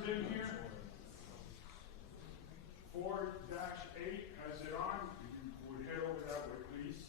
cameras in here. 4-8 has it on. If you would head over that way, please.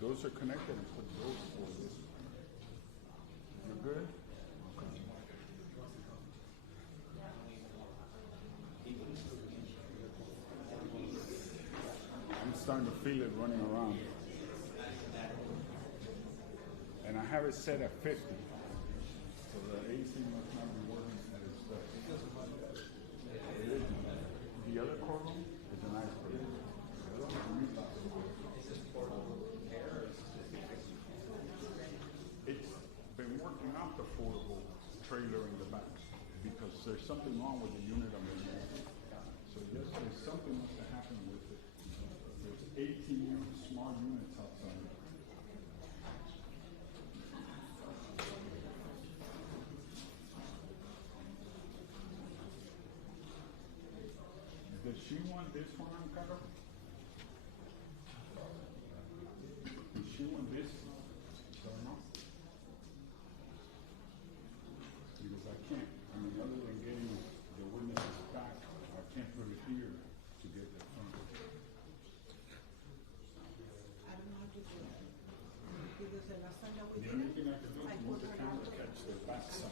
Those are connected and put those for this. You're good? Okay. I'm starting to feel it running around. And I have it set at 50. So the AC must not be working at its best. The other courtroom is a nice place. Been working out the portable trailer in the back because there's something wrong with the unit underneath. So yes, there's something must have happened with it. There's 18 small units outside. Does she want this one uncovered? Does she want this? No. Because I can't, I mean, other than getting the witnesses back, I can't put it here to get the phone. I don't know how to do it. Because the last time that we The did only it, thing I can do is move the camera to catch the back side.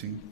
16.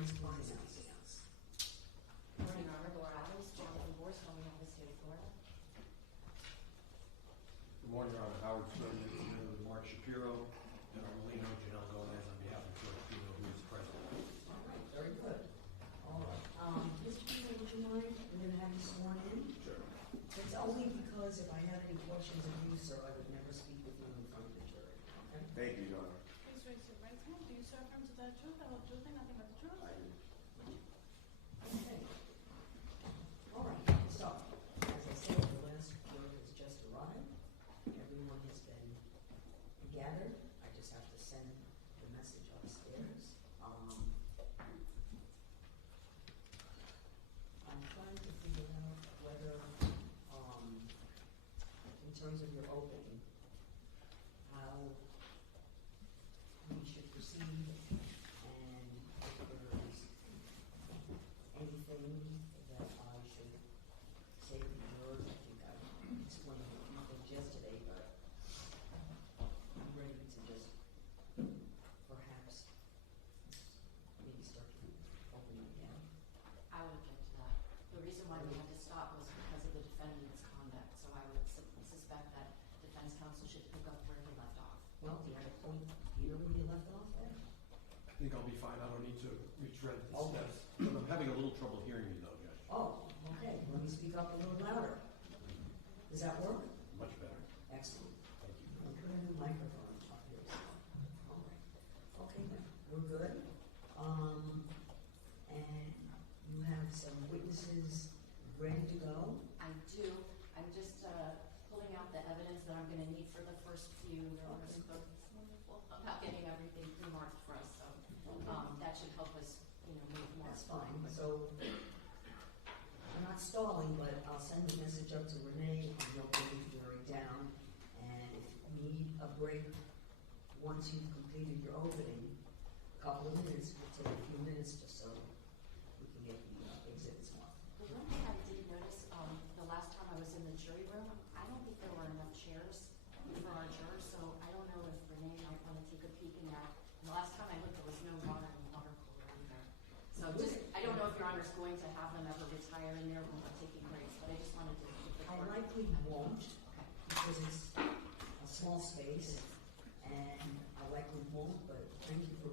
minds, please announce it. Morning, Honor, Laura Adams, Jonathan Gorst, on behalf of the state of Florida. Good morning, Your Honor. Howard Stern, with Mark Shapiro, and Arleno Janelle Gomez on behalf of George Pino, who is present. All right, very good. All right, Mr. Pino, would you mind, we're gonna have you sworn in? Sure. It's only because if I had any questions of you, sir, I would never speak with you in front of the jury, okay? Thank you, Your Honor. Please raise your right hand. Do you swear affirm to tell the truth, the whole truth, and nothing but the truth? I do. Okay. All right, so, as I said, the last jury has just arrived. Everyone has been gathered. I just have to send the message upstairs. I'm trying to figure out whether, in terms of your opening, how we should proceed, and if there's anything that I should say to the jurors. I think I explained a few things yesterday, but I'm ready to just perhaps maybe start opening again. I would object to that. The reason why we had to stop was because of the defendant's conduct, so I would suspect that defense counsel should pick up where he left off. Well, do you have a point here where you left off there? I think I'll be fine. I don't need to retread the Okay. steps. I'm having a little trouble hearing you, though, Judge. Oh, okay, let me speak up a little louder. Does that work? Much better. Excellent. Thank you. I'll put a new microphone up here. All right. Okay, then, we're good. And you have some witnesses ready to go? I do. I'm just pulling out the evidence that I'm going to need for the first few. Your Honor spoke about getting everything pre-marked for us, so that should help us, move more. That's fine. So, I'm not stalling, but I'll send the message up to Renee, and he'll bring the jury down. And if you need a break, once you've completed your opening, a couple of minutes, we'll take a few minutes just so we can get the exhibits marked. The one thing I did notice, the last time I was in the jury room, I don't think there were enough chairs for our jurors, so I don't know if Renee might want to take a peek in there. And the last time I looked, there was no water in the water cooler either. So I don't know if Your Honor's going to have them ever retire in there when we're taking breaks, but I just wanted to keep the I court. likely won't, Okay. because it's a small space, and I likely won't, but thank you for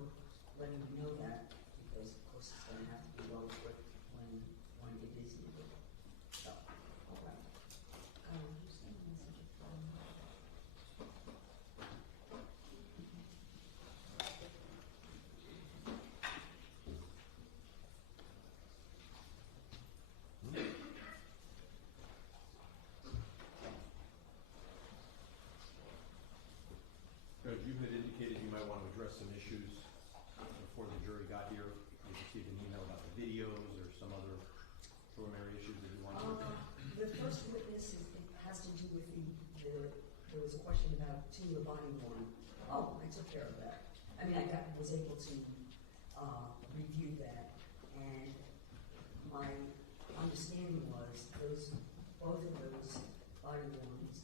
letting me know that, because of course it's gonna have to be well equipped when it is needed. So, all right. You send a message from Judge, you had indicated you might want to address some issues before the jury got here. You received an email about the videos or some other preliminary issues that you wanted to address. The first witness has to do with there was a question about two of the body worn. Oh, I took care of that. I mean, was able to review that, and my understanding was both of those body worns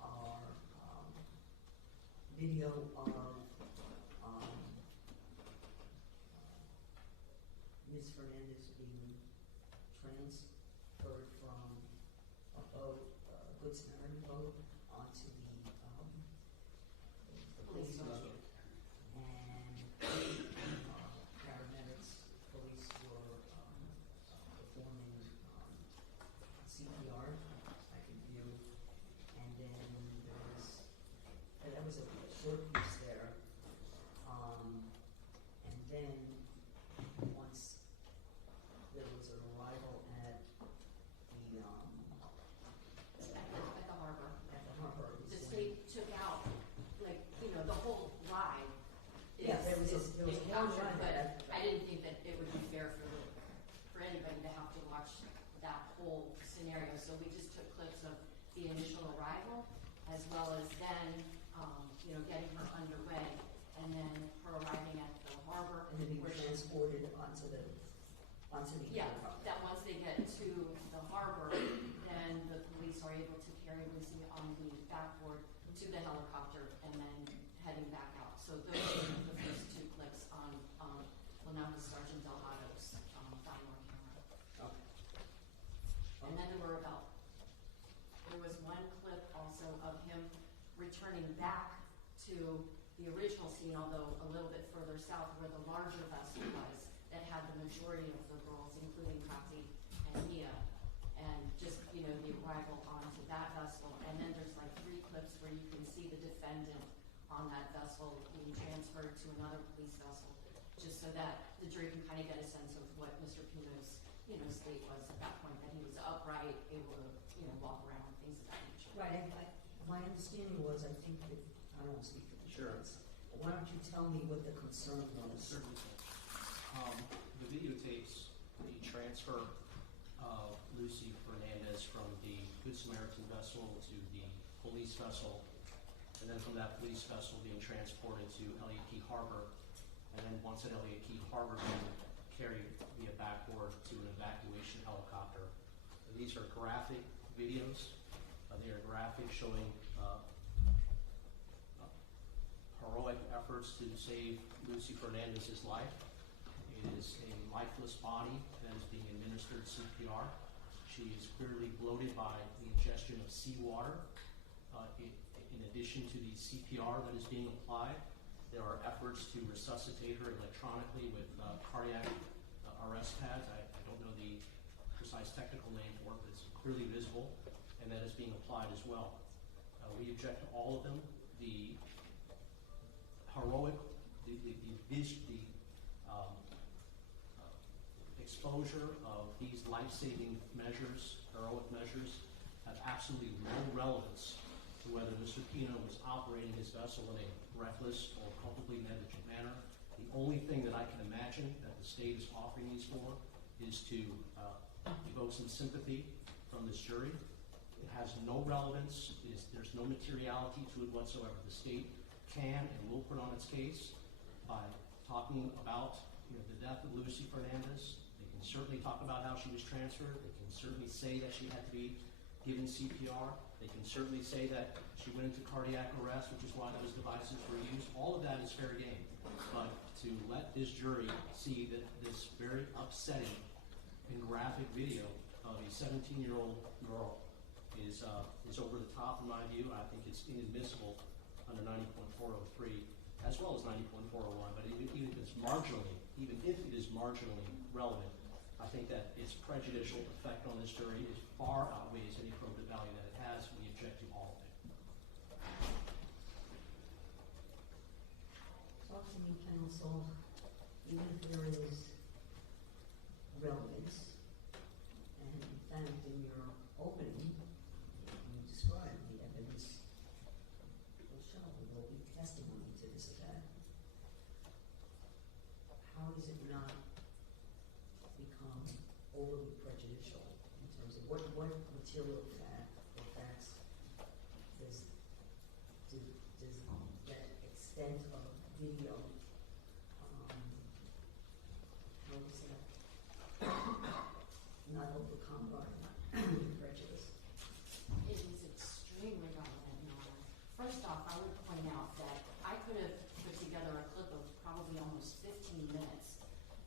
are video of Ms. Fernandez being transferred from a boat, a Good Samaritan boat, onto the police boat. And paramedics, police were performing CPR, I could view. And then that was a short piece there. And then once there was an arrival at the At the harbor. it was The when- state took out, the whole ride. Yeah, there was a long captured, ride but there. I didn't think that it would be fair for anybody to have to watch that whole scenario. So we just took clips of the initial arrival, as well as then, getting her underway, and then her arriving at the harbor. And then being where she- transported onto the Yeah, helicopter. that once they get to the harbor, then the police are able to carry Lucy on the backboard to the helicopter and then heading back out. So those are the first two clips on, we'll now start returning back to the original scene, although a little bit further south where the larger vessel was that had the majority of the girls, including Kathy and Mia, and just, you know, the arrival onto that vessel. And then there's like 3 clips where you can see the defendant on that vessel being transferred to another police vessel, just so that the jury can kind of get a sense of what Mr. Pino's, you know, state was at that point, that he was upright, able to, you know, walk around, things of that nature. Right, my understanding was, I think that, I don't want to speak for the defense, but why don't you tell me what the concern was? Certainly. The videotapes the transfer of Lucy Fernandez from the Good Samaritan vessel to the police vessel, and then from that police vessel being transported to Elliott Key Harbor, and then once at Elliott Key Harbor being carried via backboard to an evacuation helicopter. These are graphic videos. They are graphic, showing heroic efforts to save Lucy Fernandez's life. It is a lifeless body that is being administered CPR. She is clearly bloated by the ingestion of seawater. In addition to the CPR that is being applied, there are efforts to resuscitate her electronically with cardiac arrest pads. I don't know the precise technical name for it, but it's clearly visible, and that is being applied as well. We object to all of them. The heroic, exposure of these life-saving measures, heroic measures, have absolutely no relevance to whether Mr. Pino was operating his vessel in a reckless or culpably negligent manner. The only thing that I can imagine that the state is offering these for is to evoke some sympathy from this jury. It has no relevance. There's no materiality to it whatsoever. The state can and will put on its case by talking about, you know, the death of Lucy Fernandez. They can certainly talk about how she was transferred. They can certainly say that she had to be given CPR. They can certainly say that she went into cardiac arrest, which is why those devices were used. All of that is fair game. But to let this jury see that this very upsetting and graphic video of a 17-year-old girl is over the top, in my view. I think it's inadmissible under 90.403 as well as 90.401. But even if it is marginally relevant, I think that its prejudicial effect on this jury is far outweighs any probative value that it has. We object to all of it. Talk to me, counsel, even if there is relevance, and in fact, in your opening, you described the evidence will show, there will be testimony to this effect. How does it not become overly prejudicial in terms of what material fact or facts does that extent of video, how is that not overcome by prejudice? It is extremely relevant, Your Honor. First off, I would point out that I could have put together a clip of probably almost 15 minutes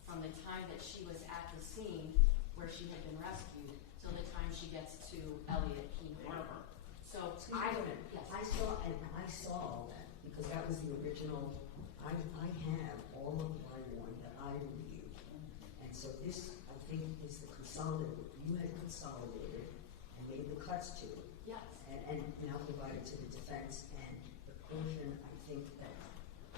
from the time that she was at the scene where she had been rescued till the time she gets to Elliott Key Harbor. So yes. I saw all that because that was the original. I have all of my one that I reviewed, and so this I think is the consolidated. You had consolidated and made the cuts to it. Yes. And now provided to the defense, and the portion I think that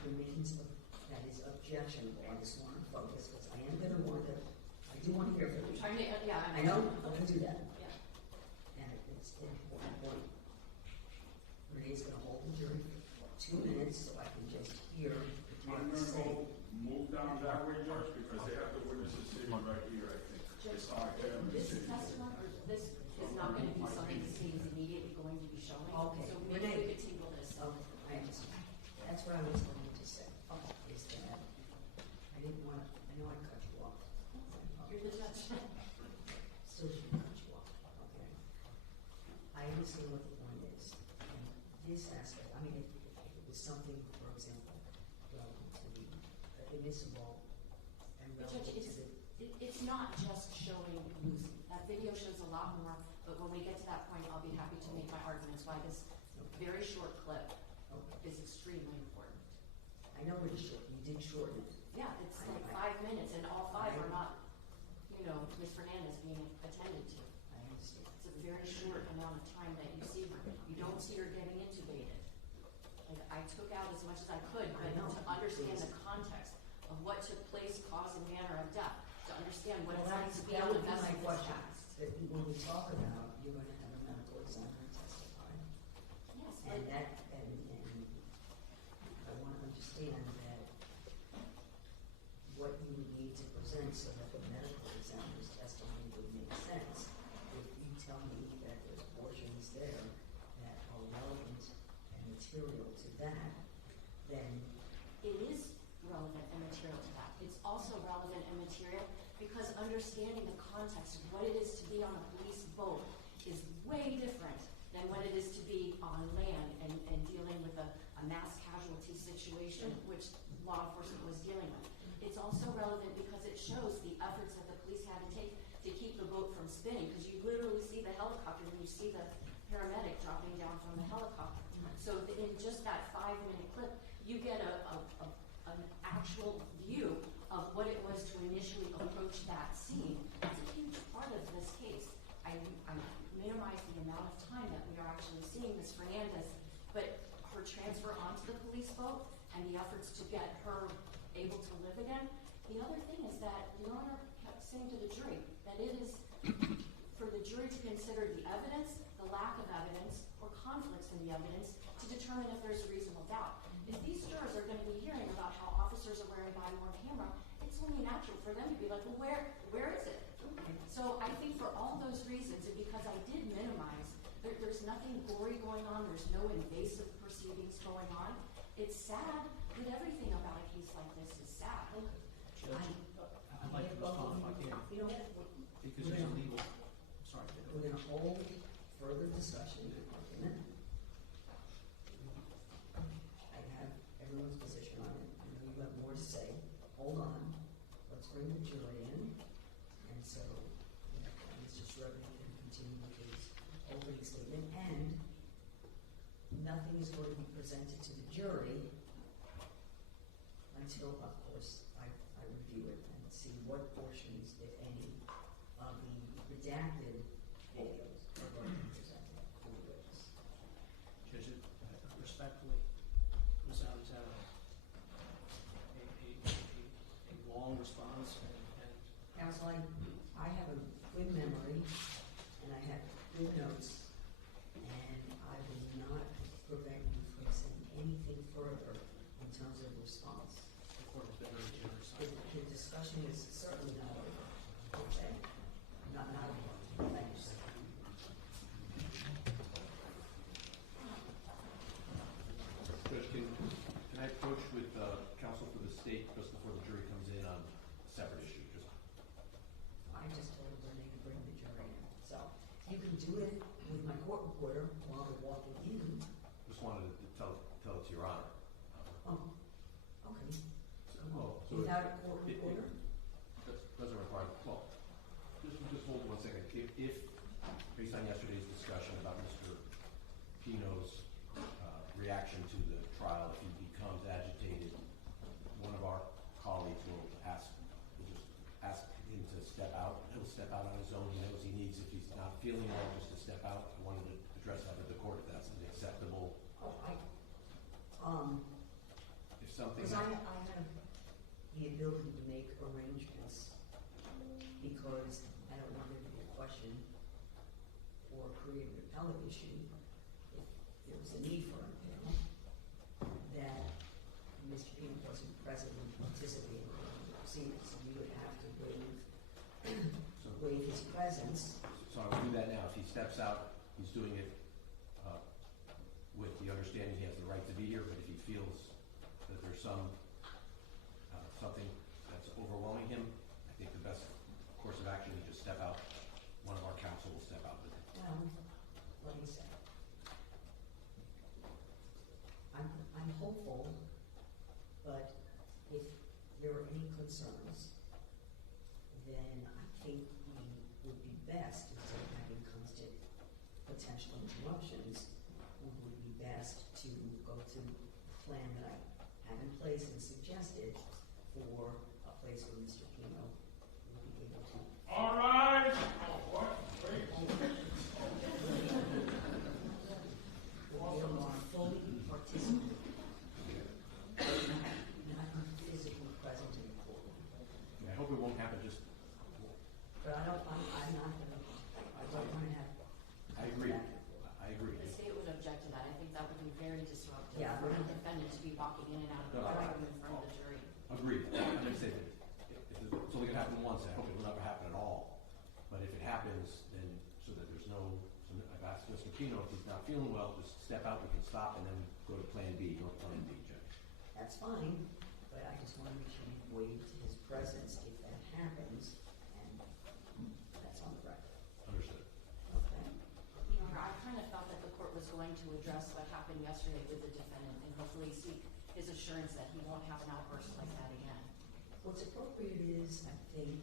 remains that is objectionable. I just want to focus because I am going to want to. I do want to hear from you. I know I'm going to do that. Yeah. And it's an important point. Renee's going to hold the jury for 2 minutes so I can just hear what I'm you going to say. move down that way, Judge, because they have the witnesses sitting right here, I think. It's hard to This see. testimony, or this is not going to be something the state is immediately going to be showing. Okay. So maybe we could table this. Okay, I understand. That's what I was going to say. Is that I didn't want to. I know I cut you off. You're the judge. Still shouldn't cut you off. Okay. I understand what the point is. And this aspect. I mean, if it was something, for example, relevant to the admissible and relevant Judge, to the. It's not just showing Lucy. That video shows a lot more, but when we get to that point, I'll be happy to make my arguments why this very short clip extremely important. I know it is short, you did shorten it. Yeah, it's like 5 minutes, and all 5 are not, Ms. Fernandez being attended to. I understand. It's a very short amount of time that you see her. You don't see her getting intubated. Like, I took out as much as I could, but I know. to understand the context of what took place, cause, and manner of death, to understand what Well, it's like to be that on would the be my vessel that's question. passed. That when we talk about, you're gonna have a medical examiner testify. Yes, And but that, and I wanna understand that what you would need to present so that the medical examiner's testimony would make sense. If you tell me that there's portions there that are relevant and material to that, then it is relevant and material to that. It's also relevant and material because understanding the context of what it is to be on a police boat is way different than what it is to be on land and dealing with a mass casualty situation, which law enforcement was dealing with. It's also relevant because it shows the efforts that the police had to take to keep the boat from spinning, because you literally see the helicopter and you see the paramedic dropping down from the helicopter. So in just that 5-minute clip, you get an actual view of what it was to initially approach that scene. It's a huge part of this case. I minimize the amount of time that we are actually seeing Ms. Fernandez, but her transfer onto the police boat and the efforts to get her able to live again. The other thing is that Your Honor kept saying to the jury that it is for the jury to consider the evidence, the lack of evidence, or conflicts in the evidence to determine if there's a reasonable doubt. If these jurors are going to be hearing about how officers are wearing body-worn camera, it's only natural for them to be like, well, where is it? So I think for all those reasons, and because I did minimize, there's nothing gory going on, there's no invasive proceedings going on. It's sad, but everything about a case like this is sad. Judge, I'd like to respond if I can, you know, because there's a legal, sorry. we're gonna hold further discussion and argument. I have everyone's position on it. I know you have more to say. Hold on. Let's bring the jury in. And so, Mr. Schroeder can continue with his opening statement. And nothing is going to be presented to the jury until, of course, I review it and see what portions, if any, of the redacted videos are going to be presented to the witness. Judge, respectfully, Ms. Alexander, a long response and Counsel, I have a good memory and I have good notes, and I will not prevent you from saying anything further in terms of response. the court has been very generous. The discussion is certainly not over. Okay? Not over. Thank you, sir. Judge, can I approach with counsel for the state just before the jury comes in on a separate issue? I just told Renee to bring the jury in. So you can do it with my court reporter while we're walking in. Just wanted to tell it to Your Honor. Oh, okay. So Without a court reporter? That doesn't require, well, just hold 1 second. If, based on yesterday's discussion about Mr. Pino's reaction to the trial, if he becomes agitated, one of our colleagues will just ask him to step out. He'll step out on his own. He knows he needs, if he's not feeling well, just to step out. I wanted to address that with the court, if that's an acceptable. If something. Because I have the ability to make arrangements because I don't want there to be a question or create an appellate issue if there was a need for an appeal that Mr. Pino wasn't present and participating in the proceedings. So we would have to waive his presence. So I will do that now. If he steps out, he's doing it with the understanding he has the right to be here, but if he feels that there's something that's overwhelming him, I think the best course of action is just step out. One of our counsel will step out with him. Well, let me say, I'm hopeful, but if there are any concerns, then I think we would be best, instead of having constant potential interruptions, it would be best to go to plan that I have in place and suggested for a place where Mr. Pino will be able to. All right. What? Wait. Will be able to fully participate. Not physically present in the court. I hope it won't happen just, But I'm not gonna, I don't wanna have. I agree. back and forth. I agree. The state would object to that. I think that would be very disruptive Yeah. for the defendant to be walking in and out of the No, courtroom in front of the jury. Agreed. I'm gonna say that if it's only gonna happen once, I hope it will never happen at all. But if it happens, then so that there's no, so I've asked Mr. Pino if he's not feeling well, just step out, we can stop and then go to plan B, go to plan B, Judge. That's fine, but I just wanna make sure you waive his presence if that happens, and that's on the record, Understood. okay? Your Honor, I kind of felt that the court was going to address what happened yesterday with the defendant and hopefully seek his assurance that he won't have an outburst like that again. What's appropriate is, I think,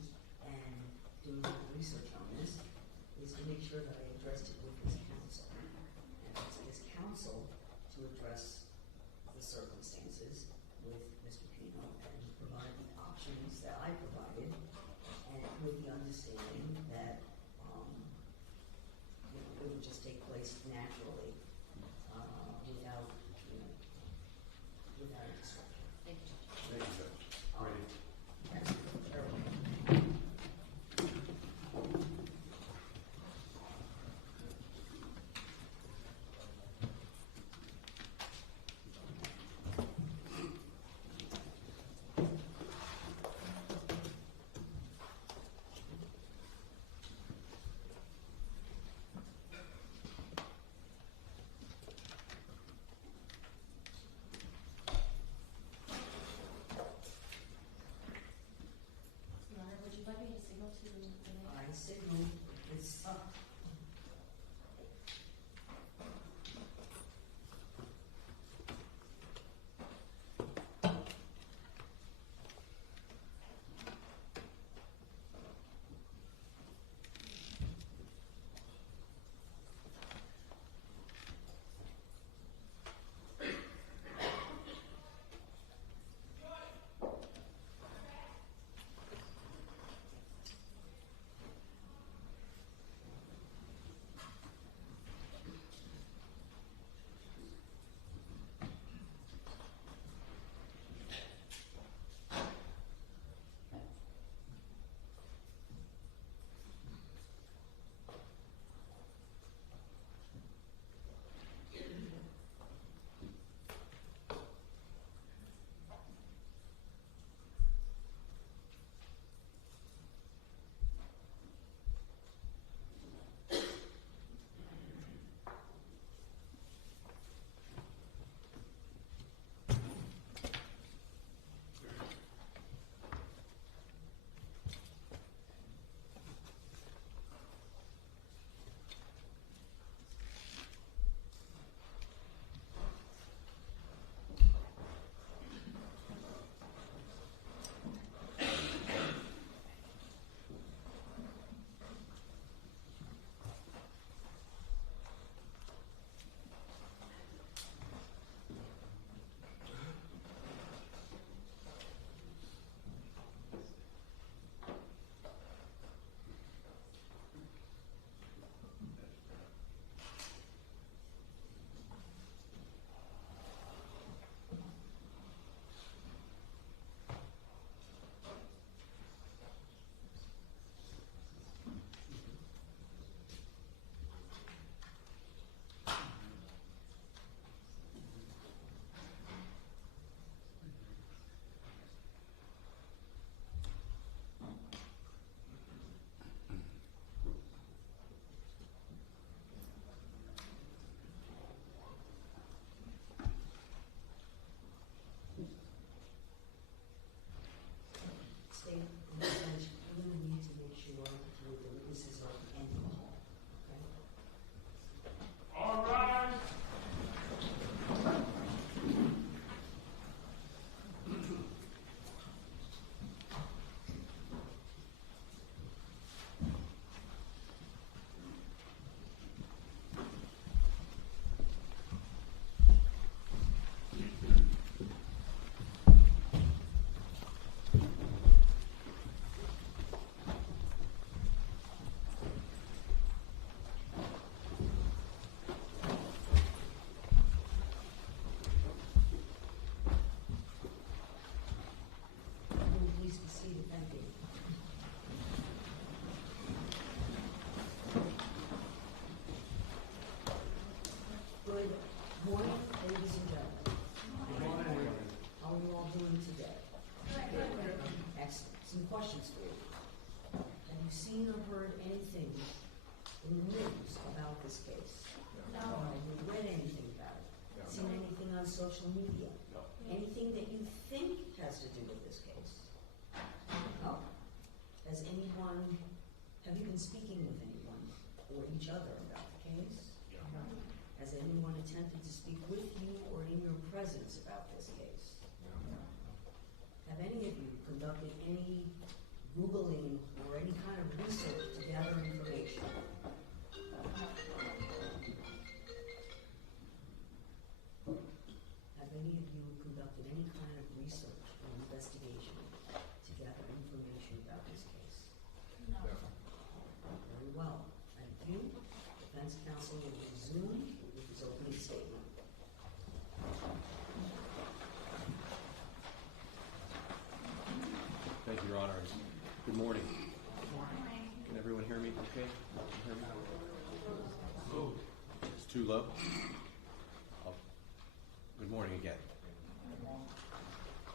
and doing my research on this, is to make sure that I addressed it with his counsel. And it's his counsel to address the circumstances with Mr. Pino and provide the options that I provided, and with the understanding that, it would just take place naturally, without, without a disruption. Thank you, Judge. Thank you, Judge. Ready? That's terrible. Your Honor, would you like me to signal to the mayor? I signal it's up. social media? No. Anything that you think has to do with this case? No. Have you been speaking with anyone or each other about the case? Yeah. Has anyone attempted to speak with you or in your presence about this case? Have any of you conducted any Googling or any kind of research to gather information? Have any of you conducted any kind of research or investigation to gather information about this case? No. Very well. Thank you. Defense counsel will resume with his opening statement. Thank you, Your Honor. Good morning. Can everyone hear me okay? Can you hear me? It's too low? Good morning again.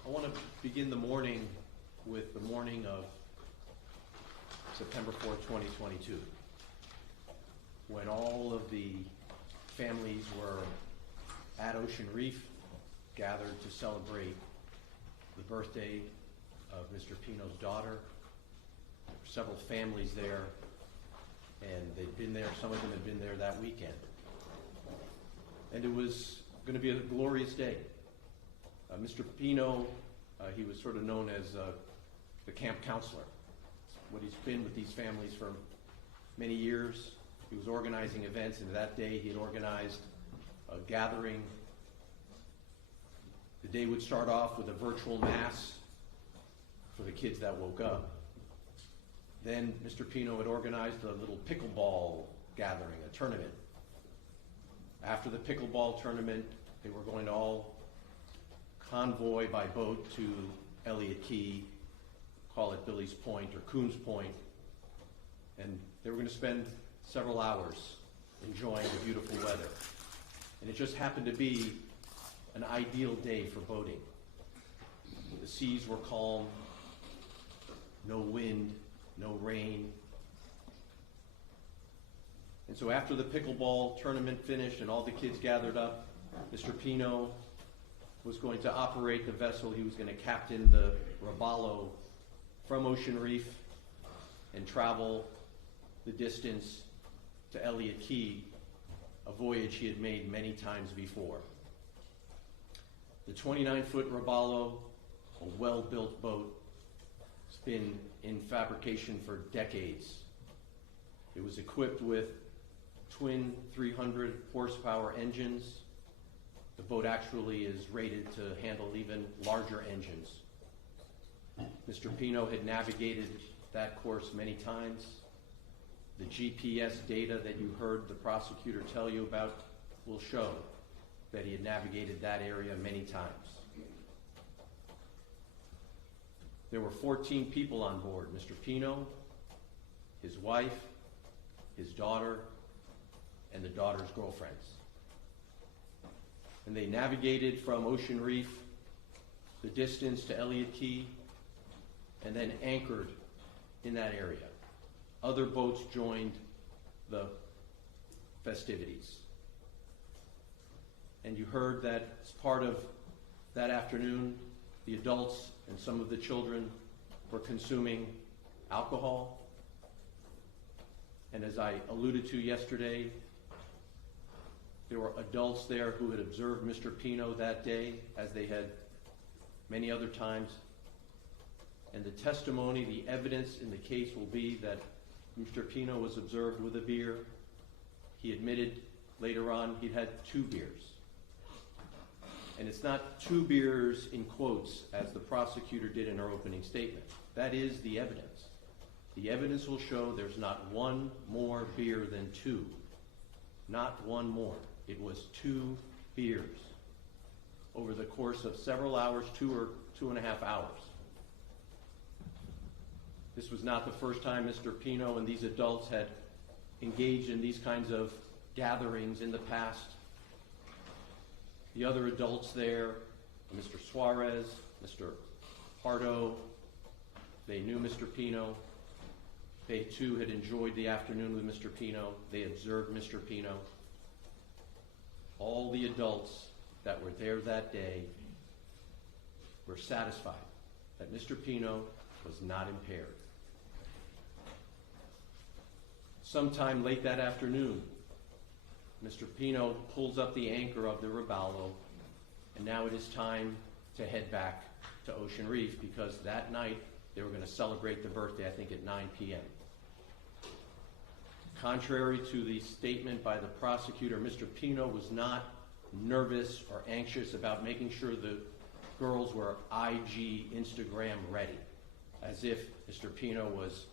I want to begin the morning with the morning of September 4th, 2022, when all of the families were at Ocean Reef, gathered to celebrate the birthday of Mr. Pino's daughter. There were several families there, and they'd been there, some of them had been there that weekend. And it was going to be a glorious day. Mr. Pino, he was sort of known as the camp counselor. It's what he's been with these families for many years. He was organizing events, and that day he had organized a gathering. The day would start off with a virtual mass for the kids that woke up. Then Mr. Pino had organized a little pickleball gathering, a tournament. After the pickleball tournament, they were going to all convoy by boat to Elliott Key, call it Billy's Point or Coons Point, and they were going to spend several hours enjoying the beautiful weather. And it just happened to be an ideal day for boating. The seas were calm, no wind, no rain. And so after the pickleball tournament finished and all the kids gathered up, Mr. Pino was going to operate the vessel. He was going to captain the Robalo from Ocean Reef and travel the distance to Elliott Key, a voyage he had made many times before. The 29-foot Robalo, a well-built boat, has been in fabrication for decades. It was equipped with twin 300 horsepower engines. The boat actually is rated to handle even larger engines. Mr. Pino had navigated that course many times. The GPS data that you heard the prosecutor tell you about will show that he had navigated that area many times. There were 14 people on board: Mr. Pino, his wife, his daughter, and the daughter's girlfriends. And they navigated from Ocean Reef the distance to Elliott Key and then anchored in that area. Other boats joined the festivities. And you heard that as part of that afternoon, the adults and some of the children were consuming alcohol. And as I alluded to yesterday, there were adults there who had observed Mr. Pino that day, as they had many other times. And the testimony, the evidence in the case will be that Mr. Pino was observed with a beer. He admitted later on he'd had 2 beers. And it's not 2 beers in quotes, as the prosecutor did in her opening statement. That is the evidence. The evidence will show there's not one more beer than 2. Not one more. It was 2 beers over the course of several hours, 2 or 2.5 hours. This was not the first time Mr. Pino and these adults had engaged in these kinds of gatherings in the past. The other adults there, Mr. Suarez, Mr. Pardo, they knew Mr. Pino. They too had enjoyed the afternoon with Mr. Pino. They observed Mr. Pino. All the adults that were there that day were satisfied that Mr. Pino was not impaired. Sometime late that afternoon, Mr. Pino pulls up the anchor of the Ribaldo, and now it is time to head back to Ocean Reef because that night they were going to celebrate the birthday, I think at 9 p.m. Contrary to the statement by the prosecutor, Mr. Pino was not nervous or anxious about making sure the girls were IG Instagram ready, as if Mr. Pino was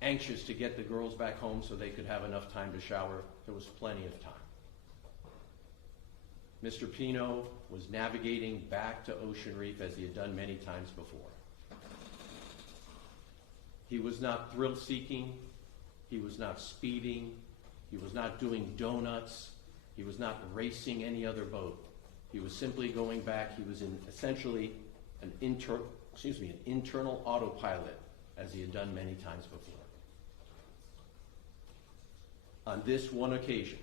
anxious to get the girls back home so they could have enough time to shower. There was plenty of time. Mr. Pino was navigating back to Ocean Reef as he had done many times before. He was not thrill-seeking. He was not speeding. He was not doing donuts. He was not racing any other boat. He was simply going back. He was in essentially an internal autopilot, as he had done many times before. On this one occasion,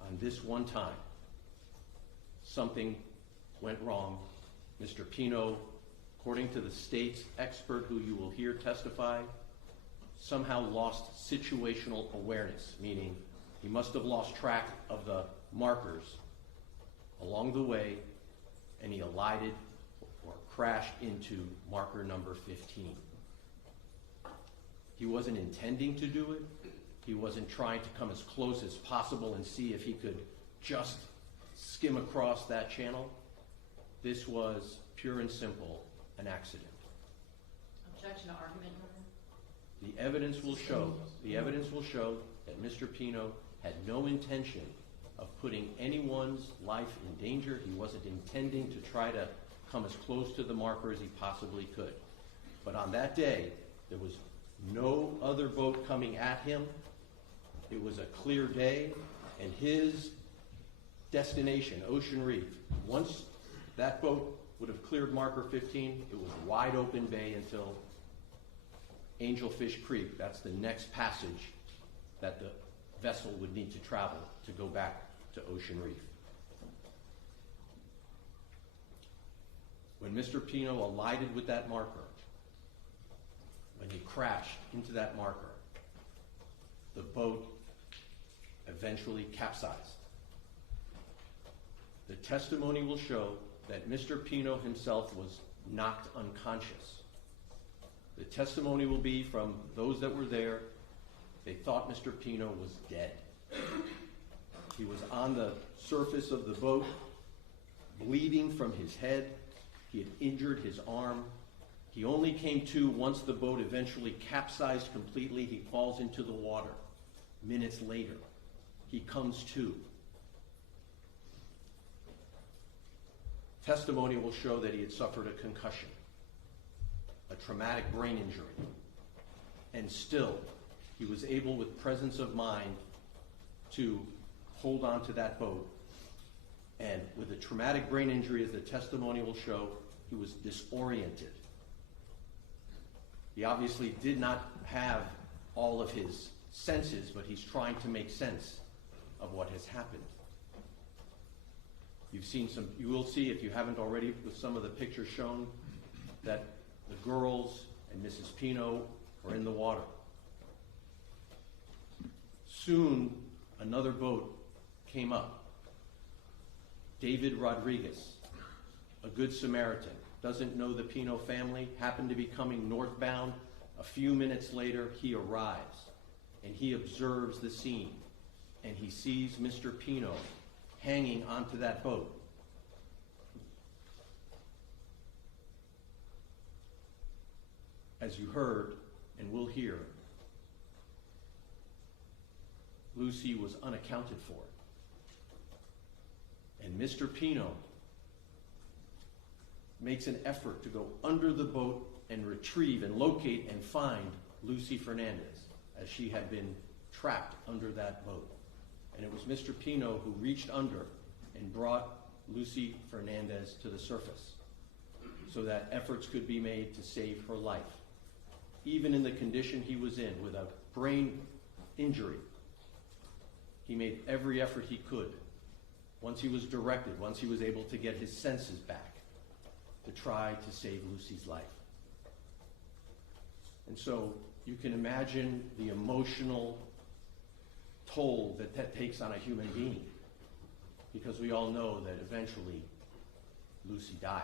on this one time, something went wrong. Mr. Pino, according to the state's expert who you will hear testify, somehow lost situational awareness, meaning he must have lost track of the markers along the way, and he elided or crashed into marker number 15. He wasn't intending to do it. He wasn't trying to come as close as possible and see if he could just skim across that channel. This was pure and simple an accident. Objection to argument, Your Honor. The evidence will show that Mr. Pino had no intention of putting anyone's life in danger. He wasn't intending to try to come as close to the marker as he possibly could. But on that day, there was no other boat coming at him. It was a clear day, and his destination, Ocean Reef, once that boat would have cleared marker 15, it was wide open bay until Angelfish Creek. That's the next passage that the vessel would need to travel to go back to Ocean Reef. When Mr. Pino alighted with that marker, when he crashed into that marker, the boat eventually capsized. The testimony will show that Mr. Pino himself was knocked unconscious. The testimony will be from those that were there. They thought Mr. Pino was dead. He was on the surface of the boat, bleeding from his head. He had injured his arm. He only came to once the boat eventually capsized completely. He falls into the water. Minutes later, he comes to. Testimony will show that he had suffered a concussion, a traumatic brain injury, and still he was able, with presence of mind, to hold on to that boat. And with a traumatic brain injury, as the testimony will show, he was disoriented. He obviously did not have all of his senses, but he's trying to make sense of what has happened. You will see, if you haven't already, with some of the pictures shown, that the girls and Mrs. Pino are in the water. Soon, another boat came up. David Rodriguez, a good Samaritan, doesn't know the Pino family, happened to be coming northbound. A few minutes later, he arrives, and he observes the scene, and he sees Mr. Pino hanging onto that boat. As you heard and will hear, Lucy was unaccounted for. And Mr. Pino makes an effort to go under the boat and retrieve and locate and find Lucy Fernandez, as she had been trapped under that boat. And it was Mr. Pino who reached under and brought Lucy Fernandez to the surface so that efforts could be made to save her life. Even in the condition he was in, with a brain injury, he made every effort he could once he was directed, once he was able to get his senses back, to try to save Lucy's life. And so you can imagine the emotional toll that that takes on a human being, because we all know that eventually Lucy died.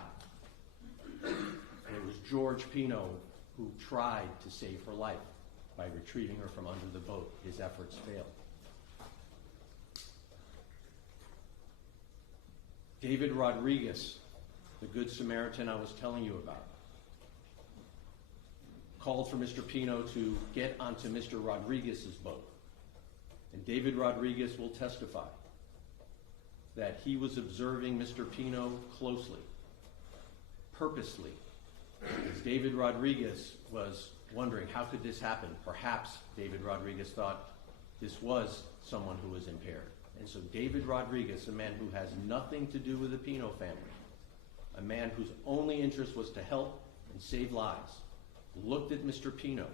And it was George Pino who tried to save her life by retrieving her from under the boat. His efforts failed. David Rodriguez, the Good Samaritan I was telling you about, called for Mr. Pino to get onto Mr. Rodriguez's boat. And David Rodriguez will testify that he was observing Mr. Pino closely, purposely, as David Rodriguez was wondering, how could this happen? Perhaps David Rodriguez thought this was someone who was impaired. And so David Rodriguez, a man who has nothing to do with the Pino family, a man whose only interest was to help and save lives, looked at Mr. Pino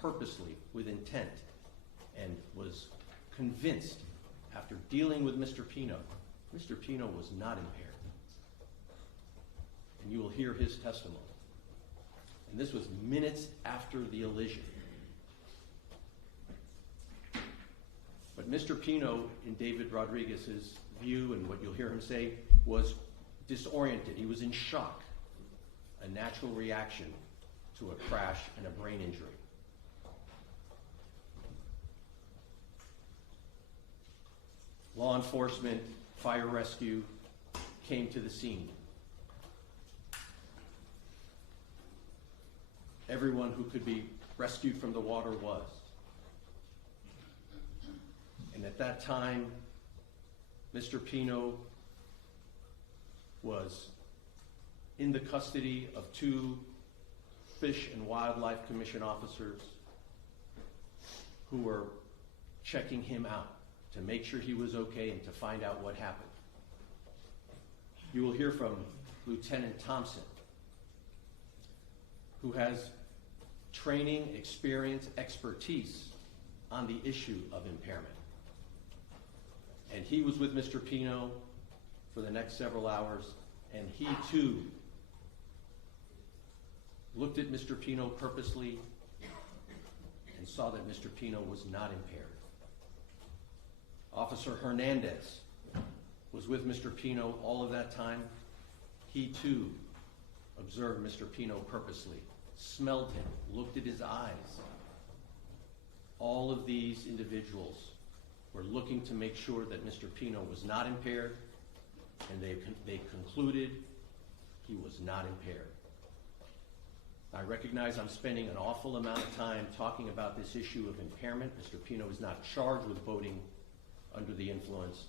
purposely with intent and was convinced, after dealing with Mr. Pino was not impaired. And you will hear his testimony. And this was minutes after the elision. But Mr. Pino, in David Rodriguez's view, and what you'll hear him say, was disoriented. He was in shock, a natural reaction to a crash and a brain injury. Law enforcement, fire rescue came to the scene. Everyone who could be rescued from the water was. And at that time, Mr. Pino was in the custody of 2 Fish and Wildlife Commission officers who were checking him out to make sure he was okay and to find out what happened. You will hear from Lieutenant Thompson, who has training, experience, expertise on the issue of impairment. And he was with Mr. Pino for the next several hours, and he too looked at Mr. Pino purposely and saw that Mr. Pino was not impaired. Officer Hernandez was with Mr. Pino all of that time. He too observed Mr. Pino purposely, smelled him, looked at his eyes. All of these individuals were looking to make sure that Mr. Pino was not impaired, and they concluded he was not impaired. I recognize I'm spending an awful amount of time talking about this issue of impairment. Mr. Pino is not charged with boating under the influence,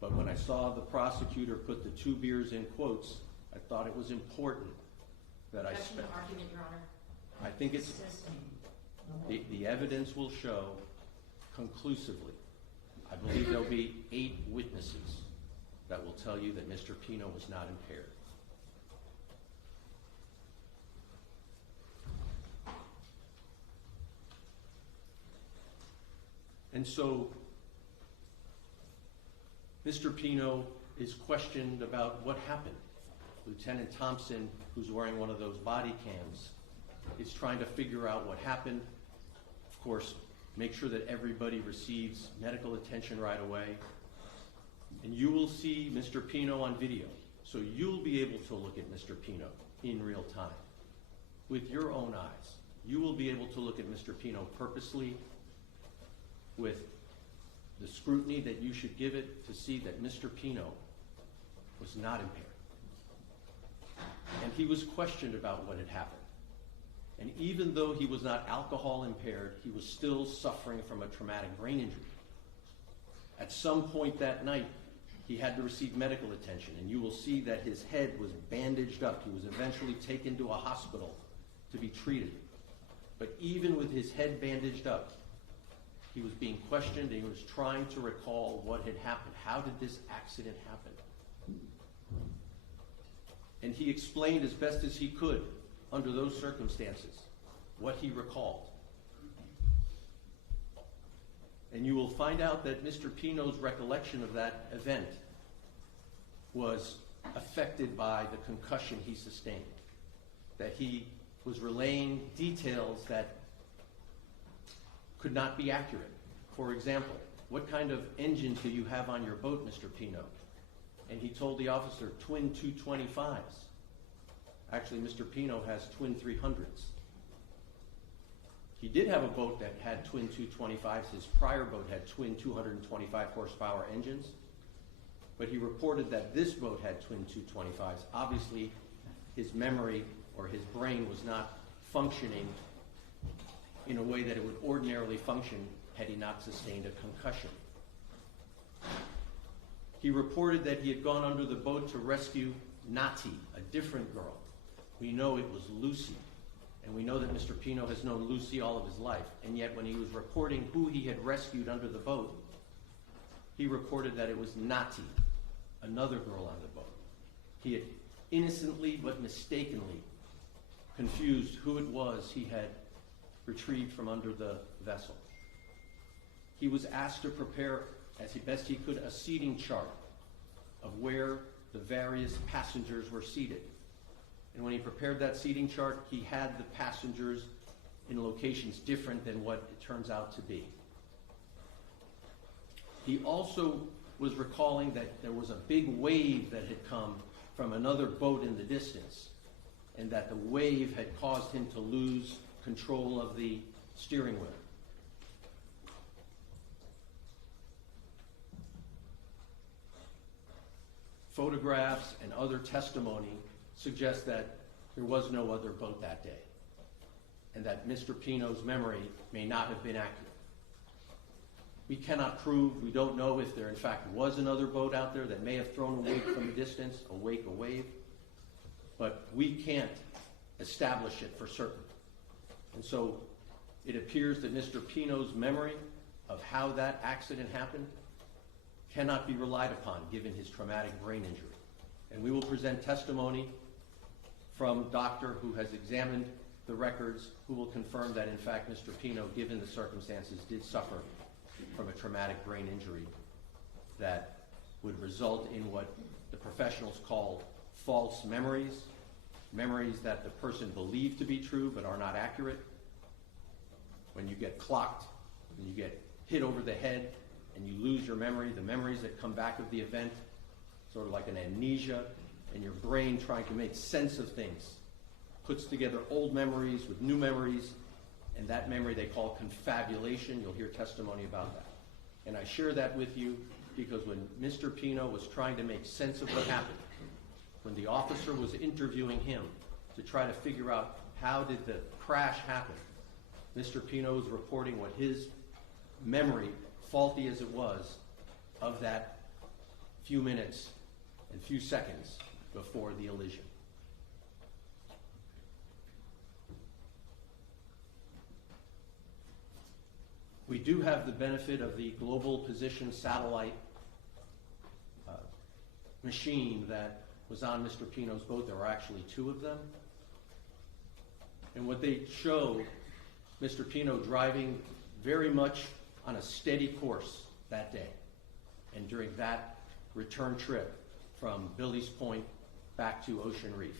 but when I saw the prosecutor put the 2 beers in quotes, I thought it was important that I spent. Argument, Your Honor. I think it's the evidence will show conclusively. I believe there'll be 8 witnesses that will tell you that Mr. Pino was not impaired. And so Mr. Pino is questioned about what happened. Lieutenant Thompson, who's wearing one of those body cams, is trying to figure out what happened. Of course, make sure that everybody receives medical attention right away. And you will see Mr. Pino on video. So you'll be able to look at Mr. Pino in real time with your own eyes. You will be able to look at Mr. Pino purposely with the scrutiny that you should give it to see that Mr. Pino was not impaired. And he was questioned about what had happened. And even though he was not alcohol impaired, he was still suffering from a traumatic brain injury. At some point that night, he had to receive medical attention, and you will see that his head was bandaged up. He was eventually taken to a hospital to be treated. But even with his head bandaged up, he was being questioned, and he was trying to recall what had happened. How did this accident happen? And he explained as best as he could, under those circumstances, what he recalled. And you will find out that Mr. Pino's recollection of that event was affected by the concussion he sustained, that he was relaying details that could not be accurate. For example, what kind of engines do you have on your boat, Mr. Pino? And he told the officer, twin 225s. Actually, Mr. Pino has twin 300s. He did have a boat that had twin 225s. His prior boat had twin 225 horsepower engines. But he reported that this boat had twin 225s. Obviously, his memory or his brain was not functioning in a way that it would ordinarily function had he not sustained a concussion. He reported that he had gone under the boat to rescue Nati, a different girl. We know it was Lucy, and we know that Mr. Pino has known Lucy all of his life, and yet when he was reporting who he had rescued under the boat, he reported that it was Nati, another girl on the boat. He had innocently but mistakenly confused who it was he had retrieved from under the vessel. He was asked to prepare, as best he could, a seating chart of where the various passengers were seated. And when he prepared that seating chart, he had the passengers in locations different than what it turns out to be. He also was recalling that there was a big wave that had come from another boat in the distance, and that the wave had caused him to lose control of the steering wheel. Photographs and other testimony suggest that there was no other boat that day, and that Mr. Pino's memory may not have been accurate. We cannot prove, we don't know if there in fact was another boat out there that may have thrown a wake from a distance, a wave, but we can't establish it for certain. And so it appears that Mr. Pino's memory of how that accident happened cannot be relied upon given his traumatic brain injury. And we will present testimony from a doctor who has examined the records, who will confirm that in fact Mr. Pino, given the circumstances, did suffer from a traumatic brain injury that would result in what the professionals call false memories, memories that the person believed to be true but are not accurate. When you get clocked, when you get hit over the head and you lose your memory, the memories that come back of the event, sort of like an amnesia, and your brain trying to make sense of things, puts together old memories with new memories, and that memory they call confabulation. You'll hear testimony about that. And I share that with you because when Mr. Pino was trying to make sense of what happened, when the officer was interviewing him to try to figure out how did the crash happen, Mr. Pino was reporting what his memory, faulty as it was, of that few minutes and few seconds before the elision. We do have the benefit of the global position satellite machine that was on Mr. Pino's boat. There were actually two of them. And what they show Mr. Pino driving very much on a steady course that day and during that return trip from Billy's Point back to Ocean Reef.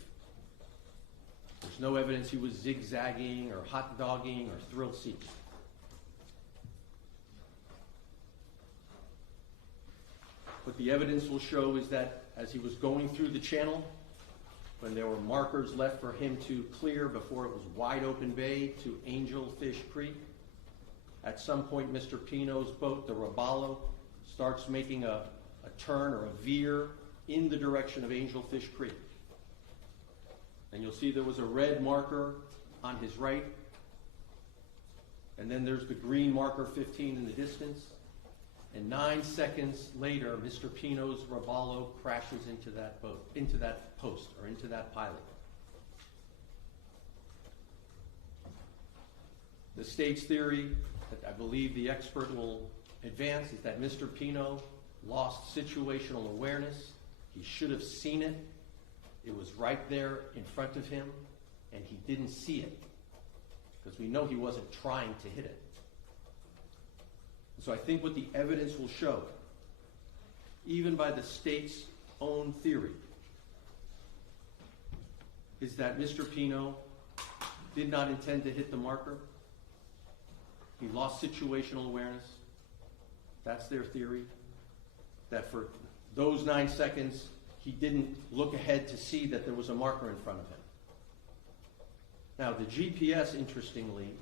There's no evidence he was zigzagging or hot dogging or thrill seeking. What the evidence will show is that as he was going through the channel, when there were markers left for him to clear before it was wide open bay to Angelfish Creek, at some point Mr. Pino's boat, the Robalo, starts making a turn or a veer in the direction of Angelfish Creek. And you'll see there was a red marker on his right, and then there's the green marker 15 in the distance. And 9 seconds later, Mr. Pino's Robalo crashes into that boat, into that post, or into that pilot. The state's theory, that I believe the expert will advance, is that Mr. Pino lost situational awareness. He should have seen it. It was right there in front of him, and he didn't see it, because we know he wasn't trying to hit it. So I think what the evidence will show, even by the state's own theory is that Mr. Pino did not intend to hit the marker. He lost situational awareness. That's their theory. That for those 9 seconds, he didn't look ahead to see that there was a marker in front of him. Now, the GPS, interestingly,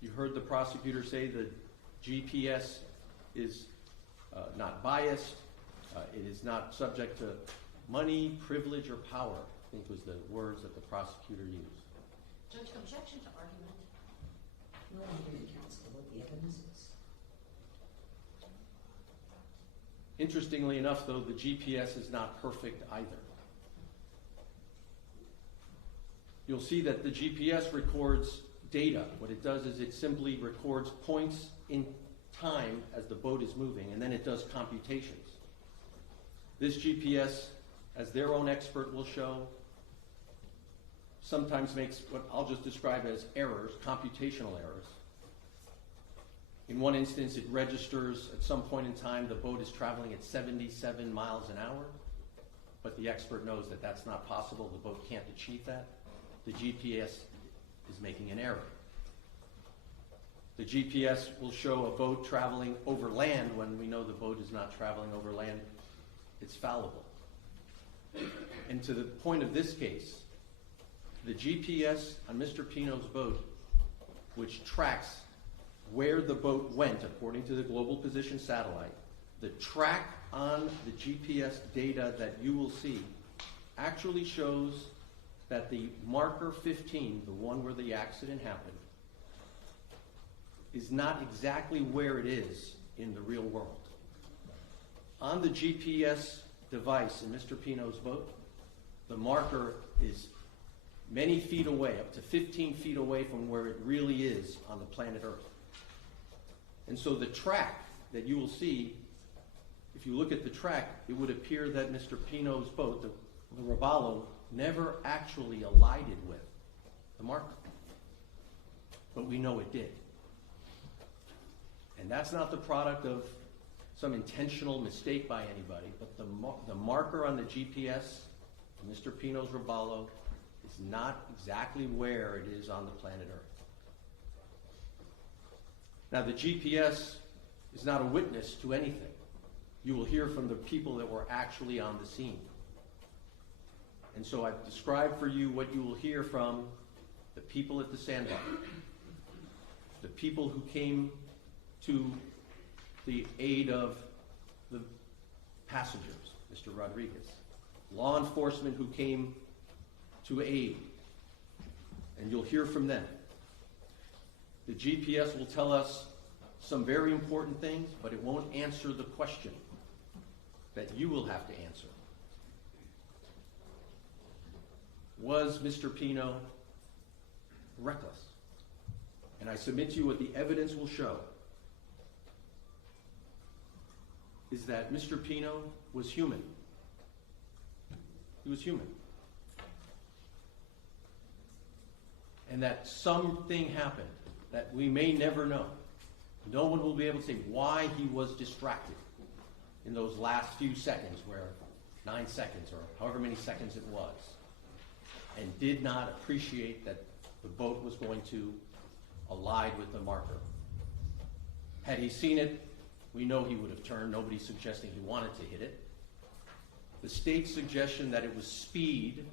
you heard the prosecutor say the GPS is not biased. It is not subject to money, privilege, or power, I think was the words that the prosecutor used. Judge, objection to argument. No argument, counsel, what the evidence is. Interestingly enough, though, the GPS is not perfect either. You'll see that the GPS records data. What it does is it simply records points in time as the boat is moving, and then it does computations. This GPS, as their own expert will show, sometimes makes what I'll just describe as errors, computational errors. In one instance, it registers at some point in time the boat is traveling at 77 miles an hour, but the expert knows that that's not possible. The boat can't achieve that. The GPS is making an error. The GPS will show a boat traveling over land when we know the boat is not traveling over land. It's fallible. And to the point of this case, the GPS on Mr. Pino's boat, which tracks where the boat went according to the global position satellite, the track on the GPS data that you will see actually shows that the marker 15, the one where the accident happened, is not exactly where it is in the real world. On the GPS device in Mr. Pino's boat, the marker is many feet away, up to 15 feet away from where it really is on the planet Earth. And so the track that you will see, if you look at the track, it would appear that Mr. Pino's boat, the Robalo, never actually alighted with the marker. But we know it did. And that's not the product of some intentional mistake by anybody, but the marker on the GPS, Mr. Pino's Robalo, is not exactly where it is on the planet Earth. Now, the GPS is not a witness to anything. You will hear from the people that were actually on the scene. And so I've described for you what you will hear from the people at the sandbar, the people who came to the aid of the passengers, Mr. Rodriguez, law enforcement who came to aid, and you'll hear from them. The GPS will tell us some very important things, but it won't answer the question that you will have to answer. Was Mr. Pino reckless? And I submit to you what the evidence will show is that Mr. Pino was human. He was human. And that something happened that we may never know. No one will be able to say why he was distracted in those last few seconds, where 9 seconds or however many seconds it was, and did not appreciate that the boat was going to collide with the marker. Had he seen it, we know he would have turned. Nobody's suggesting he wanted to hit it. The state's suggestion that it was speed,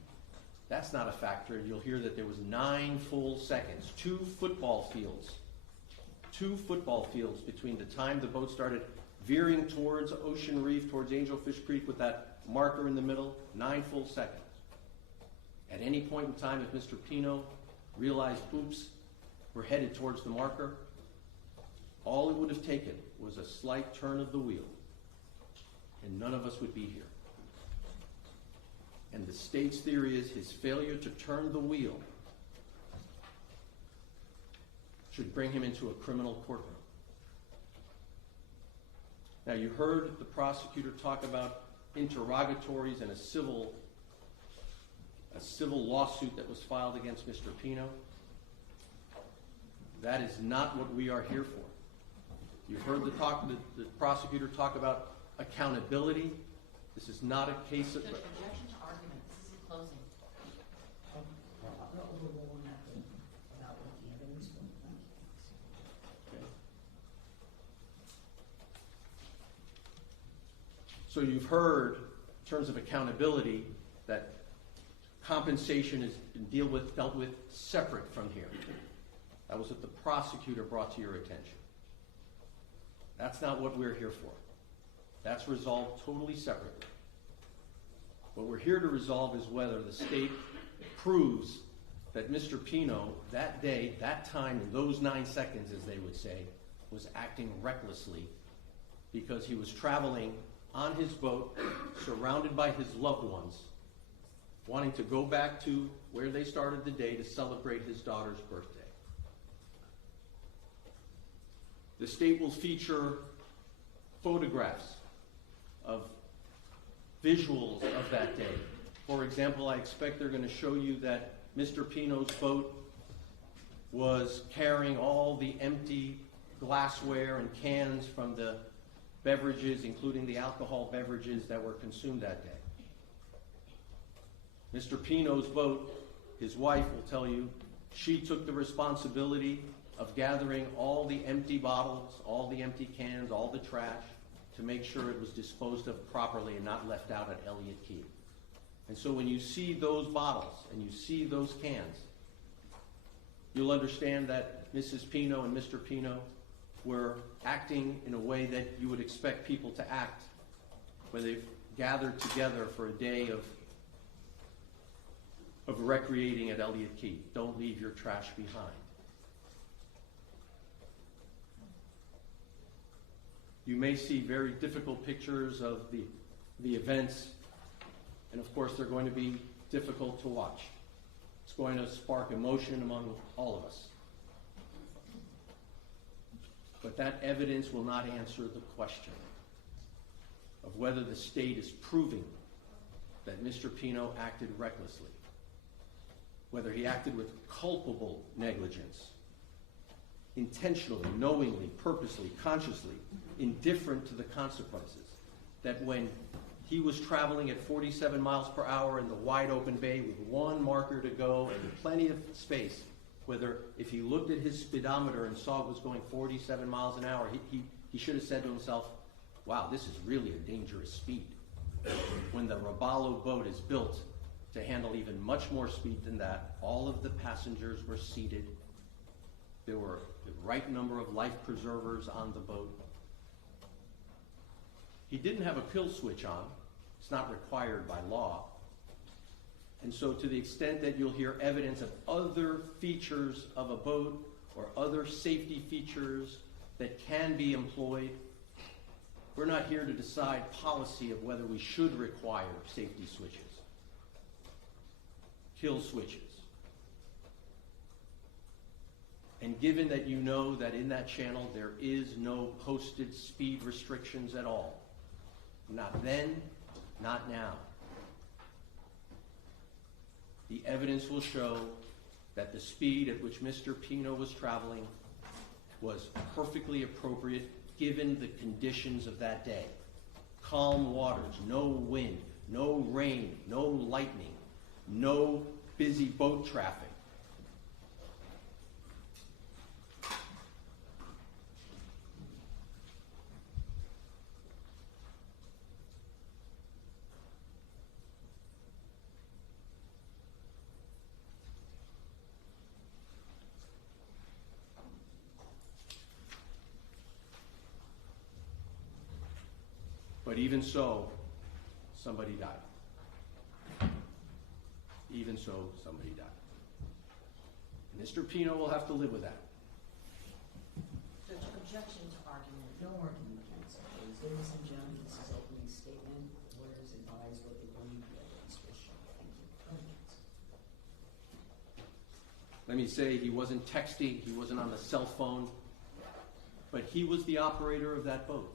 that's not a factor. You'll hear that there was 9 full seconds, 2 football fields between the time the boat started veering towards Ocean Reef, towards Angelfish Creek with that marker in the middle, 9 full seconds. At any point in time, if Mr. Pino realized, oops, we're headed towards the marker, all it would have taken was a slight turn of the wheel, and none of us would be here. And the state's theory is his failure to turn the wheel should bring him into a criminal courtroom. Now, you heard the prosecutor talk about interrogatories and a civil lawsuit that was filed against Mr. Pino. That is not what we are here for. You heard the prosecutor talk about accountability. This is not a case of... Judge, objection to argument, this is closing. I'll overrule on that about what the evidence was. Okay. So you've heard, in terms of accountability, that compensation is dealt with separate from here. That was what the prosecutor brought to your attention. That's not what we're here for. That's resolved totally separately. What we're here to resolve is whether the state proves that Mr. Pino, that day, that time, in those 9 seconds, as they would say, was acting recklessly because he was traveling on his boat, surrounded by his loved ones, wanting to go back to where they started the day to celebrate his daughter's birthday. The state will feature photographs of visuals of that day. For example, I expect they're going to show you that Mr. Pino's boat was carrying all the empty glassware and cans from the beverages, including the alcohol beverages that were consumed that day. Mr. Pino's boat, his wife will tell you, she took the responsibility of gathering all the empty bottles, all the empty cans, all the trash, to make sure it was disposed of properly and not left out at Elliott Key. And so when you see those bottles and you see those cans, you'll understand that Mrs. Pino and Mr. Pino were acting in a way that you would expect people to act when they've gathered together for a day of recreating at Elliott Key. Don't leave your trash behind. You may see very difficult pictures of the events, and of course they're going to be difficult to watch. It's going to spark emotion among all of us. But that evidence will not answer the question of whether the state is proving that Mr. Pino acted recklessly, whether he acted with culpable negligence, intentionally, knowingly, purposely, consciously, indifferent to the consequences, that when he was traveling at 47 miles per hour in the wide open bay with one marker to go and plenty of space, whether if he looked at his speedometer and saw it was going 47 miles an hour, he should have said to himself, wow, this is really a dangerous speed. When the Robalo boat is built to handle even much more speed than that, all of the passengers were seated. There were the right number of life preservers on the boat. He didn't have a kill switch on. It's not required by law. And so to the extent that you'll hear evidence of other features of a boat or other safety features that can be employed, we're not here to decide policy of whether we should require safety switches, kill switches. And given that you know that in that channel there is no posted speed restrictions at all, not then, not now, the evidence will show that the speed at which Mr. Pino was traveling was perfectly appropriate given the conditions of that day. Calm waters, no wind, no rain, no lightning, no busy boat traffic. But even so, somebody died. Even so, somebody died. Mr. Pino will have to live with that. Judge, objection to argument. No argument, counsel. Ladies and gentlemen, this is opening statement. Lawyers advise what they believe the evidence will show. Thank you. Go ahead, counsel. Let me say he wasn't texting, he wasn't on the cell phone, but he was the operator of that boat.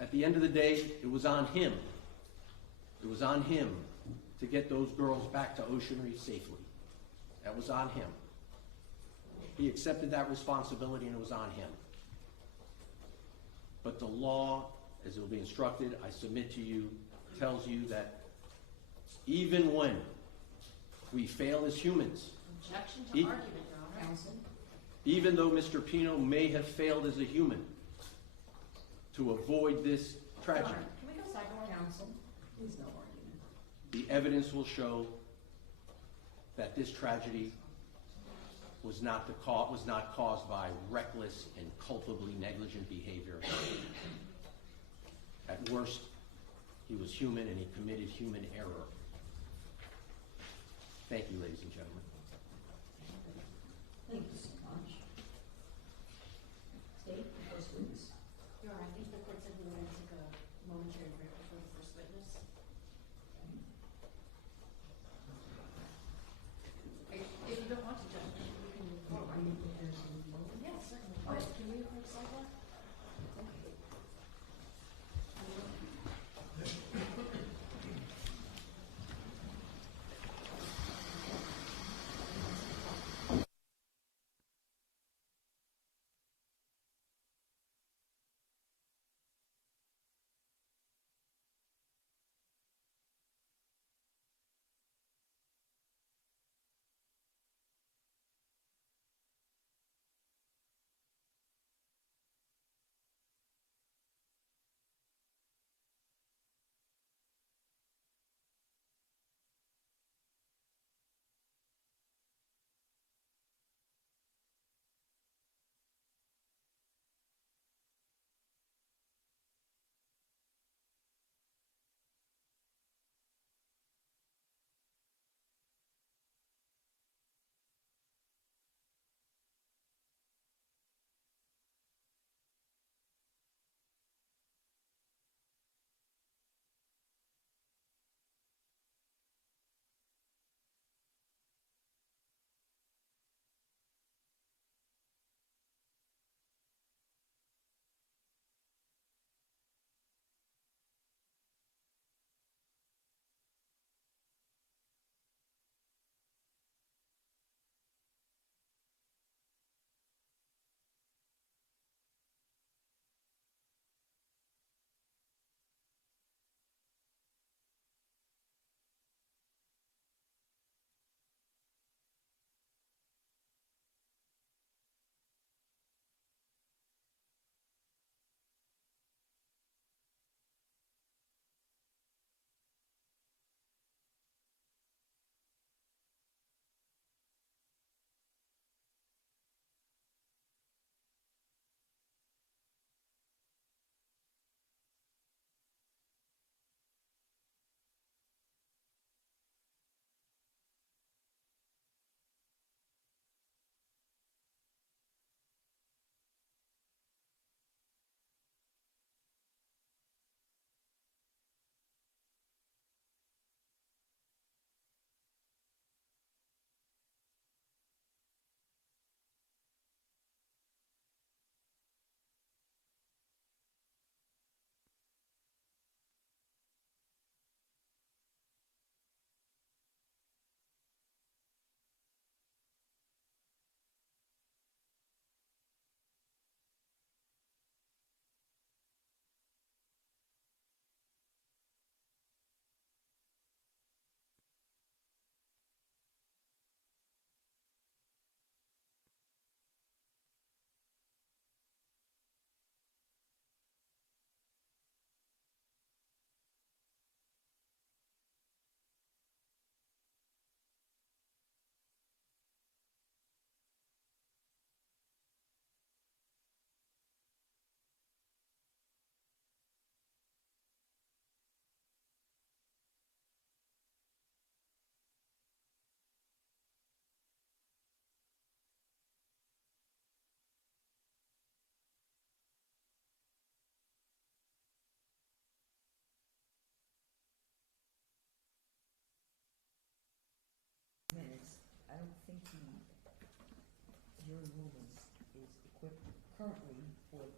At the end of the day, it was on him. It was on him to get those girls back to Ocean Reef safely. That was on him. He accepted that responsibility and it was on him. But the law as it will be instructed, I submit to you, tells you that even when we fail as humans, Objection to argument, Your Honor. Counsel? even though Mr. Pino may have failed as a human to avoid this tragedy, Your Honor, can we go sidebar? Counsel? Please no argument. the evidence will show that this tragedy was not caused by reckless and culpably negligent behavior. At worst, he was human and he committed human error. Thank you, ladies and gentlemen. Thank you so much. State, first witness. Your Honor, I think the court said we were going to take a momentary break before the first witness. If you don't want to, Judge, we can move forward. Yes, certainly. But can we approach sidebar? Minutes. I don't think the jury room is equipped currently for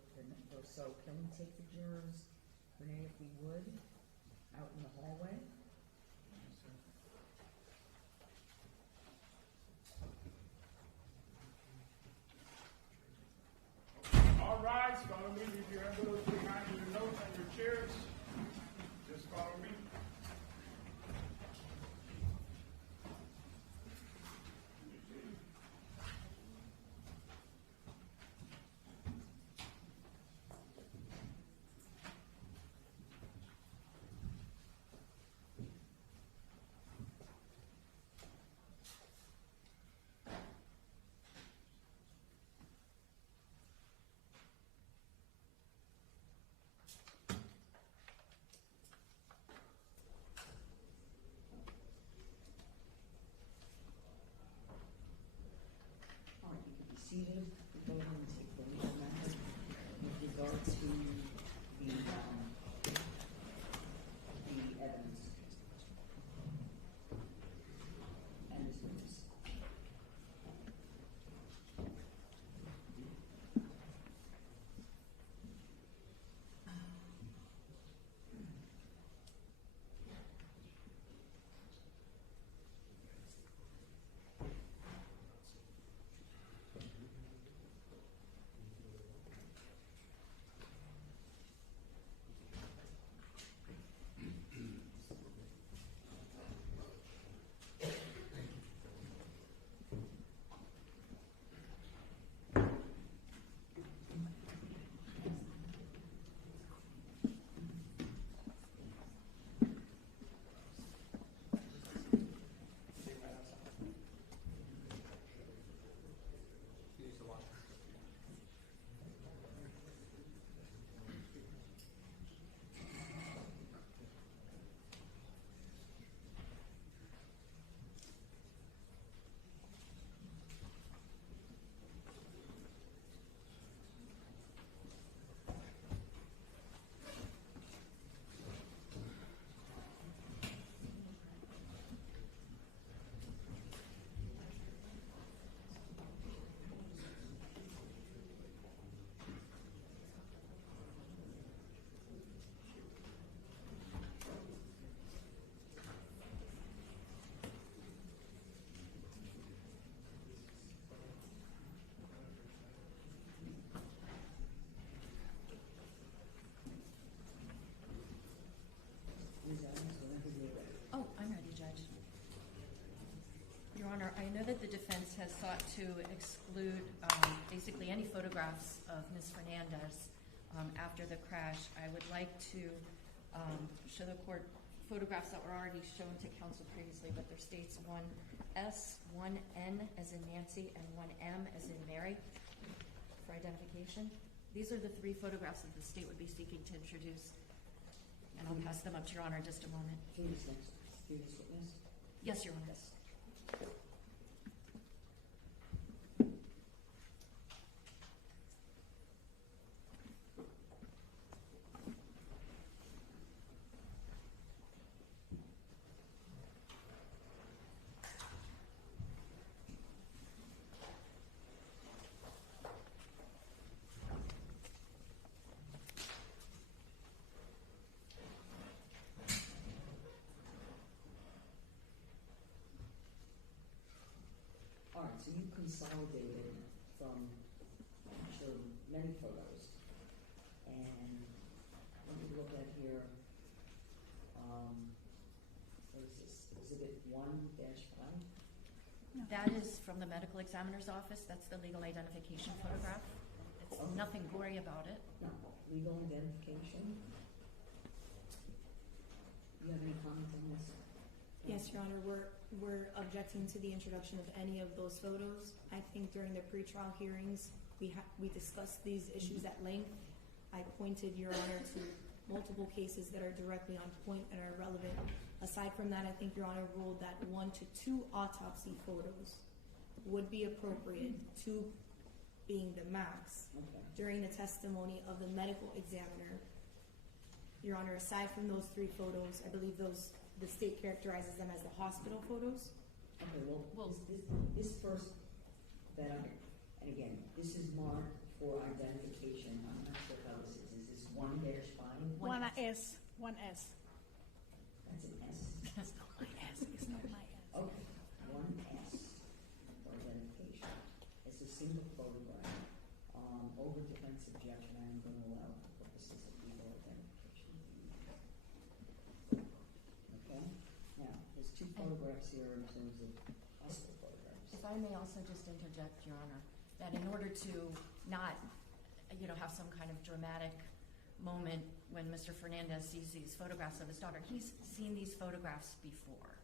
those, so can we take the jurors, Renee, if we would, out in the hallway? All rise, follow me, leave your envelopes behind your notes and your chair. seated, go ahead and take the lead on that. With regard to the evidence and this witness. Oh, I'm ready, Judge. Your Honor, I know that the defense has sought to exclude basically any photographs of Ms. Fernandez after the crash. I would like to show the court photographs that were already shown to counsel previously, but there states 1S, 1N as in Nancy, and 1M as in Mary for identification. These are the 3 photographs that the state would be seeking to introduce, and I'll pass them up to Your Honor in just a moment. Previous witness? Yes, Your Honor. Yes. All right, so you consolidated from actually many photos, and let me look at here. What is this? Exhibit 1-5? That is from the medical examiner's office. That's the legal identification photograph. It's nothing gory about it. No, legal identification. You have any comment on this? Yes, Your Honor, we're objecting to the introduction of any of those photos. I think during the pretrial hearings, we discussed these issues at length. I pointed, Your Honor, to multiple cases that are directly on point and are relevant. Aside from that, I think Your Honor ruled that 1 to 2 autopsy photos would be appropriate, 2 being the max. Okay. During the testimony of the medical examiner, Your Honor, aside from those 3 photos, I believe the state characterizes them as the hospital photos. Okay, well, this first that and again, this is marked for identification. I'm not sure how this is. Is this 1-5? 1S. That's an S. That's not my S. It's not my S. Okay, 1S for identification. It's a single photograph. Over defense objection, I am going to allow for purposes of legal identification. Okay? Now, there's 2 photographs here in terms of hospital photographs. If I may also just interject, Your Honor, that in order to not, have some kind of dramatic moment when Mr. Fernandez sees these photographs of his daughter, he's seen these photographs before.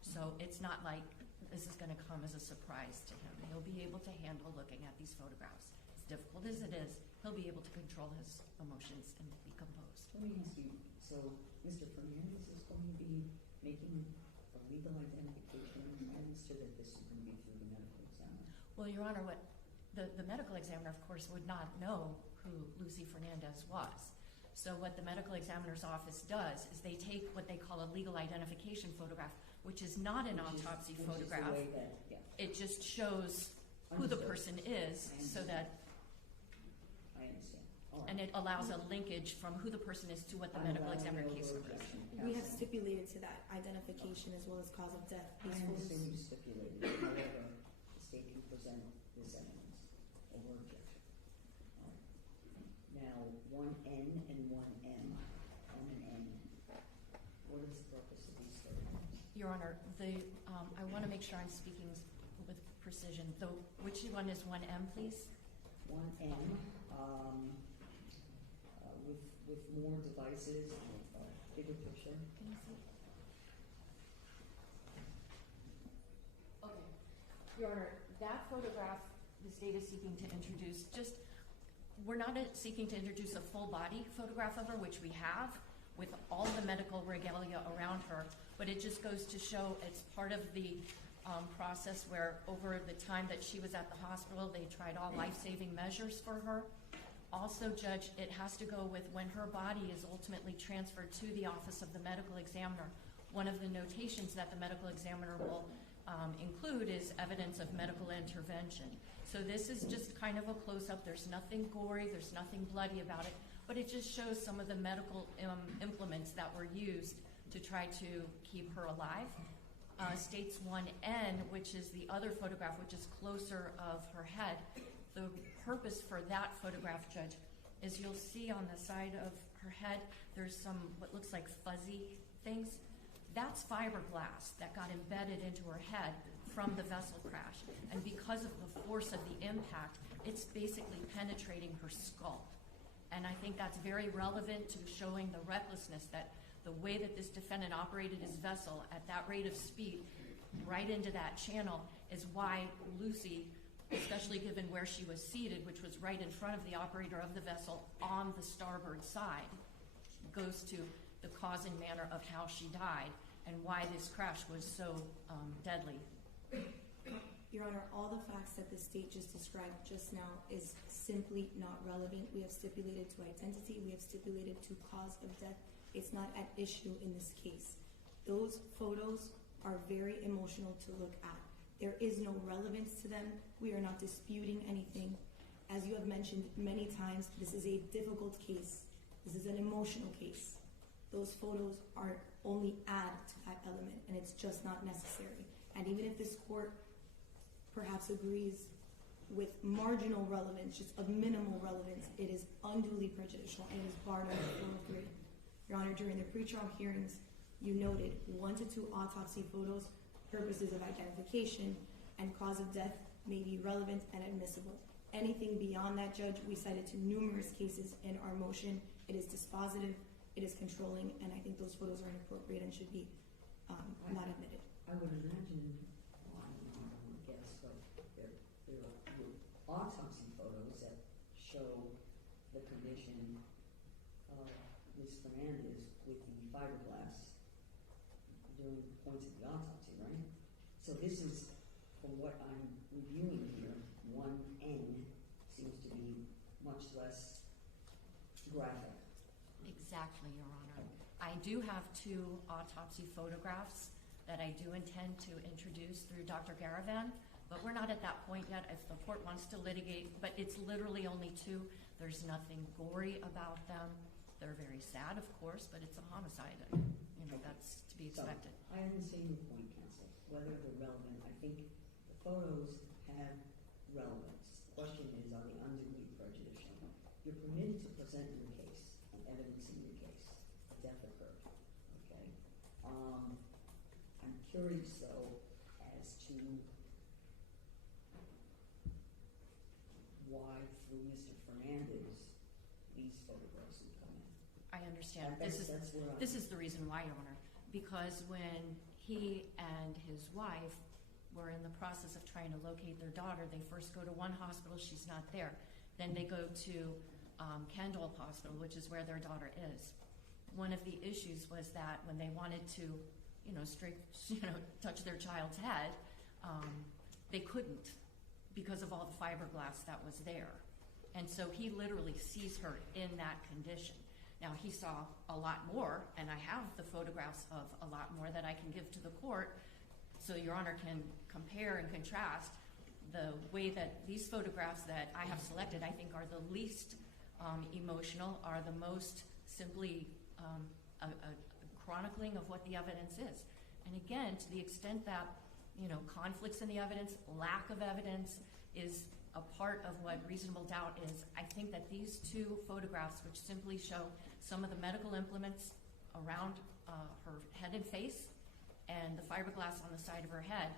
So it's not like this is going to come as a surprise to him. He'll be able to handle looking at these photographs. As difficult as it is, he'll be able to control his emotions and be composed. Let me ask you, so Mr. Fernandez is going to be making a legal identification. I understood that this is going to be through the medical examiner. Well, Your Honor, what the medical examiner, of course, would not know who Lucy Fernandez was. So what the medical examiner's office does is they take what they call a legal identification photograph, which is not an autopsy photograph. Which is the way that, yeah, It just shows who the Understood. person is, so that, I understand. All right. and it allows a linkage from who the person is to what the medical examiner case number is. We have stipulated to that identification as well as cause of death. I These photos. understand you stipulated, however, the state can present this evidence over objection. All right. Now, 1N and 1M, N and N, what is the purpose of these photographs? Your Honor, I want to make sure I'm speaking with precision. Which one is 1M, please? 1M, with more devices, bigger picture. Can you see? Okay. Your Honor, that photograph the state is seeking to introduce, we're not seeking to introduce a full body photograph of her, which we have with all the medical regalia around her, but it just goes to show it's part of the process where over the time that she was at the hospital, they tried all life-saving measures for her. Also, Judge, it has to go with when her body is ultimately transferred to the office of the medical examiner. One of the notations that the medical examiner will include is evidence of medical intervention. So this is just kind of a close-up. There's nothing gory, there's nothing bloody about it, but it just shows some of the medical implements that were used to try to keep her alive. States 1N, which is the other photograph, which is closer of her head. The purpose for that photograph, Judge, is you'll see on the side of her head, there's some what looks like fuzzy things. That's fiberglass that got embedded into her head from the vessel crash. And because of the force of the impact, it's basically penetrating her skull. And I think that's very relevant to showing the recklessness that the way that this defendant operated his vessel at that rate of speed right into that channel is why Lucy, especially given where she was seated, which was right in front of the operator of the vessel on the starboard side, goes to the cause and manner of how she died and why this crash was so deadly. Your Honor, all the facts that the state just described just now is simply not relevant. We have stipulated to identity. We have stipulated to cause of death. It's not at issue in this case. Those photos are very emotional to look at. There is no relevance to them. We are not disputing anything. As you have mentioned many times, this is a difficult case. This is an emotional case. Those photos are only add to that element, and it's just not necessary. And even if this court perhaps agrees with marginal relevance, just of minimal relevance, it is unduly prejudicial and it is barred under 403. Your Honor, during the pretrial hearings, you noted 1 to 2 autopsy photos, purposes of identification, and cause of death may be relevant and admissible. Anything beyond that, Judge, we cited to numerous cases in our motion. It is dispositive, it is controlling, and I think those photos are inappropriate and should be not admitted. I would imagine, well, I don't want to guess, but there are autopsy photos that show the condition of Ms. Fernandez with the fiberglass during the points of the autopsy, right? So this is, from what I'm reviewing here, 1N seems to be much less graphic. Exactly, Your Honor. I do have 2 autopsy photographs that I do intend to introduce through Dr. Garavan, but we're not at that point yet. If the court wants to litigate, but it's literally only 2. There's nothing gory about them. They're very sad, of course, but it's a homicide. That's to be expected. So, I understand your point, counsel. Whether they're relevant, I think the photos have relevance. The question is, are they unduly prejudicial? You're permitted to present your case and evidence in your case. A death occurred, okay? I'm curious, though, as to why, through Mr. Fernandez, these photographs would come in. I understand. That's This is the reason why, Your Honor, because when he and his wife were in the process of trying to locate their daughter, they first go to one hospital, she's not there. Then they go to Kendall Hospital, which is where their daughter is. One of the issues was that when they wanted to, touch their child's head, they couldn't because of all the fiberglass that was there. And so he literally sees her in that condition. Now, he saw a lot more, and I have the photographs of a lot more that I can give to the court, so Your Honor can compare and contrast the way that these photographs that I have selected, I think, are the least emotional, are the most simply a chronicling of what the evidence is. And again, to the extent that, you know, conflicts in the evidence, lack of evidence is a part of what reasonable doubt is, I think that these two photographs, which simply show some of the medical implements around her head and face and the fiberglass on the side of her head,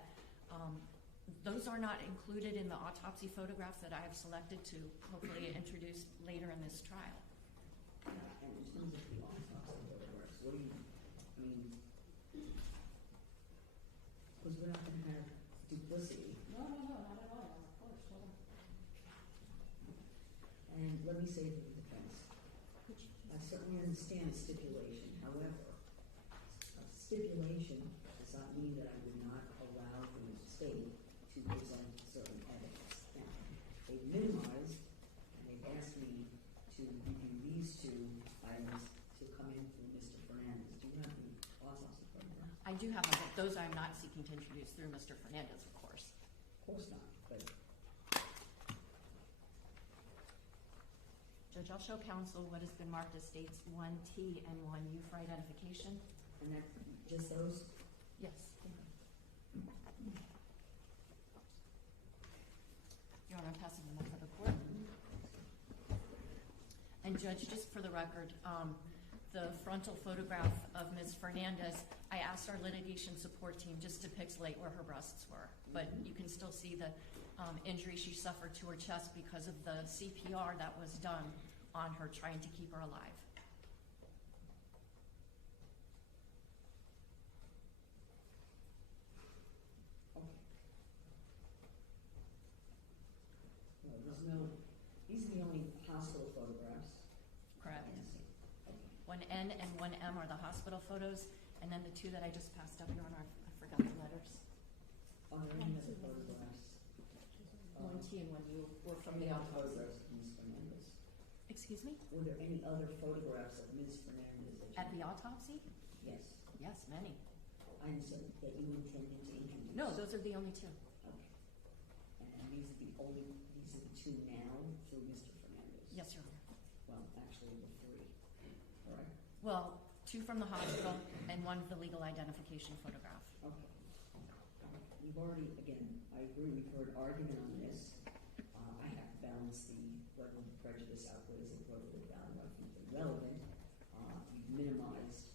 those are not included in the autopsy photographs that I have selected to hopefully introduce later in this trial. And in terms of the autopsy photographs, what do you, I mean, because we're not going to have duplicity. No, not at all, of course, hold on. And let me say to the defense, I certainly understand stipulation. However, a stipulation does not mean that I would not allow the state to present certain evidence. Now, they've minimized, and they've asked me to review these two items to come in from Mr. Fernandez. Do you have the autopsy photograph? I do have them, but those I'm not seeking to introduce through Mr. Fernandez, of course. Of course not, but Judge, I'll show counsel what has been marked as states 1T and 1U for identification. and that's just those. Yes. Your Honor, I'm passing them up for the court. And Judge, just for the record, the frontal photograph of Ms. Fernandez, I asked our litigation support team just to pixelate where her breasts were, but you can still see the injury she suffered to her chest because of the CPR that was done on her trying to keep her alive. Okay. No, there's no, these are the only hospital photographs. Correct. Okay. 1N and 1M are the hospital photos, and then the two that I just passed up, Your Honor, I forgot the letters. Are there any other photographs? 1T and 1U were from Any the other autopsy. photographs of Ms. Fernandez? Excuse me? Were there any other photographs of Ms. Fernandez? At the autopsy? Yes. Yes, many. I understand that you intended to introduce. No, those are the only two. Okay. And these are the only, these are the two now through Mr. Fernandez? Yes, Your Honor. Well, actually, the three, correct? Well, two from the hospital and one the legal identification photograph. Okay. You've already, again, I agree, we've heard argument on this. I have to balance the whether the prejudice outweighs the appropriate value. I think they're relevant. You've minimized,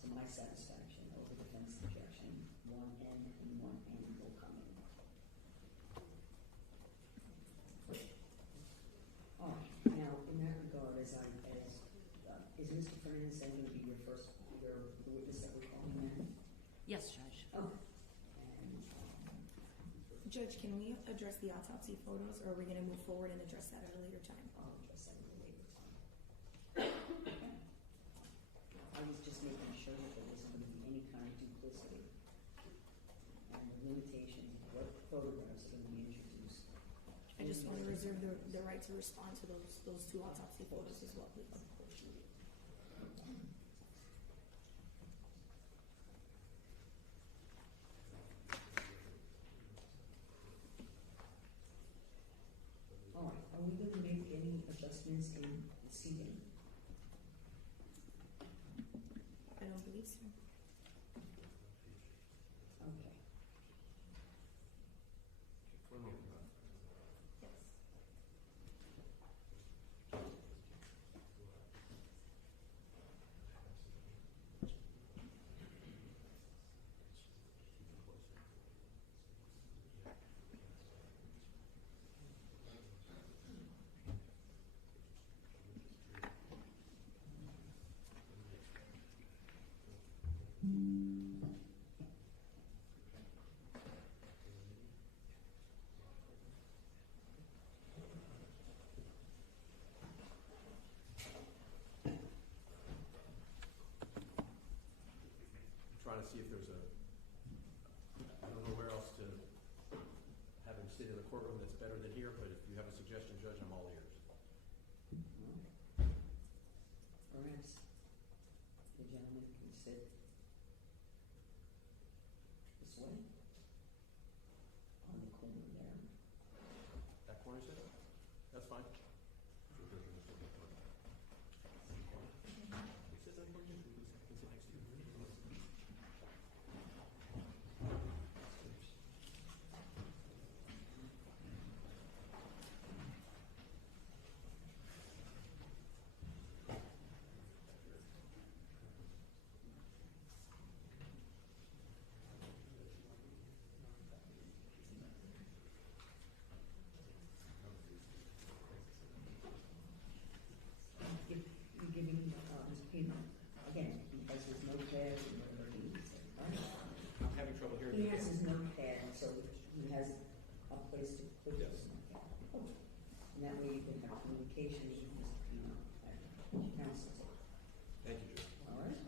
to my satisfaction, over defense objection. 1N and 1N will come in. All right. Now, in that regard, is Mr. Fernandez then going to be your witness that we're calling in? Yes, Judge. Okay. Judge, can we address the autopsy photos, or are we going to move forward and address that at a later time? I'll address that at a later time. I was just making sure that there wasn't going to be any kind of duplicity and the limitations of what photographs are going to be introduced. I just want to reserve the right to respond to those two autopsy photos as well, please. All right, are we going to make any adjustments in the seating? I don't believe so. Okay. One moment. Yes. Trying to see if there's I don't know where else to have him sit in the courtroom sit this way, on the corner there. That corner, sir? That's fine. You're giving Mr. Pino, again, he has his notepad and whatever he needs, right? I'm having trouble hearing He you. has his notepad, so he has a place to put his notepad. And that way you can have communication with Mr. Pino at council. Thank you, Judge. All right?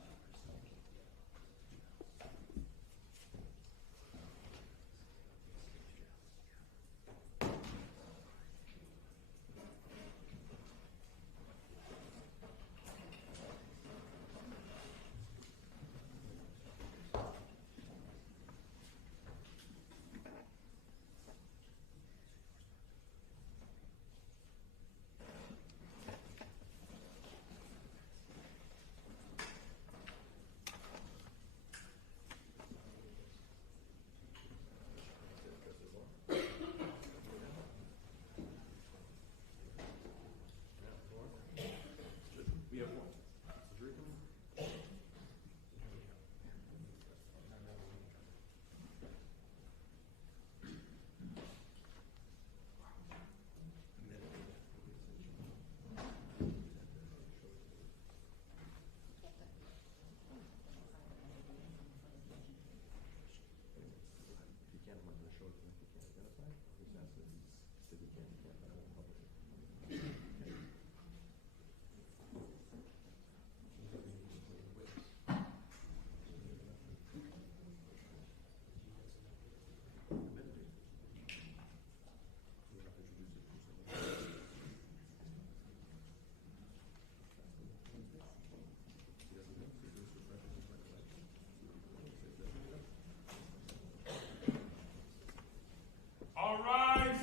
We have one. Is Drew coming? He can't, I'm not gonna show it to him if he can't identify. He says that he can't publicly. All rise.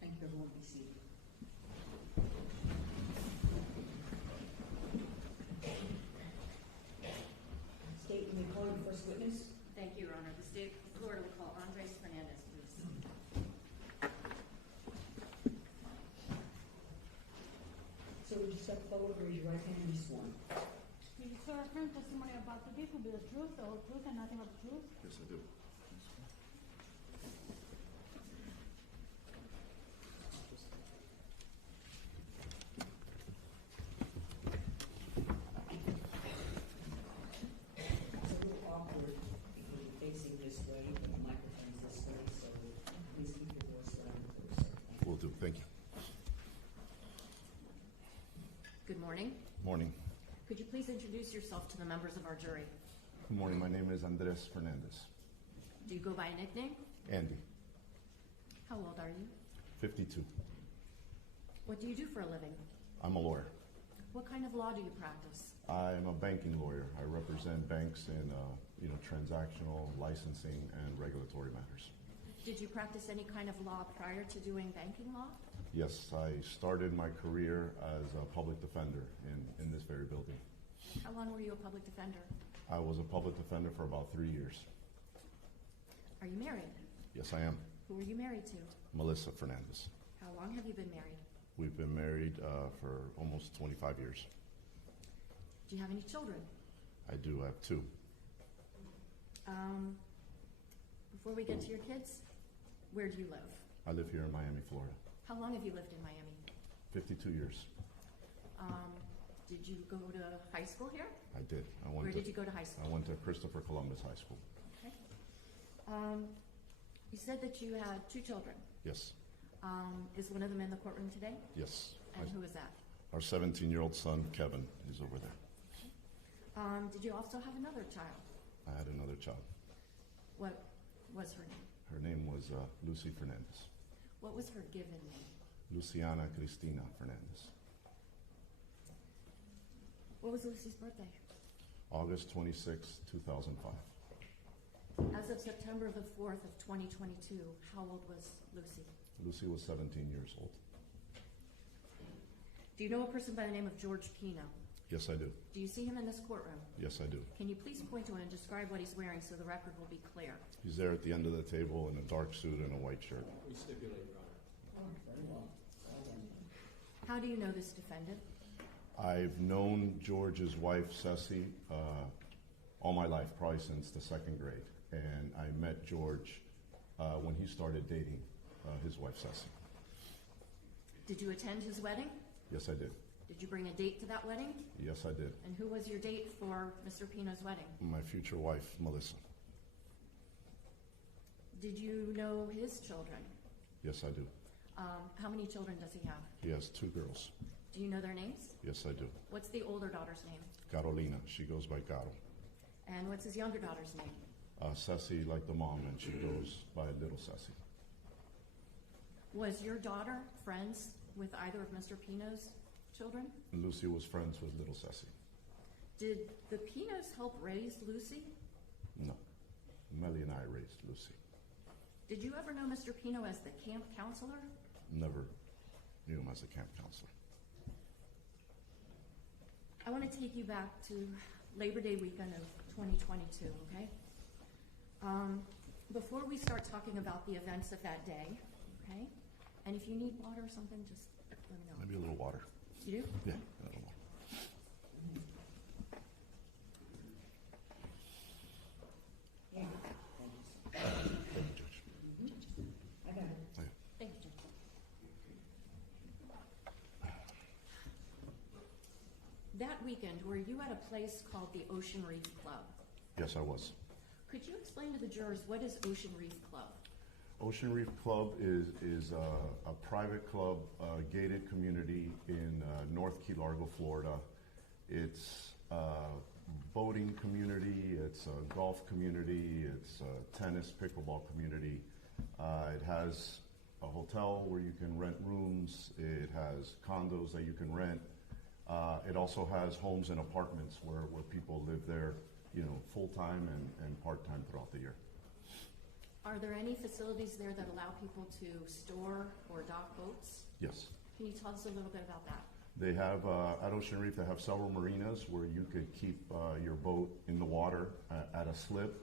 Thank you, everyone, be seated. State, you may call your first witness. Thank you, Your Honor. The state of Florida will call Andres Fernandez, please. So would you step forward, raise your right hand, and be sworn? Do you swear affirm testimony about to give will be the truth, the whole truth, and nothing but the truth? Yes, I do. It's a little awkward because you're facing this way, but the microphone's this way, so please keep your voice loud and clear, sir. Will do, thank you. Good morning. Morning. Could you please introduce yourself to the members of our jury? Good morning, my name is Andres Fernandez. Do you go by a nickname? Andy, How old are you? 52. What do you do for a living? I'm a lawyer. What kind of law do you practice? I'm a banking lawyer. I represent banks in transactional, licensing, and regulatory matters. Did you practice any kind of law prior to doing banking law? Yes, I started my career as a public defender in this very building. How long were you a public defender? I was a public defender for about 3 years. Are you married? Yes, I am. Who are you married to? Melissa Fernandez. How long have you been married? We've been married for almost 25 years. Do you have any children? I do have 2. Before we get to your kids, where do you live? I live here in Miami, Florida. How long have you lived in Miami? 52 years. Did you go to high school here? I did. Where did you go to high I school? went to Christopher Columbus High School. Okay. You said that you had 2 children. Yes. Is one of them in the courtroom today? Yes. And who is that? Our 17-year-old son, Kevin, is over there. Did you also have another child? I had another child. What was her name? Her name was Lucy Fernandez. What was her given name? Luciana Cristina Fernandez. What was Lucy's birthday? August 26, 2005. As of September the 4th of 2022, how old was Lucy? Lucy was 17 years old. Do you know a person by the name of George Pino? Yes, I do. Do you see him in this courtroom? Yes, I do. Can you please point to him and describe what he's wearing so the record will be clear? He's there at the end of the table in a dark suit and a white shirt. We stipulate, Your Honor. How do you know this defendant? I've known George's wife, Ceci, all my life, probably since the 2nd grade. And I met George when he started dating his wife, Ceci. Did you attend his wedding? Yes, I did. Did you bring a date to that wedding? Yes, I did. And who was your date for Mr. Pino's wedding? My future wife, Melissa. Did you know his children? Yes, I do. How many children does he have? He has 2 girls. Do you know their names? Yes, I do. What's the older daughter's name? Carolina, she goes by Caro. And what's his younger daughter's name? Ceci, like the mom, and she goes by Little Ceci. Was your daughter friends with either of Mr. Pino's children? Lucy was friends with Little Ceci. Did the Pinos help raise Lucy? No. Melly and I raised Lucy. Did you ever know Mr. Pino as the camp counselor? Never knew him as a camp counselor. I want to take you back to Labor Day weekend of 2022, okay? Before we start talking about the events of that day, okay? And if you need water or something, just let me know. Maybe a little water. You do? Yeah, a little water. Thank you, Judge. I got it. Okay. Thank you, Jim. That weekend, were you at a place called the Ocean Reef Club? Yes, I was. Could you explain to the jurors what is Ocean Reef Club? Ocean Reef Club is a private club, gated community in North Key Largo, Florida. It's a boating community, it's a golf community, it's a tennis, pickleball community. It has a hotel where you can rent rooms. It has condos that you can rent. It also has homes and apartments where people live there, you know, full-time and part-time throughout the year. Are there any facilities there that allow people to store or dock boats? Yes. Can you tell us a little bit about that? They have, at Ocean Reef, they have several marinas where you could keep your boat in the water at a slip,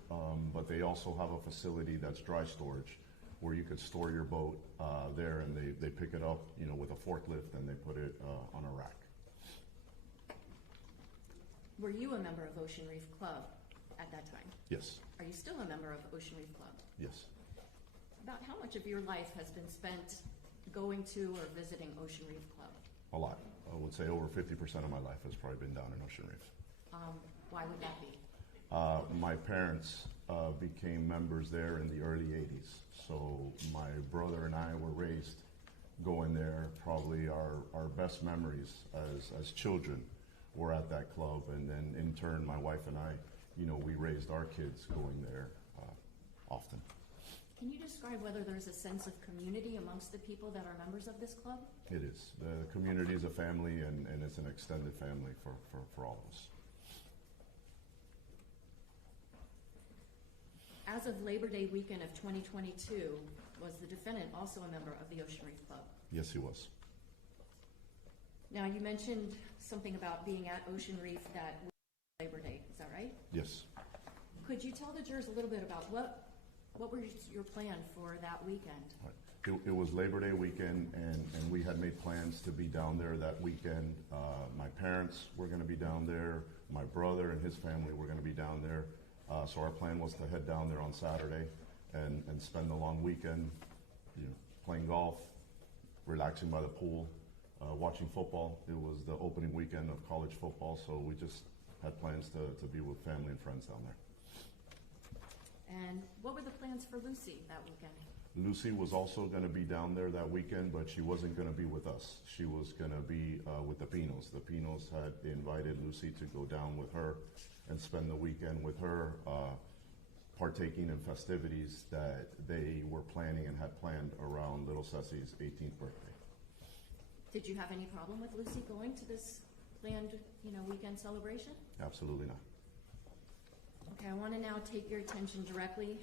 but they also have a facility that's dry storage where you could store your boat there, and they pick it up, you know, with a forklift, and they put it on a rack. Were you a member of Ocean Reef Club at that time? Yes, Are you still a member of Ocean Reef Club? yes. About how much of your life has been spent going to or visiting Ocean Reef Club? A lot. I would say over 50% of my life has probably been down in Ocean Reef. Why would that be? My parents became members there in the early 80s. So my brother and I were raised going there. Probably our best memories as children were at that club. And then in turn, my wife and I, you know, we raised our kids going there often. Can you describe whether there's a sense of community amongst the people that are members of this club? It is. The community is a family, and it's an extended family for all of us. As of Labor Day weekend of 2022, was the defendant also a member of the Ocean Reef Club? Yes, he was. Now, you mentioned something about being at Ocean Reef that Labor Day, is that right? Yes. Could you tell the jurors a little bit about what were your plan for that weekend? Right. It was Labor Day weekend, and we had made plans to be down there that weekend. My parents were going to be down there. My brother and his family were going to be down there. So our plan was to head down there on Saturday. and spend the long weekend, playing golf, relaxing by the pool, watching football. It was the opening weekend of college football, so we just had plans to be with family and friends down there. And what were the plans for Lucy that weekend? Lucy was also going to be down there that weekend, but she wasn't going to be with us. She was going to be with the Pinos. The Pinos had invited Lucy to go down with her and spend the weekend with her, partaking in festivities that they were planning and had planned around little Ceci's 18th birthday. Did you have any problem with Lucy going to this planned, weekend celebration? Absolutely not. Okay, I want to now take your attention directly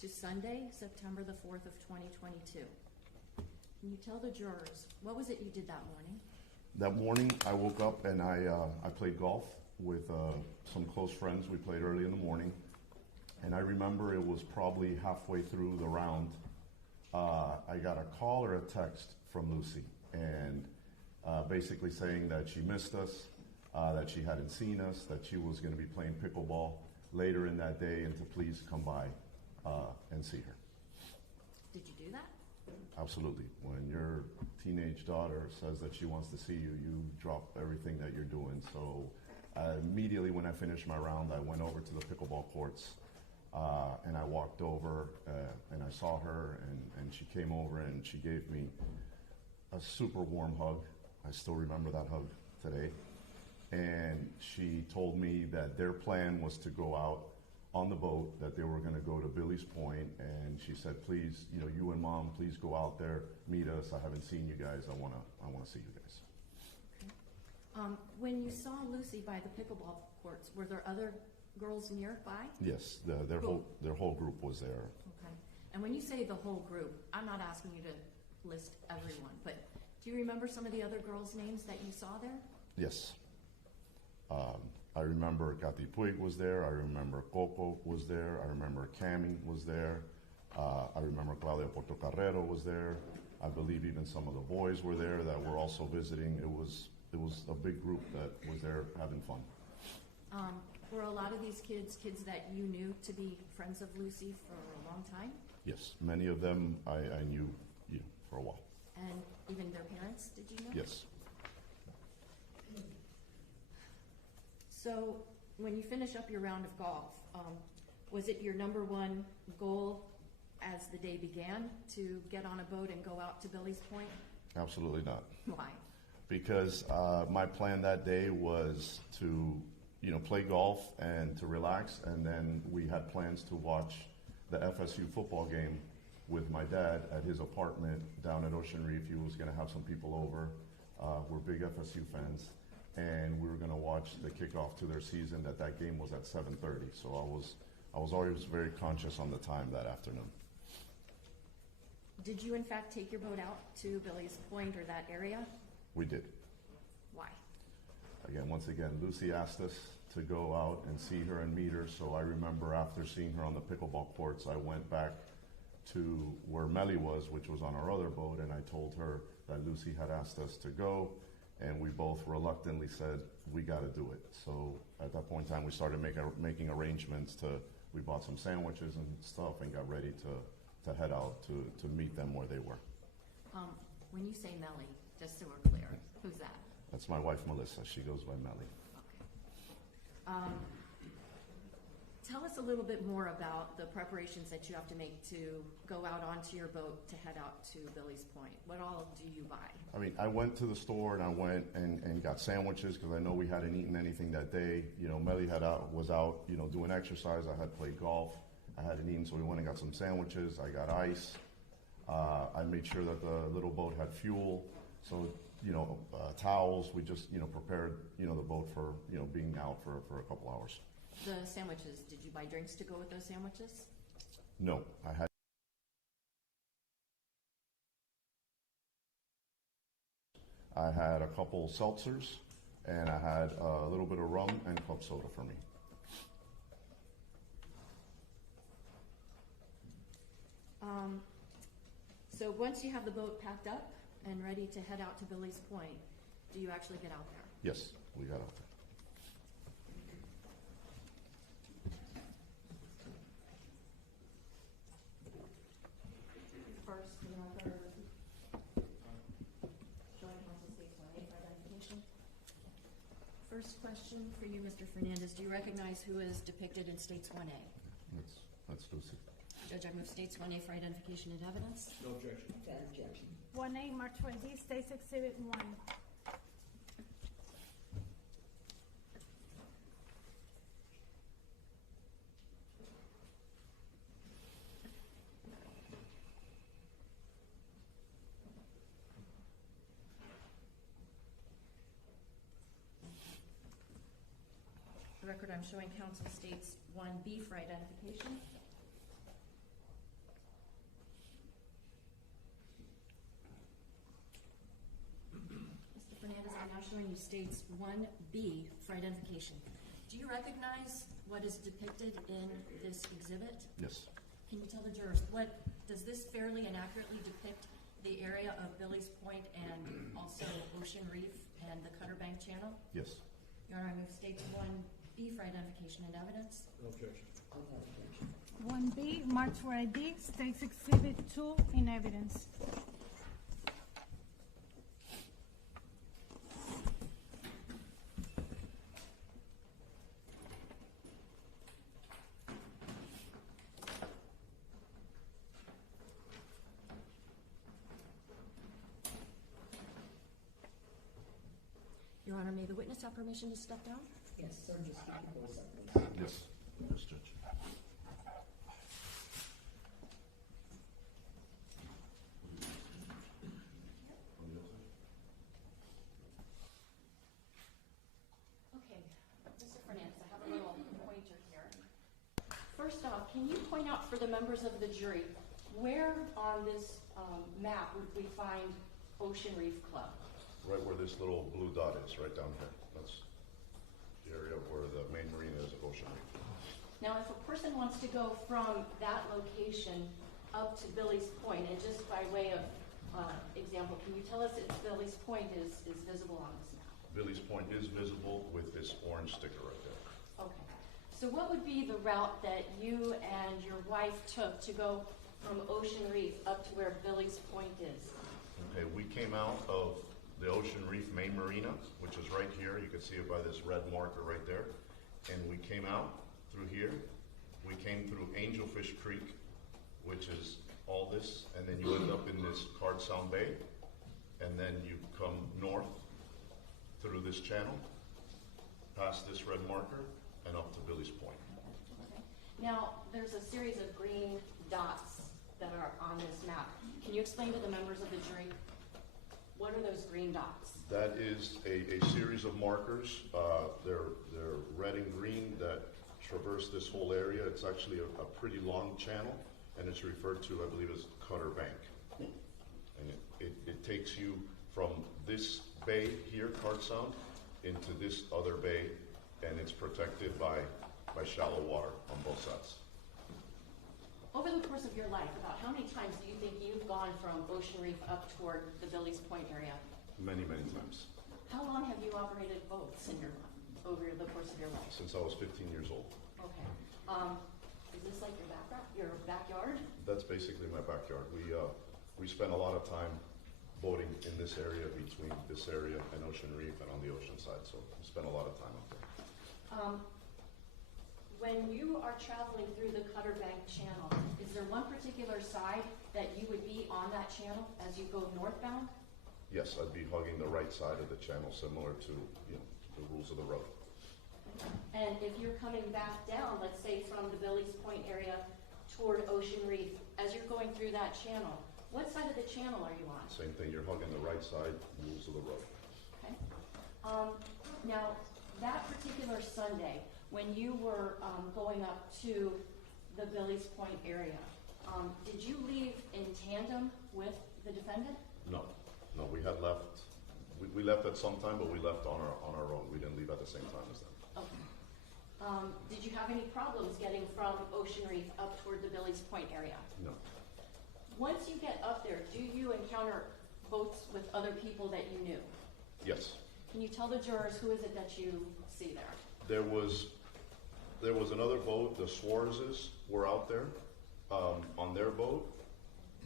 to Sunday, September the 4th of 2022. Can you tell the jurors, what was it you did that morning? That morning, I woke up and I played golf with some close friends. We played early in the morning. And I remember it was probably halfway through the round. I got a call or a text from Lucy, and basically saying that she missed us, that she hadn't seen us, that she was going to be playing pickleball later in that day, and to please come by and see her. Did you do that? Absolutely. When your teenage daughter says that she wants to see you, you drop everything that you're doing. So immediately when I finished my round, I went over to the pickleball courts, and I walked over and I saw her, and she came over and she gave me a super warm hug. I still remember that hug today. And she told me that their plan was to go out on the boat, that they were going to go to Billy's Point, and she said, please, you and Mom, please go out there, meet us. I haven't seen you guys. I want to see you guys. Okay. When you saw Lucy by the pickleball courts, were there other girls nearby? Yes, their whole group was there. Okay. And when you say the whole group, I'm not asking you to list everyone, but do you remember some of the other girls' names that you saw there? Yes. I remember Cathy Puig was there. I remember Coco was there. I remember Cami was there. I remember Claudia Portocarrero was there. I believe even some of the boys were there that were also visiting. It was a big group that was there having fun. Were a lot of these kids that you knew to be friends of Lucy for a long time? Yes, many of them I knew for a while. And even their parents, did you know? Yes. So when you finish up your round of golf, was it your number one goal as the day began to get on a boat and go out to Billy's Point? Absolutely not. Why? Because my plan that day was to play golf and to relax, and then we had plans to watch the FSU football game with my dad at his apartment down at Ocean Reef. He was going to have some people over. We're big FSU fans, and we were going to watch the kickoff to their season. That game was at 7:30, so I was always very conscious on the time that afternoon. Did you in fact take your boat out to Billy's Point or that area? We did. Why? Once again, Lucy asked us to go out and see her and meet her, so I remember after seeing her on the pickleball courts, I went back to where Melly was, which was on our other boat, and I told her that Lucy had asked us to go, and we both reluctantly said, we got to do it. So at that point in time, we started making arrangements we bought some sandwiches and stuff and got ready to head out to meet them where they were. When you say Melly, just so we're clear, who's that? That's my wife, Melissa. She goes by Melly. Okay. Tell us a little bit more about the preparations that you have to make to go out onto your boat to head out to Billy's Point. What all do you buy? I went to the store and I went and got sandwiches because I know we hadn't eaten anything that day. Melly was out, doing exercise. I had played golf. I hadn't eaten, so we went and got some sandwiches. I got ice. I made sure that the little boat had fuel. So, towels. We just, prepared, the boat for, being out for a couple hours. The sandwiches, did you buy drinks to go with those sandwiches? No, I had a couple seltzers, and I had a little bit of rum and club soda for me. So once you have the boat packed up and ready to head out to Billy's Point, do you actually get out there? Yes, we got out there. First question for you, Mr. Fernandez. Do you recognize who is depicted in States 1A? That's Lucy. Judge, I move States 1A for identification and evidence. No objection. Without objection. 1A, March 4D, States Exhibit 1. The record I'm showing counsel states 1B for identification. Mr. Fernandez, I'm now showing you states 1B for identification. Do you recognize what is depicted in this exhibit? Yes. Can you tell the jurors, does this fairly and accurately depict the area of Billy's Point and also Ocean Reef and the Cutter Bank Channel? Yes. Your Honor, I move states 1B for identification and evidence. No objection. Without objection. 1B, March 4ID, States Exhibit 2 in evidence. Your Honor, may the witness have permission to step down? Yes, sir, just keep your voice up, please. Yes. Yes, Judge. Okay, Mr. Fernandez, I have a little pointer here. First off, can you point out for the members of the jury, where on this map would we find Ocean Reef Club? Right where this little blue dot is, right down here. That's the area where the main marina is of Ocean Reef. Now, if a person wants to go from that location up to Billy's Point, and just by way of example, can you tell us if Billy's Point is visible on this map? Billy's Point is visible with this orange sticker right there. Okay. So what would be the route that you and your wife took to go from Ocean Reef up to where Billy's Point is? Okay, we came out of the Ocean Reef main marina, which is right here. You can see it by this red marker right there. And we came out through here. We came through Angelfish Creek, which is all this, and then you end up in this Card Sound Bay, and then you come north through this channel, past this red marker, and up to Billy's Point. Okay. Now, there's a series of green dots that are on this map. Can you explain to the members of the jury, what are those green dots? That is a series of markers. They're red and green that traverse this whole area. It's actually a pretty long channel, and it's referred to, I believe, as Cutter Bank. And it takes you from this bay here, Card Sound, into this other bay, and it's protected by shallow water on both sides. Over the course of your life, about how many times do you think you've gone from Ocean Reef up toward the Billy's Point area? Many, many times. How long have you operated boats over the course of your life? Since I was 15 years old. Okay. Is this like your backyard? That's basically my backyard. We spend a lot of time boating in this area, between this area and Ocean Reef and on the ocean side, so we spend a lot of time up there. When you are traveling through the Cutter Bank Channel, is there one particular side that you would be on that channel as you go northbound? Yes, I'd be hugging the right side of the channel, similar to the rules of the road. And if you're coming back down, let's say from the Billy's Point area toward Ocean Reef, as you're going through that channel, what side of the channel are you on? Same thing, you're hugging the right side, rules of the road. Okay. Now, that particular Sunday, when you were going up to the Billy's Point area, did you leave in tandem with the defendant? No, we had left. We left at some time, but we left on our own. We didn't leave at the same time as them. Okay. Did you have any problems getting from Ocean Reef up toward the Billy's Point area? No. Once you get up there, do you encounter boats with other people that you knew? Yes. Can you tell the jurors who is it that you see there? There was another boat. The Swarzes were out there on their boat.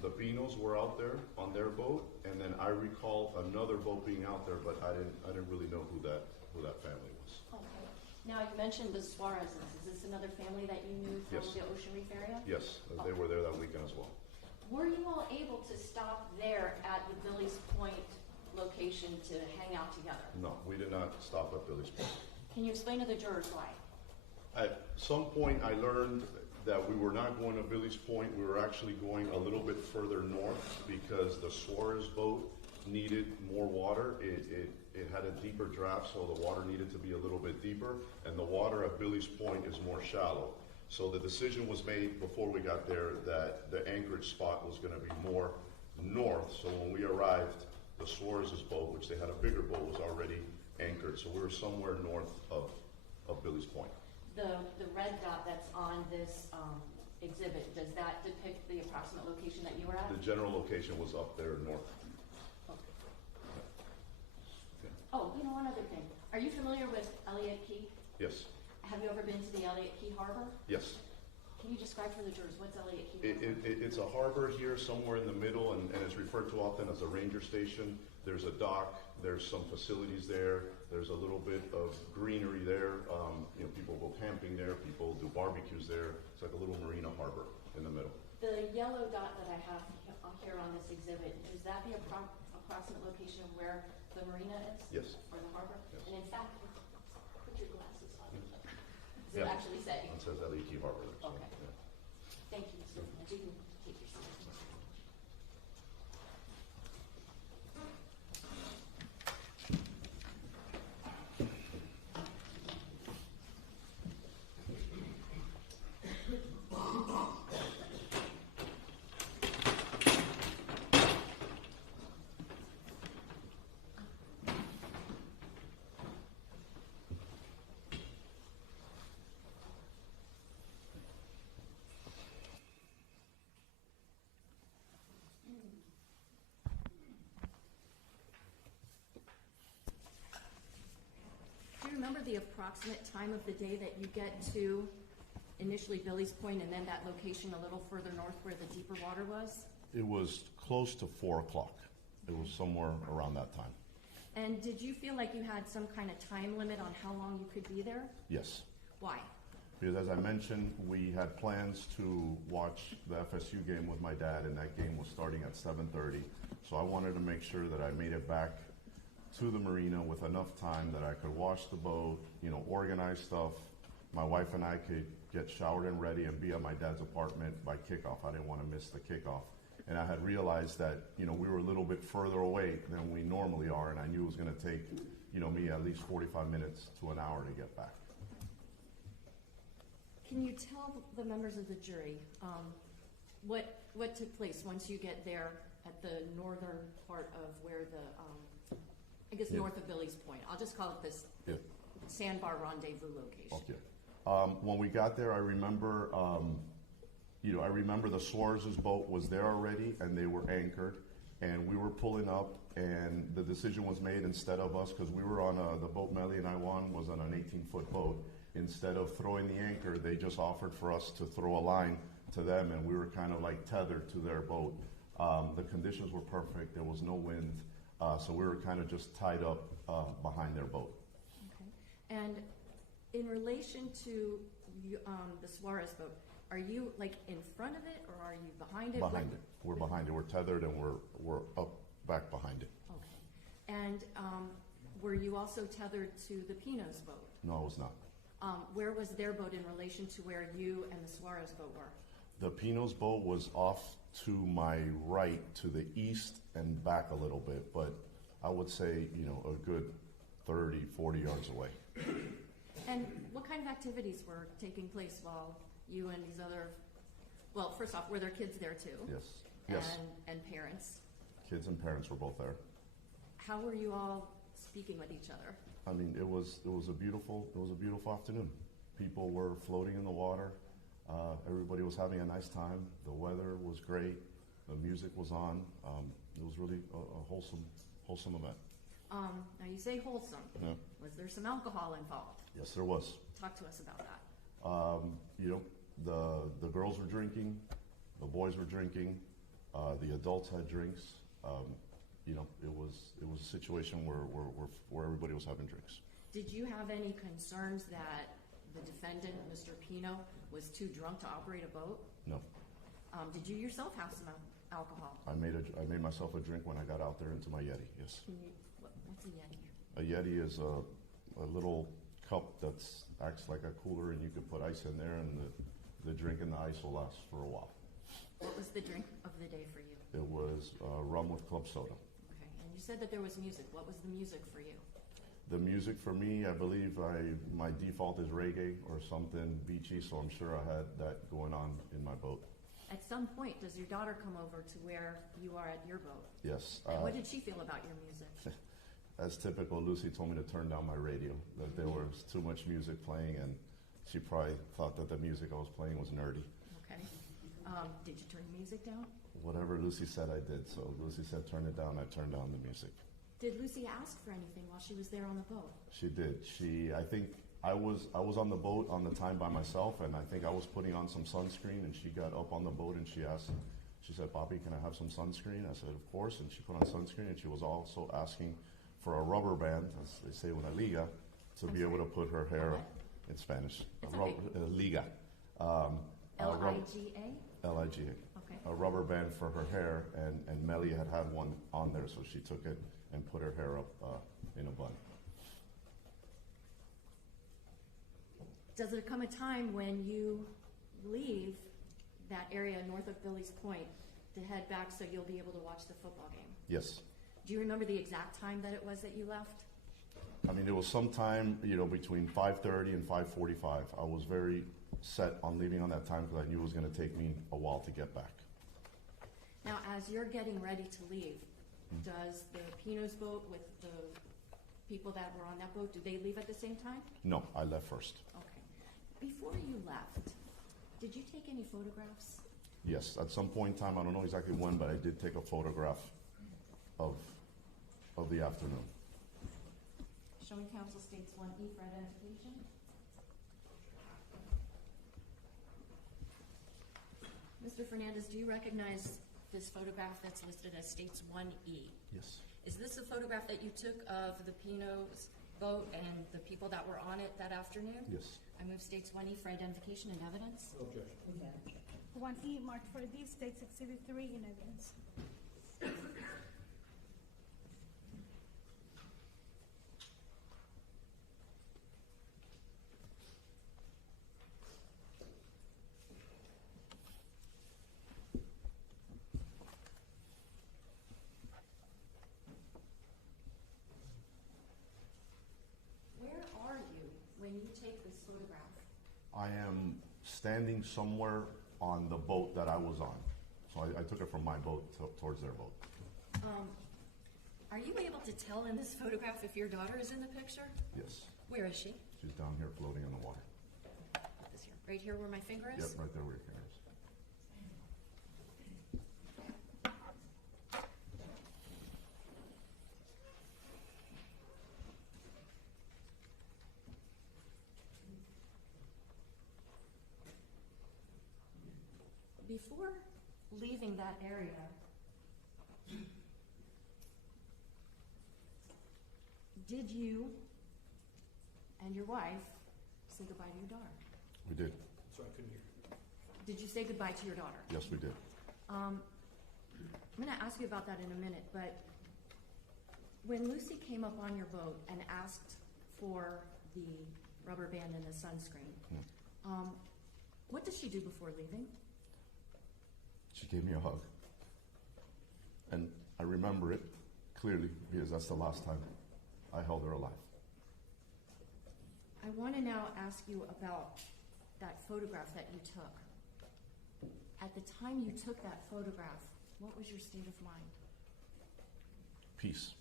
The Pinos were out there on their boat, and then I recall another boat being out there, but I didn't really know who that family was. mentioned the Suarez's. Is this another family that you knew from Yes. the Ocean Reef area? Yes, they were there that weekend as well. Were you all able to stop there at the Billy's Point location to hang out together? No, we did not stop at Billy's Point. Can you explain to the jurors why? At some point, I learned that we were not going to Billy's Point. We were actually going a little bit further north because the Suarez boat needed more water. It had a deeper draft, so the water needed to be a little bit deeper, and the water at Billy's Point is more shallow. So the decision was made before we got there that the anchorage spot was going to be more north. So when we arrived, the Suarez's boat, which they had a bigger boat, was already anchored. So we were somewhere north of Billy's Point. The red dot that's on this exhibit, does that depict the approximate location that you were at? The general location was up there north. Okay. Oh, you know, one other thing. Are you familiar with Elliott Key? Yes. Have you ever been to the Elliott Key Harbor? Yes. Can you describe for the jurors what's Elliott Key Harbor? It's a harbor here somewhere in the middle, and it's referred to often as a ranger station. There's a dock, there's some facilities there, there's a little bit of greenery there. People go camping there, people do barbecues there. It's like a little marina harbor in the middle. The yellow dot that I have here on this exhibit, is that the approximate location where the marina is? Yes. Or the harbor? Yes. And in fact, put your glasses on. Yes. Does it Yeah. actually say? It says Elliott Key Harbor. So, Okay. yeah. Thank you, Mr. Fernandez. You can take your seat. Do you remember the approximate time of the day that you get to initially Billy's Point and then that location a little further north where the deeper water was? It was close to 4 o'clock. It was somewhere around that time. And did you feel like you had some kind of time limit on how long you could be there? Yes. Why? Because as I mentioned, we had plans to watch the FSU game with my dad, and that game was starting at 7:30. So I wanted to make sure that I made it back to the marina with enough time that I could wash the boat, organize stuff. My wife and I could get showered and ready and be at my dad's apartment by kickoff. I didn't want to miss the kickoff. And I had realized that, we were a little bit further away than we normally are, and I knew it was going to take, me at least 45 minutes to an hour to get back. Can you tell the members of the jury what took place once you get there at the northern part of where the, Yeah. north of Billy's Point? I'll just call it this Yeah. sandbar rendezvous location. Okay. When we got there, I remember, I remember the Suarez's boat was there already, and they were anchored, and we were pulling up, and the decision was made instead of us, because we were on the boat Melly and I won was on an 18-foot boat. Instead of throwing the anchor, they just offered for us to throw a line to them, and we were kind of like tethered to their boat. The conditions were perfect. There was no wind, so we were kind of just tied up behind their boat. Okay. And in relation to the Suarez boat, are you like in front of it, or are you behind it? Behind it. We're behind it. We're tethered, and we're up back behind it. Okay. And were you also tethered to the Pino's boat? No, I was not. Where was their boat in relation to where you and the Suarez boat were? The Pino's boat was off to my right, to the east and back a little bit, but I would say, a good 30, 40 yards away. And what kind of activities were taking place while you and these other, well, first off, were there kids there too? Yes. Yes. And parents? Kids and parents were both there. How were you all speaking with each other? I mean, it was a beautiful afternoon. People were floating in the water. Everybody was having a nice time. The weather was great. The music was on. It was really a wholesome event. Now you say wholesome. Yeah. Was there some alcohol involved? Yes, there was. Talk to us about that. The girls were drinking, the boys were drinking, the adults had drinks. It was a situation where everybody was having drinks. Did you have any concerns that the defendant, Mr. Pino, was too drunk to operate a boat? No. Did you yourself have some alcohol? I made myself a drink when I got out there into my Yeti, yes. What's a Yeti? A Yeti is a little cup that acts like a cooler, and you can put ice in there, and the drink and the ice will last for a while. What was the drink of the day for you? It was rum with club soda. Okay, and you said that there was music. What was the music for you? The music for me, I believe my default is reggae or something beachy, so I'm sure I had that going on in my boat. At some point, does your daughter come over to where you are at your boat? Yes. And what did she feel about your music? As typical, Lucy told me to turn down my radio, that there was too much music playing, and she probably thought that the music I was playing was nerdy. Okay. Did you turn the music down? Whatever Lucy said, I did. So Lucy said turn it down, I turned down the music. Did Lucy ask for anything while she was there on the boat? She did. I think I was on the boat on the time by myself, and I think I was putting on some sunscreen, and she got up on the boat and she said, Bobby, can I have some sunscreen? I said, of course, and she put on sunscreen, and she was also asking for a rubber band, as they say, una liga, to be able to put her hair in Spanish. It's a okay. Liga. L-I-G-A? L-I-G-A. Okay. A rubber band for her hair, and Melly had one on there, so she took it and put her hair up in a bun. Does there come a time when you leave that area north of Billy's Point to head back so you'll be able to watch the football game? Yes. Do you remember the exact time that it was that you left? I mean, it was sometime, between 5:30 and 5:45. I was very set on leaving on that time because I knew it was going to take me a while to get back. Now, as you're getting ready to leave, does the Pino's boat with the people that were on that boat, do they leave at the same time? No, I left first. Okay. Before you left, did you take any photographs? Yes, at some point in time, I don't know exactly when, but I did take a photograph of the afternoon. Showing counsel states 1E for identification. Mr. Fernandez, do you recognize this photograph that's listed as states 1E? Yes. Is this a photograph that you took of the Pino's boat and the people that were on it that afternoon? Yes. I move states 1E for identification and evidence. Objection. 1E marked for D states Exhibit 3 in evidence. Where are you when you take this photograph? I am standing somewhere on the boat that I was on. So I took it from my boat towards their boat. Are you able to tell in this photograph if your daughter is in the picture? Yes. Where is she? She's down here floating in the water. This here, right here where my finger is? Yep, right there where your finger is. Before leaving that area, did you and your wife say goodbye to your daughter? We did. So I couldn't hear. Did you say goodbye to your daughter? Yes, we did. I'm going to ask you about that in a minute, but when Lucy came up on your boat and asked for the rubber band and the sunscreen, what did she do before leaving? She gave me a hug. And I remember it clearly because that's the last time I held her alive. I want to now ask you about that photograph that you took. At the time you took that photograph, what was your state of mind? Peace.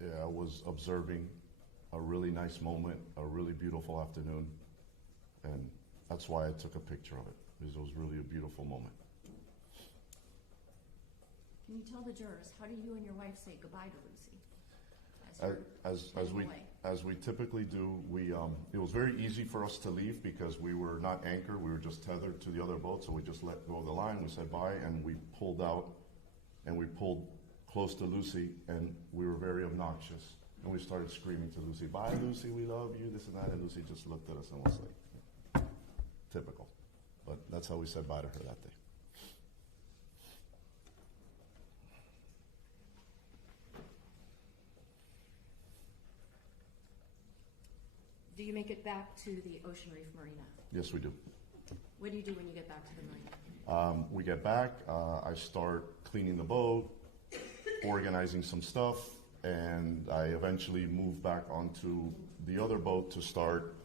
Yeah, I was observing a really nice moment, a really beautiful afternoon, and that's why I took a picture of it, because it was really a beautiful moment. Can you tell the jurors, how do you and your wife say goodbye to Lucy? As we typically do, it was very easy for us to leave because we were not anchored, we were just tethered to the other boat, so we just let go of the line, we said bye, and we pulled out, and we pulled close to Lucy, and we were very obnoxious. And we started screaming to Lucy, "Bye, Lucy, we love you," this and that. And Lucy just looked at us and was like, typical. But that's how we said bye to her that day. Do you make it back to the Ocean Reef Marina? Yes, we do. What do you do when you get back to the marina? We get back, I start cleaning the boat, organizing some stuff, and I eventually move back onto the other boat to start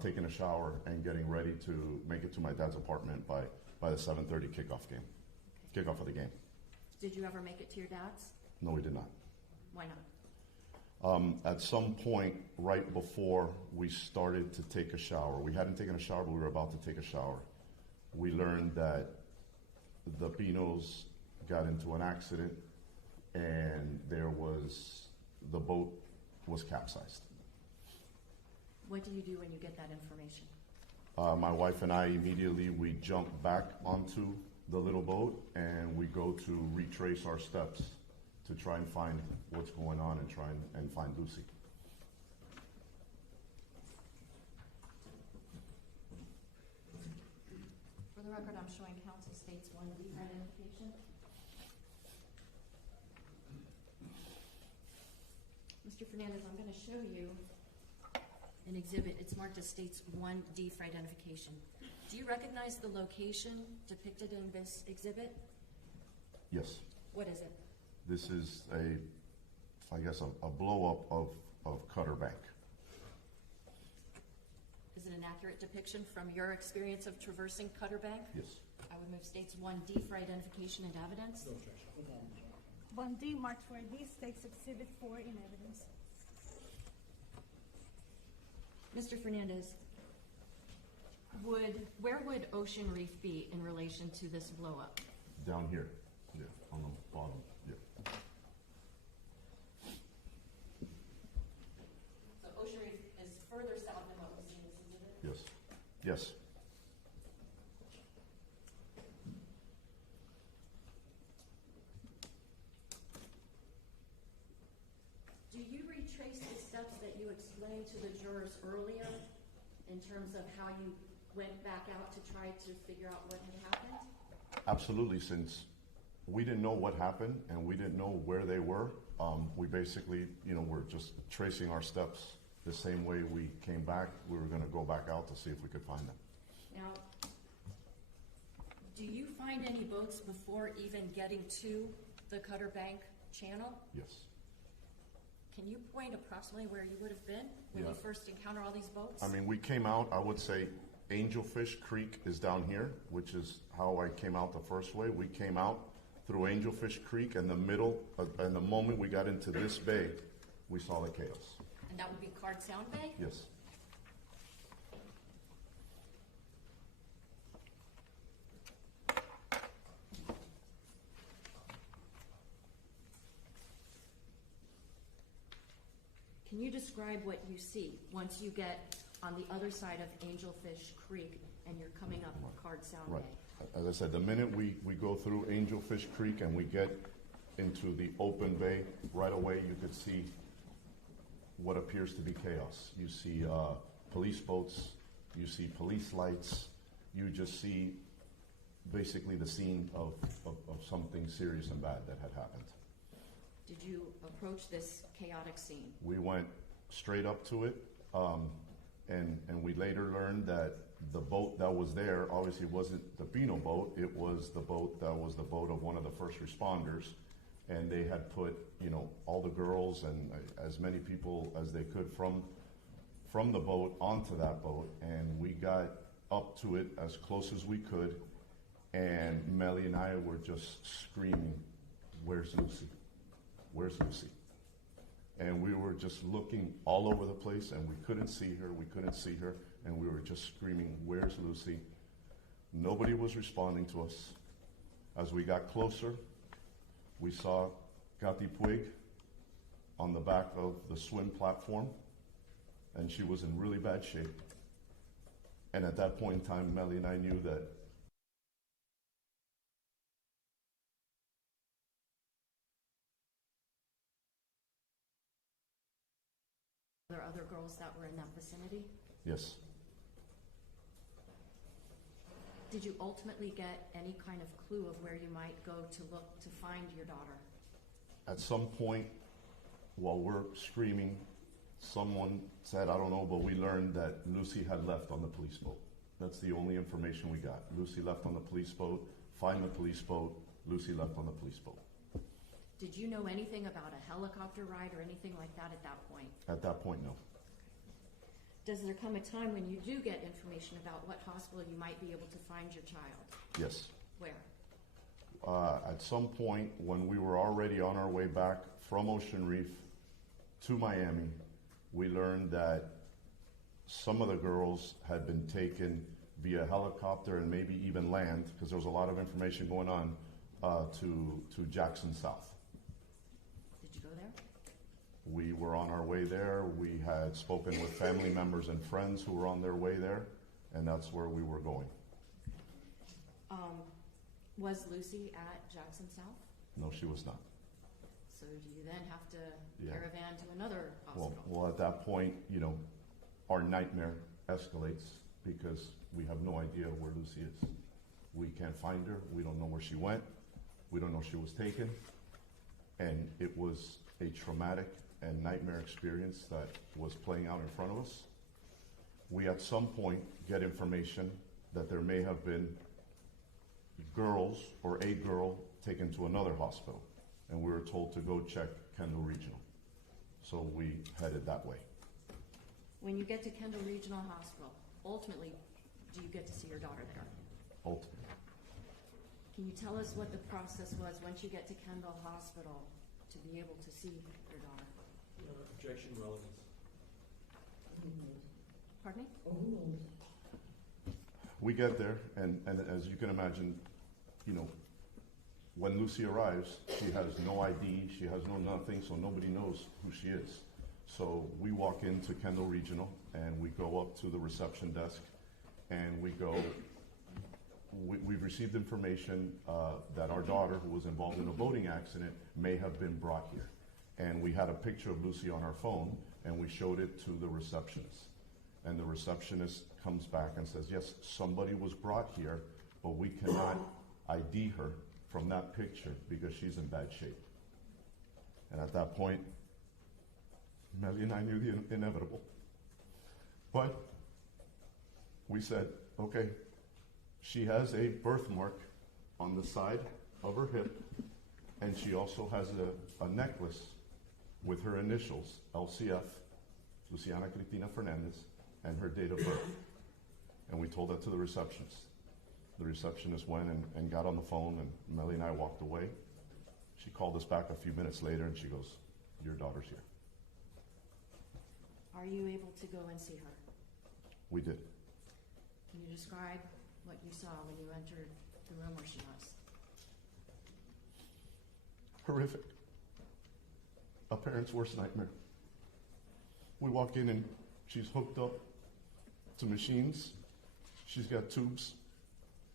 taking a shower and getting ready to make it to my dad's apartment by the 7:30 kickoff of the game. Did you ever make it to your dad's? No, we did not. Why not? At some point, right before we started to take a shower, we hadn't taken a shower, but we were about to take a shower. We learned that the Pinos got into an accident, and the boat was capsized. What do you do when you get that information? My wife and I immediately, we jump back onto the little boat, and we go to retrace our steps to try and find what's going on and try and find Lucy. For the record, I'm showing counsel states 1D for identification. Mr. Fernandez, I'm going to show you an exhibit. It's marked as states 1D for identification. Do you recognize the location depicted in this exhibit? Yes. What is it? This is a blow up of Cutter Bank. Is it an accurate depiction from your experience of traversing Cutter Bank? Yes. I would move states 1D for identification and evidence. 1D marked for ID, states exhibit 4 in evidence. Mr. Fernandez, where would Ocean Reef be in relation to this blow up? Down here. Yeah, on the bottom. Yeah. So Ocean Reef is further south than what we see in this exhibit? Yes. Yes. Do you retrace the steps that you explained to the jurors earlier in terms of how you went back out to try to figure out what had happened? Absolutely, since we didn't know what happened and we didn't know where they were, we basically, were just tracing our steps the same way we came back. We were going to go back out to see if we could find them. Now, do you find any boats before even getting to the Cutter Bank channel? Yes. Can you point approximately where you would have been when you first encounter all these boats? I mean, we came out, I would say Angelfish Creek is down here, which is how I came out the first way. We came out through Angelfish Creek, and the moment we got into this bay, we saw the chaos. And that would be Card Sound Bay? Yes. Can you describe what you see once you get on the other side of Angelfish Creek and you're coming up Card Sound Right. Bay? As I said, the minute we go through Angelfish Creek and we get into the open bay, right away you could see what appears to be chaos. You see police boats, you see police lights, you just see basically the scene of something serious and bad that had happened. Did you approach this chaotic scene? We went straight up to it, and we later learned that the boat that was there obviously wasn't the Pino boat. It was the boat that was the boat of one of the first responders, and they had put all the girls and as many people as they could from the boat onto that boat, and we got up to it as close as we could, and Melly and I were just screaming, "Where's Lucy? Where's Lucy?" And we were just looking all over the place, and we couldn't see her, and we were just screaming, "Where's Lucy?" Nobody was responding to us. As we got closer, we saw Cathy Puig on the back of the swim platform, and she was in really bad shape. And at that point in time, Melly and I knew that there are other girls that were in that vicinity? Yes. Did you ultimately get any kind of clue of where you might go to look to find your daughter? At some point, while we're screaming, someone said, I don't know, but we learned that Lucy had left on the police boat. That's the only information we got. Lucy left on the police boat, find the police boat, Lucy left on the police boat. Did you know anything about a helicopter ride or anything like that at that point? At that point, no. Does there come a time when you do get information about what hospital you might be able to find your child? Yes. Where? At some point, when we were already on our way back from Ocean Reef to Miami, we learned that some of the girls had been taken via helicopter and maybe even land, because there was a lot of information going on, to Jackson South. Did you go there? We were on our way there. We had spoken with family members and friends who were on their way there, and that's where we were going. Was Lucy at Jackson South? No, she was not. So do you then have to Yeah. caravan to another hospital? Well, at that point, our nightmare escalates because we have no idea where Lucy is. We can't find her. We don't know where she went. We don't know she was taken. And it was a traumatic and nightmare experience that was playing out in front of us. We at some point get information that there may have been girls or a girl taken to another hospital. And we were told to go check Kendall Regional. So we headed that way. When you get to Kendall Regional Hospital, ultimately, do you get to see your daughter there? Ultimately. Can you tell us what the process was once you get to Kendall Hospital to be able to see your daughter? Objection, relevance. Pardon me? We get there, and as you can imagine, when Lucy arrives, she has no ID, she has no nothing, so nobody knows who she is. So we walk into Kendall Regional, and we go up to the reception desk, and we've received information that our daughter, who was involved in a boating accident, may have been brought here. And we had a picture of Lucy on our phone, and we showed it to the receptionist. And the receptionist comes back and says, yes, somebody was brought here, but we cannot ID her from that picture because she's in bad shape. And at that point, Melly and I knew the inevitable. But we said, okay, she has a birthmark on the side of her hip, and she also has a necklace with her initials, LCF, Luciana Cristina Fernandez, and her date of birth. And we told that to the receptionist. The receptionist went and got on the phone, and Melly and I walked away. She called us back a few minutes later, and she goes, your daughter's here. Are you able to go and see her? We did. Can you describe what you saw when you entered the room where she was? Horrific. A parent's worst nightmare. We walk in, and she's hooked up to machines. She's got tubes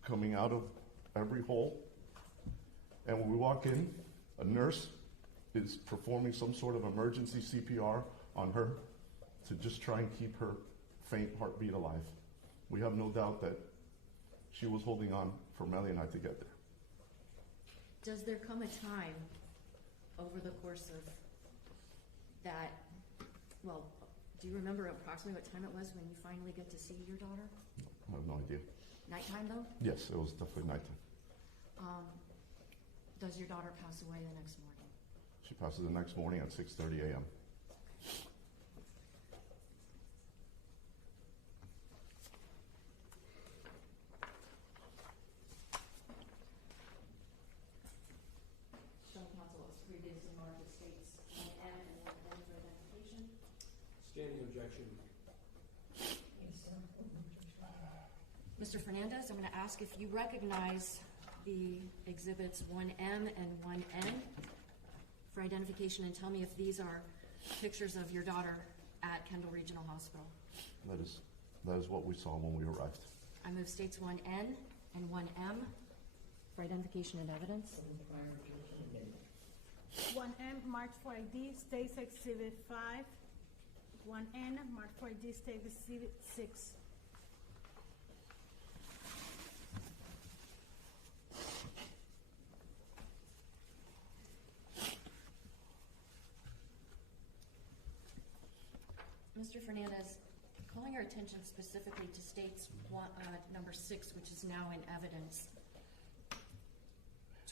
coming out of every hole. And when we walk in, a nurse is performing some sort of emergency CPR on her to just try and keep her faint heartbeat alive. We have no doubt that she was holding on for Melly and I to get there. Does there come a time over the course of that, do you remember approximately what time it was when you finally get to see your daughter? I have no idea. Nighttime though? Yes, it was definitely nighttime. Does your daughter pass away the next morning? She passes the next morning at 6:30 a.m. Show counsel was previously marked as states 1M and 1N for identification. Standing objection. Mr. Fernandez, I'm going to ask if you recognize the exhibits 1M and 1N for identification, and tell me if these are pictures of your daughter at Kendall Regional Hospital. That is what we saw when we arrived. I move states 1N and 1M for identification and evidence. 1M marked for ID, states Exhibit 5. 1N, marked for ID, State Exhibit 6. Mr. Fernandez, calling your attention specifically to states number 6, which is now in evidence.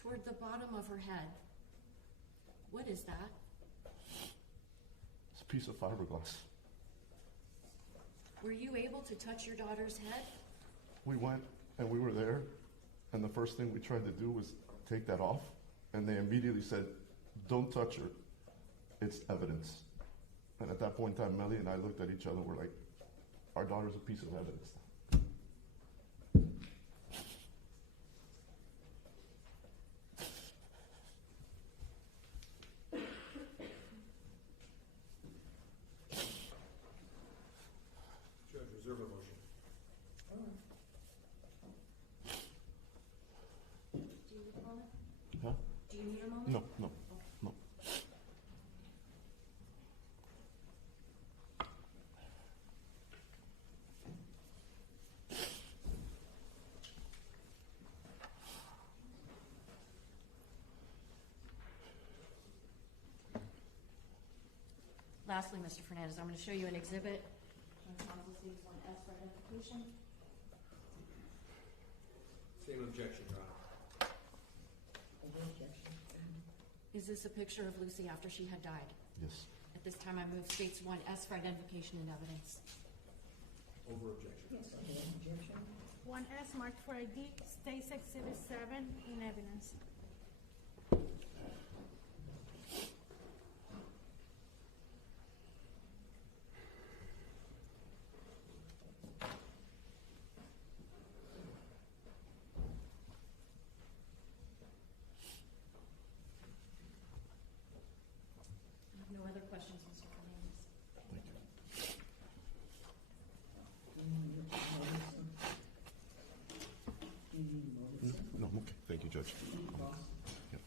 Toward the bottom of her head, what is that? It's a piece of fiberglass. Were you able to touch your daughter's head? We went and we were there, and the first thing we tried to do was take that off, and they immediately said, "Don't touch her. It's evidence." And at that point in time, Melly and I looked at each other and we're like, our daughter's a piece of evidence. Judge, reserve a motion. Do you need a moment? Huh? Do you need a moment? No, no, no. Lastly, Mr. Fernandez, I'm going to show you an exhibit. Counsel sees 1S for identification. Same objection, Your Honor. Is this a picture of Lucy after she had died? Yes. At this time, I move states 1S for identification and evidence. Over objection. Yes, okay, objection. 1S, marked for ID, States Exhibit 7, in evidence. No other questions, Mr. Fernandez? Thank you. No, I'm okay. Thank you, Judge. Yeah.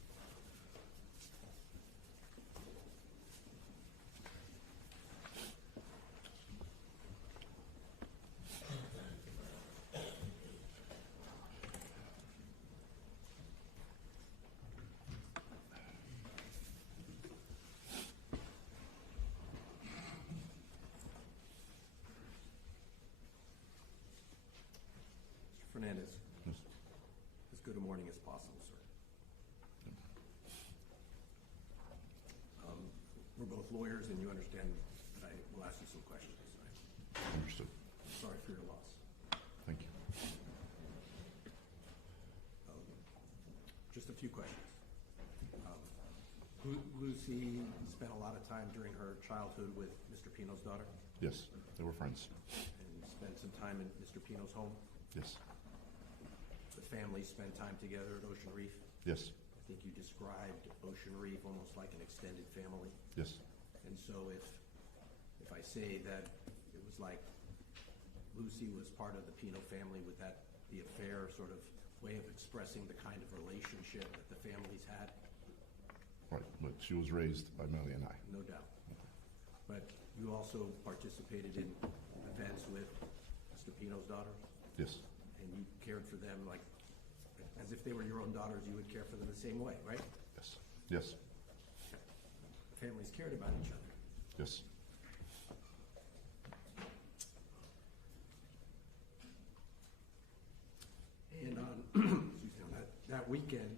Mr. Fernandez, Yes. as good a morning as possible, sir. We're both lawyers, and you understand that I will ask you some questions. Understood. Sorry for your loss. Thank you. Just a few questions. Lucy spent a lot of time during her childhood with Mr. Pino's daughter, Yes, they were friends. and spent some time in Mr. Pino's home. Yes. The family spent time together at Ocean Reef. Yes. I think you described Ocean Reef almost like an extended family. Yes. And so if I say that it was like Lucy was part of the Pino family, would that be a fair sort of way of expressing the kind of relationship that the families had? Right, but she was raised by Melly and I. No doubt. But you also participated in events with Mr. Pino's daughters, Yes. and you cared for them like, as if they were your own daughters, you would care for them the same way, right? Yes. Yes. Families cared about each other. Yes. And on, excuse me, on that weekend,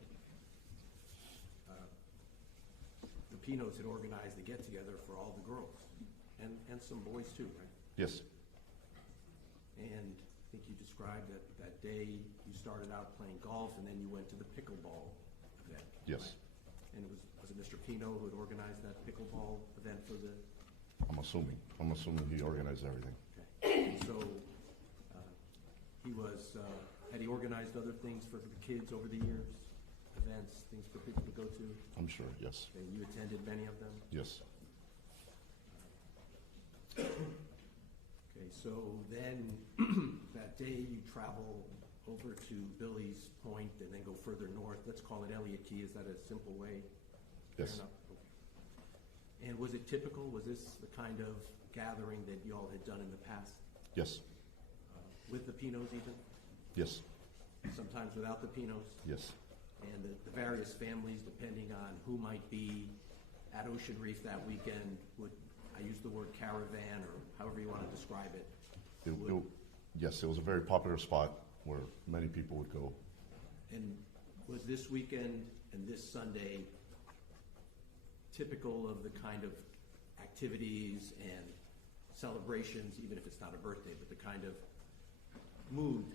the Pinos had organized a get-together for all the girls, and some boys too, right? Yes. And I think you described that day you started out playing golf, and then you went to the pickleball event. Yes. right? And was it Mr. Pino who had organized that pickleball event for the? I'm assuming he organized everything. Okay. And so he was. Had he organized other things for the kids over the years? Events, things for people to go to? I'm sure. Yes. And you attended many of them? Yes. Okay, so then that day you travel over to Billy's Point and then go further north. Let's call it Elliott Key. Is that a simple way? Yes. Fair enough? Okay. And was it typical? Was this the kind of gathering that y'all had done in the past, Yes, with the Pinos even, yes, sometimes without the Pinos, yes, and the various families, depending on who might be at Ocean Reef that weekend, would, I use the word caravan, or however you want to describe it. yes, it was a very popular spot where many people would go. And was this weekend and this Sunday typical of the kind of activities and celebrations, even if it's not a birthday, but the kind of mood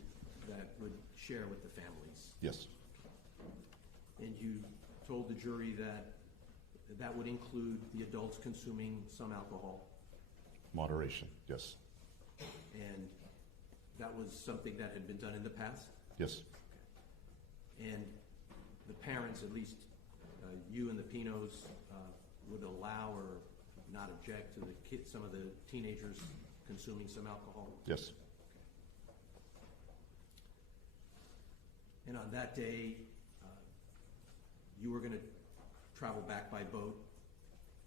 that would share with the families? Yes, And you told the jury that that would include the adults consuming some alcohol, moderation, yes, and that was something that had been done in the past? yes, And the parents, at least you and the Pinos, would allow or not object to the kids, some of the teenagers consuming some alcohol? yes, And on that day, you were going to travel back by boat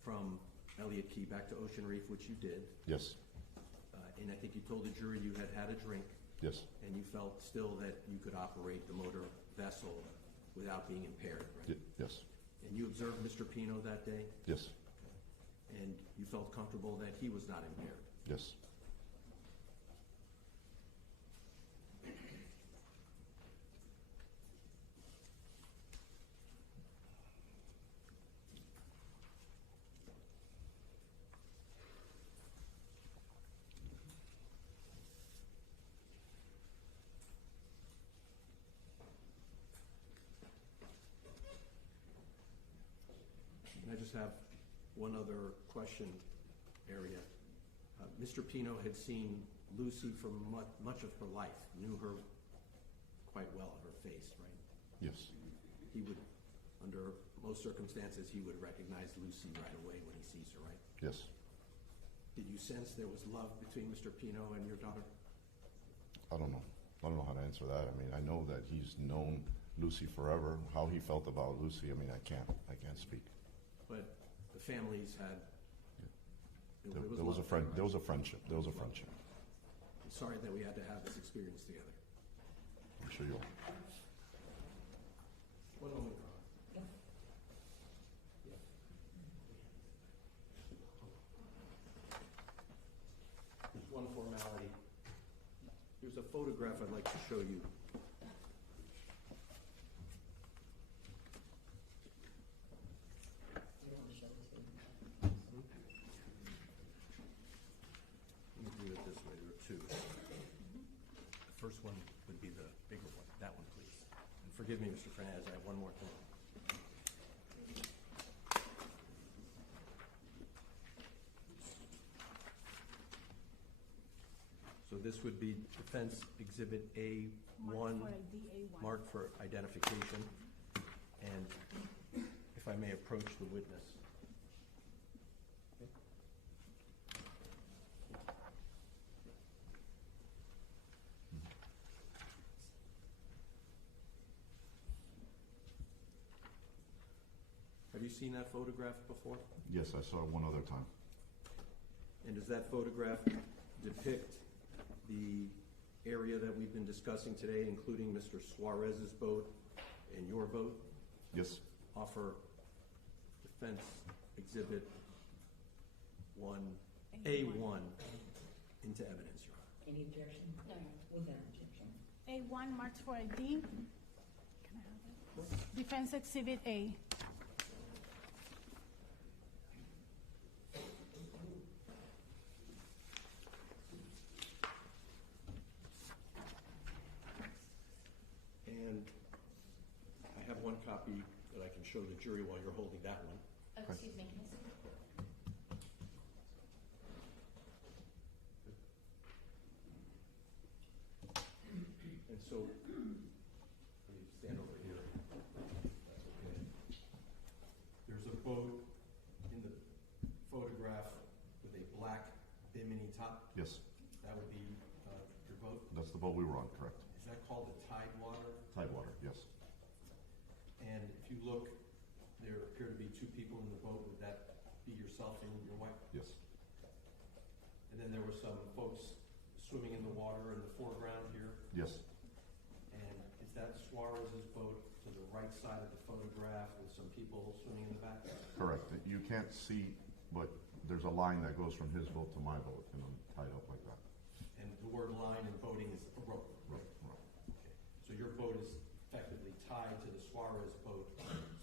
from Elliott Key back to Ocean Reef, which you did. yes, And I think you told the jury you had had a drink, yes, and you felt still that you could operate the motor vessel without being impaired, right? yes, And you observed Mr. Pino that day, yes, and you felt comfortable that he was not impaired. yes. And I just have one other question area. Mr. Pino had seen Lucy for much of her life, knew her quite well, her face, right? Yes, He would, under most circumstances, he would recognize Lucy right away when he sees her, right? yes. Did you sense there was love between Mr. Pino and your daughter? I don't know. I don't know how to answer that. I mean, I know that he's known Lucy forever. How he felt about Lucy, I mean, I can't speak. But the families had. There was a love friend. there, right? There was a friendship. There was a friendship. I'm sorry that we had to have this experience together. I'm sure you'll. One moment, Ron. There's one formality. Here's a photograph I'd like to show you. You don't want to show it to me? Let me do it this way. There are two. The first one would be the bigger one. That one, please. And forgive me, Mr. Fernandez, I have one more thing. So this would be Defense Exhibit A1, Marked for ID A1. marked for identification. And if I may approach the witness. Okay. Have you seen that photograph before? Yes, I saw it one other time. And does that photograph depict the area that we've been discussing today, including Mr. Suarez's boat and your boat? Yes, Offer Defense Exhibit 1, A1 into evidence, Your Honor. Any objection? No, Without objection. A1 marked for ID. Can I have it? Defense Exhibit A. And I have one copy that I can show the jury while you're holding that one. excuse me, can I see that? And so, let me stand over here. That's okay. There's a boat in the photograph with a black bimini top. yes. That would be your boat. That's the boat we were on, correct? Is that called the Tidewater? Tidewater, yes. And if you look, there appear to be two people in the boat. Would that be yourself and your wife? Yes, swimming in the water in the foreground here? Yes, And is that Suarez's boat to the right side of the photograph with some people swimming in the back? correct. You can't see, but there's a line that goes from his boat to my boat, and I'm tied up like that. And the word line in boating is a rope. Right. Okay. So your boat is effectively tied to the Suarez boat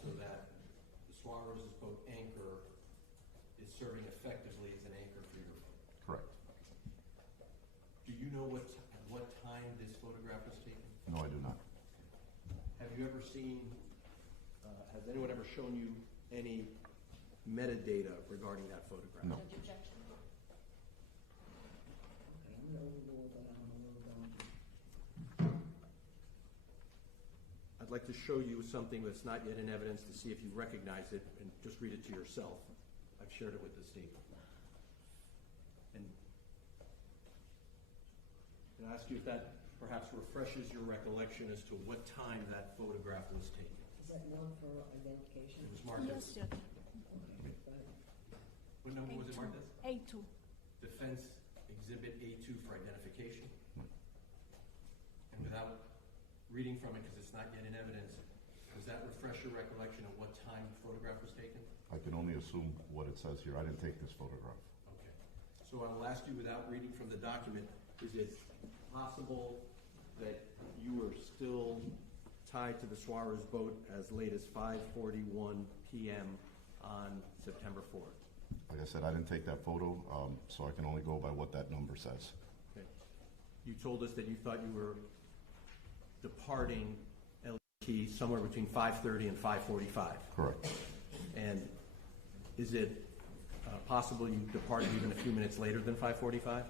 so that the Suarez's boat anchor is serving effectively as an anchor for your boat. Correct. Do you know at what time this photograph was taken? No, I do not. Have you ever seen, has anyone ever shown you any metadata regarding that photograph? No. Okay, I'm gonna overrule, but I'm a little going. I'd like to show you something that's not yet in evidence to see if you recognize it, and just read it to yourself. I've shared it with the state. And can I ask you if that perhaps refreshes your recollection as to what time that photograph was taken? Is that marked for identification? It was marked Yes, as, Judge. Okay, go ahead. what number was it marked as? A2. Defense Exhibit A2 for identification. And without reading from it, because it's not yet in evidence, does that refresh your recollection of what time the photograph was taken? I can only assume what it says here. I didn't take this photograph. Okay. So I'll ask you, without reading from the document, is it possible that you were still tied to the Suarez boat as late as 5:41 p.m. on September 4th? Like I said, I didn't take that photo, so I can only go by what that number says. Okay. You told us that you thought you were departing LA Key somewhere between 5:30 and 5:45. Correct. And is it possible you departed even a few minutes later than 5:45?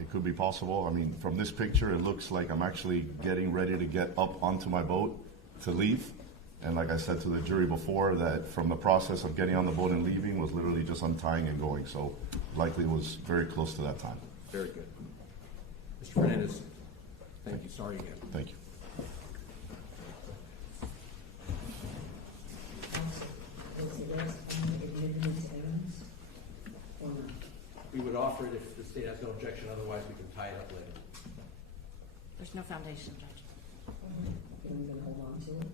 It could be possible. I mean, from this picture, it looks like I'm actually getting ready to get up onto my boat to leave. And like I said to the jury before, that from the process of getting on the boat and leaving was literally just untying and going. So likely it was very close to that time. Very good. Mr. Fernandez, thank you. Sorry again. Thank you. Was the rest admitted into evidence or not? We would offer it if the state has no objection, otherwise we can tie it up later. There's no foundation, Judge. Okay, I'm gonna hold on to it.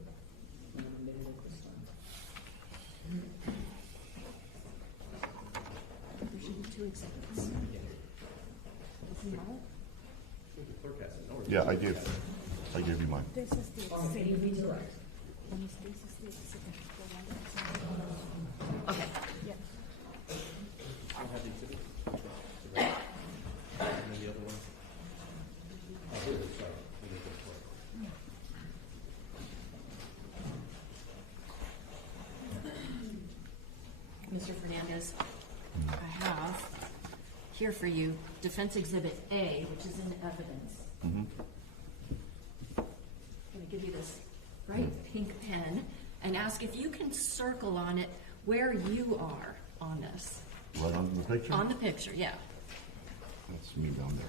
I'm gonna admit it this time. There should be 2 exhibits. Does he have it? The clerk has it. No, Yeah, I gave you mine. This is the All right, can you exhibit. redirect? This is the exhibit. The one that's- Okay. Yeah. I'll have the exhibit. And then the other one. Oh, here it is, sorry. Here it is, sorry. Mr. Fernandez, I have here for you Defense Exhibit A, which is in evidence. Mm-hmm. I'm going to give you this bright pink pen and ask if you can circle on it where you are on this. Right on the picture? On the picture, yeah. That's me down there.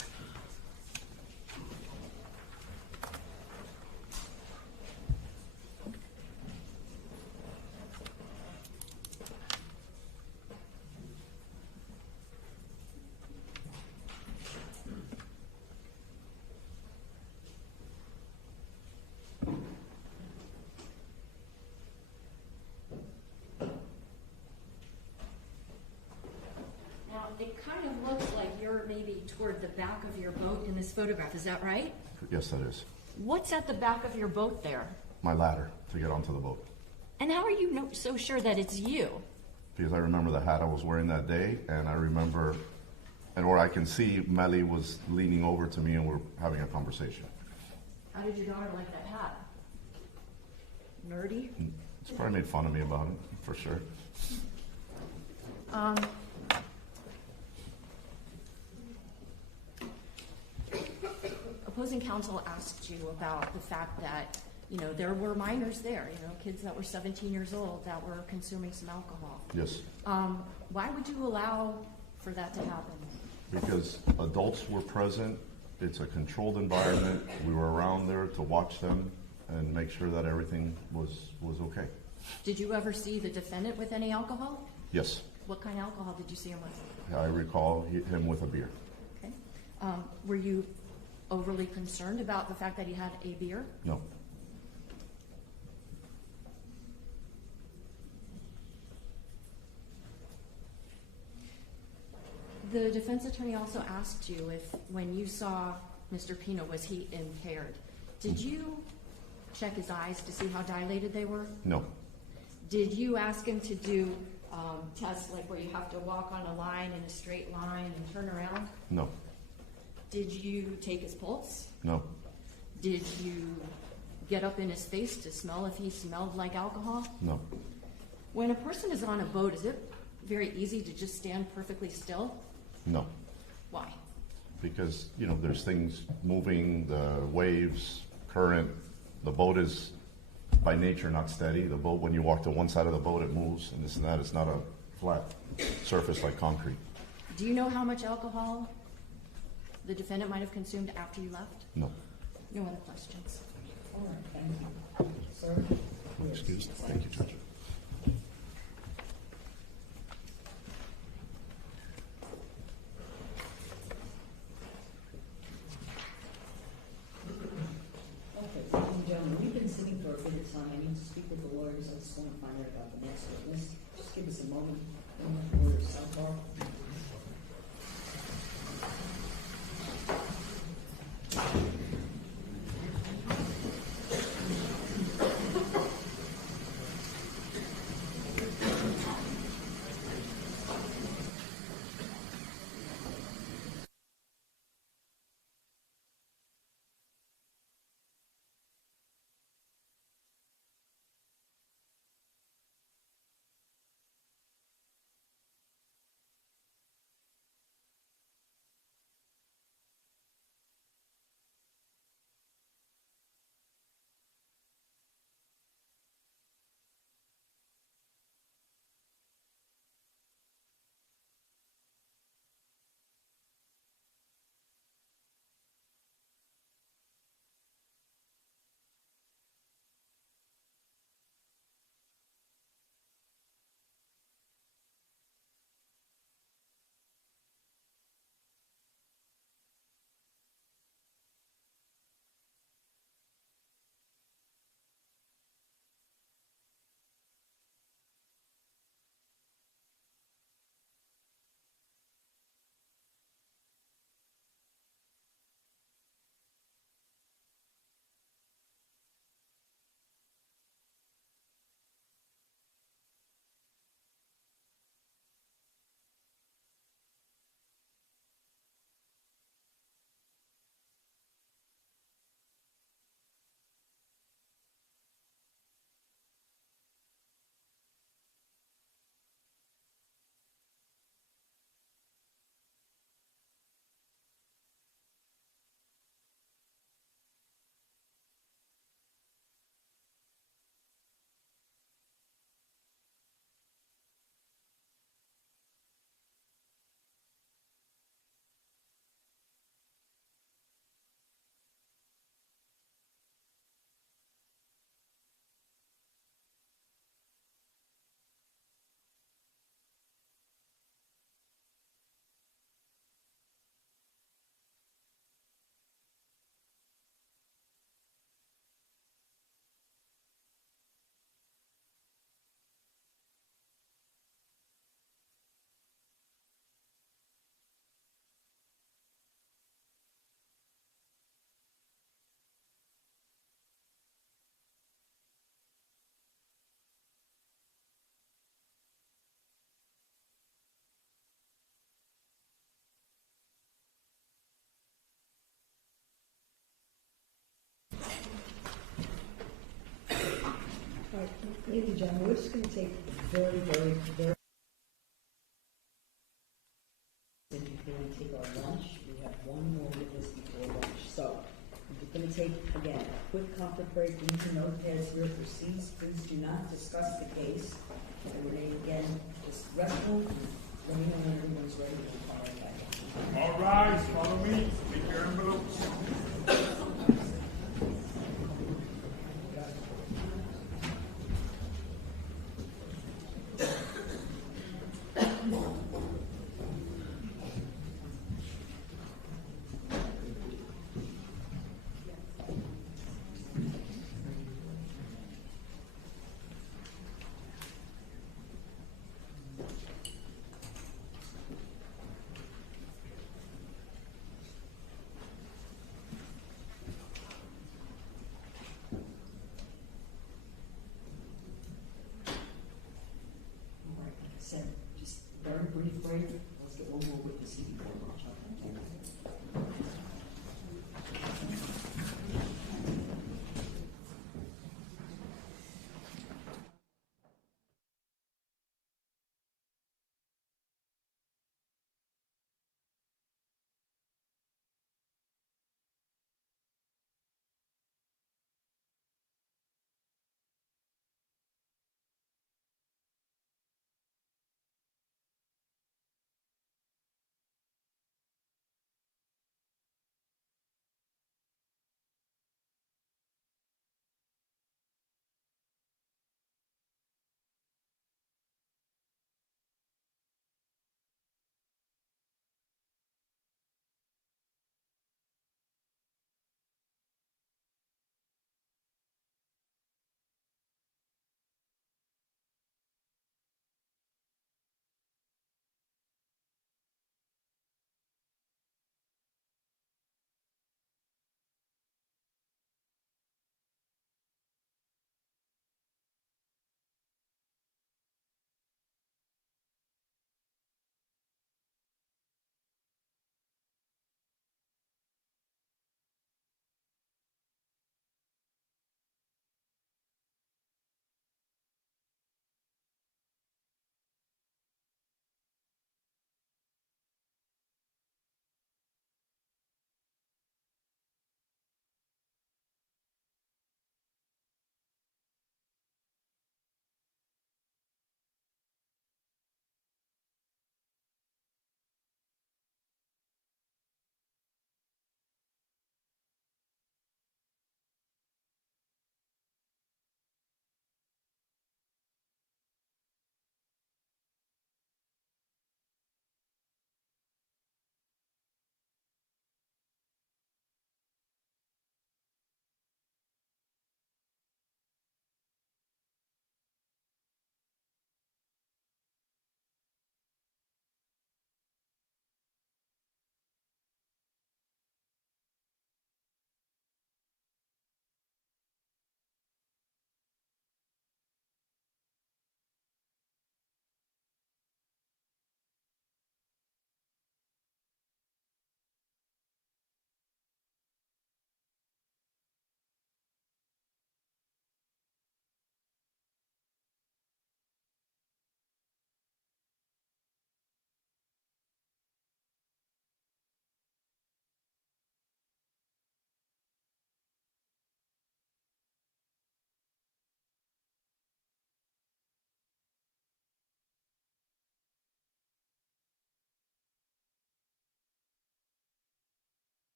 Now, it kind of looks like you're maybe toward the back of your boat in this photograph. Is that right? Yes, that is. What's at the back of your boat there? My ladder to get onto the boat. And how are you so sure that it's you? Because I remember the hat I was wearing that day, and I remember, or I can see Melly was leaning over to me and we're having a conversation. How did your daughter like that hat? Nerdy? She probably made fun of me about it, for sure. Opposing counsel asked you about the fact that, there were minors there, kids that were 17 years old that were consuming some alcohol. Yes, Why would you allow for that to happen? because adults were present. It's a controlled environment. We were around there to watch them and make sure that everything was okay. Did you ever see the defendant with any alcohol? Yes, What kind of alcohol did you see him with? I recall him with a beer. Okay. Were you overly concerned about the fact that he had a beer? No. The defense attorney also asked you if, when you saw Mr. Pino, was he impaired? Did you check his eyes to see how dilated they were? No. Did you ask him to do tests like where you have to walk on a line in a straight line and turn around? No. Did you take his pulse? No. Did you get up in his face to smell if he smelled like alcohol? No. When a person is on a boat, is it very easy to just stand perfectly still? No. Why? Because, there's things moving, the waves, current. The boat is by nature not steady. The boat, when you walk to one side of the boat, it moves, and this and that. It's not a flat surface like concrete. Do you know how much alcohol the defendant might have consumed after you left? No. No other questions. All right, thank you. Sir? Excuse me. Thank you, Judge. Okay, ladies and gentlemen, we've been sitting for a bit of time. I need to speak with the lawyers. I just want to find out about the next witness. Just give us a moment. We're so far. Ladies and gentlemen, we're just going to take very before we take our lunch. We have one more witness before lunch. So, we're going to take, again, a quick comfort break. Leave your notepads here for seats. Please do not discuss the case. And we're going to, again, just restful. Let me know when everyone's ready. We'll call it back. All rise, follow me. Take your envelopes. brief break. Let's get one more witness here before lunch.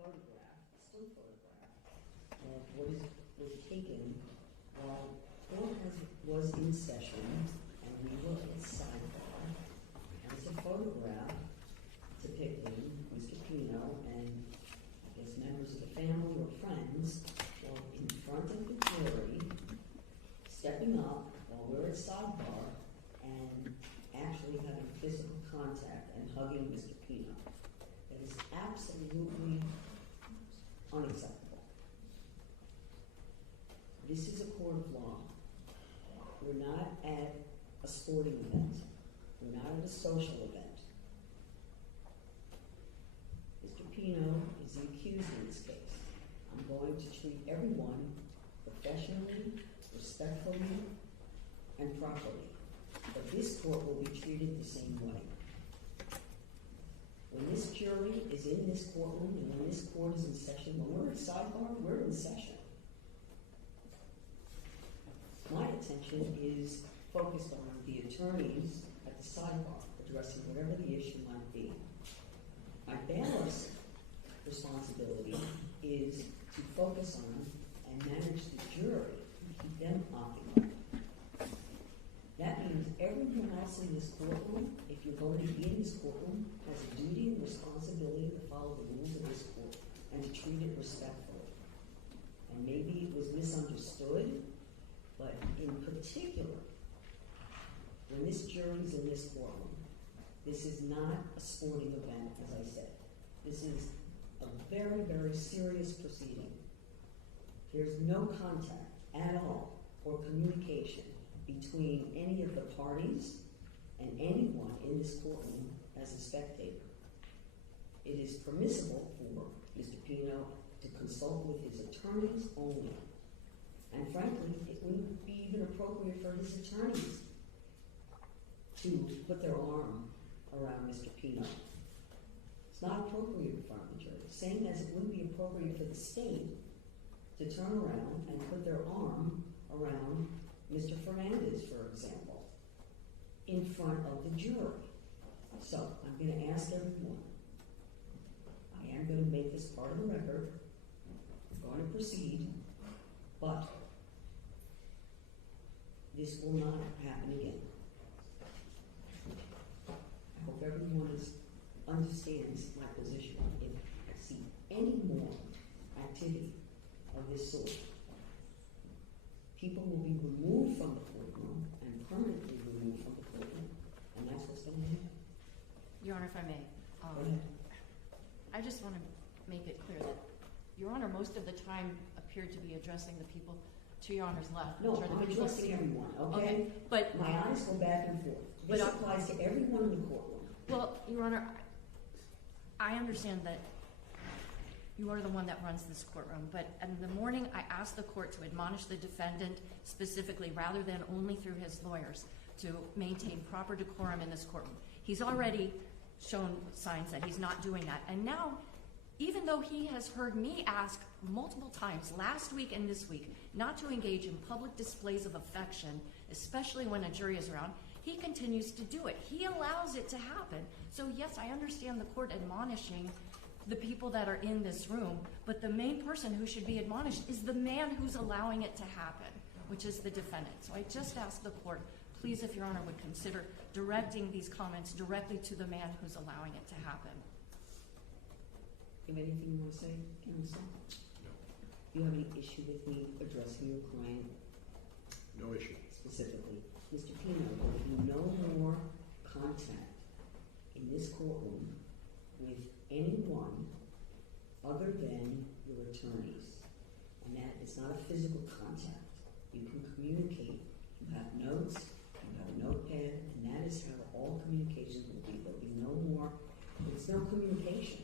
photograph, still photograph, of what was taken while court was in session and we were at sidebar. And it's a photograph depicting Mr. Pino and I guess members of the family or friends were in front of the jury, stepping up while we're at sidebar and actually having physical contact and hugging Mr. Pino. That is absolutely unacceptable. This is a court of law. We're not at a sporting event. We're not at a social event. Mr. Pino is the accused in this case. I'm going to treat everyone professionally, respectfully, and properly. But this court will be treated the same way. When this jury is in this courtroom and when this court is in session, when we're at sidebar, we're in session. My attention is focused on the attorneys at the sidebar, addressing whatever the issue might be. My bailiff's responsibility is to focus on and manage the jury and keep them occupied. That means everyone else in this courtroom, if you're going to be in this courtroom, has a duty and responsibility to follow the rules of this court and to treat it respectfully. And maybe it was misunderstood, but in particular, when this jury's in this courtroom, this is not a sporting event, as I said. This is a very, very serious proceeding. There's no contact at all or communication between any of the parties and anyone in this courtroom as a spectator. It is permissible for Mr. Pino to consult with his attorneys only. And frankly, it wouldn't be even appropriate for his attorneys to put their arm around Mr. Pino. It's not appropriate in front of the jury. Same as it wouldn't be appropriate for the state to turn around and put their arm around Mr. Fernandez, for example, in front of the jury. So, I'm going to ask everyone, I am going to make this part of the record, I'm going to proceed, but this will not happen again. I hope everyone understands my position. If I see any more activity of this sort, people will be removed from the courtroom and permanently removed from the courtroom, and that's what's going to happen. Your Honor, if I may, Go ahead. I just want to make it clear that Your Honor most of the time appeared to be addressing the people to Your Honor's left. No, which are the I'm people addressing seated- everyone, okay? Okay, but, My eyes go back and forth. This But applies to everyone in the courtroom. well, Your Honor, I understand that you are the one that runs this courtroom, but in the morning I asked the court to admonish the defendant specifically rather than only through his lawyers to maintain proper decorum in this courtroom. He's already shown signs that he's not doing that. And now, even though he has heard me ask multiple times last week and this week not to engage in public displays of affection, especially when a jury is around, he continues to do it. He allows it to happen. So yes, I understand the court admonishing the people that are in this room, but the main person who should be admonished is the man who's allowing it to happen, which is the defendant. So I just ask the court, please, if Your Honor would consider directing these comments directly to the man who's allowing it to happen. You have anything you want to say, counsel? No. Do you have any issue with me addressing your client No issue. specifically? Mr. Pino, there will be no more contact in this courtroom with anyone other than your attorneys. And that it's not a physical contact. You can communicate. You have notes, you have a notepad, and that is how all communications will be. There'll be no more, there's no communication.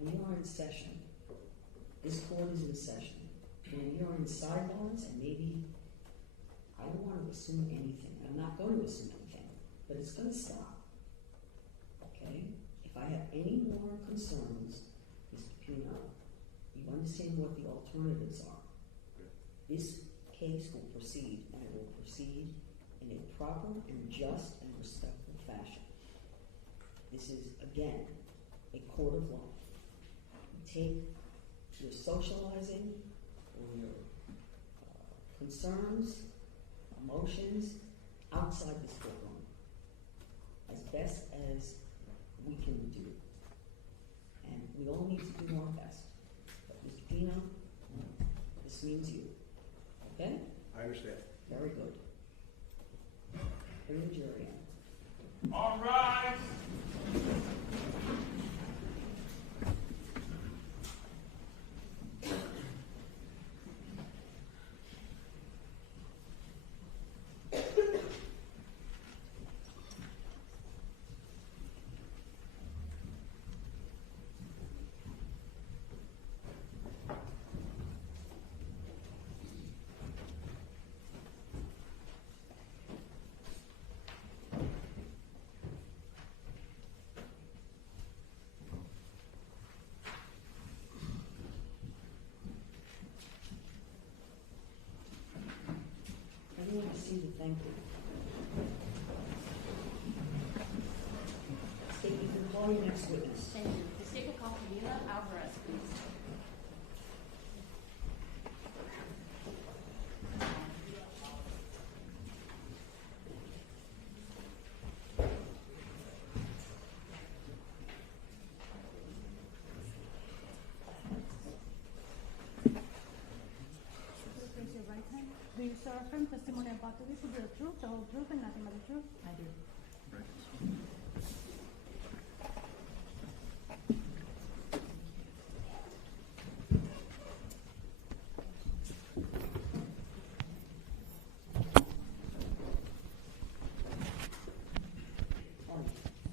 We are in session. This court is in session. And we are in sidebars, and maybe, I don't want to assume anything. I'm not going to assume anything, but it's going to stop. Okay? If I have any more concerns, Mr. Pino, you understand what the alternatives are. This case will proceed, and it will proceed in a proper and just and respectful fashion. This is, again, a court of law. take your socializing or your concerns, emotions outside this courtroom as best as we can do. And we all need to do our best. But Mr. Pino, this means you. Okay? I understand. Very good. Bring the jury in. All right. Everyone receive a thank you. State, you can call your next witness. Thank you. The state will call Camila Alvarez, please. Raise your right hand. Do you swear affirm testimony about to give you the truth, the whole truth, and nothing but the truth? I do. All right.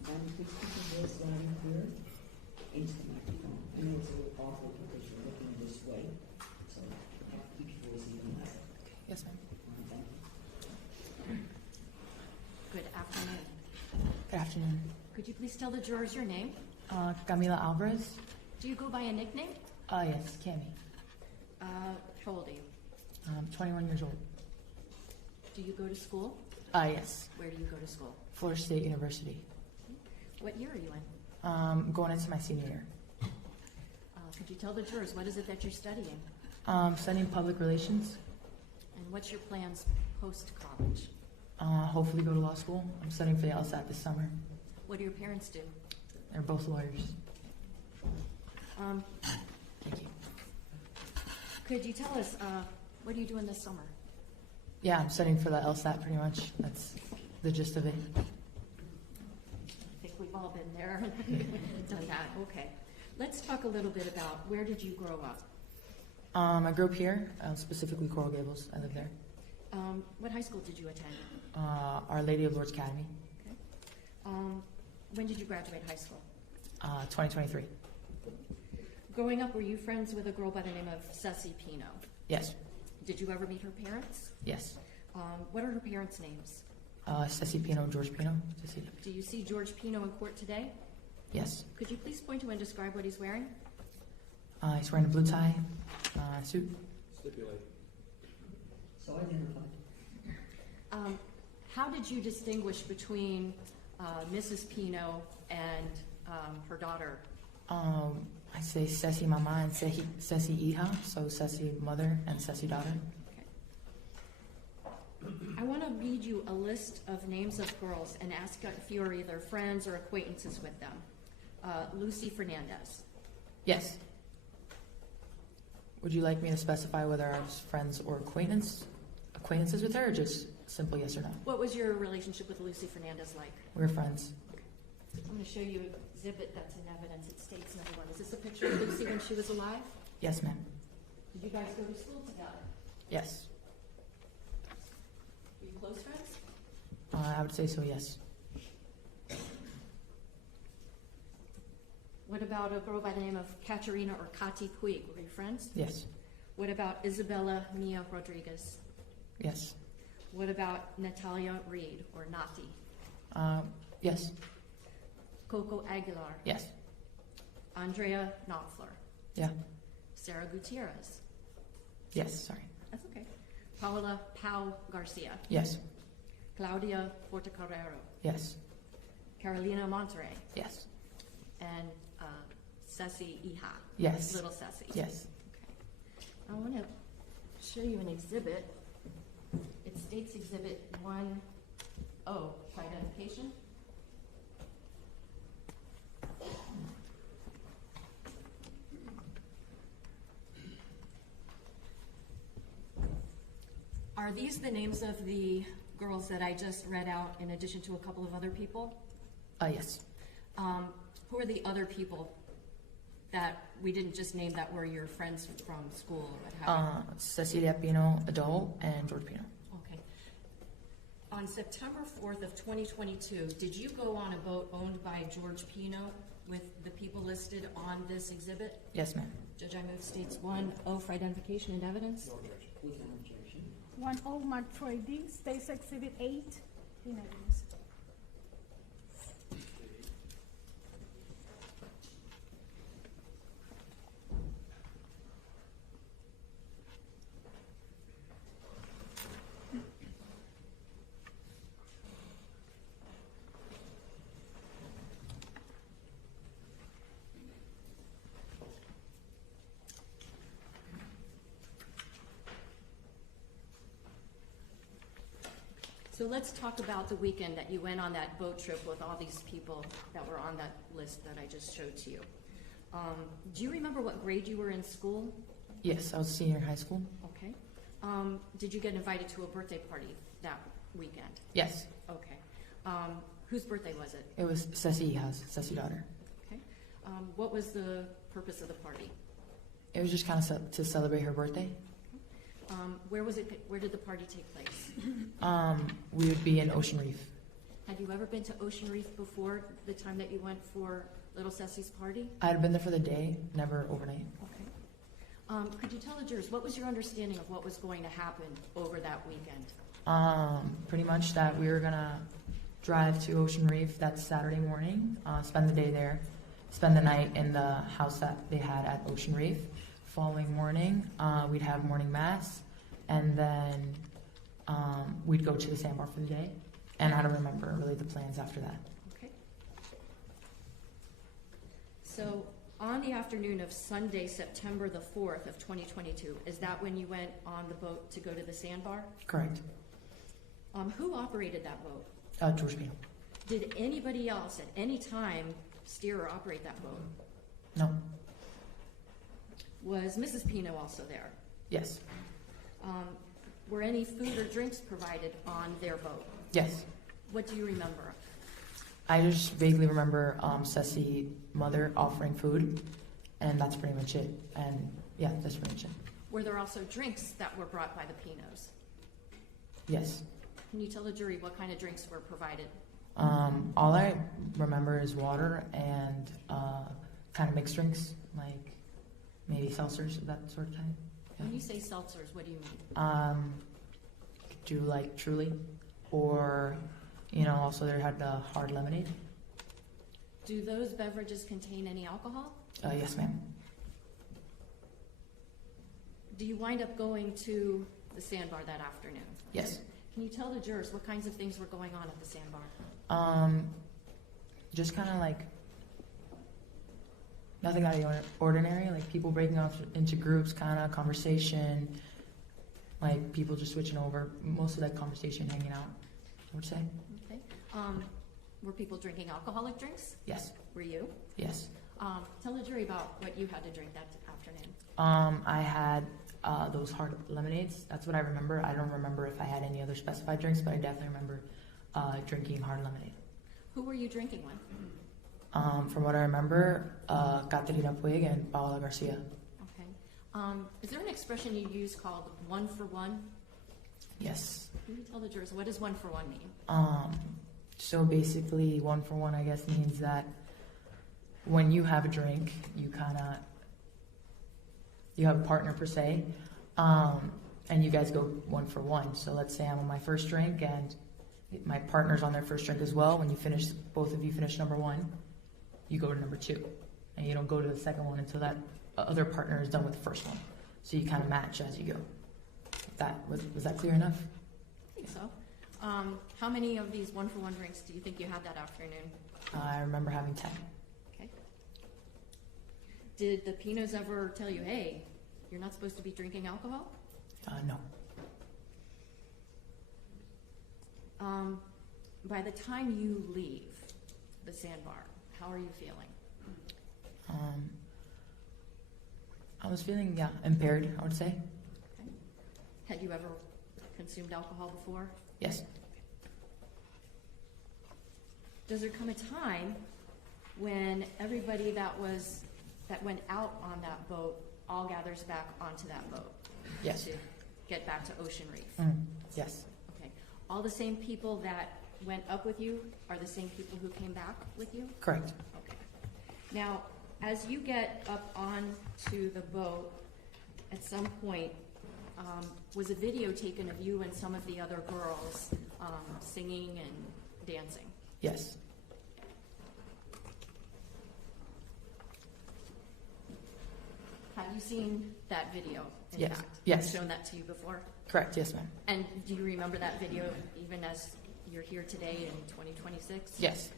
And please keep your voice loud and clear into the microphone. I know it's a little awkward because you're looking this way, so you have to keep your voice even louder. Yes, ma'am. All right, thank you. Good afternoon. Good afternoon. Could you please tell the jurors your name? Camila Alvarez. Do you go by a nickname? Yes, Cammy. How old are you? 21 years old. Do you go to school? Yes. Where do you go to school? Florida State University. What year are you in? Going into my senior year. Could you tell the jurors what is it that you're studying? Studying public relations. And what's your plans post-college? Hopefully go to law school. I'm studying for the LSAT this summer. What do your parents do? They're both lawyers. Um, Thank you. could you tell us, what are you doing this summer? Yeah, I'm studying for the LSAT pretty much. That's the gist of it. I think we've all been there, done that. Okay. Let's talk a little bit about where did you grow up? I grew up here, specifically Coral Gables. I live there. What high school did you attend? Our Lady of Lords Academy, Okay. When did you graduate high school? 2023. Growing up, were you friends with a girl by the name of Lucy Pino? Yes. Did you ever meet her parents? Yes. What are her parents' names? Ceci Pino, George Pino. Ceci. Do you see George Pino in court today? Yes. Could you please point to and describe what he's wearing? He's wearing a blue tie, suit. Stipulate. So identified. How did you distinguish between Mrs. Pino and her daughter? I say Ceci mama and Ceci hija, so Ceci mother and Ceci daughter. I want to read you a list of names of girls and ask if you are either friends or acquaintances with them. Lucy Fernandez. Yes. Would you like me to specify whether I was friends or acquaintances with her, or just simple yes or no? What was your relationship with Lucy Fernandez like? We were friends. I'm going to show you an exhibit that's in evidence. It states number one. Is this a picture of Lucy when she was alive? Yes, ma'am. Did you guys go to school together? Yes. Were you close friends? I would say so, yes. What about a girl by the name of Katerina or Kati Puig? Were you friends? Yes. What about Isabella Mia Rodriguez? Yes. What about Natalia Reed or Nati? Yes. Coco Aguilar? Yes. Andrea Knopfler? Yeah. Sarah Gutierrez? Yes, sorry. That's okay. Paula Pau Garcia? Yes. Claudia Portocarrero? Yes. Carolina Monterrey? Yes. And Ceci Iha? Yes. Little Ceci? Yes. I want to show you an exhibit. It states Exhibit 1O for identification. Are these the names of the girls that I just read out in addition to a couple of other people? Yes. Who are the other people that we didn't just name that were your friends from school or what have you? Cecilia Pino, adult, and George Pino. Okay. On September 4th of 2022, did you go on a boat owned by George Pino with the people listed on this exhibit? Yes, ma'am. Judge, I move states 1O for identification and evidence. Without objection. 1O marked for ID, states Exhibit 8 in evidence. So let's talk about the weekend that you went on that boat trip with all these people that were on that list that I just showed to you. Do you remember what grade you were in school? Yes, I was a senior in high school. Okay. Did you get invited to a birthday party that weekend? Yes. Okay. Whose birthday was it? It was Ceci Iha's, Ceci daughter. Okay. What was the purpose of the party? It was just kind of to celebrate her birthday. Where was it? Where did the party take place? We would be in Ocean Reef. Had you ever been to Ocean Reef before the time that you went for little Ceci's party? I had been there for the day, never overnight. Okay. Could you tell the jurors, what was your understanding of what was going to happen over that weekend? Pretty much that we were gonna drive to Ocean Reef that Saturday morning, spend the day there, spend the night in the house that they had at Ocean Reef. Following morning, we'd have morning mass, and then we'd go to the sandbar for the day. And I don't remember really the plans after that. Okay. So on the afternoon of Sunday, September the 4th of 2022, is that when you went on the boat to go to the sandbar? Correct. Who operated that boat? George Pino. Did anybody else at any time steer or operate that boat? No. Was Mrs. Pino also there? Yes. Were any food or drinks provided on their boat? Yes. What do you remember? I just vaguely remember Ceci mother offering food, and that's pretty much it. And yeah, that's pretty much it. Were there also drinks that were brought by the Pinos? Yes. Can you tell the jury what kind of drinks were provided? All I remember is water and kind of mixed drinks, like maybe seltzers, that sort of time. Yeah. When you say seltzers, what do you mean? Do like Truly, or also they had the hard lemonade. Do those beverages contain any alcohol? Yes, ma'am. Do you wind up going to the sandbar that afternoon? Yes. Can you tell the jurors what kinds of things were going on at the sandbar? Just kind of like nothing out of the ordinary, like people breaking off into groups, kind of conversation, like people just switching over, mostly like conversation, hanging out, I would say. Okay. Were people drinking alcoholic drinks? Yes. Were you? Yes. Tell the jury about what you had to drink that afternoon. I had those hard lemonades. That's what I remember. I don't remember if I had any other specified drinks, but I definitely remember drinking hard lemonade. Who were you drinking with? From what I remember, Caterina Puig and Paola Garcia. Okay. Is there an expression you use called one for one? Yes. Can you tell the jurors, what does one for one mean? So basically, one for one, I guess, means that when you have a drink, you have a partner per se, and you guys go one for one. So let's say I'm on my first drink and my partner's on their first drink as well. When you finish, both of you finish number one, you go to number two, and you don't go to the second one until that other partner is done with the first one. So you kind of match as you go. Was that clear enough? I think so. How many of these one for one drinks do you think you had that afternoon? I remember having 10. Okay. Did the Pinos ever tell you, hey, you're not supposed to be drinking alcohol? No. By the time you leave the sandbar, how are you feeling? I was feeling, impaired, I would say. Okay. Had you ever consumed alcohol before? Yes. Does there come a time when everybody that went out on that boat all gathers back onto that boat? Yes. To get back to Ocean Reef? Yes. Okay. All the same people that went up with you are the same people who came back with you? Correct. Okay. Now, as you get up onto the boat, at some point, was a video taken of you and some of the other girls singing and dancing? Yes. Have you seen that video? In Yes. fact? Yes. I've shown that to you before? Correct, yes, ma'am. And do you remember that video even as you're here today in 2026? Yes.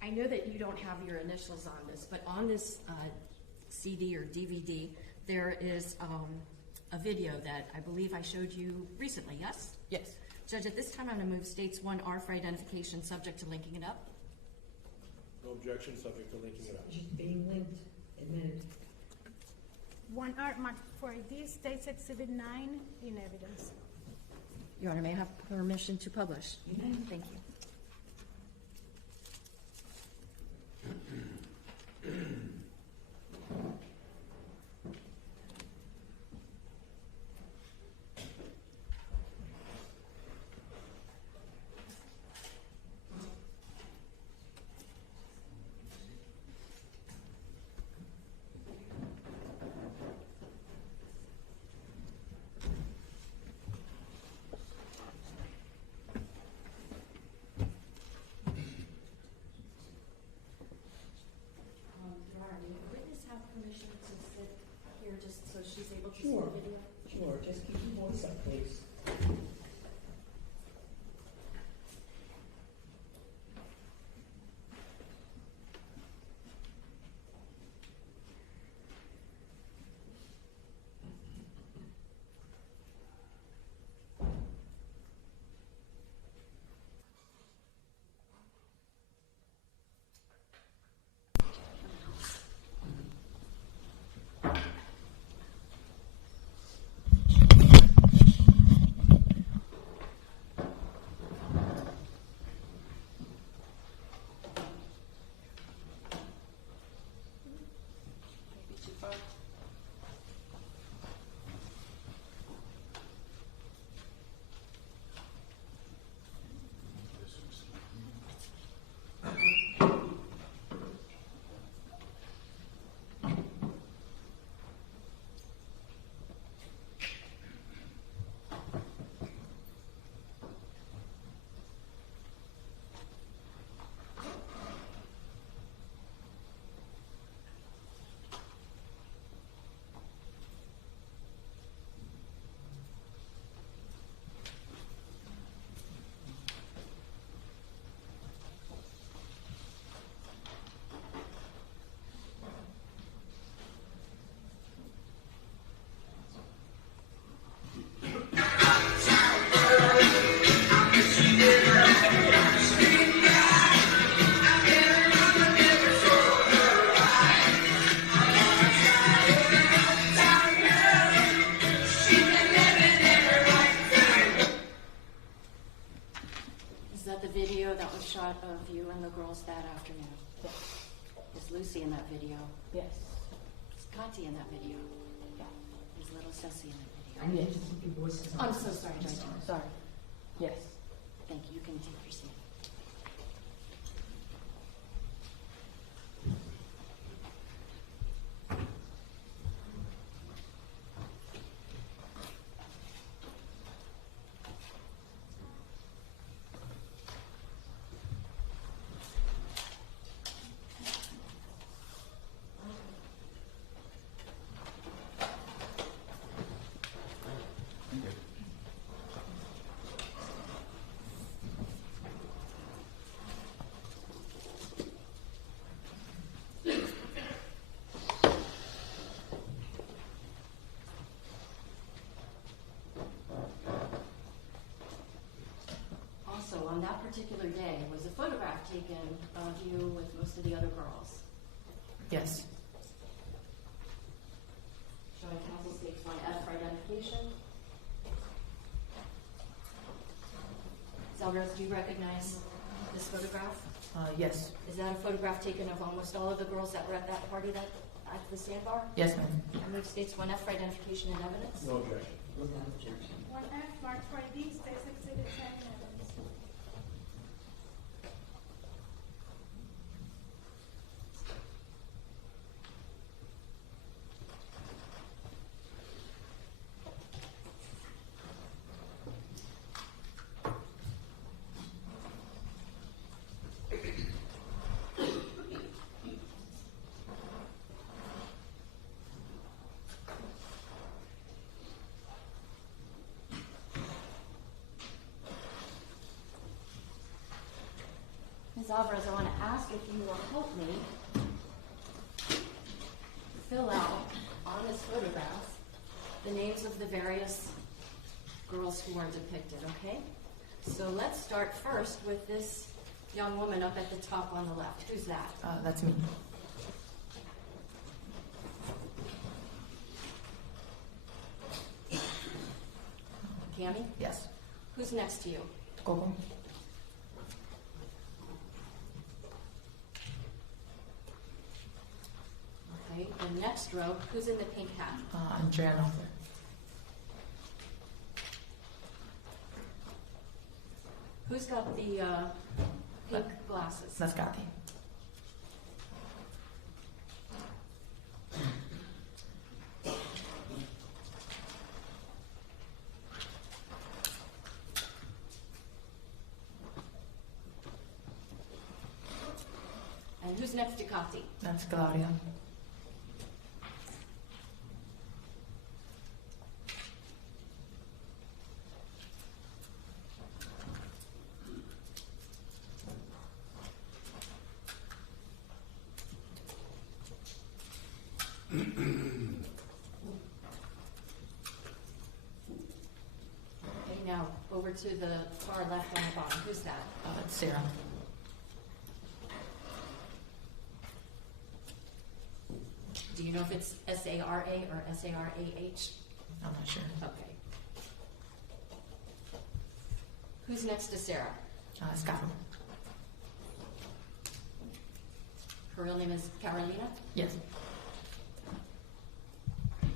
I know that you don't have your initials on this, but on this CD or DVD, there is a video that I believe I showed you recently, yes? Yes. Judge, at this time I'm going to move states 1R for identification subject to linking it up. No objection, subject to linking it up. Just being linked, admitted. 1R marked for ID, States Exhibit 9 in evidence. Your Honor, may I have permission to publish? Thank you. Your Honor, may the witness have permission to sit here just so she's able to see Sure. the video? Sure, just keep your voice up, please. shot of you and the girls that afternoon? Yes. Is Lucy in that video? Yes. Is Kati in that video? Yeah. Is little Ceci in that video? I need to keep your voices up. I'm so sorry, Judge. Sorry. Yes. Thank you. You can take your seat. that particular day, was a photograph taken of you with most of the other girls. Yes. Showing counsel states 1F for identification. Alvarez, do you recognize this photograph? Yes. Is that a photograph taken of almost all of the girls that were at that party that at the sandbar? Yes, ma'am. I move states 1F for identification and evidence. No objection. Without objection. 1F, marked for ID, states exhibit 10 and evidence. Ms. Alvarez, I want to ask if you will help me fill out on this photograph the names of the various girls who are depicted, okay? So let's start first with this young woman up at the top on the left. Who's that? That's me. Cammy? Yes. Who's next to you? Coco. Okay, the next row, who's in the pink hat? Andrea Alter. Who's got the pink glasses? That's Kathy. And who's next to Kati? That's Claudia. Okay, now over to the far left on the bottom. Who's that? It's Sarah. Do you know if it's S-A-R-A or S-A-R-A-H? I'm not sure. Okay. Who's next to Sarah? It's Caro. Her real name is Carolina? Yes. And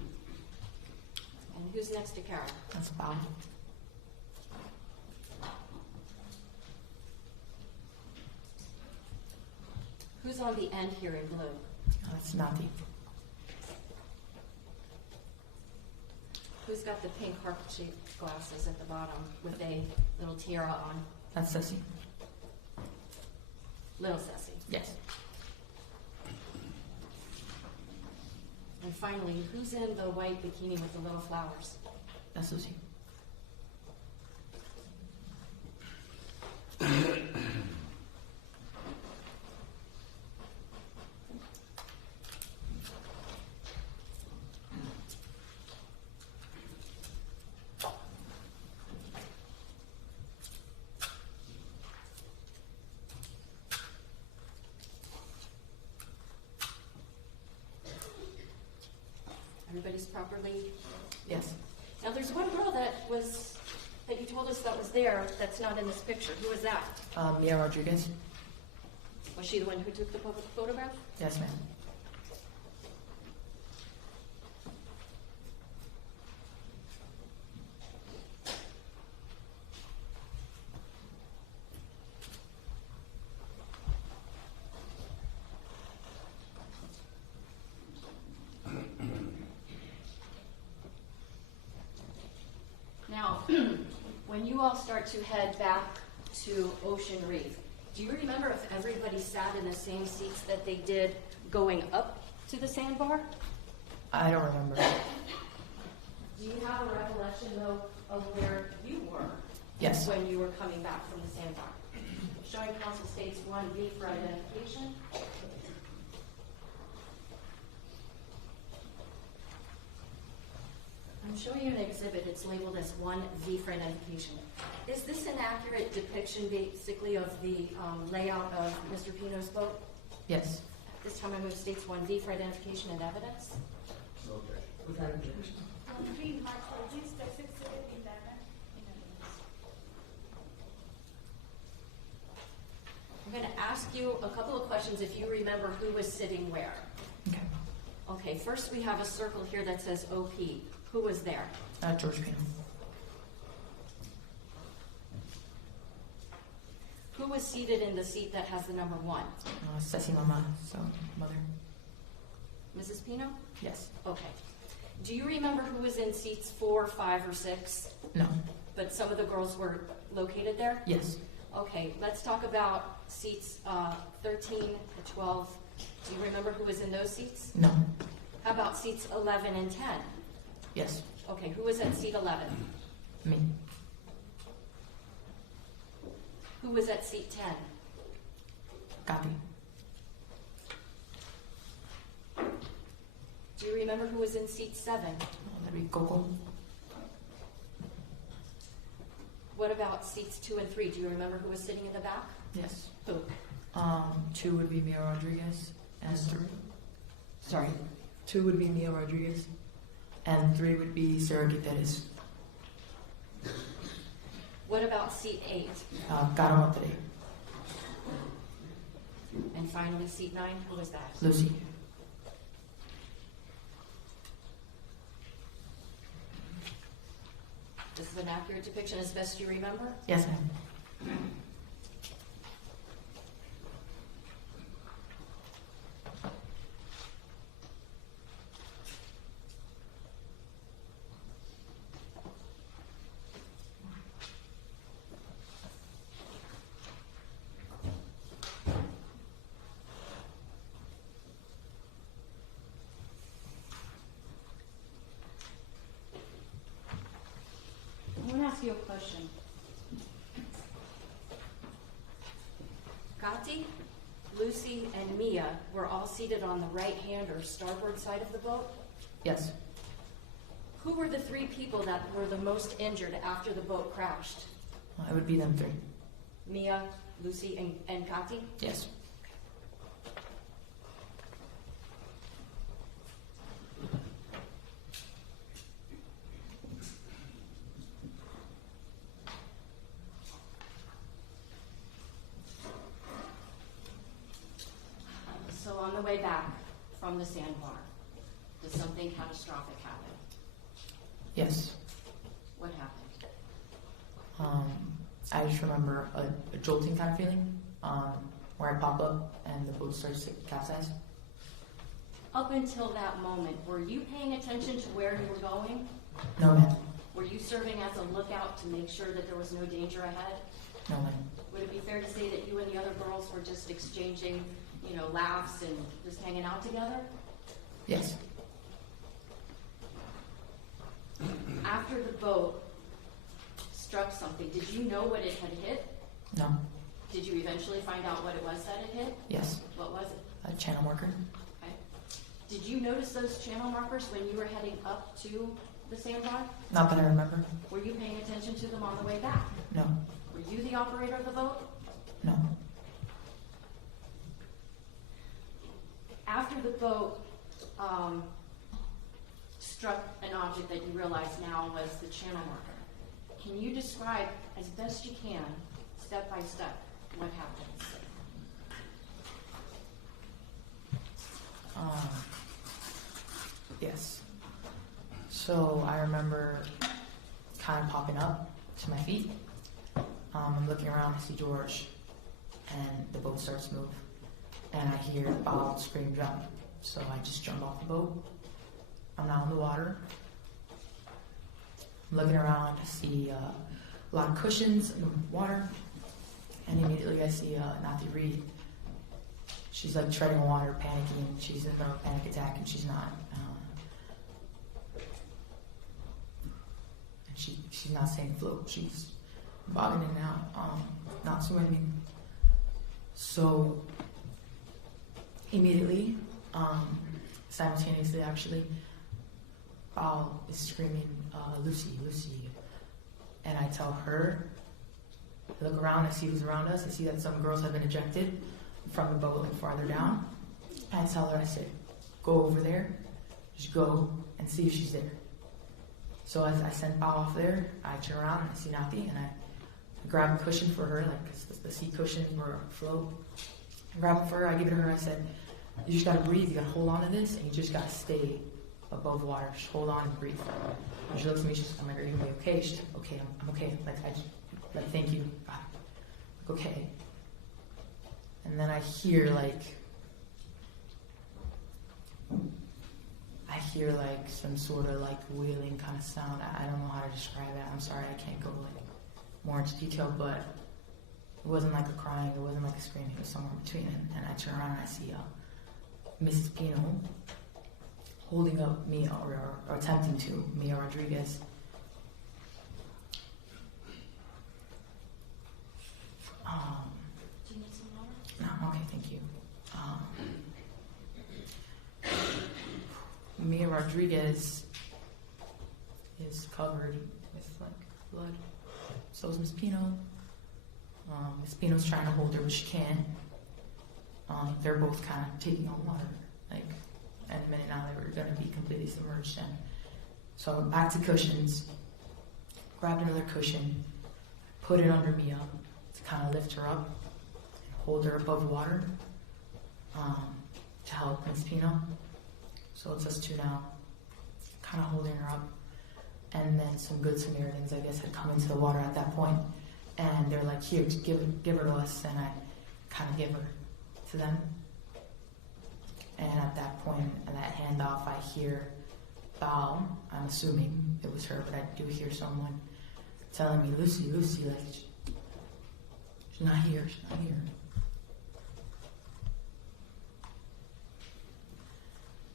who's next to Carol? That's Bob. Who's on the end here in blue? That's Nati. Who's got the pink heart-shaped glasses at the bottom with a little tiara on? That's Ceci. Little Ceci. Yes. And finally, who's in the white bikini with the little flowers? That's Lucy. Everybody's properly. Yes. Now, there's one girl that you told us that was there that's not in this picture. Who was that? Mia Rodriguez. Was she the one who took the photograph? Yes, ma'am. Now, when you all start to head back to Ocean Reef, do you remember if everybody sat in the same seats that they did going up to the sandbar? I don't remember. Do you have a recollection, though, of where you were? Yes. When you were coming back from the sandbar? Showing counsel states 1B for identification. I'm showing you an exhibit. It's labeled as 1V for identification. Is this an accurate depiction, basically, of the layout of Mr. Pino's boat? Yes. This time I move states 1V for identification and evidence. Okay. Without objection. Read my apologies, text exhibit 11. I'm going to ask you a couple of questions if you remember who was sitting where. Okay. Okay, first we have a circle here that says OP. Who was there? George Pino. Who was seated in the seat that has the number 1? Ceci Mama, so mother. Mrs. Pino? Yes. Okay. Do you remember who was in seats 4, 5, or 6? No. But some of the girls were located there? Yes. Okay, let's talk about seats 13 to 12. Do you remember who was in those seats? No. How about seats 11 and 10? Yes. Okay, who was at seat 11? Me. Who was at seat 10? Copy. Do you remember who was in seat 7? That'd be Coco. What about seats 2 and 3? Do you remember who was sitting in the back? Yes. Who? 2 would be Mia Rodriguez, and 2 would be Mia Rodriguez, and 3 would be Sarah Guterres. What about seat 8? Caro today. And finally, seat 9, who was that? Lucy. This is an accurate depiction as best you remember? Yes, ma'am. I want to ask you a question. Gatti, Lucy, and Mia were all seated on the right hand or starboard side of the boat. Yes. Who were the 3 people that were the most injured after the boat crashed? It would be them 3. Mia, Lucy, and Gatti? Yes. So on the way back from the sandbar, did something catastrophic happen? Yes. What happened? I just remember a jolting kind of feeling, where I pop up and the boat starts to capsize. Up until that moment, were you paying attention to where you were going? No, ma'am. Were you serving as a lookout to make sure that there was no danger ahead? No, ma'am. Would it be fair to say that you and the other girls were just exchanging, laughs and just hanging out together? Yes. After the boat struck something, did you know what it had hit? No. Did you eventually find out what it was that it hit? Yes. What was it? A channel marker. Okay. Did you notice those channel markers when you were heading up to the sandbar? Not that I remember. Were you paying attention to them on the way back? No. Were you the operator of the boat? No. After the boat struck an object that you realize now was the channel marker, can you describe as best you can, step by step, what happens? Yes. So I remember kind of popping up to my feet. I'm looking around, I see George, and the boat starts to move. And I hear Bob scream, jump. So I just jump off the boat. I'm not in the water. I'm looking around, I see a lot of cushions in the water. And immediately I see Nathi Reed. She's like treading on water, panicking. She's in a panic attack, and she's not. And she's not staying afloat. She's bobbing in and out, not swimming. So immediately, simultaneously actually, Bao is screaming, Lucy, Lucy. And I tell her I look around, I see who's around us. I see that some girls have been ejected from the boat and farther down. I tell her, I said, go over there, just go and see if she's there. So as I send Bob off there, I turn around and I see Nati, and I grab a cushion for her, like the seat cushion for a float. I grab it for her, I give it to her, I said, you just gotta breathe, you gotta hold on to this, and you just gotta stay above water. Just hold on and breathe. And she looks at me, I'm like, are you gonna be okay? She's like, okay, I'm okay. Thank you. Like, okay. And then I hear some sort of wailing kind of sound. I don't know how to describe it. I'm sorry, I can't go more into detail, but it wasn't like a crying, it wasn't like a screaming, it was somewhere between. And I turn around and I see Mrs. Pino holding up Mia, or attempting to, Mia Rodriguez. Do you need some water? No, okay, thank you. Mia Rodriguez is covered with blood. So is Miss Pino. Miss Pino's trying to hold her, but she can't. They're both kind of taking on water. And a minute now they were going to be completely submerged in. So back to cushions. Grabbed another cushion, put it under Mia to kind of lift her up, hold her above water to help Miss Pino. So it's us two now, kind of holding her up. And then some good Samaritans, I guess, had come into the water at that point. And they're like, here, just give her to us. And I kind of give her to them. And at that point, in that handoff, I hear Val, I'm assuming it was her, but I do hear someone telling me, Lucy, she's not here, she's not here.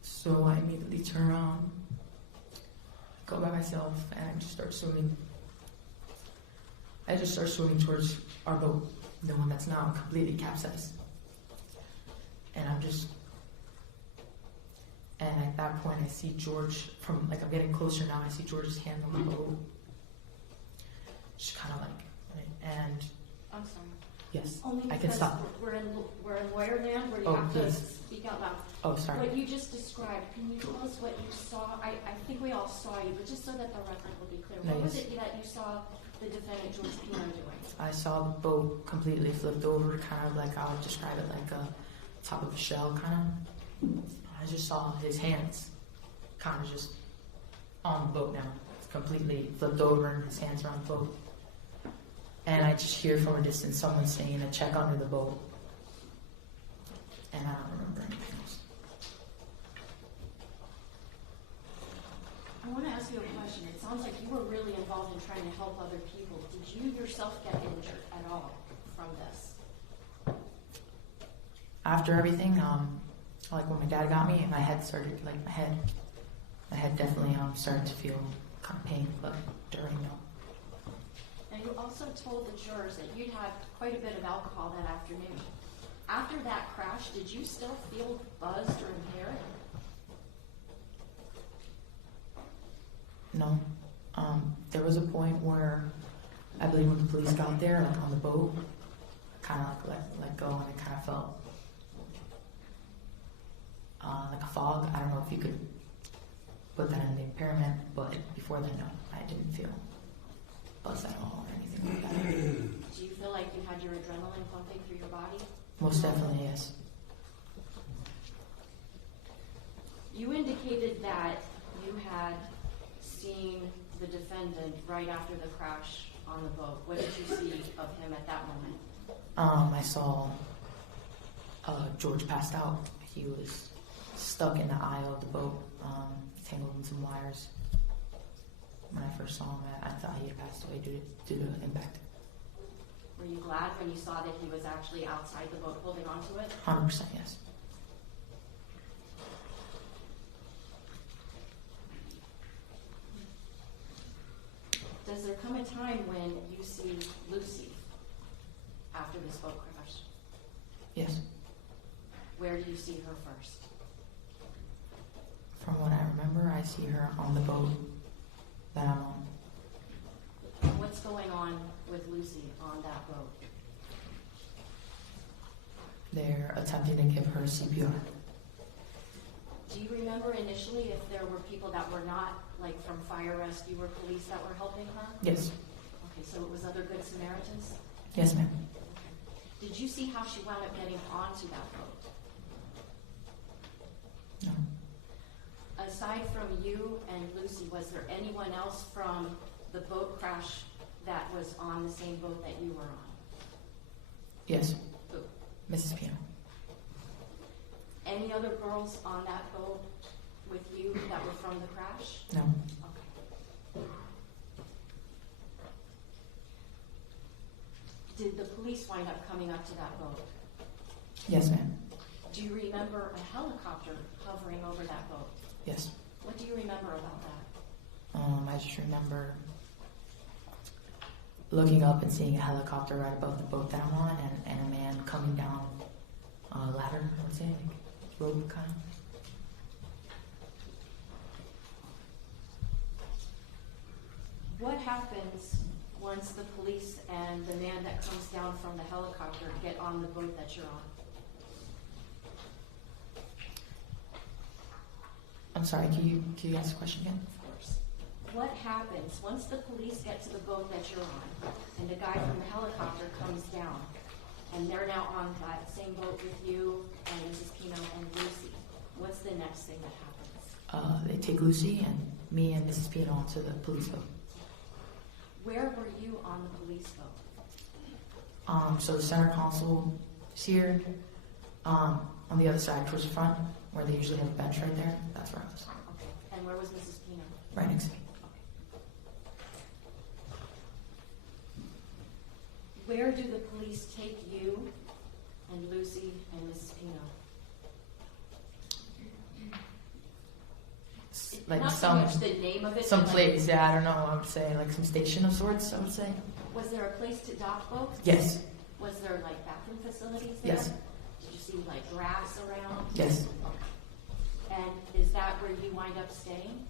So I immediately turn around, go by myself, and I just start swimming. I just start swimming towards our boat, the one that's now completely capsized. And at that point I see George, I'm getting closer now, I see George's hand on the boat. Just kind of and... I'm sorry. Yes, Only I can because stop. we're in lawyer land where you Oh, have to please. speak out loud. Oh, sorry. What you just described, can you tell us what you saw? I think we all saw you, but just so that the record will be clear. What was it that you saw the defendant George Pino doing? I saw the boat completely flipped over, kind of like, I would describe it like a top of a shell, kind of. I just saw his hands kind of just on the boat now. It's completely flipped over and his hands are on the boat. And I just hear from a distance someone saying a check under the boat. And I don't remember anything else. I want to ask you a question. It sounds like you were really involved in trying to help other people. Did you yourself get injured at all from this? After everything, when my dad got me, my head started, my head definitely started to feel kind of pain, but during, no. Now, you also told the jurors that you'd had quite a bit of alcohol that afternoon. After that crash, did you still feel buzzed or impaired? No. There was a point where, I believe when the police got there, on the boat, I kind of let go, and I kind of felt like a fog. I don't know if you could put that in the impairment, but before then, no, I didn't feel buzzed at all or anything like that. Do you feel like you had your adrenaline pumping through your body? Most definitely, yes. You indicated that you had seen the defendant right after the crash on the boat. What did you see of him at that moment? I saw George passed out. He was stuck in the aisle of the boat, tangled in some wires. When I first saw him, I thought he had passed away due to impact. Were you glad when you saw that he was actually outside the boat holding onto it? 100%, yes. Does there come a time when you see Lucy after this boat crash? Yes. Where do you see her first? From what I remember, I see her on the boat that I'm on. What what's going on with Lucy on that boat? They're attempting to give her CPR. Do you remember initially if there were people that were not, like from fire rescue or police that were helping her? Yes. Okay, so it was other Good Samaritans? Yes, ma'am. Did you see how she wound up getting onto that boat? No. Aside from you and Lucy, was there anyone else from the boat crash that was on the same boat that you were on? Yes. Who? Mrs. Pino. Any other girls on that boat with you that were from the crash? No. Okay. Did the police wind up coming up to that boat? Yes, ma'am. Do you remember a helicopter hovering over that boat? Yes. What do you remember about that? I just remember looking up and seeing a helicopter right above the boat that I'm on, and a man coming down a ladder, I would say, like rope kind of. What happens once the police and the man that comes down from the helicopter get on the boat that you're on? I'm sorry, can you ask the question again? Of course. What happens once the police get to the boat that you're on and the guy from the helicopter comes down and they're now on that same boat with you and Mrs. Pino and Lucy? What's the next thing that happens? They take Lucy and me and Mrs. Pino onto the police boat. Where were you on the police boat? So the center console is here. On the other side towards the front, where they usually have a bench right there, that's where I was. Okay. And where was Mrs. Pino? Right next to me. Where do the police take you and Lucy and Mrs. Pino? Like Not so some much the name of it. some but place, yeah, I don't know, I would say like some station of sorts, I would say. Was there a place to dock boats? Yes. Was there like bathroom facilities there? Yes. Did you see like grass around? Yes. Okay. And is that where you wind up staying?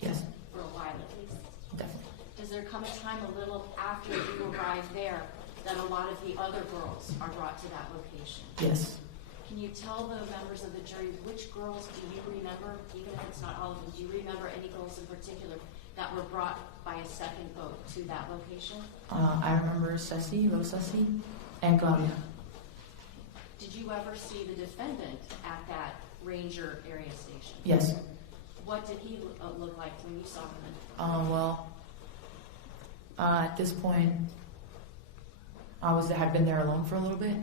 Yes. For a while at least? Definitely. Does there come a time a little after you arrive there that a lot of the other girls are brought to that location? Yes. Can you tell the members of the jury which girls do you remember, even if it's not all of them, do you remember any girls in particular that were brought by a second boat to that location? I remember Ceci, little Ceci, and Claudia. Did you ever see the defendant at that ranger area station? Yes. What did he look like when you saw him? Well, at this point, had been there alone for a little bit,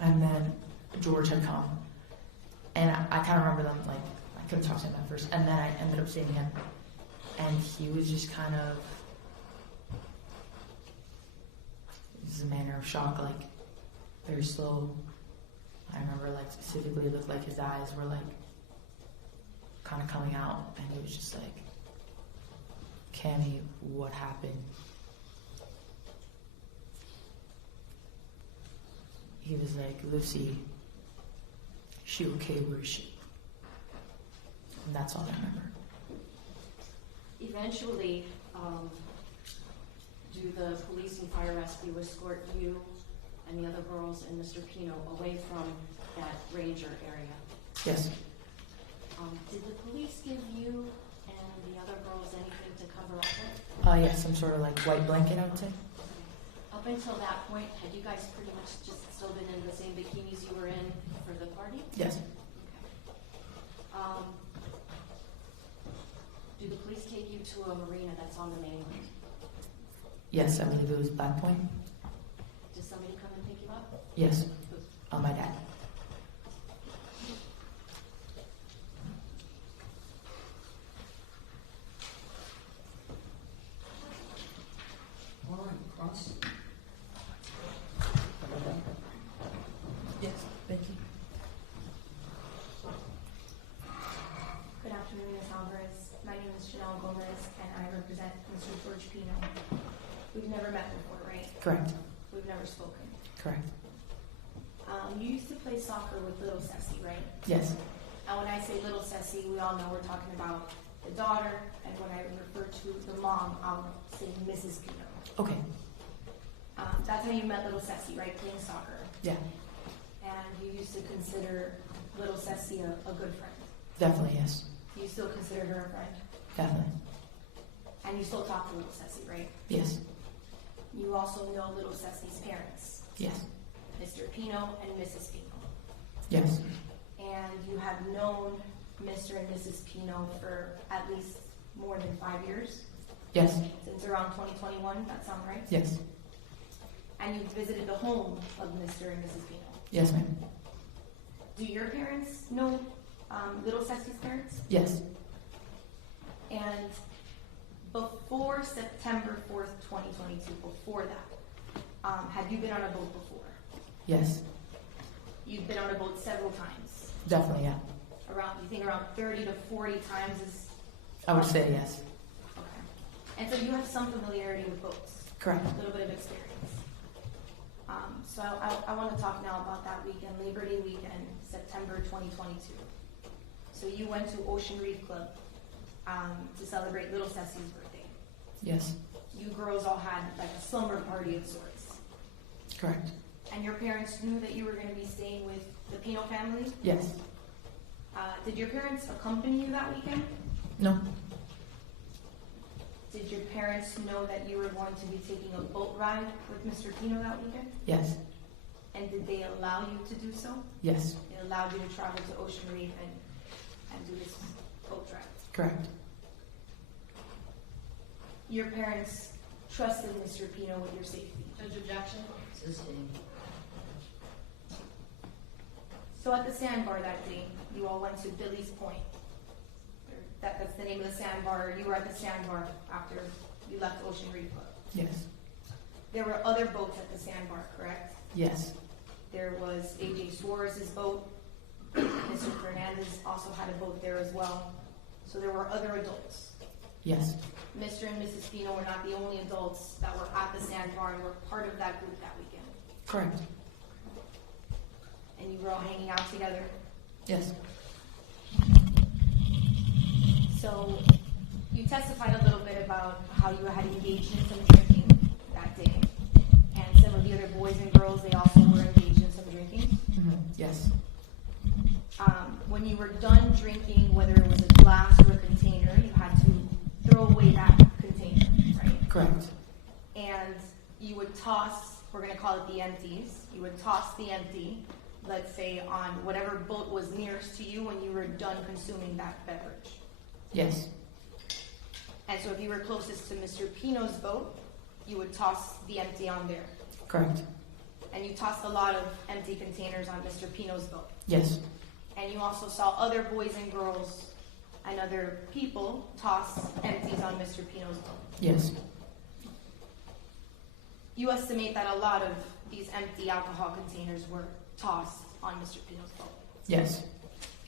and then George had come, and I kind of remember them, like, I couldn't talk to him at first, and then I ended up seeing him, and he was just kind of, this is a manner of shock, like, very slow. I remember, like, specifically it looked like his eyes were, like, kind of coming out, and he was just like, Cammy, what happened? He was like, Lucy, she okay, where is she? And that's all I remember. Eventually, do the police and fire rescue escort you and the other girls and Mr. Pino away from that ranger area? Yes. Did the police give you and the other girls anything to cover up with? Yes, some sort of like white blanket, I would say. Up until that point, had you guys pretty much just still been in the same bikinis you were in for the party? Yes. Okay. Do the police take you to a marina that's on the mainland? Yes, I believe it was Black Point. Does somebody come and pick you up? Yes. My dad. All right, Cross. Yes, thank you. Good afternoon, Ms. Alvarez. My name is Chanel Gomez, and I represent Mr. George Pino. We've never met before, right? Correct. We've never spoken. Correct. You used to play soccer with little Ceci, right? Yes. And when I say little Ceci, we all know we're talking about the daughter, and when I refer to the mom, I'll say Mrs. Pino. Okay. That's how you met little Ceci, right? Playing soccer. Yeah. And you used to consider little Ceci a good friend. Definitely, yes. You still consider her a friend? Definitely. And you still talk to little Ceci, right? Yes. You also know little Ceci's parents, Yes. Mr. Pino and Mrs. Pino. Yes. And you have known Mr. and Mrs. Pino for at least more than 5 years? Yes. Since around 2021, that sound right? Yes. And you visited the home of Mr. and Mrs. Pino. Yes, ma'am. Do your parents know little Ceci's parents? Yes. And before September 4th, 2022, before that, had you been on a boat before? Yes. You've been on a boat several times. Definitely, yeah. You think around 30 to 40 times is? I would say yes. Okay. And so you have some familiarity with boats? Correct. A little bit of experience. So I want to talk now about that weekend, Labor Day weekend, September 2022. So you went to Ocean Reef Club to celebrate little Ceci's birthday. Yes. You girls all had like a slumber party of sorts. Correct. And your parents knew that you were going to be staying with the Pino family? Yes. Did your parents accompany you that weekend? No. Did your parents know that you were going to be taking a boat ride with Mr. Pino that weekend? Yes. And did they allow you to do so? Yes. They allowed you to travel to Ocean Reef and do this boat ride? Correct. Your parents trusted Mr. Pino with your safety. Judge objection? So at the sandbar that day, you all went to Billy's Point. That's the name of the sandbar. You were at the sandbar after you left Ocean Reef Club. Yes. There were other boats at the sandbar, correct? Yes. There was A.J. Suarez's boat. Mr. Fernandez also had a boat there as well. So there were other adults. Yes. Mr. and Mrs. Pino were not the only adults that were at the sandbar and were part of that group that weekend. Correct. And you were all hanging out together. Yes. So you testified a little bit about how you had engaged in some drinking that day. And some of the other boys and girls, they also were engaged in some drinking. Mm-hmm. Yes. When you were done drinking, whether it was a glass or a container, you had to throw away that container, right? Correct. And you would toss, we're going to call it the empties, you would toss the empty, let's say on whatever boat was nearest to you when you were done consuming that beverage. Yes. And so if you were closest to Mr. Pino's boat, you would toss the empty on there. Correct. And you tossed a lot of empty containers on Mr. Pino's boat. Yes. And you also saw other boys and girls and other people toss empties on Mr. Pino's boat. Yes. You estimate that a lot of these empty alcohol containers were tossed on Mr. Pino's boat. Yes.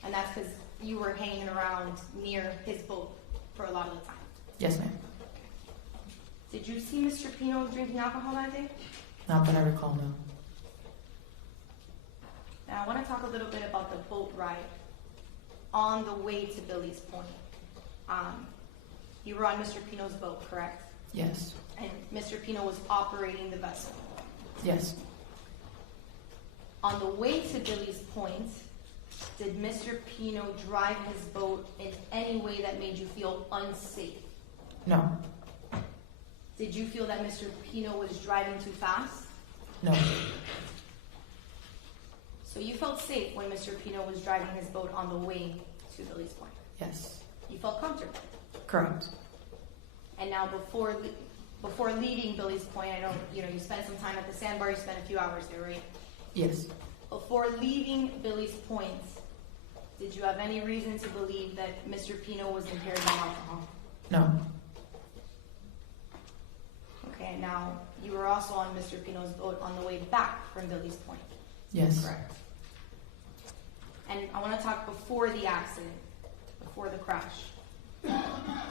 And that's because you were hanging around near his boat for a lot of the time. Yes, ma'am. Did you see Mr. Pino drinking alcohol that day? Not that I recall, no. Now I want to talk a little bit about the boat ride on the way to Billy's Point. You were on Mr. Pino's boat, correct? Yes. And Mr. Pino was operating the vessel. Yes. On the way to Billy's Point, did Mr. Pino drive his boat in any way that made you feel unsafe? No. Did you feel that Mr. Pino was driving too fast? No. So you felt safe when Mr. Pino was driving his boat on the way to Billy's Point? Yes. You felt comfortable? Correct. And now before leaving Billy's Point, I know you spent some time at the sandbar, you spent a few hours there, right? Yes. Before leaving Billy's Point, did you have any reason to believe that Mr. Pino was impaired by alcohol? No. Okay, now you were also on Mr. Pino's boat on the way back from Billy's Point. Yes. Correct. And I want to talk before the accident, before the crash.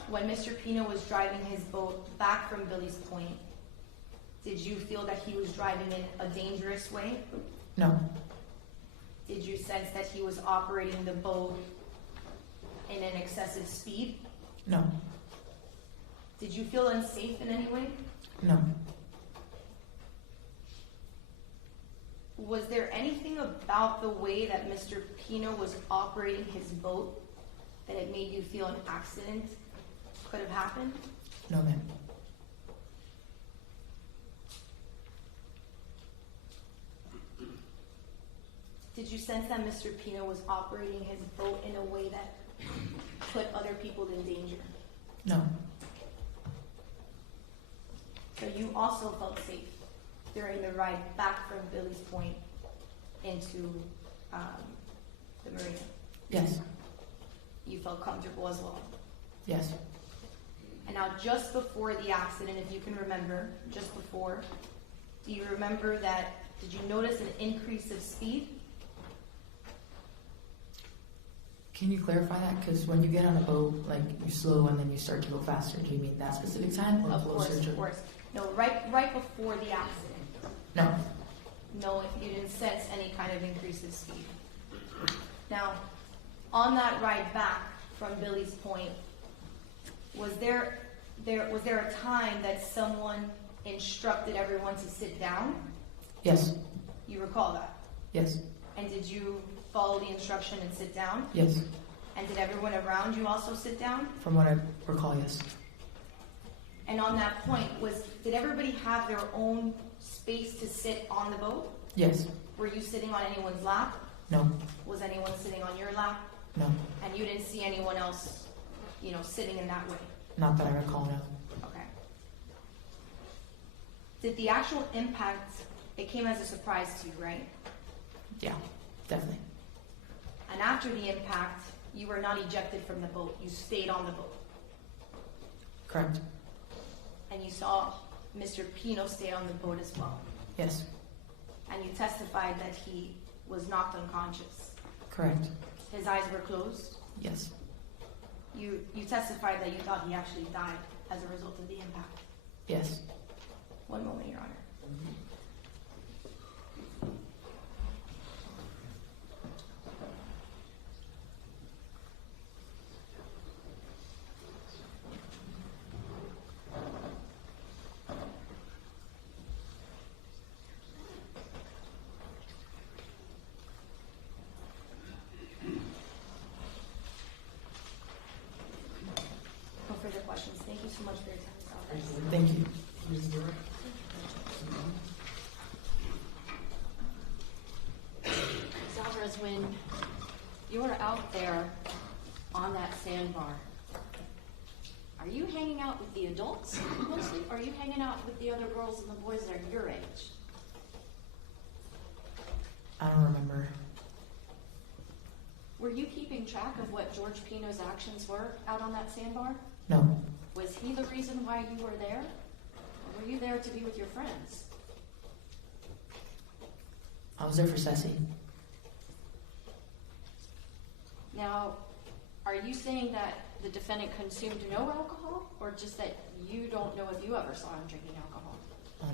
When Mr. Pino was driving his boat back from Billy's Point, did you feel that he was driving in a dangerous way? No. Did you sense that he was operating the boat in an excessive speed? No. Did you feel unsafe in any way? No. Was there anything about the way that Mr. Pino was operating his boat that it made you feel an accident could have happened? No, ma'am. Did you sense that Mr. Pino was operating his boat in a way that put other people in danger? No. So you also felt safe during the ride back from Billy's Point into the marina? Yes. You felt comfortable as well? Yes. And now just before the accident, if you can remember, just before, do you remember that, did you notice an increase of speed? Can you clarify that? Because when you get on a boat, like you slow and then you start to go faster. Do you mean that specific time or Of course, closer to? of course. No, right before the accident. No. No, if you didn't sense any kind of increase in speed. Now, on that ride back from Billy's Point, was there a time that someone instructed everyone to sit down? Yes. You recall that? Yes. And did you follow the instruction and sit down? Yes. And did everyone around you also sit down? From what I recall, yes. And on that point, did everybody have their own space to sit on the boat? Yes. Were you sitting on anyone's lap? No. Was anyone sitting on your lap? No. And you didn't see anyone else, sitting in that way? Not that I recall, no. Okay. Did the actual impact, it came as a surprise to you, right? Yeah, definitely. And after the impact, you were not ejected from the boat. You stayed on the boat. Correct. And you saw Mr. Pino stay on the boat as well. Yes. And you testified that he was knocked unconscious. Correct. His eyes were closed. Yes. You testified that you thought he actually died as a result of the impact. Yes. One moment, Your Honor. No further questions. Thank you so much for your time, Ms. Alvarez. Thank you. Ms. Alvarez, when you were out there on that sandbar, are you hanging out with the adults mostly, or are you hanging out with the other girls and the boys that are your age? I don't remember. Were you keeping track of what George Pino's actions were out on that sandbar? No. Was he the reason why you were there? Or were you there to be with your friends? I was there for Ceci. Now, are you saying that the defendant consumed no alcohol, or just that you don't know if you ever saw him drinking alcohol?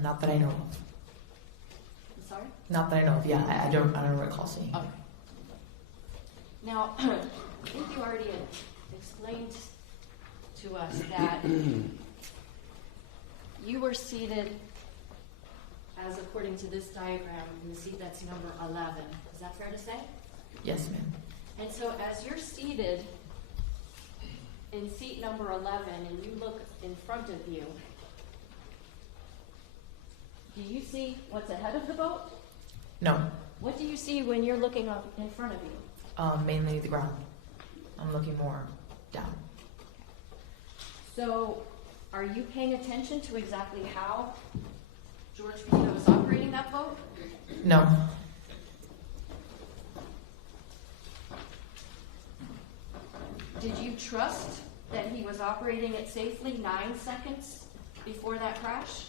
Not that I know of. I'm sorry? Not that I know of. Yeah, I don't recall seeing. Okay. Now, I think you already had explained to us that you were seated, as according to this diagram, in the seat that's number 11. Is that fair to say? Yes, ma'am. And so as you're seated in seat number 11 and you look in front of you, do you see what's ahead of the boat? No. What do you see when you're looking up in front of you? Mainly the ground. I'm looking more down. So are you paying attention to exactly how George Pino was operating that boat? No. Did you trust that he was operating it safely 9 seconds before that crash?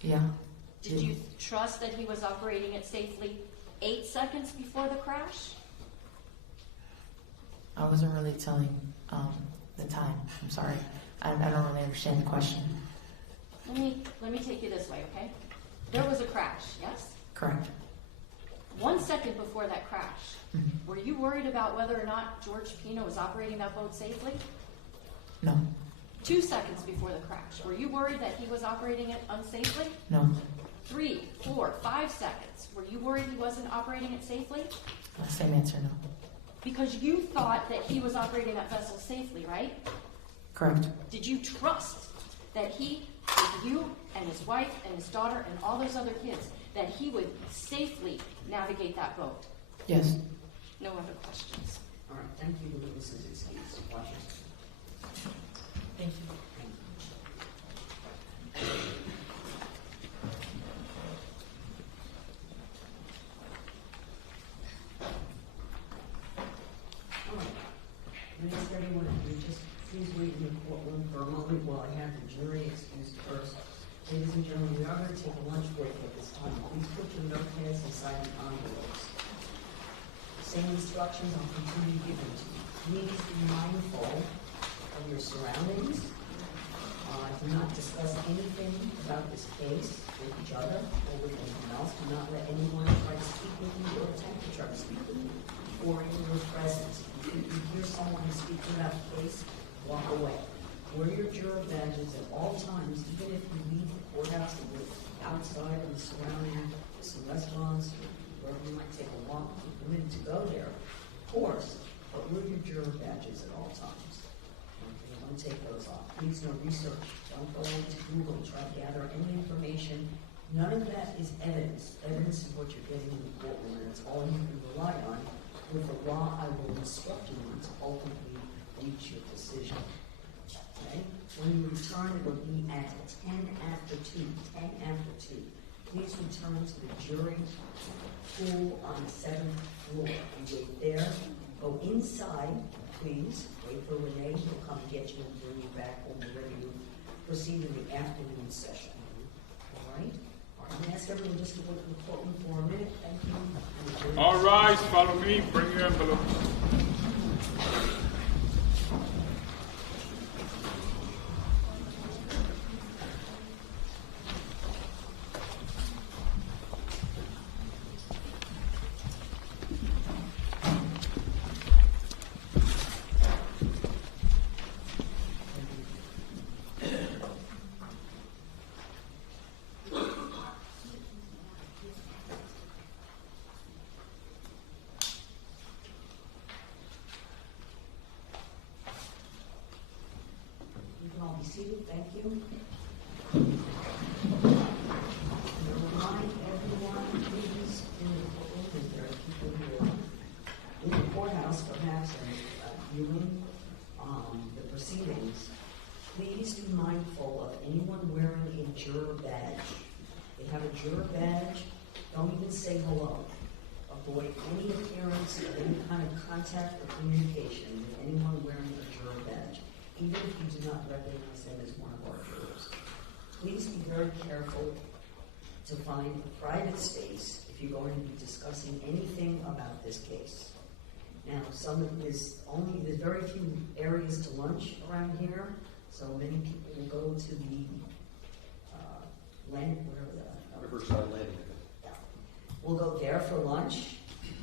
Yeah. Did you trust that he was operating it safely 8 seconds before the crash? I wasn't really telling the time. I'm sorry. I don't really understand the question. Let me take you this way, okay? There was a crash, yes? Correct. 1 second before that crash, Mhm. were Were you worried about whether or not George Pino was operating that boat safely? No. 2 seconds before the crash, were you worried that he was operating it unsafely? No. 3, 4, 5 seconds, were you worried he wasn't operating it safely? Same answer, no. Because you thought that he was operating that vessel safely, right? Correct. Did you trust that he, with you and his wife and his daughter and all those other kids, that he would safely navigate that boat? Yes. No other questions. All right, thank you, Mrs. Excuse. Washington. Thank you. All right. I'm gonna ask everyone to just please wait in the courtroom for a moment while I have the jury excused first. Ladies and gentlemen, we are going to take a lunch break at this time. Please put your notepads inside the envelopes. Same instructions I'll continue giving to you. Please be mindful of your surroundings. Do not discuss anything about this case with each other or with anyone else. Do not let anyone try to speak with you or attempt to try to speak with you or in your presence. If you hear someone speaking about the case, walk away. Wear your juror badges at all times, even if you leave the courthouse and go outside in the surrounding some restaurants or wherever you might take a walk. You're permitted to go there, of course, but wear your juror badges at all times. Okay, don't take those off. Please no research. Don't go into Google and try to gather any information. None of that is evidence. Evidence is what you're getting in the courtroom, and it's all you can rely on. With the law, I will instruct you to ultimately reach your decision. Okay? When you return, it will be at 10 after 2. 10 after 2. Please return to the jury pool on the 7th floor. You wait there. Go inside, please. Wait for Renee. He'll come and get you and bring you back when we're ready to proceed in the afternoon session. All right? All right. I'm going to ask everyone just to wait in the courtroom for a minute. Thank you. All rise, follow me, bring your envelope. Be seated, thank you. Remind everyone, please, in the courtroom, if there are people who are in the courthouse, perhaps, and viewing the proceedings, please be mindful of anyone wearing a juror badge. If they have a juror badge, don't even say hello. Avoid any appearance of any kind of contact or communication with anyone wearing a juror badge, even if you do not recognize them as one of our jurors. Please be very careful to find a private space if you're going to be discussing anything about this case. Now, there's very few areas to lunch around here, so many people will go to the Riverside Landing. Yeah. We'll go there for lunch.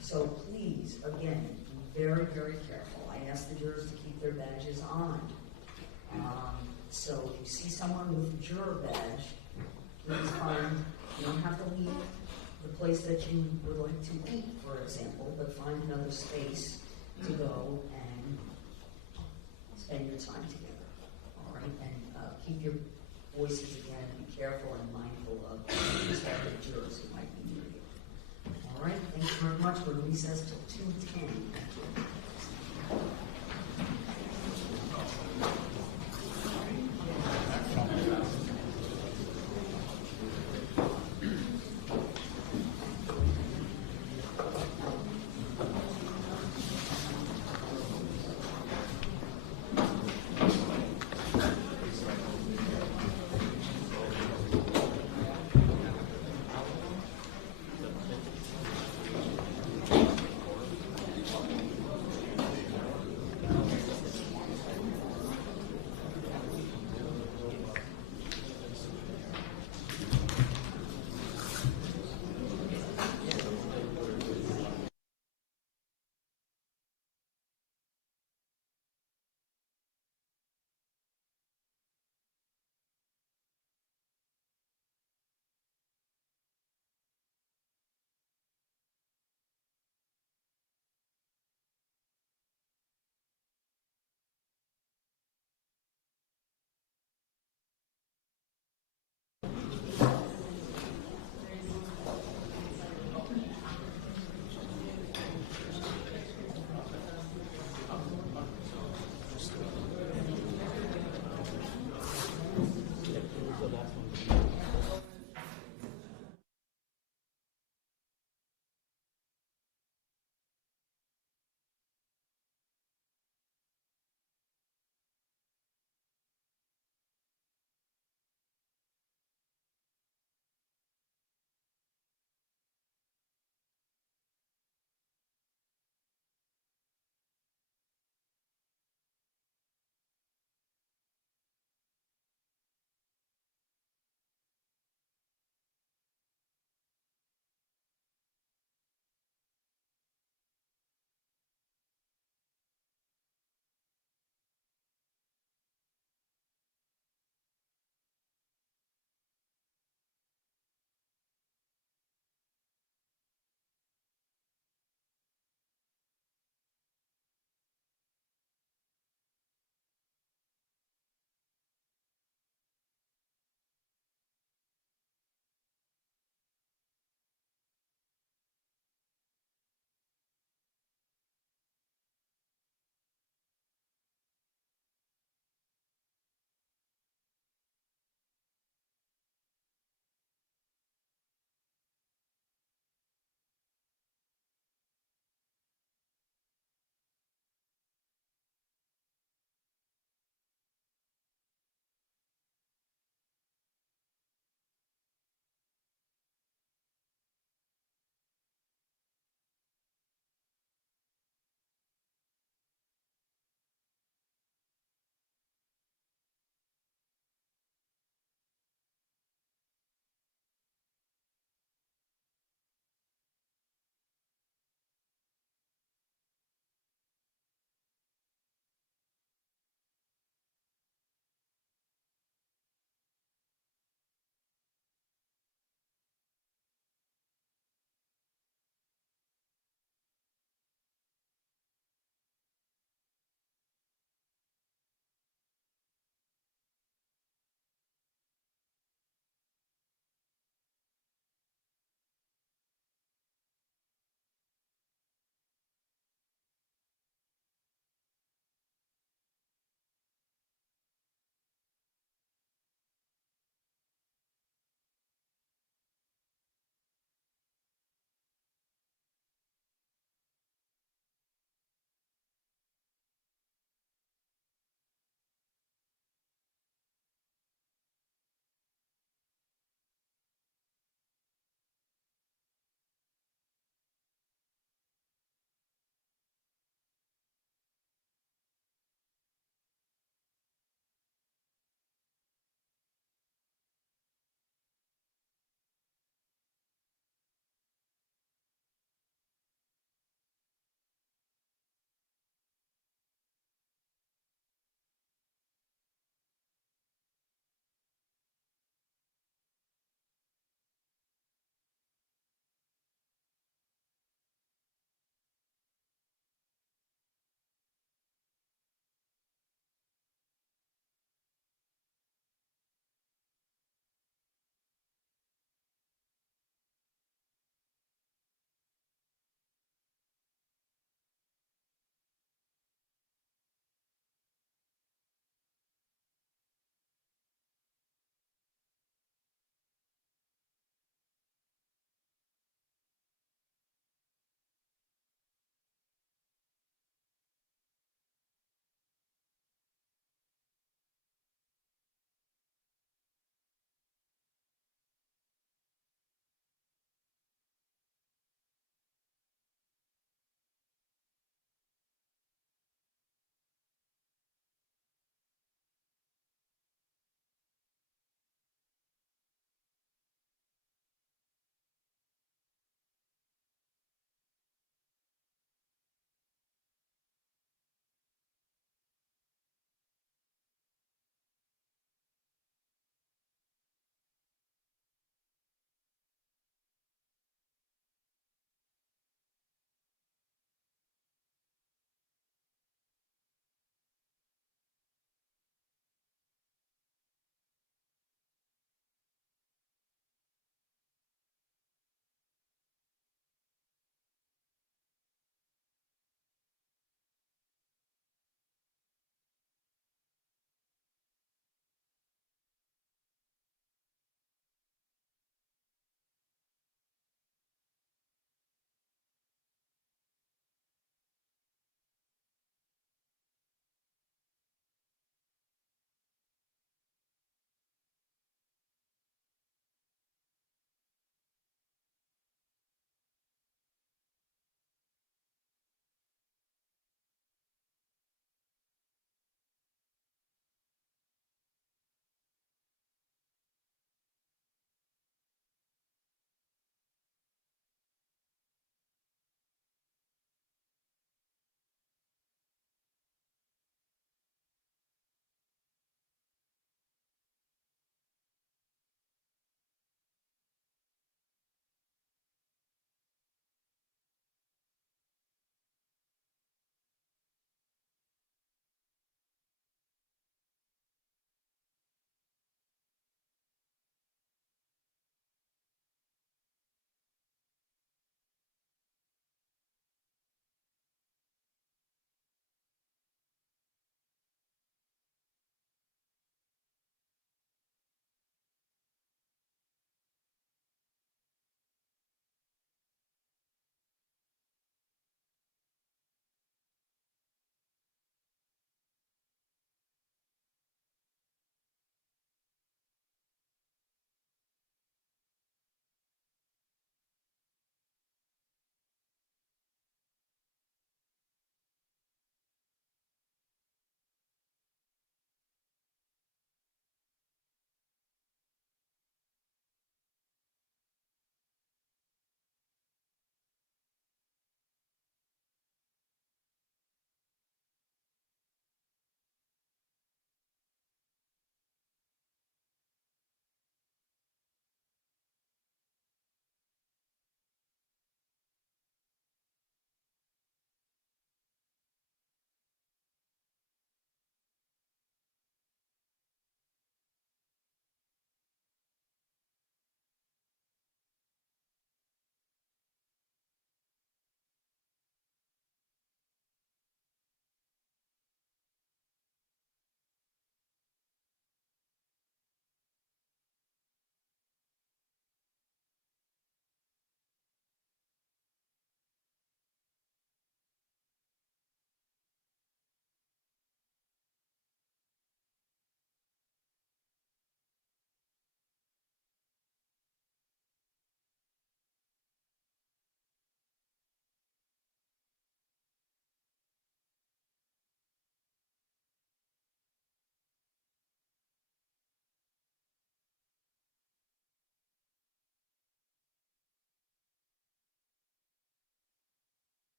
So please, again, be very, very careful. I ask the jurors to keep their badges on. So if you see someone with a juror badge, please you don't have to leave the place that you would like to eat, for example, but find another space to go and spend your time together. All right? And keep your voices again, be careful and mindful of prospective jurors who might be near you. All right? Thank you very much. We're recessed till 2:10.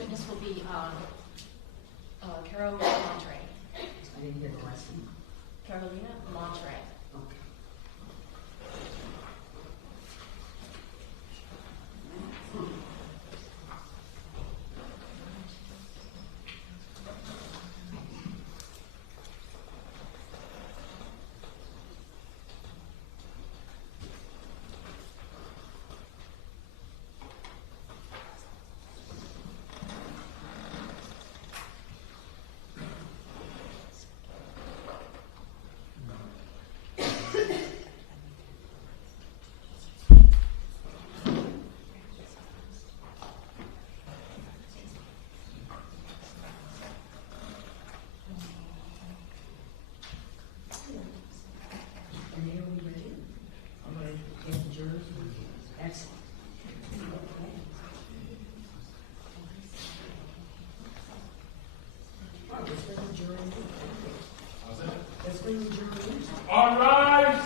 witness will be Carol Monterey. I didn't hear the last one. Carolina Monterey. Okay. And are we ready? I'm going to get the jurors. Excellent. All right, let's bring the jury in. Let's bring the jury in. All rise!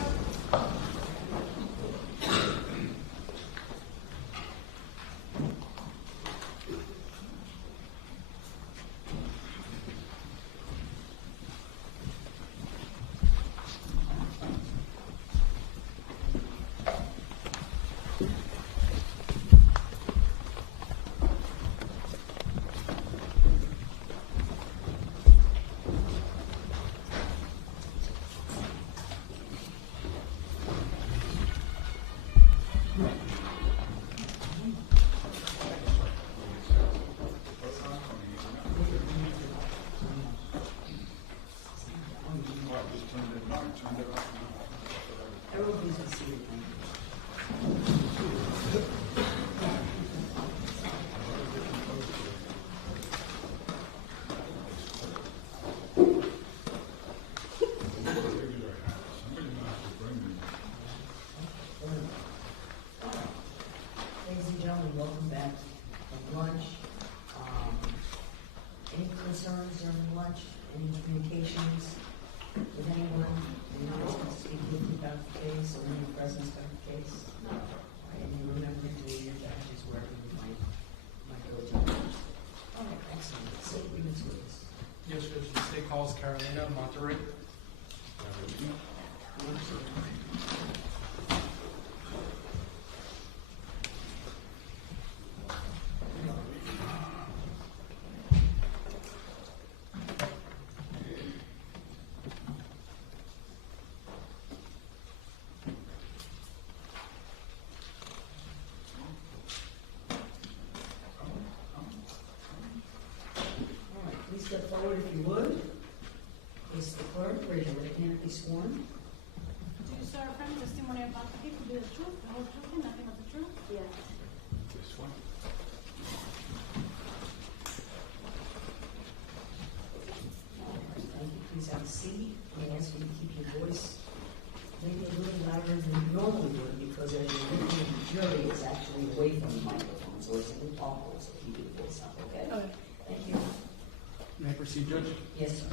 Everybody's a seat. Ladies and gentlemen, welcome back from lunch. Any concerns during lunch? Any communications with anyone? Anyone else wants to speak with you about the case or any presence about the case? All right, and you remember to do your badges wherever you might go to. All right, excellent. State your names, please. Yes, Judge. The state calls Carolina Monterey. All right, please step forward if you would. Face the clerk, raise your right hand and be sworn. Do you swear affirm testimony about the case to be the truth, the whole truth, and nothing but the truth? Yes. This one. All right, thank you. Please have a seat. May I ask you to keep your voice maybe a little louder than you normally would, because as you're looking at the jury, it's actually away from the microphone, so it's a little awkward, so keep your voice up, okay? Okay. Thank you. May I proceed, Judge? Yes, sir.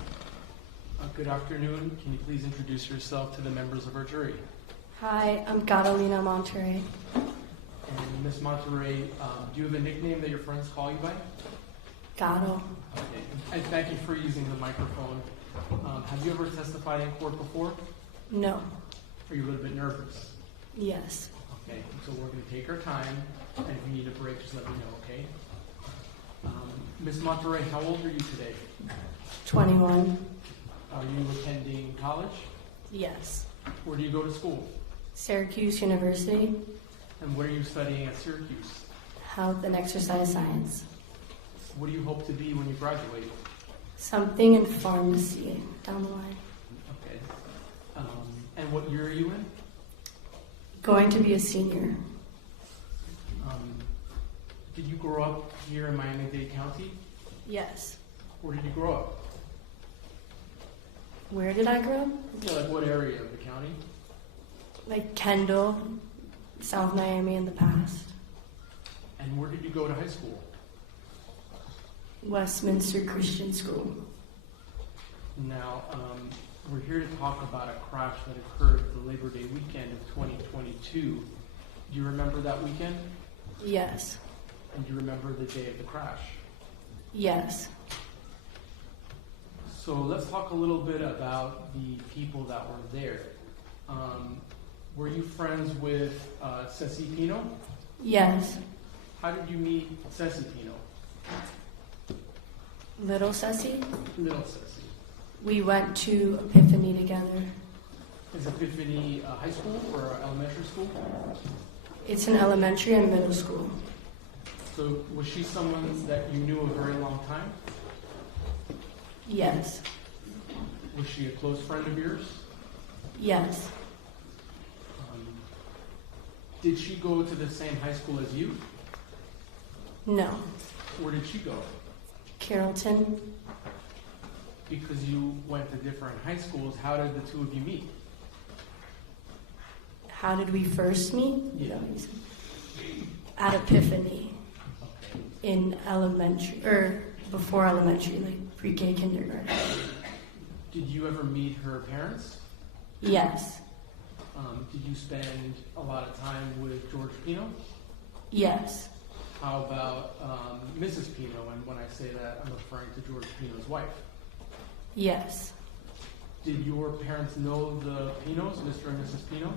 Good afternoon. Can you please introduce yourself to the members of our jury? Hi, I'm Catalina Monterey. And Ms. Monterey, do you have a nickname that your friends call you by? Gato. Okay. And thank you for using the microphone. Have you ever testified in court before? No. Are you a little bit nervous? Yes. Okay, so we're going to take our time, and if you need a break, just let me know, okay? Ms. Monterey, how old are you today? 21. Are you attending college? Yes. Where do you go to school? Syracuse University, And what are you studying at Syracuse? Health and Exercise Science. What do you hope to be when you graduate? Something in pharmacy down the line. Okay. And what year are you in? Going to be a senior. Did you grow up here in Miami-Dade County? Yes. Where did you grow up? Where did I grow up? Yeah, like what area of the county? Like Kendall, South Miami in the past. And where did you go to high school? Westminster Christian School. Now, we're here to talk about a crash that occurred the Labor Day weekend of 2022. Do you remember that weekend? Yes. And do you remember the day of the crash? Yes. So let's talk a little bit about the people that were there. Were you friends with Ceci Pino? Yes. How did you meet Ceci Pino? Little Ceci. Little Ceci. We went to Epiphany together. Is Epiphany high school or elementary school? It's an elementary and middle school. So was she someone that you knew a very long time? Yes. Was she a close friend of yours? Yes. Did she go to the same high school as you? No. Where did she go? Carrollton. Because you went to different high schools, how did the two of you meet? How did we first meet? Yeah. At Epiphany Okay. in elementary, or before elementary, like pre-K kindergarten. Did you ever meet her parents? Yes. Did you spend a lot of time with George Pino? Yes. How about Mrs. Pino? And when I say that, I'm referring to George Pino's wife. Yes. Did your parents know the Pinos, Mr. and Mrs. Pino?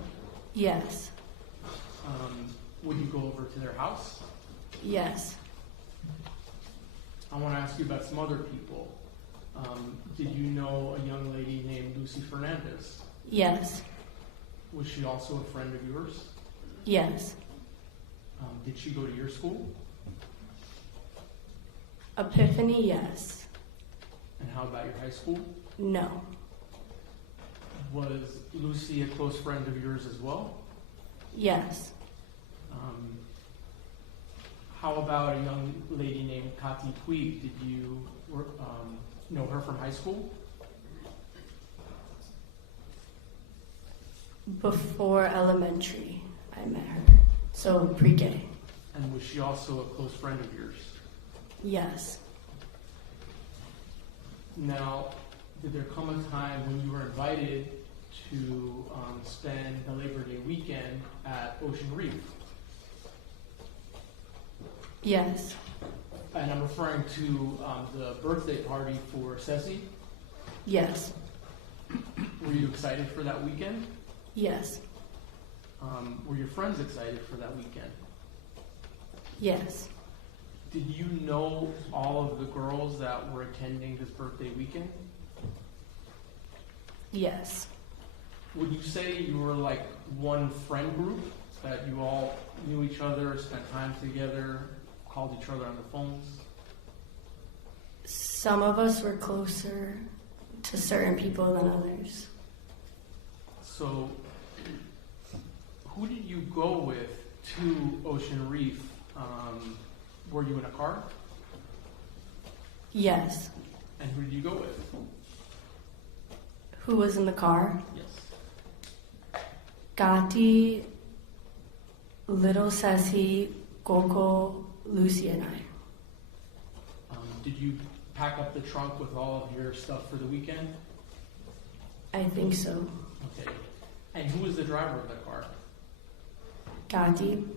Yes. Would you go over to their house? Yes. I want to ask you about some other people. Did you know a young lady named Lucy Fernandez? Yes. Was she also a friend of yours? Yes. Did she go to your school? Epiphany, yes. And how about your high school? No. Was Lucy a close friend of yours as well? Yes. How about a young lady named Kati Puig? Did you know her from high school? Before elementary, I met her. So pre-K. And was she also a close friend of yours? Yes. Now, did there come a time when you were invited to spend the Labor Day weekend at Ocean Reef? Yes. And I'm referring to the birthday party for Ceci. Yes. Were you excited for that weekend? Yes. Were your friends excited for that weekend? Yes. Did you know all of the girls that were attending this birthday weekend? Yes. Would you say you were like one friend group, that you all knew each other, spent time together, called each other on the phones? Some of us were closer to certain people than others. So, who did you go with to Ocean Reef? Were you in a car? Yes. And who did you go with? Who was in the car? Yes. Gati, Little Ceci, Coco, Lucy, and I. Did you pack up the trunk with all of your stuff for the weekend? I think so. Okay. And who was the driver of the car? Gati.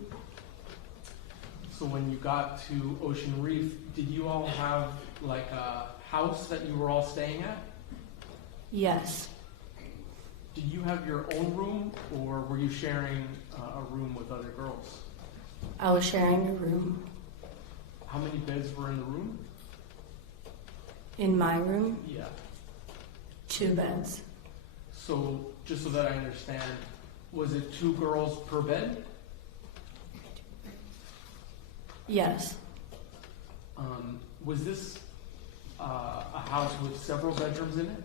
So when you got to Ocean Reef, did you all have like a house that you were all staying at? Yes. Did you have your own room, or were you sharing a room with other girls? I was sharing a room. How many beds were in the room? In my room, Yeah. 2 beds. So, just so that I understand, was it 2 girls per bed? Yes. Was this a house with several bedrooms in it?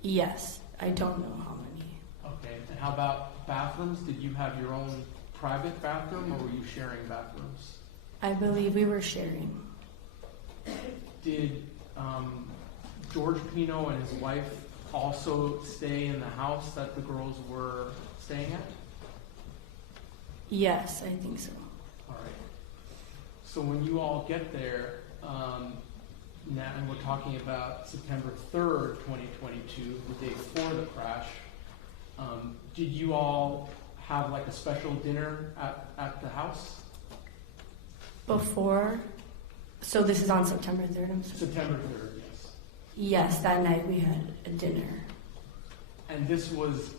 Yes. I don't know how many. Okay. And how about bathrooms? Did you have your own private bathroom, or were you sharing bathrooms? I believe we were sharing. Did George Pino and his wife also stay in the house that the girls were staying at? Yes, I think so. All right. So when you all get there, now, and we're talking about September 3rd, 2022, the day before the crash, did you all have like a special dinner at the house? Before, So this is on September 3rd, I'm sorry. September 3rd, yes. Yes, that night we had a dinner. And this was,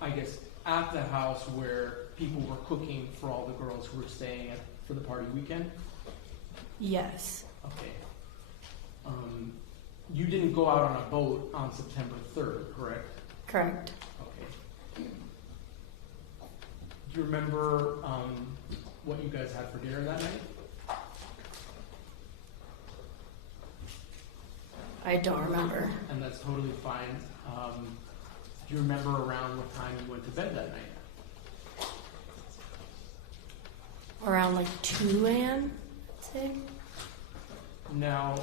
I guess, at the house where people were cooking for all the girls who were staying for the party weekend? Yes. Okay. You didn't go out on a boat on September 3rd, correct? Correct. Okay. Do you remember what you guys had for dinner that night? I don't remember. And that's totally fine. Do you remember around what time you went to bed that night? Around like 2 a.m., I'd say. Now,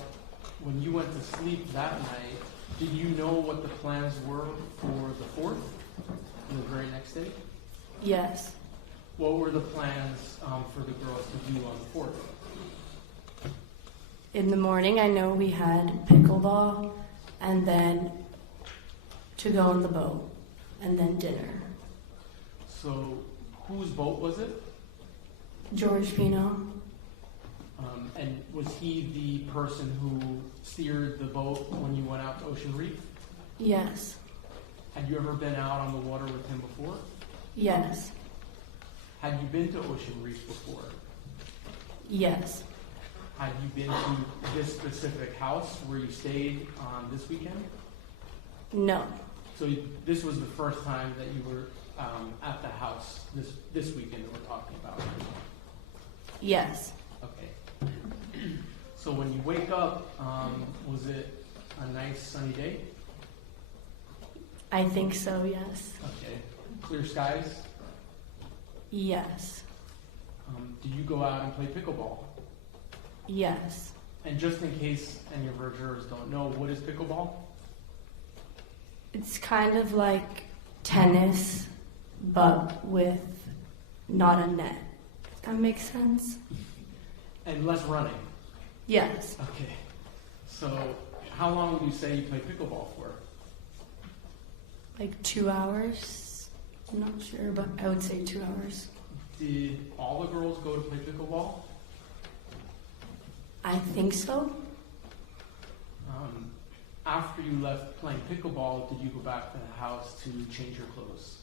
when you went to sleep that night, did you know what the plans were for the 4th, the very next day? Yes. What were the plans for the girls to do on the 4th? In the morning, I know we had pickleball, and then to go on the boat, and then dinner. So, whose boat was it? George Pino. And was he the person who steered the boat when you went out to Ocean Reef? Yes. Had you ever been out on the water with him before? Yes. Had you been to Ocean Reef before? Yes. Had you been to this specific house where you stayed on this weekend? No. So this was the first time that you were at the house this weekend that we're talking about? Yes. Okay. So when you wake up, was it a nice sunny day? I think so, yes. Okay. Clear skies? Yes. Did you go out and play pickleball? Yes. And just in case any of our jurors don't know, what is pickleball? It's kind of like tennis, but with not a net. Does that make sense? And less running? Yes. Okay. So how long would you say you play pickleball for? Like 2 hours? I'm not sure, but I would say 2 hours. Did all the girls go to play pickleball? I think so. After you left playing pickleball, did you go back to the house to change your clothes?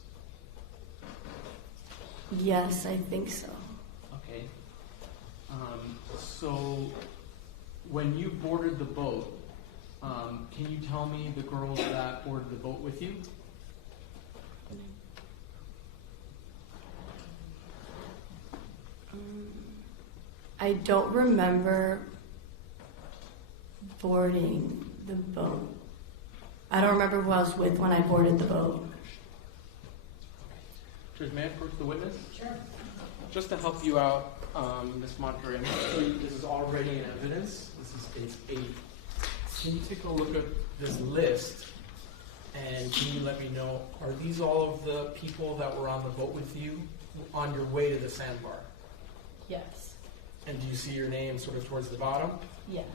Yes, I think so. Okay. So when you boarded the boat, can you tell me the girls that boarded the boat with you? I don't remember boarding the boat. I don't remember who I was with when I boarded the boat. Judge, may I approach the witness? Sure. Just to help you out, Ms. Monterey, I'm going to show you this is already in evidence. This is page 8. Can you take a look at this list and can you let me know, are these all of the people that were on the boat with you on your way to the sandbar? Yes. And do you see your name sort of towards the bottom? Yes.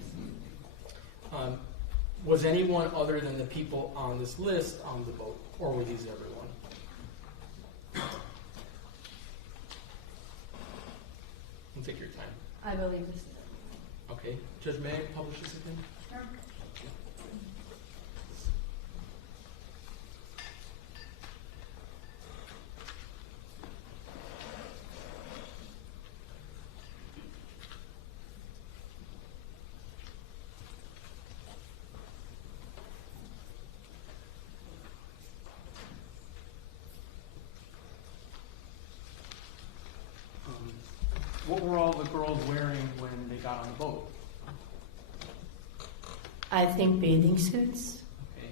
Was anyone other than the people on this list on the boat, or were these everyone? Take your time. I believe this. Okay. Judge, may I publish this again? Sure. What were all the girls wearing when they got on the boat? I think bathing suits. Okay,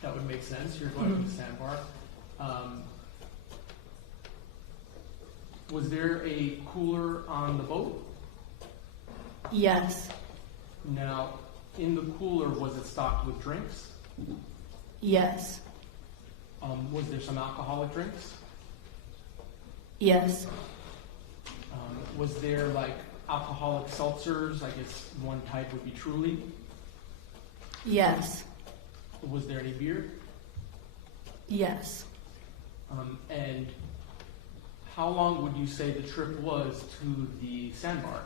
that would make sense. You're going to the sandbar. Was there a cooler on the boat? Yes. Now, in the cooler, was it stocked with drinks? Yes. Was there some alcoholic drinks? Yes. Was there like alcoholic seltzers? I guess one type would be Truly. Yes. Was there any beer? Yes. And how long would you say the trip was to the sandbar?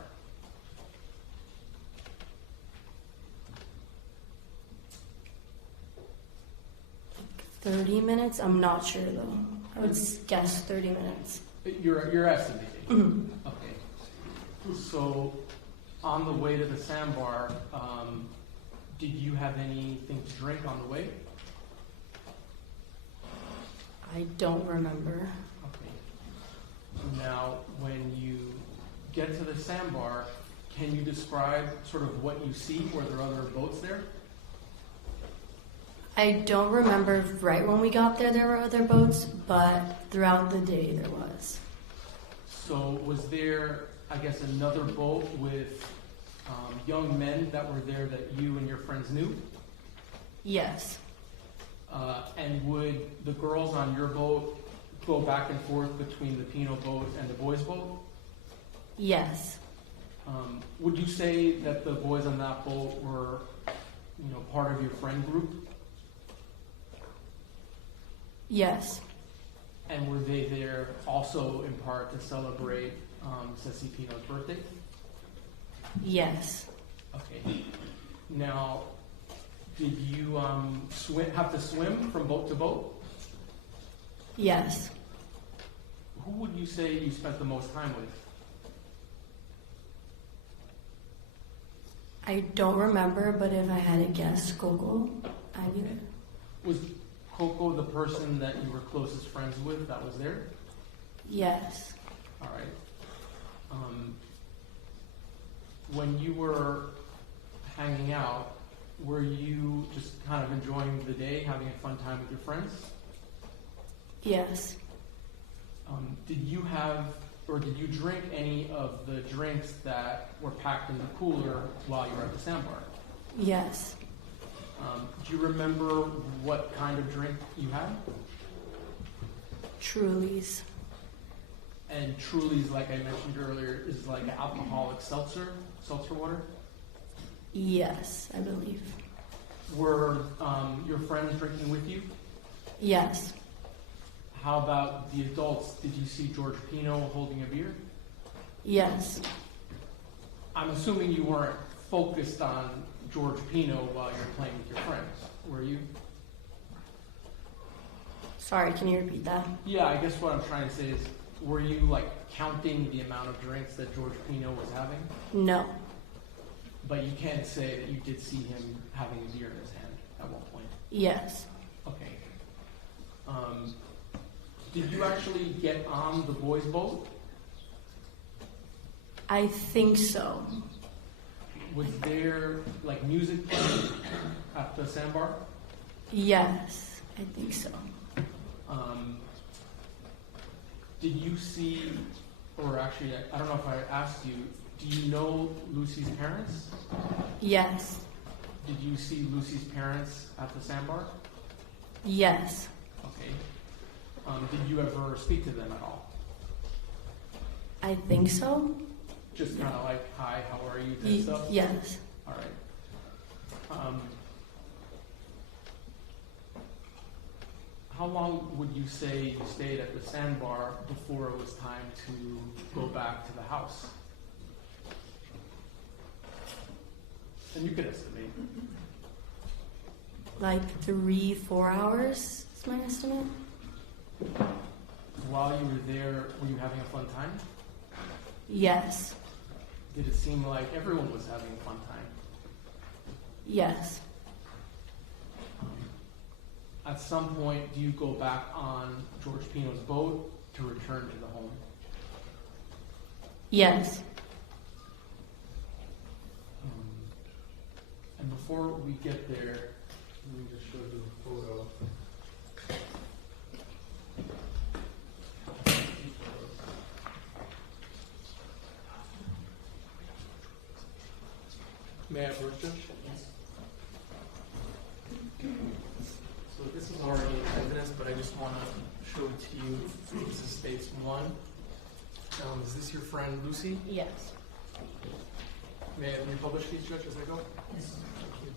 30 minutes? I'm not sure though. I would guess 30 minutes. You're estimating. Mhm. Okay. So, on the way to the sandbar, did you have anything to drink on the way? I don't remember. Okay. Now, when you get to the sandbar, can you describe sort of what you see? Were there other boats there? I don't remember right when we got there were other boats, but throughout the day there was. So was there, I guess, another boat with young men that were there that you and your friends knew? Yes. And would the girls on your boat go back and forth between the Pino boat and the boys' boat? Yes. Would you say that the boys on that boat were, part of your friend group? Yes. And were they there also in part to celebrate Ceci Pino's birthday? Yes. Okay. Now, did you have to swim from boat to boat? Yes. Who would you say you spent the most time with? I don't remember, but if I had to guess, Coco. Was Coco the person that you were closest friends with that was there? Yes. All right. When you were hanging out, were you just kind of enjoying the day, having a fun time with your friends? Yes. Did you have, or did you drink any of the drinks that were packed in the cooler while you were at the sandbar? Yes. Do you remember what kind of drink you had? Trulies. And Trulies, like I mentioned earlier, is like an alcoholic seltzer water? Yes, I believe. Were your friends drinking with you? Yes. How about the adults? Did you see George Pino holding a beer? Yes. I'm assuming you weren't focused on George Pino while you're playing with your friends, were you? Sorry, can you repeat that? Yeah, I guess what I'm trying to say is, were you like counting the amount of drinks that George Pino was having? No. But you can't say that you did see him having a beer in his hand at one point? Yes. Okay. Did you actually get on the boys' boat? I think so. Was there like music playing at the sandbar? Yes, I think so. Did you see, or actually, I don't know if I asked you, do you know Lucy's parents? Yes. Did you see Lucy's parents at the sandbar? Yes. Okay. Did you ever speak to them at all? I think so. Just kind of like, hi, how are you, type stuff? Yes. All right. How long would you say you stayed at the sandbar before it was time to go back to the house? And you could estimate. Like 3-4 hours is my estimate. While you were there, were you having a fun time? Yes. Did it seem like everyone was having a fun time? Yes. At some point, do you go back on George Pino's boat to return to the home? Yes. And before we get there, let me just show you a photo. May I approach, Judge? Yes. So this is already in evidence, but I just want to show it to you. This is states 1. Is this your friend Lucy? Yes. May I republish these, Judge, as I go? Yes. Thank you.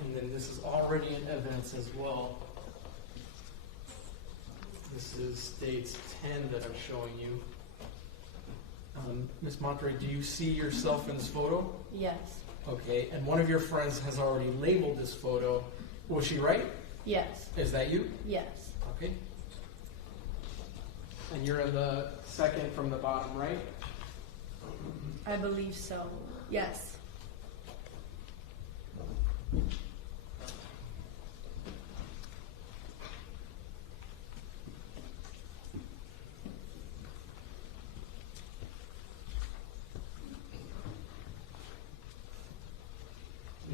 And then this is already in evidence as well. This is states 10 that I'm showing you. Ms. Monterey, do you see yourself in this photo? Yes. Okay, and one of your friends has already labeled this photo. Was she right? Yes. Is that you? Yes. Okay. And you're in the second from the bottom right? I believe so. Yes.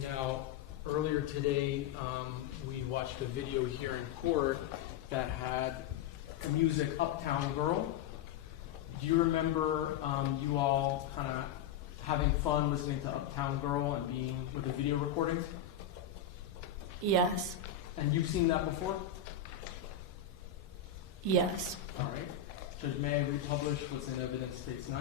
Now, earlier today, we watched a video here in court that had music Uptown Girl. Do you remember you all kind of having fun listening to Uptown Girl and being with the video recording? Yes. And you've seen that before? Yes. All right. Judge, may I republish what's in evidence states 9?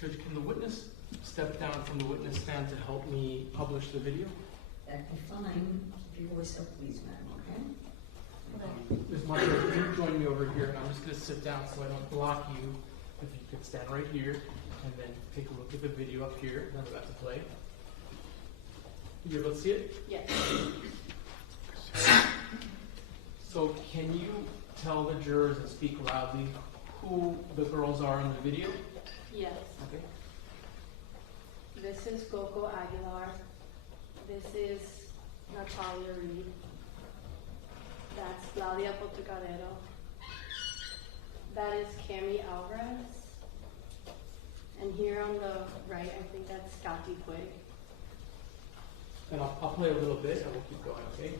Judge, can the witness step down from the witness stand to help me publish the video? That'd be fine. Keep your voice up, please, ma'am, okay? Ms. Monterey, can you join me over here? And I'm just going to sit down so I don't block you. If you could stand right here and then take a look at the video up here. Now we're about to play. You able to see it? Yes. So can you tell the jurors and speak loudly who the girls are in the video? Yes. Okay. This is Coco Aguilar. This is Natalia Reed. That's Claudia Potocadero. That is Cami Alvarez. And here on the right, I think that's Kathy Quig. And I'll play a little bit and we'll keep going, okay?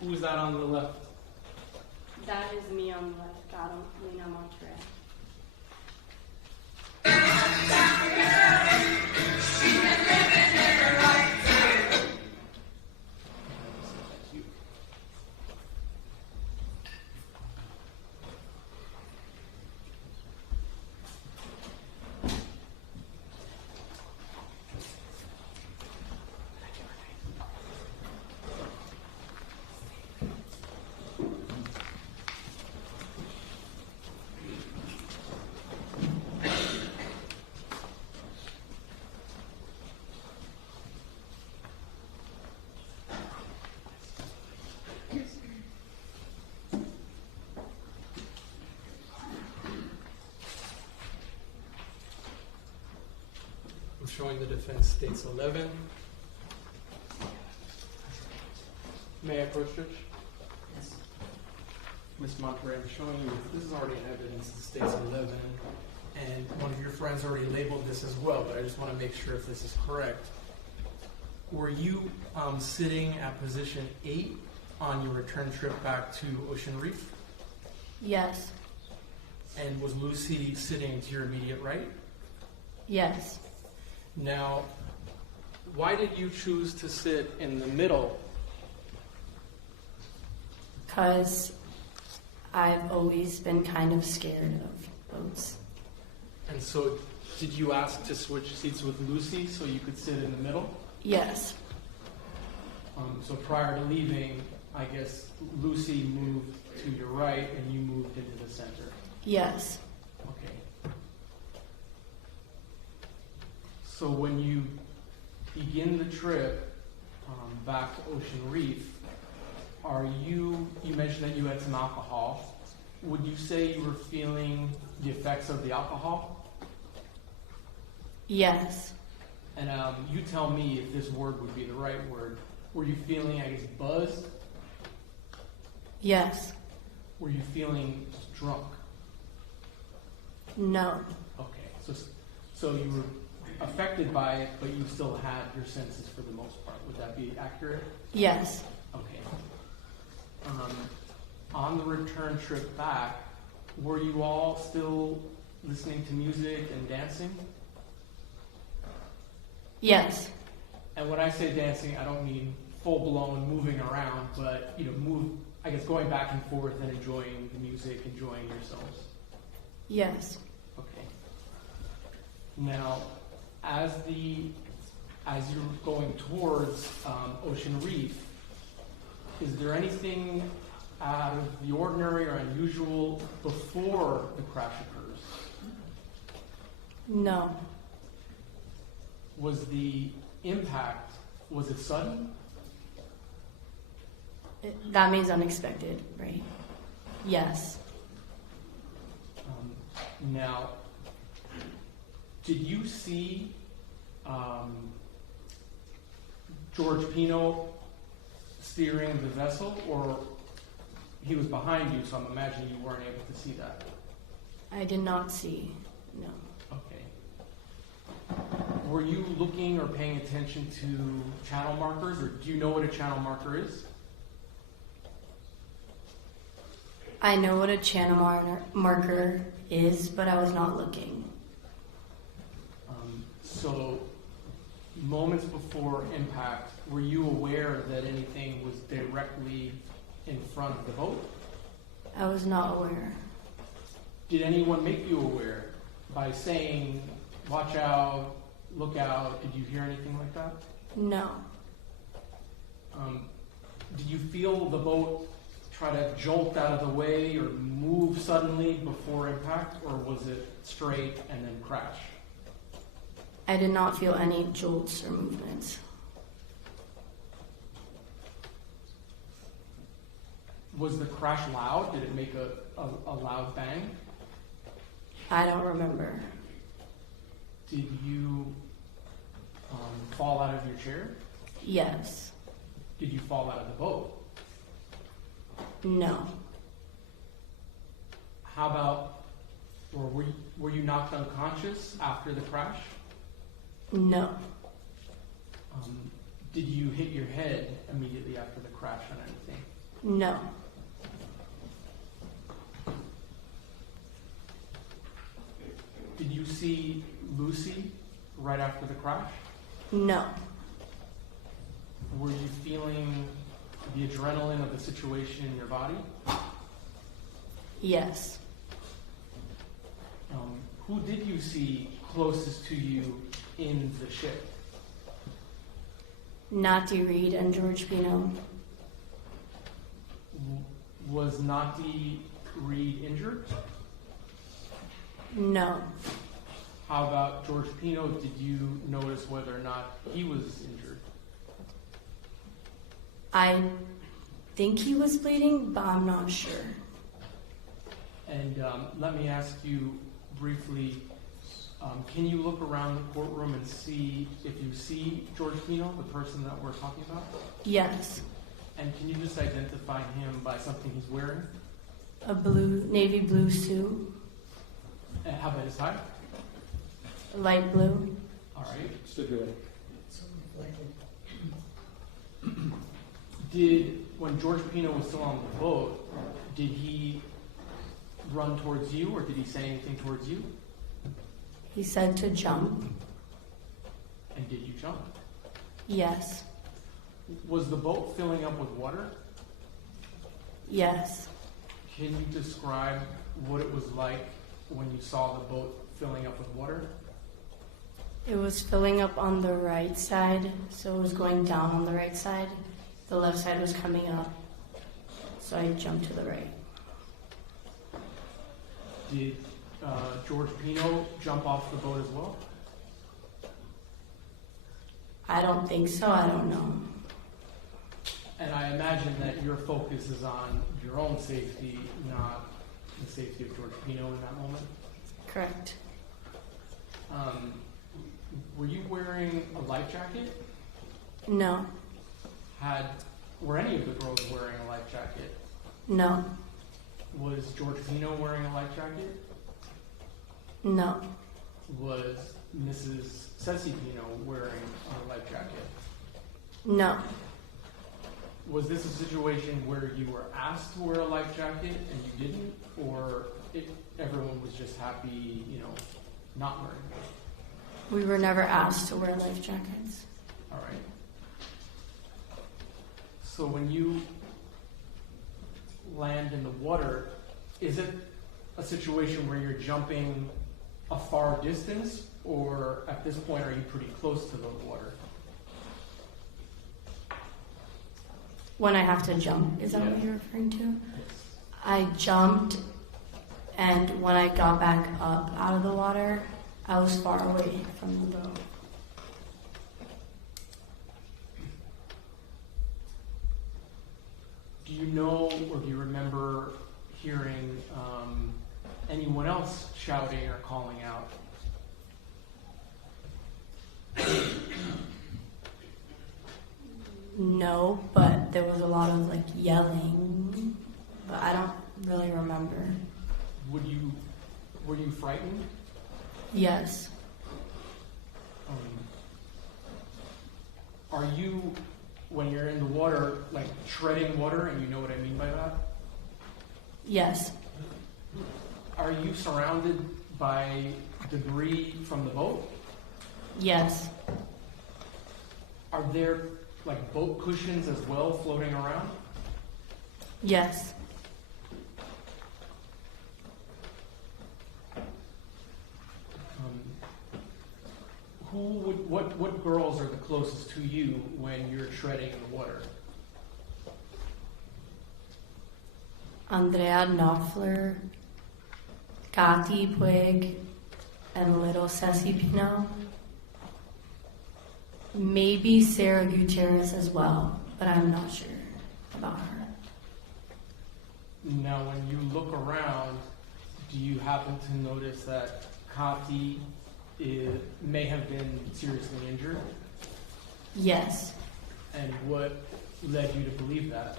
Who's that on the left? That is me on the left, Catalina Montreal. Showing the defense states 11. May I approach, Judge? Yes. Ms. Monterey, I'm showing you, this is already in evidence, it states 11, and one of your friends already labeled this as well, but I just want to make sure if this is correct. Were you sitting at position 8 on your return trip back to Ocean Reef? Yes. And was Lucy sitting to your immediate right? Yes. Now, why did you choose to sit in the middle? Because I've always been kind of scared of boats. And so Did you ask to switch seats with Lucy so you could sit in the middle? Yes. So prior to leaving, I guess Lucy moved to your right and you moved into the center. Yes. Okay. So when you begin the trip back to Ocean Reef, you mentioned that you had some alcohol. Would you say you were feeling the effects of the alcohol? Yes. And you tell me if this word would be the right word. Were you feeling, I guess, buzzed? Yes. Were you feeling drunk? No. Okay. So you were affected by it, but you still had your senses for the most part. Would that be accurate? Yes. Okay. On the return trip back, were you all still listening to music and dancing? Yes. And when I say dancing, I don't mean full-blown moving around, but, I guess going back and forth and enjoying the music, enjoying yourselves. Yes. Okay. Now, as you're going towards Ocean Reef, is there anything out of the ordinary or unusual before the crash occurs? No. Was the impact, was it sudden? That means unexpected, right? Yes. Now, did you see George Pino steering the vessel, or he was behind you, so I'm imagining you weren't able to see that? I did not see, no. Okay. Were you looking or paying attention to channel markers, or do you know what a channel marker is? I know what a channel marker is, but I was not looking. So, moments before impact, were you aware that anything was directly in front of the boat? I was not aware. Did anyone make you aware by saying, watch out, look out? Did you hear anything like that? No. Did you feel the boat try to jolt out of the way or move suddenly before impact, or was it straight and then crash? I did not feel any jolts or movements. Was the crash loud? Did it make a loud bang? I don't remember. Did you fall out of your chair? Yes. Did you fall out of the boat? No. How about, or were you knocked unconscious after the crash? No. Did you hit your head immediately after the crash on anything? No. Did you see Lucy right after the crash? No. Were you feeling the adrenaline of the situation in your body? Yes. Who did you see closest to you in the ship? Nati Reed and George Pino. Was Nati Reed injured? No. How about George Pino? Did you notice whether or not he was injured? I think he was bleeding, but I'm not sure. And let me ask you briefly, can you look around the courtroom and see if you see George Pino, the person that we're talking about? Yes. And can you just identify him by something he's wearing? A navy blue suit. And how about his height? Light blue. All right. Stipulate. When George Pino was still on the boat, did he run towards you, or did he say anything towards you? He said to jump. And did you jump? Yes. Was the boat filling up with water? Yes. Can you describe what it was like when you saw the boat filling up with water? It was filling up on the right side, so it was going down on the right side. The left side was coming up, so I jumped to the right. Did George Pino jump off the boat as well? I don't think so, I don't know. And I imagine that your focus is on your own safety, not the safety of George Pino in that moment? Correct. Were you wearing a life jacket? No. Were any of the girls wearing a life jacket? No. Was George Pino wearing a life jacket? No. Was Mrs. Ceci Pino wearing a life jacket? No. Was this a situation where you were asked to wear a life jacket and you didn't, or everyone was just happy, not wearing it? We were never asked to wear life jackets. All right. So when you land in the water, is it a situation where you're jumping a far distance, or at this point are you pretty close to the water? When I have to jump, is that what you're referring to? I jumped, and when I got back up out of the water, I was far away from the boat. Do you know, or do you remember hearing anyone else shouting or calling out? No, but there was a lot of yelling, but I don't really remember. Were you frightened? Yes. Are you, when you're in the water, treading water, and you know what I mean by that? Yes. Are you surrounded by debris from the boat? Yes. Are there boat cushions as well floating around? Yes. What girls are the closest to you when you're treading in the water? Andrea Knopfler, Kati Puig, and little Ceci Pino. Maybe Sarah Gutierrez as well, but I'm not sure about her. Now, when you look around, do you happen to notice that Kati may have been seriously injured? Yes. And what led you to believe that?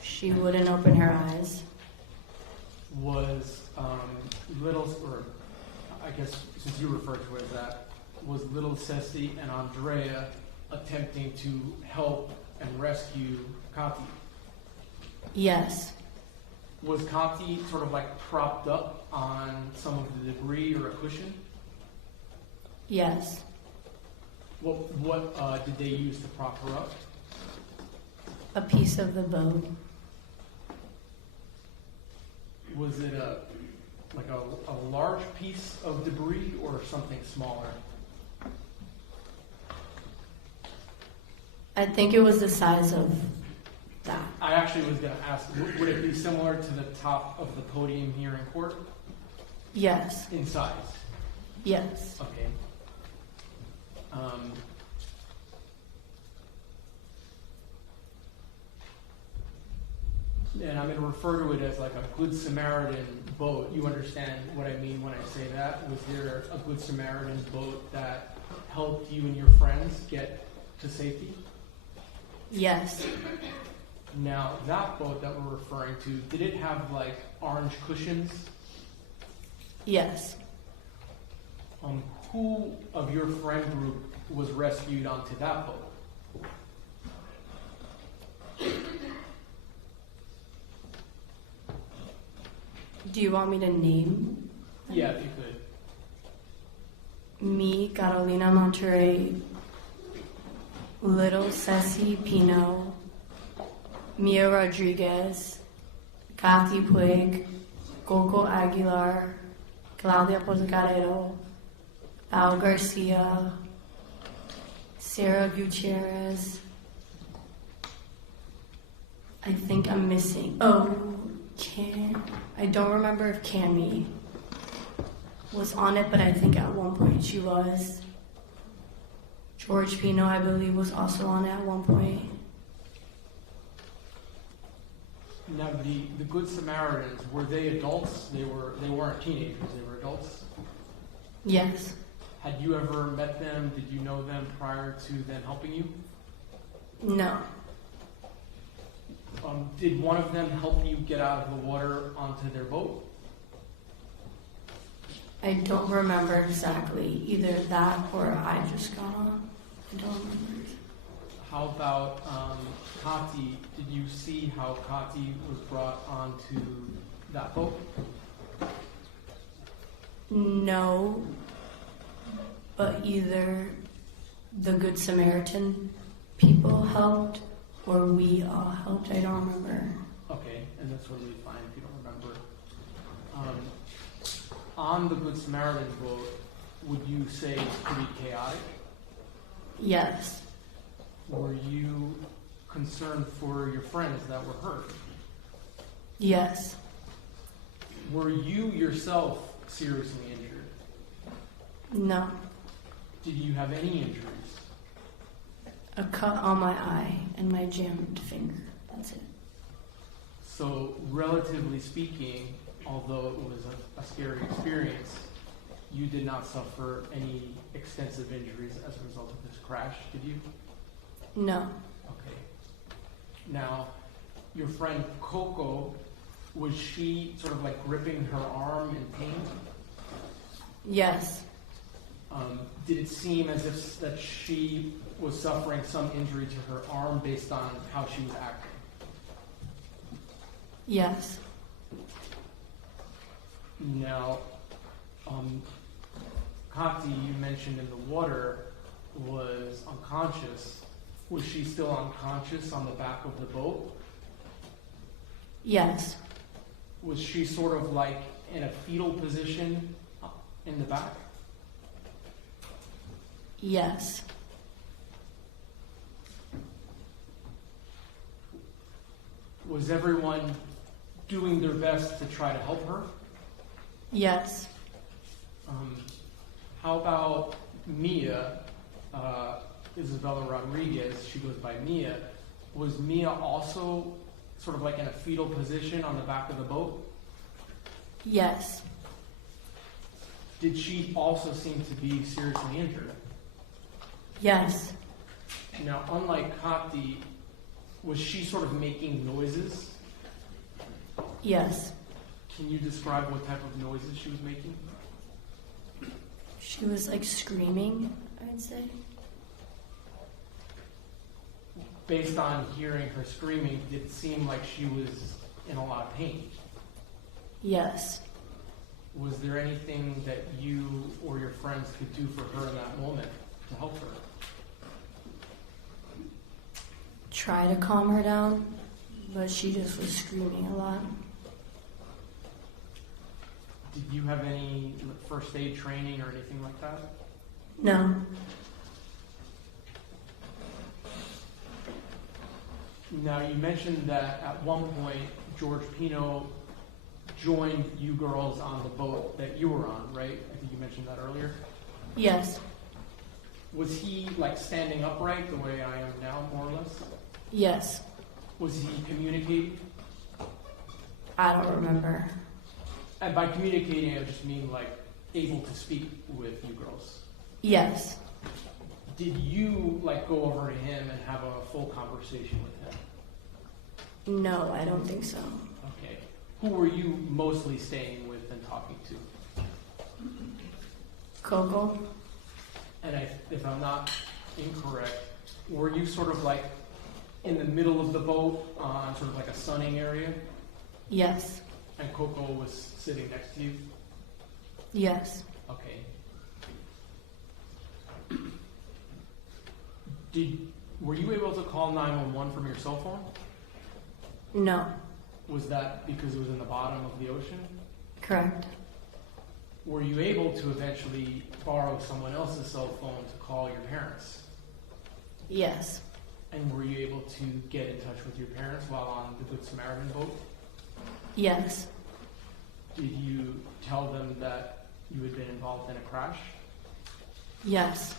She wouldn't open her eyes. Was or I guess since you referred to it as that, was little Ceci and Andrea attempting to help and rescue Kati? Yes. Was Kati sort of propped up on some of the debris or a cushion? Yes. What did they use to prop her up? A piece of the boat. Was it a large piece of debris or something smaller? I think it was the size of that. I actually was going to ask, would it be similar to the top of the podium here in court? Yes. In size? Yes. Okay. And I'm going to refer to it as a Good Samaritan boat. You understand what I mean when I say that? Was there a Good Samaritan boat that helped you and your friends get to safety? Yes. Now, that boat that we're referring to, did it have orange cushions? Yes. Who of your friend group was rescued onto that boat? Do you want me to name? Yeah, if you could. Me, Carolina Monterrey, little Ceci Pino, Mia Rodriguez, Kati Puig, Coco Aguilar, Claudia Porcarero, Al Garcia, Sarah Gutierrez. I think I'm missing. Oh, I don't remember if Cammy was on it, but I think at one point she was. George Pino, I believe, was also on it at one point. Now, the Good Samaritans, were they adults? They weren't teenagers, they were adults? Yes. Had you ever met them? Did you know them prior to them helping you? No. Did one of them help you get out of the water onto their boat? I don't remember exactly. Either that or I just got on. I don't remember. How about Kati? Did you see how Kati was brought onto that boat? No, but either the Good Samaritan people helped or we all helped. I don't remember. Okay, and that's totally fine if you don't remember. On the Good Samaritan boat, would you say it's pretty chaotic? Yes. Were you concerned for your friends that were hurt? Yes. Were you yourself seriously injured? No. Did you have any injuries? A cut on my eye and my jammed finger. That's it. So, relatively speaking, although it was a scary experience, you did not suffer any extensive injuries as a result of this crash, did you? No. Okay. Now, your friend Coco, was she sort of like gripping her arm in pain? Yes. Did it seem as if that she was suffering some injury to her arm based on how she was acting? Yes. Now, Kati, you mentioned in the water, was unconscious. Was she still unconscious on the back of the boat? Yes. Was she sort of like in a fetal position in the back? Yes. Was everyone doing their best to try to help her? Yes. How about Mia, Isabella Rodriguez, she goes by Mia. Was Mia also sort of like in a fetal position on the back of the boat? Yes. Did she also seem to be seriously injured? Yes. Now, unlike Kati, was she sort of making noises? Yes. Can you describe what type of noises she was making? She was like screaming, I'd say. Based on hearing her screaming, did it seem like she was in a lot of pain? Yes. Was there anything that you or your friends could do for her in that moment to help her? Try to calm her down, but she just was screaming a lot. Did you have any first aid training or anything like that? No. Now, you mentioned that at one point George Pino joined you girls on the boat that you were on, right? I think you mentioned that earlier. Yes. Was he like standing upright the way I am now, more or less? Yes. Was he communicating? I don't remember. And by communicating, I just mean like able to speak with you girls. Yes. Did you like go over to him and have a full conversation with him? No, I don't think so. Okay. Who were you mostly staying with and talking to? Coco? And if I'm not incorrect, were you sort of like in the middle of the boat on sort of like a sunning area? Yes. And Coco was sitting next to you? Yes. Okay. Were you able to call 911 from your cell phone? No. Was that because it was in the bottom of the ocean? Correct. were you able to eventually borrow someone else's cell phone to call your parents? Yes. And were you able to get in touch with your parents while on the Good Samaritan boat? Yes. Did you tell them that you had been involved in a crash? Yes.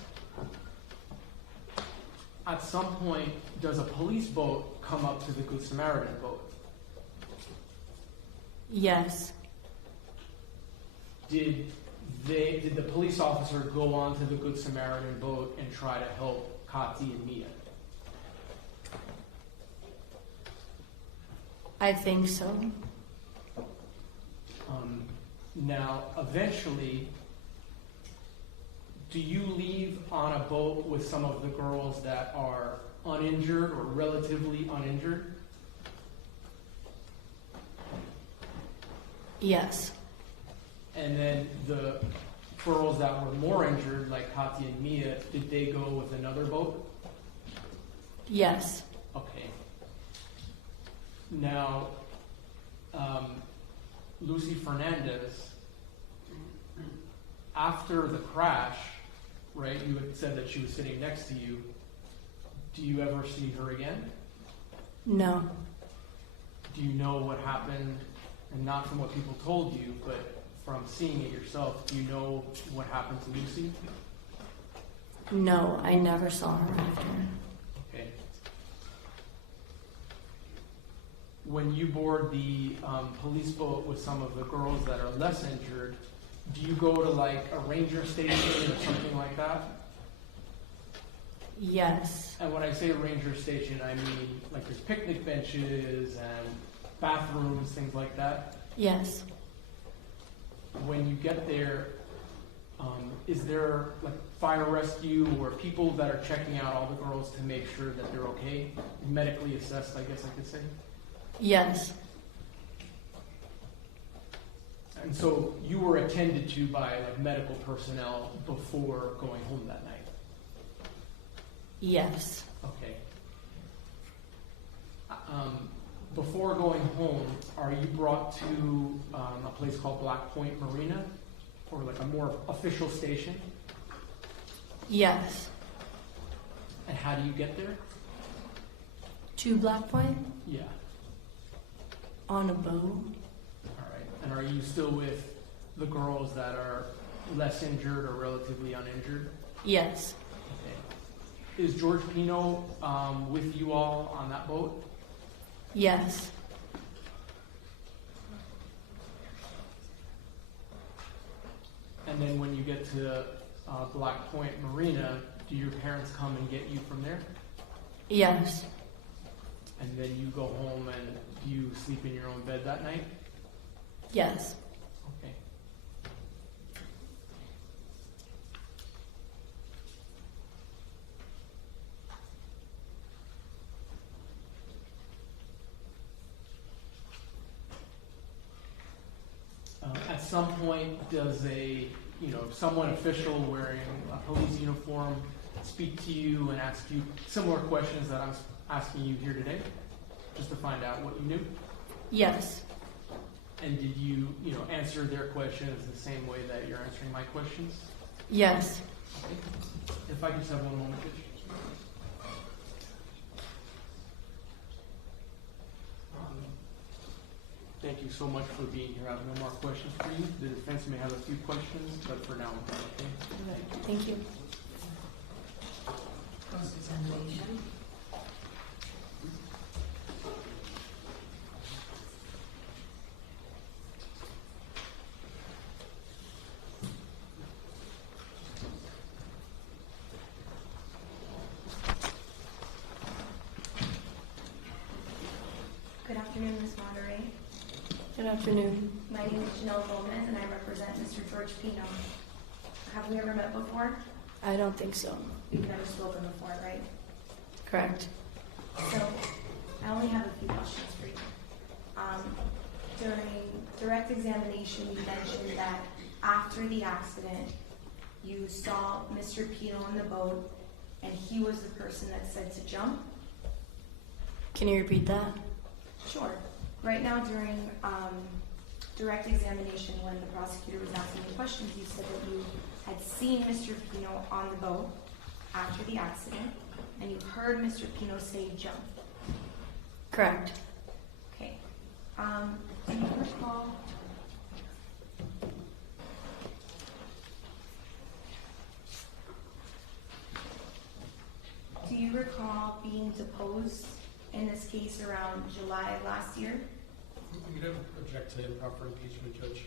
At some point, does a police boat come up to the Good Samaritan boat? Yes. Did the police officer go onto the Good Samaritan boat and try to help Kati and Mia? I think so. Now, eventually, do you leave on a boat with some of the girls that are uninjured or relatively uninjured? Yes. And then the girls that were more injured, like Kati and Mia, did they go with another boat? Yes. Okay. Now, Lucy Fernandez, after the crash, right, you had said that she was sitting next to you. Do you ever see her again? No. Do you know what happened, and not from what people told you, but from seeing it yourself, do you know what happened to Lucy? No, I never saw her after. Okay. When you board the police boat with some of the girls that are less injured, do you go to like a ranger station or something like that? Yes. And when I say a ranger station, I mean like there's picnic benches and bathrooms, things like that. Yes. When you get there, is there like fire rescue or people that are checking out all the girls to make sure that they're okay? Medically assessed, I guess I could say. Yes. And so you were attended to by like medical personnel before going home that night? Yes. Okay. Before going home, are you brought to a place called Black Point Marina, or like a more official station? Yes. And how do you get there? To Black Point? Yeah. On a boat. All right. And are you still with the girls that are less injured or relatively uninjured? Yes. Okay. Is George Pino with you all on that boat? Yes. And then when you get to Black Point Marina, do your parents come and get you from there? Yes. And then you go home and do you sleep in your own bed that night? Yes. Okay. At some point, does someone official wearing a police uniform speak to you and ask you similar questions that I'm asking you here today, just to find out what you knew? Yes. And did you, answer their questions the same way that you're answering my questions? Yes. Okay. If I could just have one moment, please. Thank you so much for being here. I have no more questions for you. The defense may have a few questions, but for now, I'm done, okay? Thank you. Cross-examination. Good afternoon, Ms. Monterey. Good afternoon. My name is Janelle Gomez, and I represent Mr. George Pino. Have we ever met before? I don't think so. We've never spoken before, right? Correct. So, I only have a few questions for you. During direct examination, you mentioned that after the accident, you saw Mr. Pino on the boat, and he was the person that said to jump. Can you repeat that? Sure. Right now, during direct examination, when the prosecutor was asking you questions, you said that you had seen Mr. Pino on the boat after the accident, and you heard Mr. Pino say jump. Correct. Okay. Do you recall? Do you recall being deposed in this case around July of last year? We don't object to improper impeachment, Judge.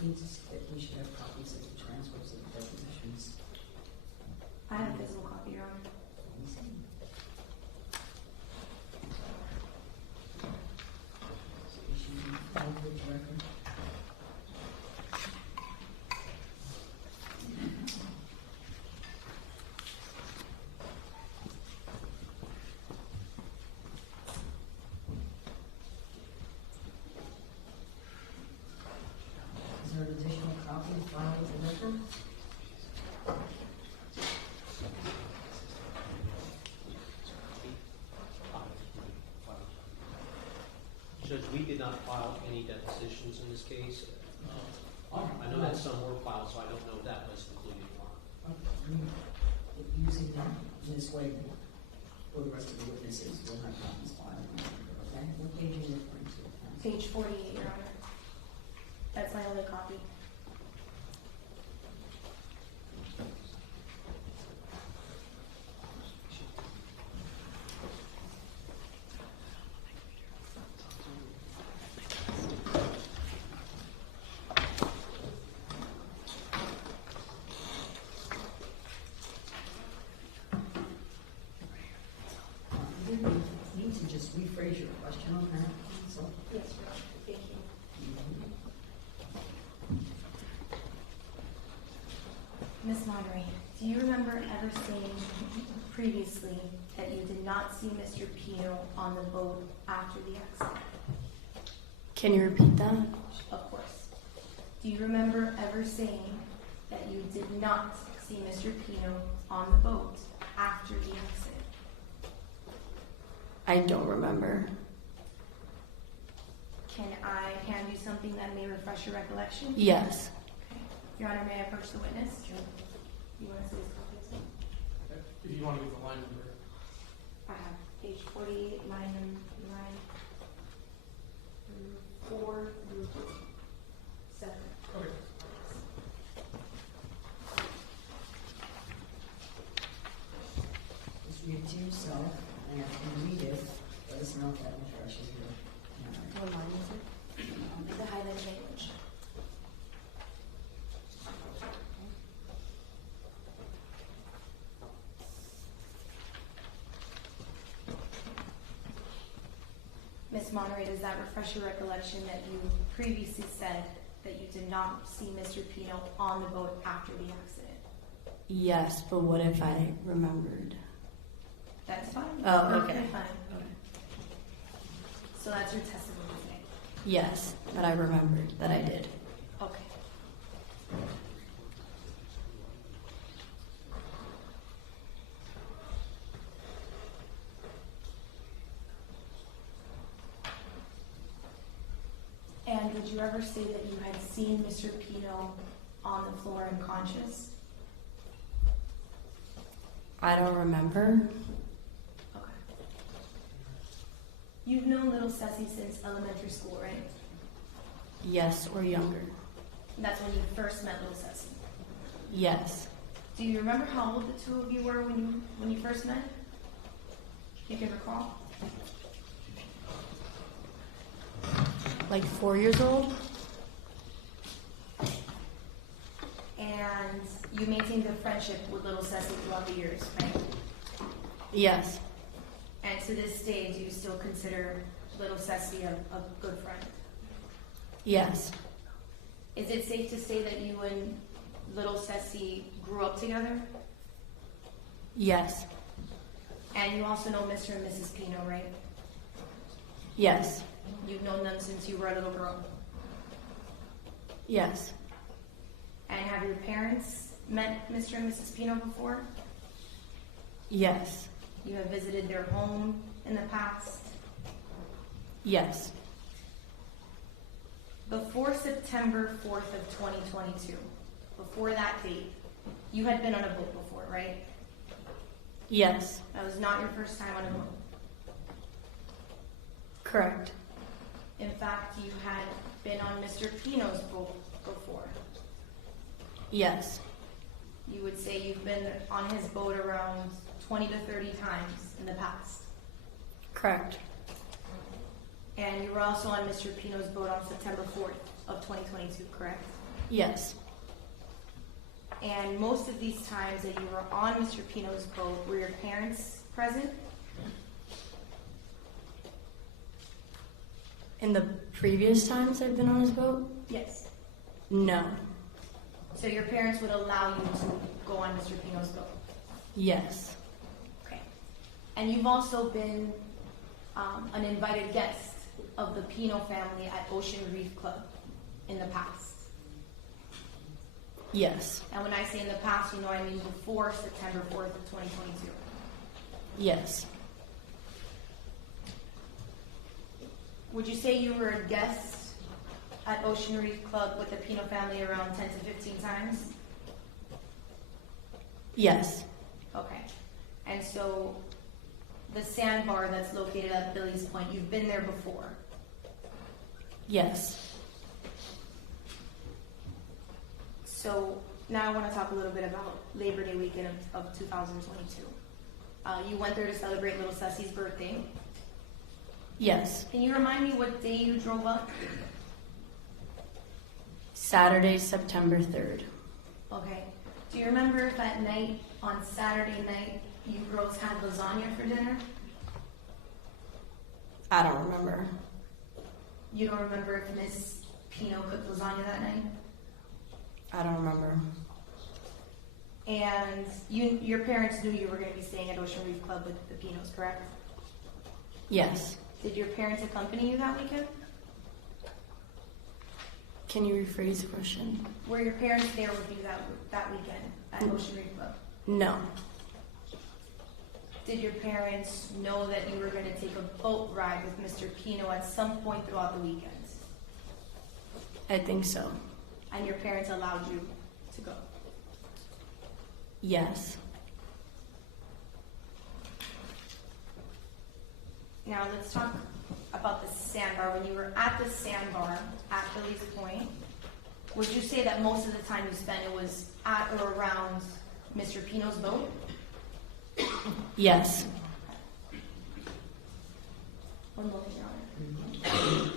We should have copies of the transcripts of the depositions. I have a physical copy, Your Honor. Is there an additional copy filed with the record? Judge, we did not file any depositions in this case. I know that some were filed, so I don't know if that was included or not. Using them in this way for the rest of the witnesses, we'll have copies filed. Okay, what page are you referring to? Page 48, Your Honor. That's my only copy. You need to just rephrase your question on that, so. Yes, Your Honor. Thank you. Ms. Monterey, do you remember ever saying previously that you did not see Mr. Pino on the boat after the accident? Can you repeat that? Of course. Do you remember ever saying that you did not see Mr. Pino on the boat after the accident? I don't remember. Can I hand you something that may refresh your recollection? Yes. Okay. Your Honor, may I approach the witness? Sure. You want to see this copy as well? If you want to give the line number. I have page 48, line 4 through 7. Okay. Just read it to yourself, and after you read it, let us know if that refreshes your memory. What line is it? The highlighted language. Ms. Monterey, does that refresh your recollection that you previously said that you did not see Mr. Pino on the boat after the accident? Yes, but what if I remembered? That's fine. Oh, Perfectly okay. Fine. So that's your testimony today? Yes, but I remembered that I did. Okay. And did you ever say that you had seen Mr. Pino on the floor unconscious? I don't remember. Okay. You've known little Ceci since elementary school, right? Yes, or younger. And that's when you first met little Ceci. Yes. Do you remember how old the two of you were when you first met? You can recall? Like 4 years old? And you maintained a friendship with little Ceci throughout the years, right? Yes. And to this day, do you still consider little Ceci a good friend? Yes. Is it safe to say that you and little Ceci grew up together? Yes. And you also know Mr. and Mrs. Pino, right? Yes. You've known them since you were a little girl. Yes. And have your parents met Mr. and Mrs. Pino before? Yes. You have visited their home in the past? Yes. Before September 4th of 2022, before that date, you had been on a boat before, right? Yes. That was not your first time on a boat. Correct. In fact, you had been on Mr. Pino's boat before. Yes. You would say you've been on his boat around 20 to 30 times in the past. Correct. And you were also on Mr. Pino's boat on September 4th of 2022, correct? Yes. And most of these times that you were on Mr. Pino's boat, were your parents present? In the previous times I've been on his boat? Yes. No. So your parents would allow you to go on Mr. Pino's boat? Yes. Okay. And you've also been an invited guest of the Pino family at Ocean Reef Club in the past? Yes. And when I say in the past, you know I mean before September 4th of 2022? Yes. Would you say you were a guest at Ocean Reef Club with the Pino family around 10 to 15 times? Yes. Okay. And so the sandbar that's located at Billy's Point, you've been there before? Yes. So now I want to talk a little bit about Labor Day weekend of 2022. You went there to celebrate little Ceci's birthday. Yes. Can you remind me what day you drove up? Saturday, September 3rd. Okay. Do you remember if that night, on Saturday night, you girls had lasagna for dinner? I don't remember. You don't remember if Miss Pino cooked lasagna that night? I don't remember. And your parents knew you were going to be staying at Ocean Reef Club with the Pinos, correct? Yes. Did your parents accompany you that weekend? Can you rephrase the question? Were your parents there with you that weekend at Ocean Reef Club? No. Did your parents know that you were going to take a boat ride with Mr. Pino at some point throughout the weekend? I think so. And your parents allowed you to go? Yes. Now let's talk about the sandbar. When you were at the sandbar at Billy's Point, would you say that most of the time you spent it was at or around Mr. Pino's boat? Yes. One moment, Your Honor.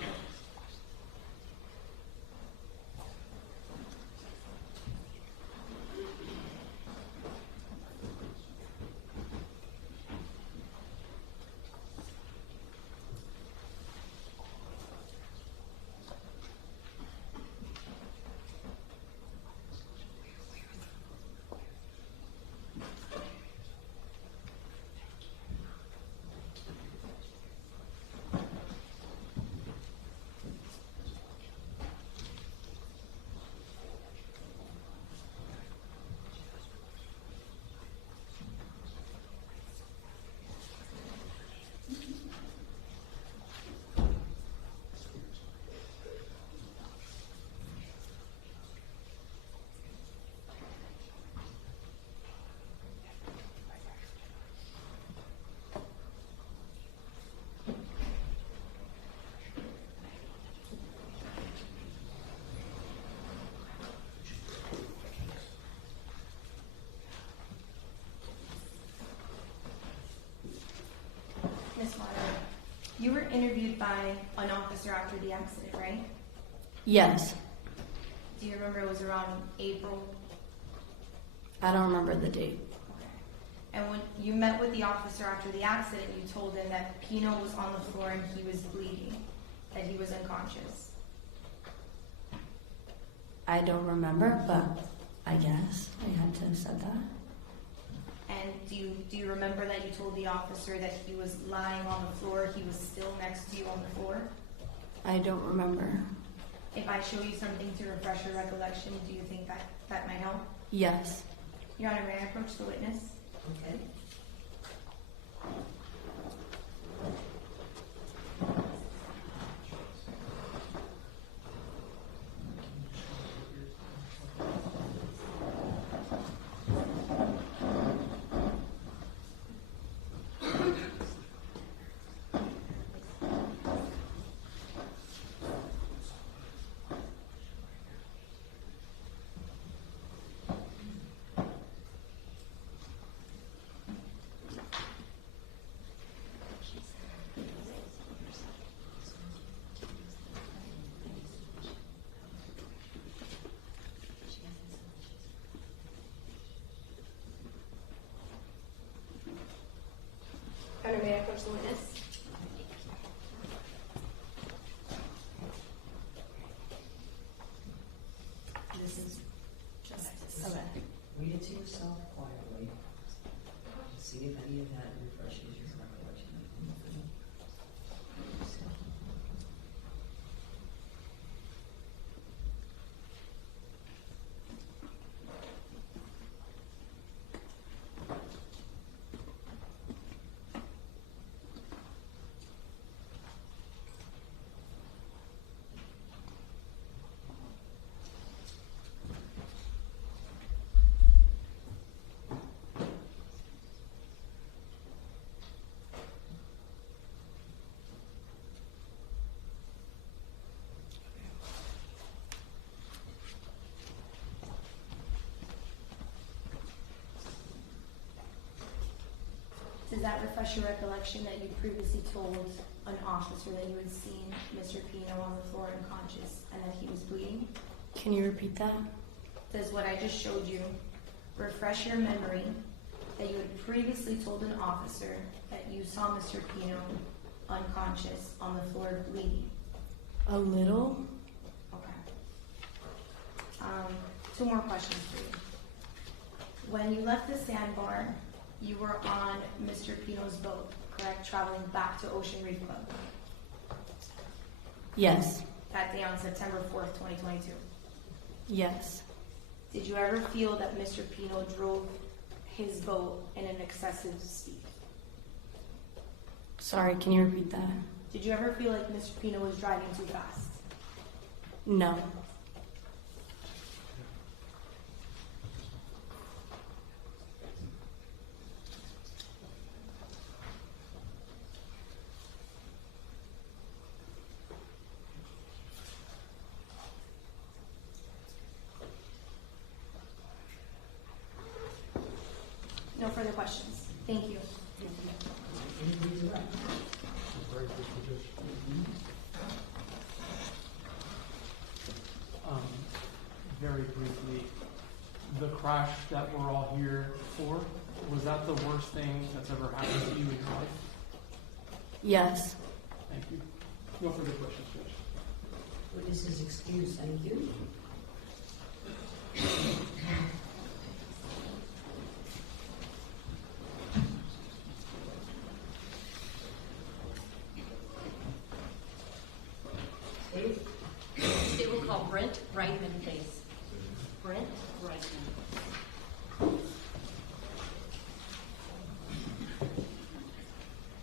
Miss Mata, you were interviewed by an officer after the accident, right? Yes. Do you remember it was around April? I don't remember the date. Okay. And when you met with the officer after the accident, you told him that Pino was on the floor and he was bleeding, that he was unconscious. I don't remember, but I guess I had to have said that. And do you remember that you told the officer that he was lying on the floor, he was still next to you on the floor? I don't remember. If I show you something to refresh your recollection, do you think that might help? Yes. Your Honor, may I approach the witness? Okay. Judge Lucas. This is Justice. Okay. read it to yourself quietly. See if any of that refreshes your recollection. Does that refresh your recollection that you previously told an officer that you had seen Mr. Pino on the floor unconscious and that he was bleeding? Can you repeat that? Does what I just showed you refresh your memory that you had previously told an officer that you saw Mr. Pino unconscious on the floor bleeding? A little. Okay. Two more questions for you. When you left the sandbar, you were on Mr. Pino's boat, correct? Traveling back to Ocean Reef Club Yes. that day on September 4th, 2022. Yes. Did you ever feel that Mr. Pino drove his boat in an excessive speed? Sorry, can you repeat that? Did you ever feel like Mr. Pino was driving too fast? No. No further questions. Thank you. Very briefly, the crash that we're all here for, was that the worst thing that's ever happened to you in your life? Yes. Thank you. No further questions, Judge. Witness is excused, thank you. Dave? State will call Brent Reitman, please. Brent Reitman.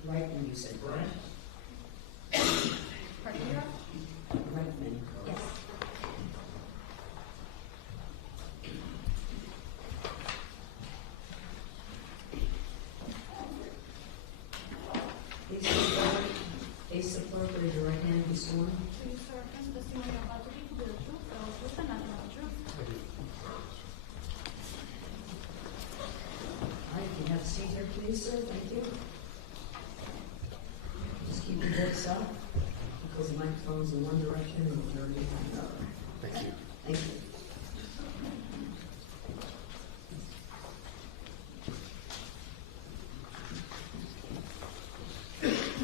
Right when you said Brent? Pardon me, Your Honor? Reitman. Yes. Face the clerk, raise your right hand, be sworn. Do you swear affirm testimony you're about to give to be the truth, the whole truth, and nothing but the truth? All right, you have a seat here, please, sir, thank you. Just keep your voice up, because the microphone's in one direction and the jury in another. Thank you. Thank you.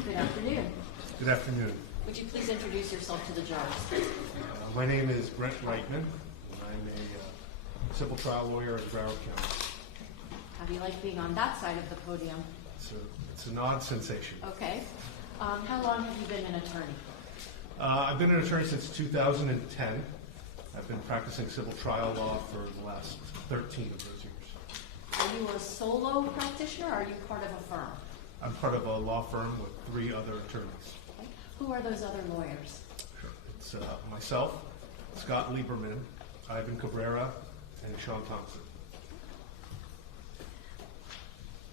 Good afternoon. Good afternoon. Would you please introduce yourself to the jurors? My name is Brent Reitman. I'm a civil trial lawyer in Broward County. How do you like being on that side of the podium? It's an odd sensation. Okay. How long have you been an attorney? I've been an attorney since 2010. I've been practicing civil trial law for the last 13 of those years. Are you a solo practitioner or are you part of a firm? I'm part of a law firm with 3 other attorneys. Okay. Who are those other lawyers? Sure. It's myself, Scott Lieberman, Ivan Cabrera, and Sean Thompson.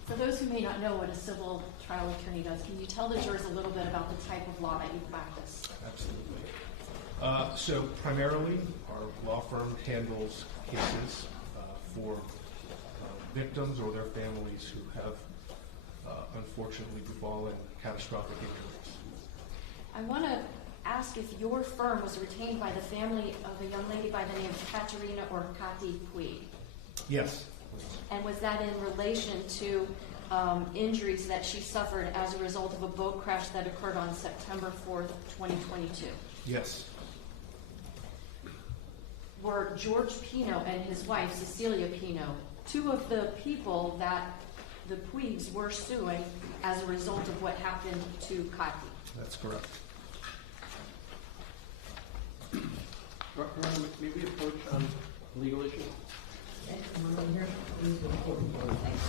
For those who may not know what a civil trial attorney does, can you tell the jurors a little bit about the type of law that you practice? Absolutely. So primarily, our law firm handles cases for victims or their families who have unfortunately befallen catastrophic injuries. I want to ask if your firm was retained by the family of a young lady by the name of Katerina or Kati Puig. Yes. And was that in relation to injuries that she suffered as a result of a boat crash that occurred on September 4th, 2022. Yes. Were George Pino and his wife, Cecilia Pino, two of the people that the Puigs were suing as a result of what happened to Kati? That's correct. May we approach legal issues? Okay, come on over here. Please go forward. Thanks.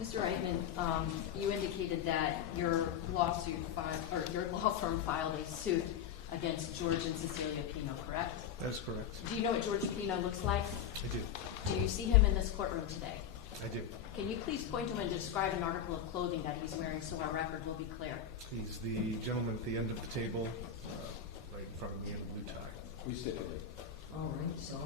Mr. Reitman, you indicated that your law firm filed a suit against George and Cecilia Pino, correct? That's correct. Do you know what George Pino looks like? I do. Do you see him in this courtroom today? I do. Can you please point to him and describe an article of clothing that he's wearing so our record will be clear? He's the gentleman at the end of the table, right in front of me in a blue tie. We stipulate. All right, so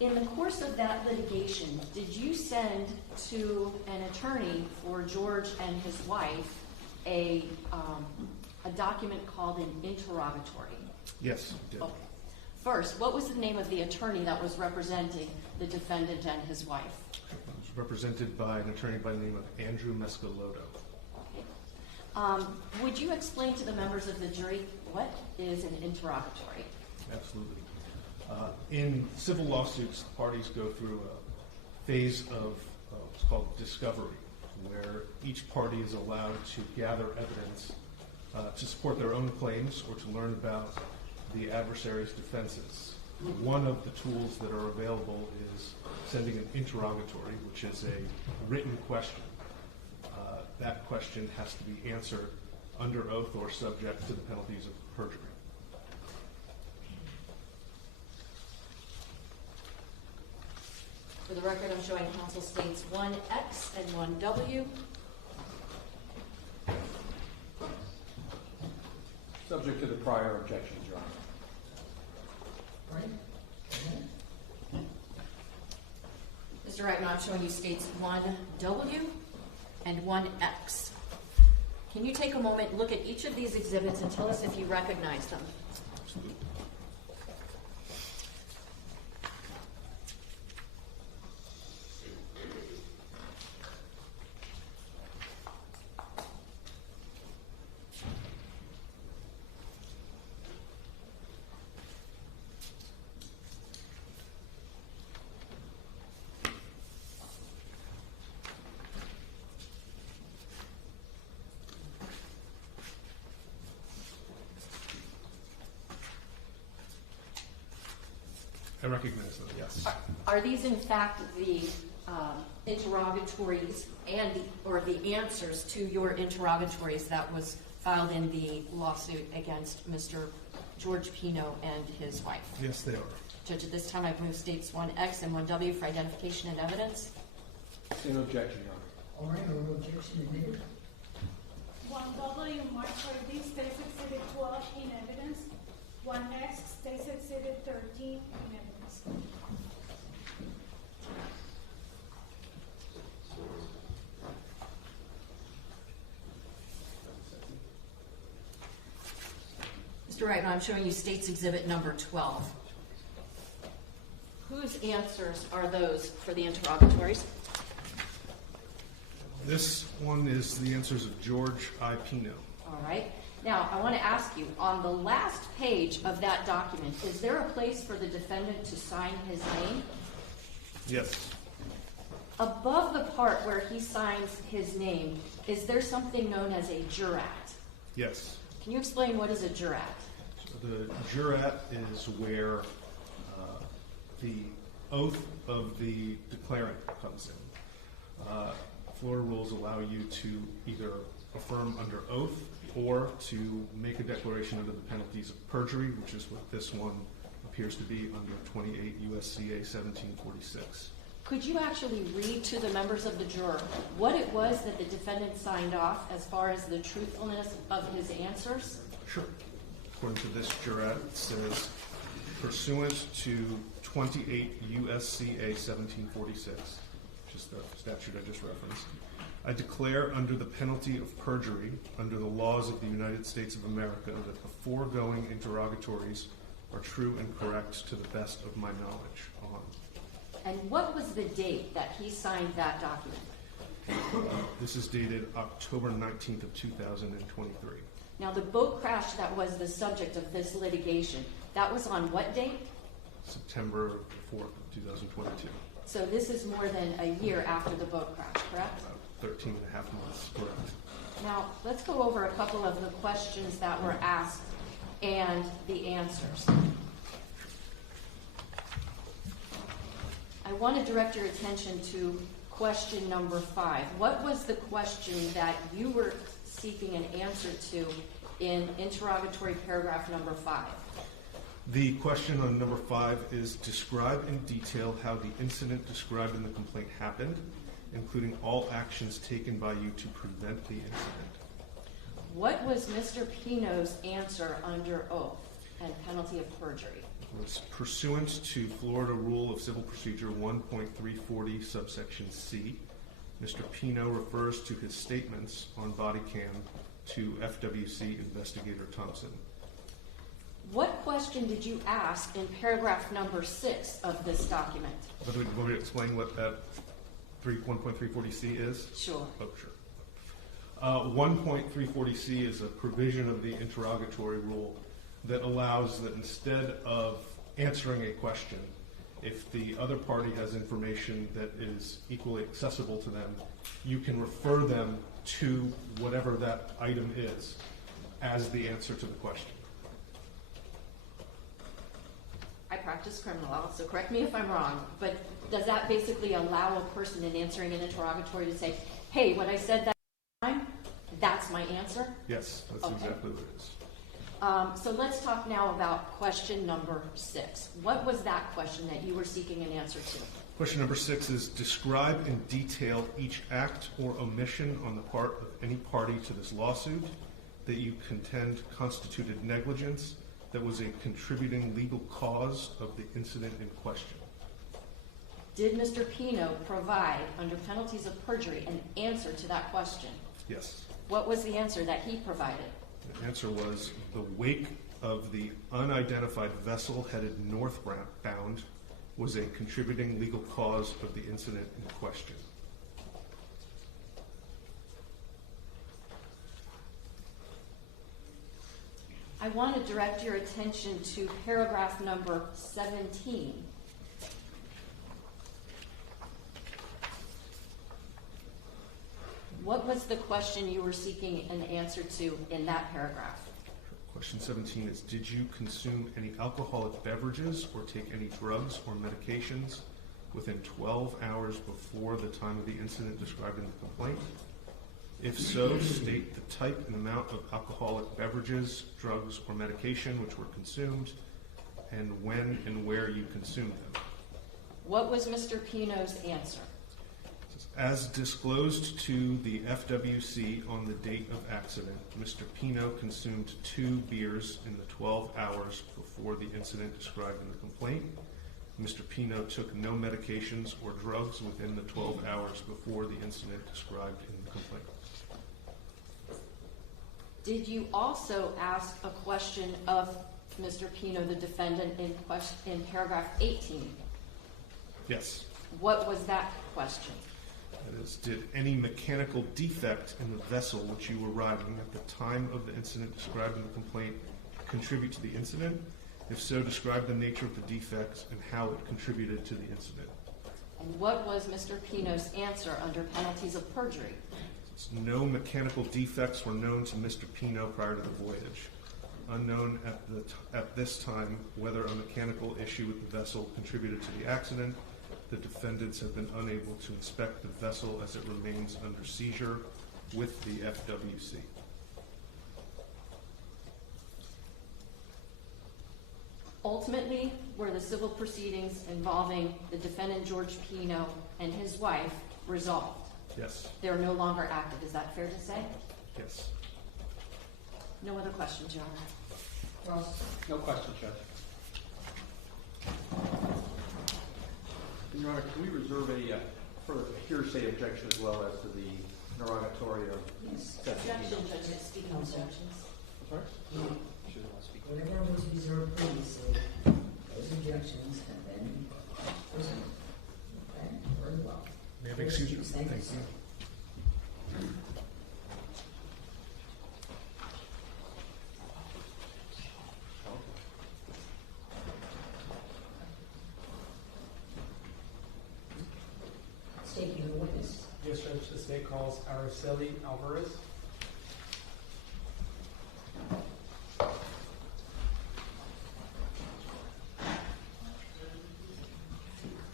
In the course of that litigation, did you send to an attorney for George and his wife a document called an interrogatory? Yes, I did. Okay. First, what was the name of the attorney that was representing the defendant and his wife? It was represented by an attorney by the name of Andrew Mescaloto. Okay. Would you explain to the members of the jury what is an interrogatory? Absolutely. In civil lawsuits, parties go through a phase of what's called discovery, where each party is allowed to gather evidence to support their own claims or to learn about the adversary's defenses. One of the tools that are available is sending an interrogatory, which is a written question. That question has to be answered under oath or subject to the penalties of perjury. For the record, I'm showing counsel states 1X and 1W. Subject to the prior objections, Your Honor. right? Mr. Reitman, I'm showing you states 1W and 1X. Can you take a moment, look at each of these exhibits, and tell us if you recognize them? Absolutely. I recognize them, yes. Are these in fact the interrogatories or the answers to your interrogatories that was filed in the lawsuit against Mr. George Pino and his wife? Yes, they are. Judge, at this time I've moved states 1X and 1W for identification and evidence. Same objection, Your Honor. All right, no objection admitted. 1W March 30, States Exhibit 12 in evidence. 1X, States Exhibit 13 in evidence. Mr. Wright, I'm showing you States Exhibit number 12. Whose answers are those for the interrogatories? This one is the answers of George I. Pino. All right. Now, I want to ask you, on the last page of that document, is there a place for the defendant to sign his name? Yes. Above the part where he signs his name, is there something known as a jurat? Yes. Can you explain what is a jurat? So the jurat is where the oath of the declarant comes in. Florida rules allow you to either affirm under oath or to make a declaration under the penalties of perjury, which is what this one appears to be under 28 U.S.C.A. 1746. Could you actually read to the members of the juror what it was that the defendant signed off as far as the truthfulness of his answers? Sure. According to this jurat, it says, pursuant to 28 U.S.C.A. 1746, which is the statute I just referenced, I declare under the penalty of perjury, under the laws of the United States of America, that the foregoing interrogatories are true and correct to the best of my knowledge. On. And what was the date that he signed that document? This is dated October 19th of 2023. Now, the boat crash that was the subject of this litigation, that was on what date? September 4th, 2022. So this is more than a year after the boat crash, correct? 13 and a half months, correct. Now, let's go over a couple of the questions that were asked and the answers. I want to direct your attention to question number 5. What was the question that you were seeking an answer to in interrogatory paragraph number 5? The question on number 5 is describe in detail how the incident described in the complaint happened, including all actions taken by you to prevent the incident. What was Mr. Pino's answer under oath and penalty of perjury? It was pursuant to Florida Rule of Civil Procedure 1.340 subsection C. Mr. Pino refers to his statements on body cam to FWC Investigator Thompson. What question did you ask in paragraph number 6 of this document? Want me to explain what that 1.340C is? Sure. Oh, sure. 1.340C is a provision of the interrogatory rule that allows that instead of answering a question, if the other party has information that is equally accessible to them, you can refer them to whatever that item is as the answer to the question. I practice criminal law, so correct me if I'm wrong, but does that basically allow a person in answering an interrogatory to say, hey, what I said that time, that's my answer? Yes, that's Okay. exactly what it is. So let's talk now about question number 6. What was that question that you were seeking an answer to? Question number 6 is describe in detail each act or omission on the part of any party to this lawsuit that you contend constituted negligence that was a contributing legal cause of the incident in question. Did Mr. Pino provide, under penalties of perjury, an answer to that question? Yes. What was the answer that he provided? The answer was the wake of the unidentified vessel headed northbound was a contributing legal cause of the incident in question. I want to direct your attention to paragraph number 17. What was the question you were seeking an answer to in that paragraph? Question 17 is, did you consume any alcoholic beverages or take any drugs or medications within 12 hours before the time of the incident described in the complaint? If so, state the type and amount of alcoholic beverages, drugs, or medication which were consumed, and when and where you consumed them. What was Mr. Pino's answer? As disclosed to the FWC on the date of accident, Mr. Pino consumed 2 beers in the 12 hours before the incident described in the complaint. Mr. Pino took no medications or drugs within the 12 hours before the incident described in the complaint. Did you also ask a question of Mr. Pino, the defendant, in paragraph 18? Yes. What was that question? That is, did any mechanical defect in the vessel which you were riding at the time of the incident described in the complaint contribute to the incident? If so, describe the nature of the defects and how it contributed to the incident. And what was Mr. Pino's answer under penalties of perjury? No mechanical defects were known to Mr. Pino prior to the voyage. Unknown at this time whether a mechanical issue with the vessel contributed to the accident, the defendants have been unable to inspect the vessel as it remains under seizure with the FWC. Ultimately, were the civil proceedings involving the defendant George Pino and his wife resolved? Yes. They're no longer active. Is that fair to say? Yes. No other questions, Your Honor. Ross? No questions, Judge. Your Honor, can we reserve a further hearsay objection as well as to the interrogatory of Yes. Objection, Judge. Speaking of objections. I'm sorry? No. She doesn't want to speak. Whatever was reserved previously, those objections have been presented. Okay, very well. May I excuse you? Thank you. State your witness. Yes, Judge, the state calls Araceli Alvarez.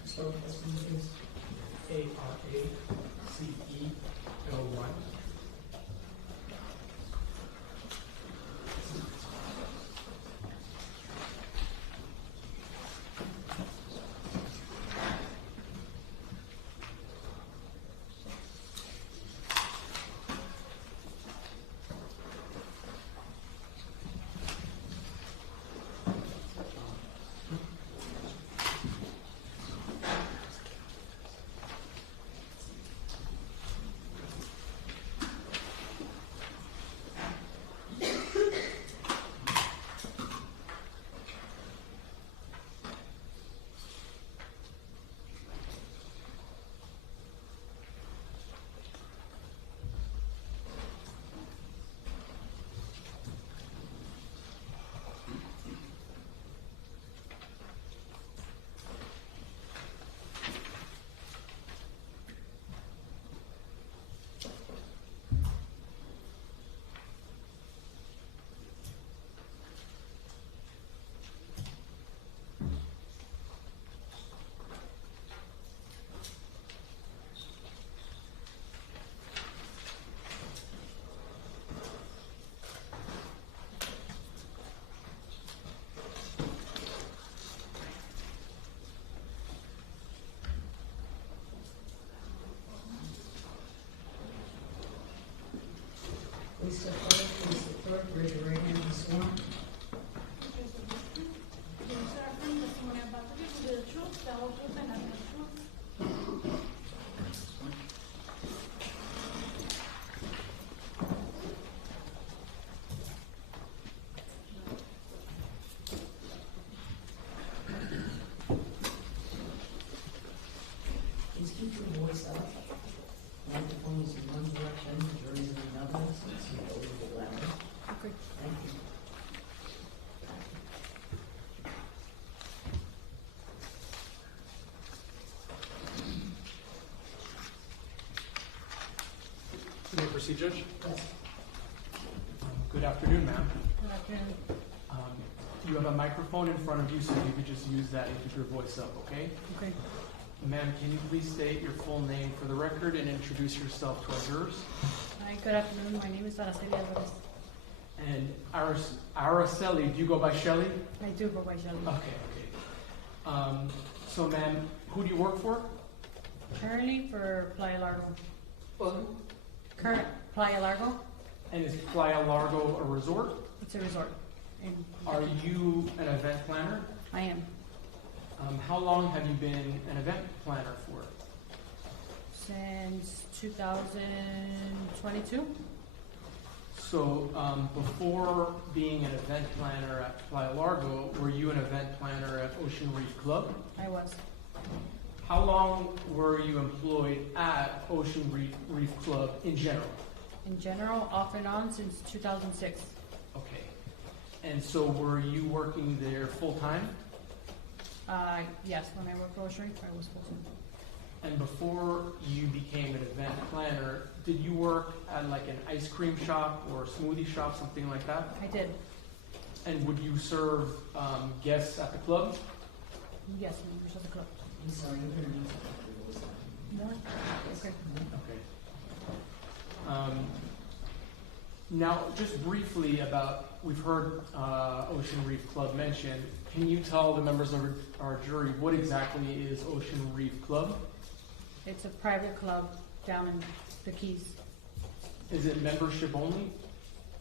Spell the first name, please. Aracel1. Please step forward, please the clerk, raise your right hand and sworn. Please keep your voice up. Microphone is in one direction, jury is in another, so it's a little bit louder. Okay. Thank you. May I proceed, Judge? Yes. Good afternoon, ma'am. Good afternoon. You have a microphone in front of you, so you could just use that and keep your voice up, okay? Okay. Ma'am, can you please state your full name for the record and introduce yourself to our jurors? Hi, good afternoon. My name is Araceli Alvarez. And Araceli, do you go by Shelley? I do go by Shelly. Okay. So, ma'am, who do you work for? Currently for Playa Largo. Well, Current Playa Largo. And is Playa Largo a resort? It's a resort. Are you an event planner? I am. How long have you been an event planner for? Since 2022. So, before being an event planner at Playa Largo, were you an event planner at Ocean Reef Club? I was. How long were you employed at Ocean Reef Club in general? In general, off and on since 2006. Okay. And so were you working there full time? Yes, when I worked for Ocean Reef, I was full-time. And before you became an event planner, did you work at like an ice cream shop or a smoothie shop, something like that? I did. And would you serve guests at the club? Yes, members of the club. I'm sorry, you're going to need to. More? Okay. Okay. Now, just briefly about, we've heard Ocean Reef Club mentioned. Can you tell the members of our jury what exactly is Ocean Reef Club? It's a private club down in the Keys. Is it membership only?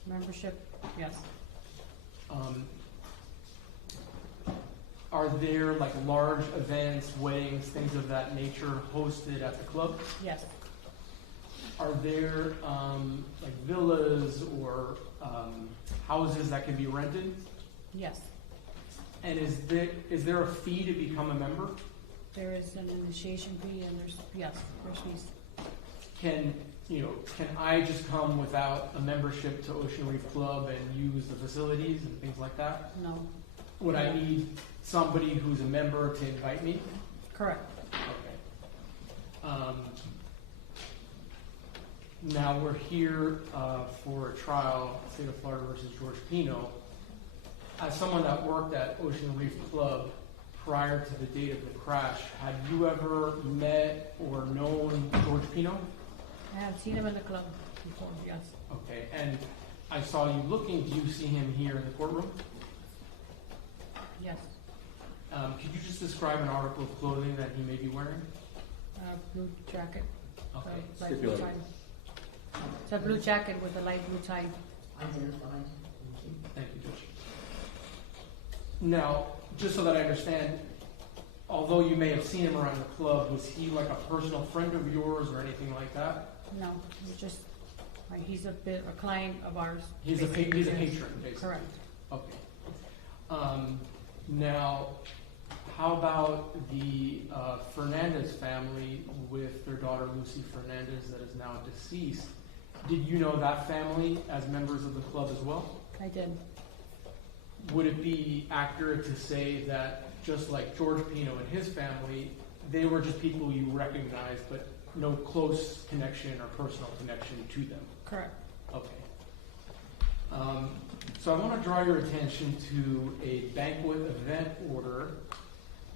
Membership, yes. Are there like large events, weddings, things of that nature hosted at the club? Yes. Are there like villas or houses that can be rented? Yes. And is there a fee to become a member? There is an initiation fee and there's fees. Can I just come without a membership to Ocean Reef Club and use the facilities and things like that? No. Would I need somebody who's a member to invite me? Correct. Okay. Now we're here for a trial, State of Florida versus George Pino. As someone that worked at Ocean Reef Club prior to the date of the crash, had you ever met or known George Pino? I have seen him in the club before, yes. Okay, and I saw you looking. Do you see him here in the courtroom? Yes. Could you just describe an article of clothing that he may be wearing? Blue jacket. Okay. Light blue tie. It's a blue jacket with a light blue tie. Identified. Thank you. Thank you, Judge. Now, just so that I understand, although you may have seen him around the club, was he like a personal friend of yours or anything like that? No, he's just, he's a client of ours. He's a patron, basically. Correct. Okay. Now, how about the Fernandez family with their daughter Lucy Fernandez that is now deceased? Did you know that family as members of the club as well? I did. Would it be accurate to say that just like George Pino and his family, they were just people you recognized, but no close connection or personal connection to them? Correct. Okay. So I want to draw your attention to a banquet event order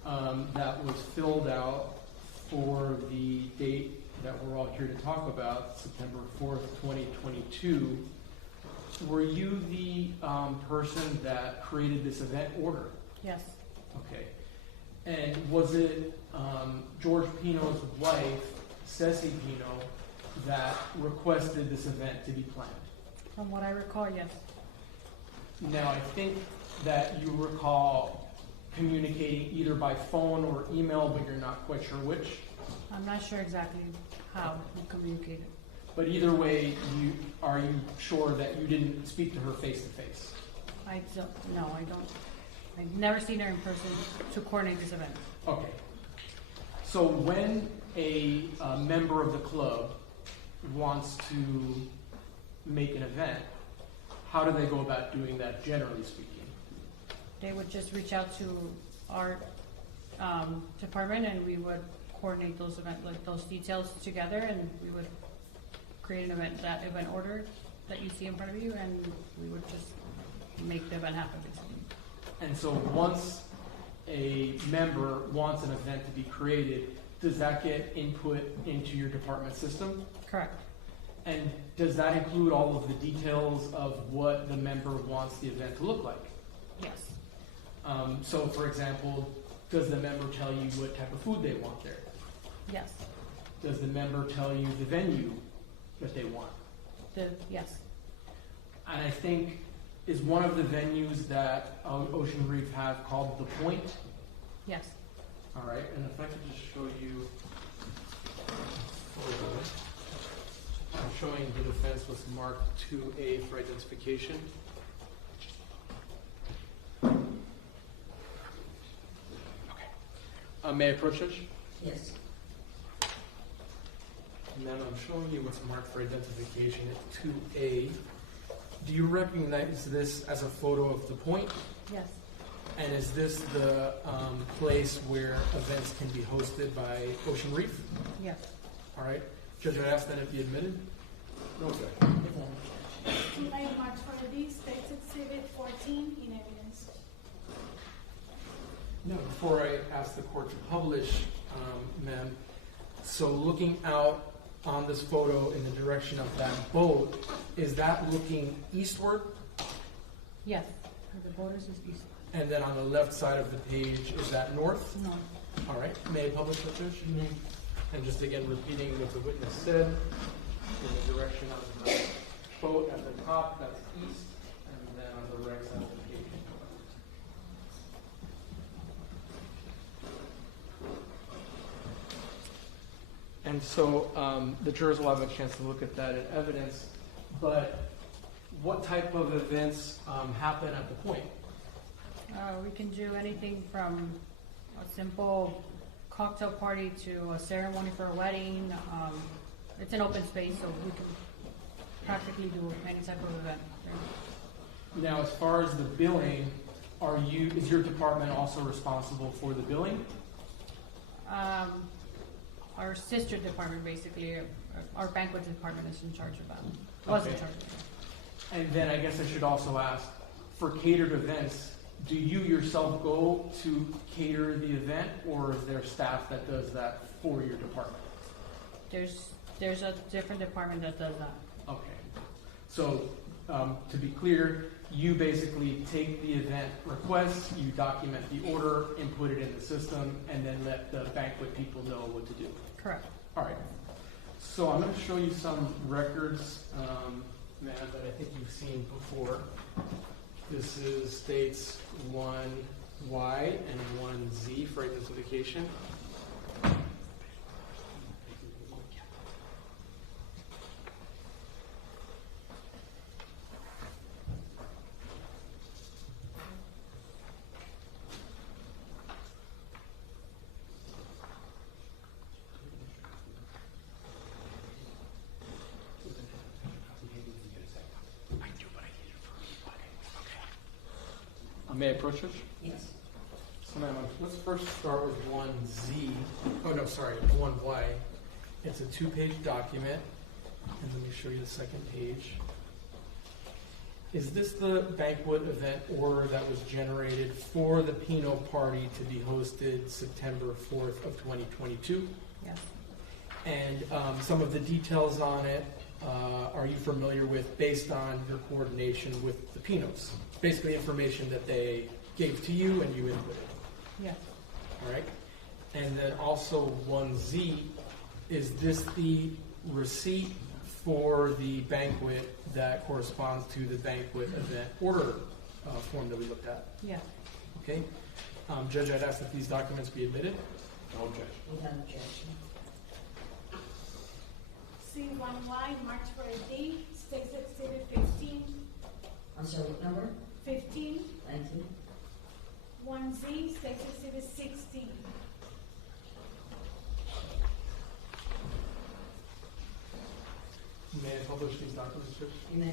that was filled out for the date that we're all here to talk about, September 4th, 2022. Were you the person that created this event order? Yes. Okay. And was it George Pino's wife, Ceci Pino, that requested this event to be planned? From what I recall, yes. Now, I think that you recall communicating either by phone or email, but you're not quite sure which. I'm not sure exactly how we communicated. But either way, are you sure that you didn't speak to her face to face? I don't. No, I don't. I've never seen her in person to coordinate this event. Okay. So when a member of the club wants to make an event, how do they go about doing that, generally speaking? They would just reach out to our department, and we would coordinate those those details together, and we would create that event order that you see in front of you, and we would just make the event happen, basically. And so once a member wants an event to be created, does that get input into your department system? Correct. And does that include all of the details of what the member wants the event to look like? Yes. So, for example, does the member tell you what type of food they want there? Yes. Does the member tell you the venue that they want? Yes. And I think, is one of the venues that Ocean Reef have called The Point? Yes. All right, and if I could just show you, I'm showing the defense was marked 2A for identification. Okay. May I approach, Judge? Yes. Ma'am, I'm showing you what's marked for identification at 2A. Do you recognize this as a photo of The Point? Yes. And is this the place where events can be hosted by Ocean Reef? Yes. All right. Judge, I ask that it be admitted. No, Judge. 2A March 4D, State's Exhibit 14 in evidence. No, before I ask the court to publish, ma'am, so looking out on this photo in the direction of that boat, is that looking eastward? Yes. The borders is east. And then on the left side of the page, is that north? No. All right. May I publish that, Judge? And just again repeating what the witness said, in the direction of the boat at the top, that's east, and then on the right side of the page. And so the jurors will have a chance to look at that in evidence, but what type of events happen at the Point? We can do anything from a simple cocktail party to a ceremony for a wedding. It's an open space, so we can practically do any type of event. Now, as far as the billing, is your department also responsible for the billing? Our sister department, basically, our banquet department is in charge of that. Was in charge of that. And then I guess I should also ask, for catered events, do you yourself go to cater the event, or is there staff that does that for your department? There's a different department that does that. Okay. So, to be clear, you basically take the event requests, you document the order, input it in the system, and then let the banquet people know what to do. Correct. All right. So I'm going to show you some records, Matt, that I think you've seen before. This is states 1Y and 1Z for identification. May I approach it? Yes. So, ma'am, let's first start with 1Z. Oh, no, sorry, 1Y. It's a 2-page document. And let me show you the second page. Is this the banquet event order that was generated for the Pino party to be hosted September 4th of 2022? Yes. And some of the details on it, are you familiar with based on your coordination with the Pinos? Basically information that they gave to you and you inputted. Yes. All right. And then also 1Z, is this the receipt for the banquet that corresponds to the banquet event order form that we looked at? Yes. Okay. Judge, I'd ask that these documents be admitted. No objection. Without objection. C1Y March 4D, State's Exhibit 15. I'm sorry, what number? 15. Thank you. 1Z, State's Exhibit 16. May I publish these documents, Judge? You may.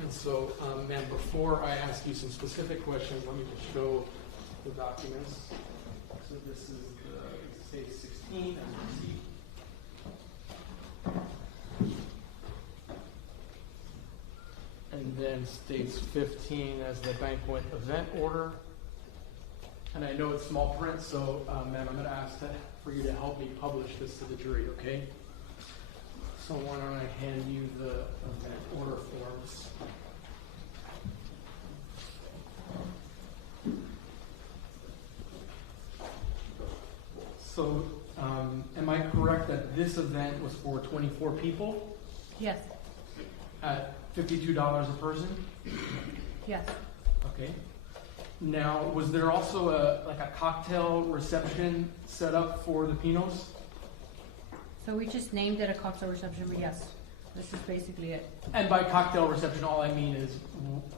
And so, ma'am, before I ask you some specific questions, let me just show the documents. So this is the state 16 and receipt. And then states 15 as the banquet event order. And I know it's small print, so ma'am, I'm going to ask that for you to help me publish this to the jury, okay? So why don't I hand you the event order forms? So, am I correct that this event was for 24 people Yes, at $52 a person? yes. Okay. Now, was there also a cocktail reception set up for the Pinos? So we just named it a cocktail reception, but yes, this is basically it. And by cocktail reception, all I mean is,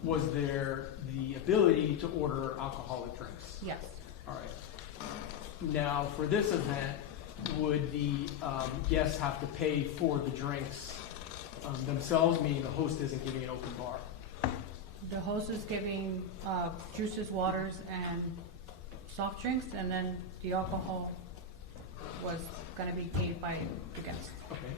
was there the ability to order alcoholic drinks? Yes. All right. Now, for this event, would the guests have to pay for the drinks themselves, meaning the host isn't giving an open bar? The host is giving juices, waters, and soft drinks, and then the alcohol was going to be paid by the guest. Okay.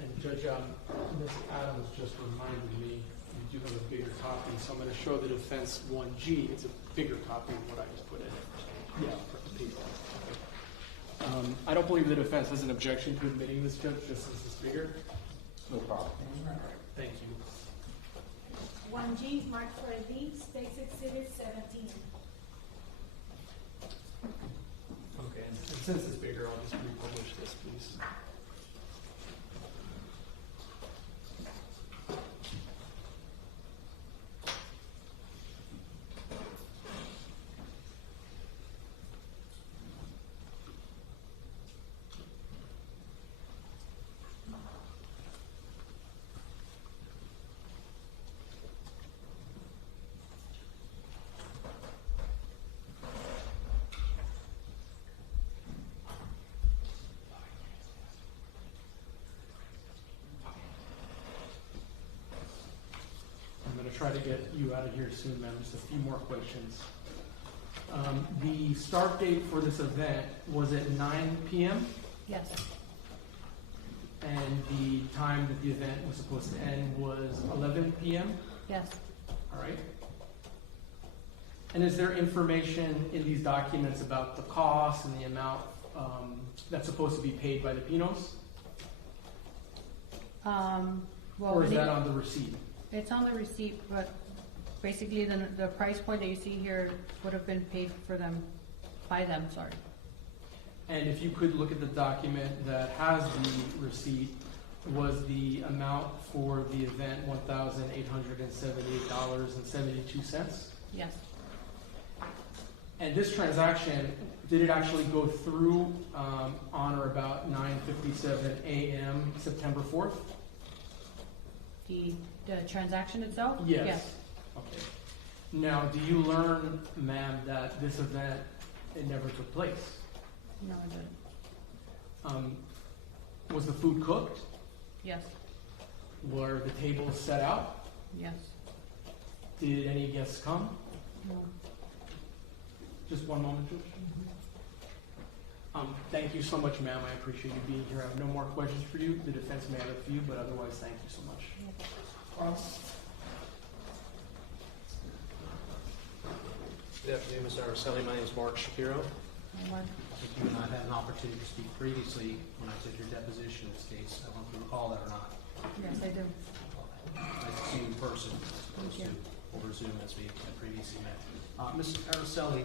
And Judge, Ms. Adams just reminded me, you do have a bigger copy, so I'm going to show the defense 1G. It's a bigger copy than what I just put in. Yeah, for the people. Okay. I don't believe the defense has an objection to admitting this, Judge, just as it's bigger. No problem. Thank you. 1G, marked for a D, State's Exhibit 17. Okay, and since it's bigger, I'll just republish this, please. Try to get you out of here soon, ma'am. Just a few more questions. The start date for this event was at 9 p.m. Yes. And the time that the event was supposed to end was 11 p.m. Yes. All right. And is there information in these documents about the cost and the amount that's supposed to be paid by the Pinos? Well, or is that on the receipt? It's on the receipt, but basically the price point that you see here would have been paid for them, by them, sorry. And if you could look at the document that has the receipt, was the amount for the event $1,878.72? Yes. And this transaction, did it actually go through on or about 9:57 a.m. September 4th? The transaction itself? Yes. Okay. Now, do you learn, ma'am, that this event, it never took place? No, I didn't. Was the food cooked? Yes. Were the tables set out? Yes. Did any guests come? No. Just one moment, George. Thank you so much, ma'am. I appreciate you being here. I have no more questions for you. The defense may have a few, but otherwise, thank you so much. Good afternoon, Mr. Araceli. My name is Mark Shapiro. Hi, Mark. I think you and I had an opportunity to speak previously when I took your deposition in this case. I don't know if you recall that or not. Yes, I do. Nice to see you in person, as opposed to over Zoom as we had previously met. Mr. Araceli,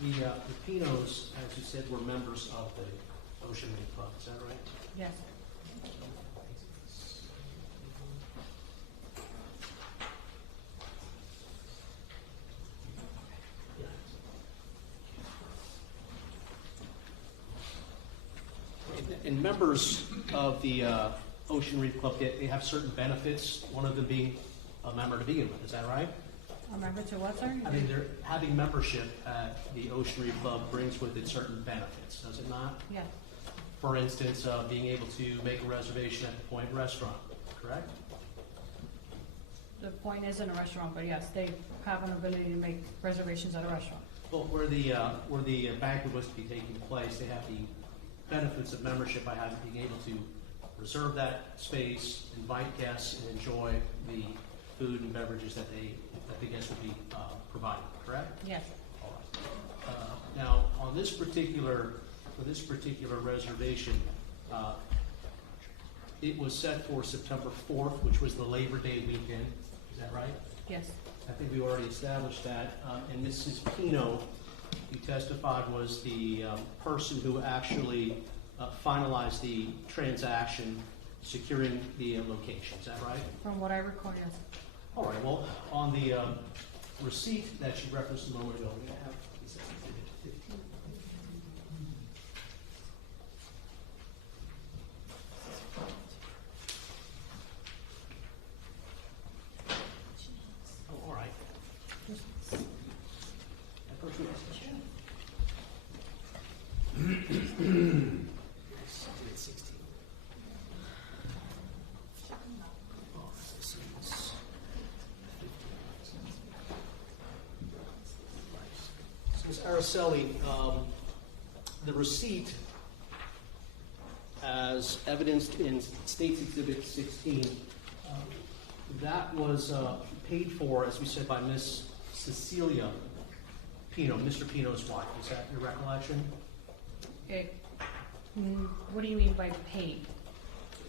the Pinos, as you said, were members of the Ocean Reef Club. Is that right? Yes. And members of the Ocean Reef Club, they have certain benefits, one of them being a member to begin with. Is that right? A member to what, sir? I mean, having membership at the Ocean Reef Club brings with it certain benefits, does it not? Yeah. For instance, being able to make a reservation at the Point Restaurant, correct? The Point isn't a restaurant, but yes, they have an ability to make reservations at a restaurant. Well, where the banquet was to be taking place, they have the benefits of membership by being able to reserve that space, invite guests, and enjoy the food and beverages that the guests would be providing, correct? Yes. All right. Now, on this particular reservation, it was set for September 4th, which was the Labor Day weekend. Is that right? Yes. I think we already established that. And Mrs. Pino, you testified, was the person who actually finalized the transaction, securing the location. Is that right? From what I recall, yes. All right. Well, on the receipt that you referenced a moment ago, we have. Ms. Araceli, the receipt, as evidenced in State's Exhibit 16, that was paid for, as we said, by Ms. Cecilia Pino, Mr. Pino's wife. Is that your recollection? What do you mean by paid?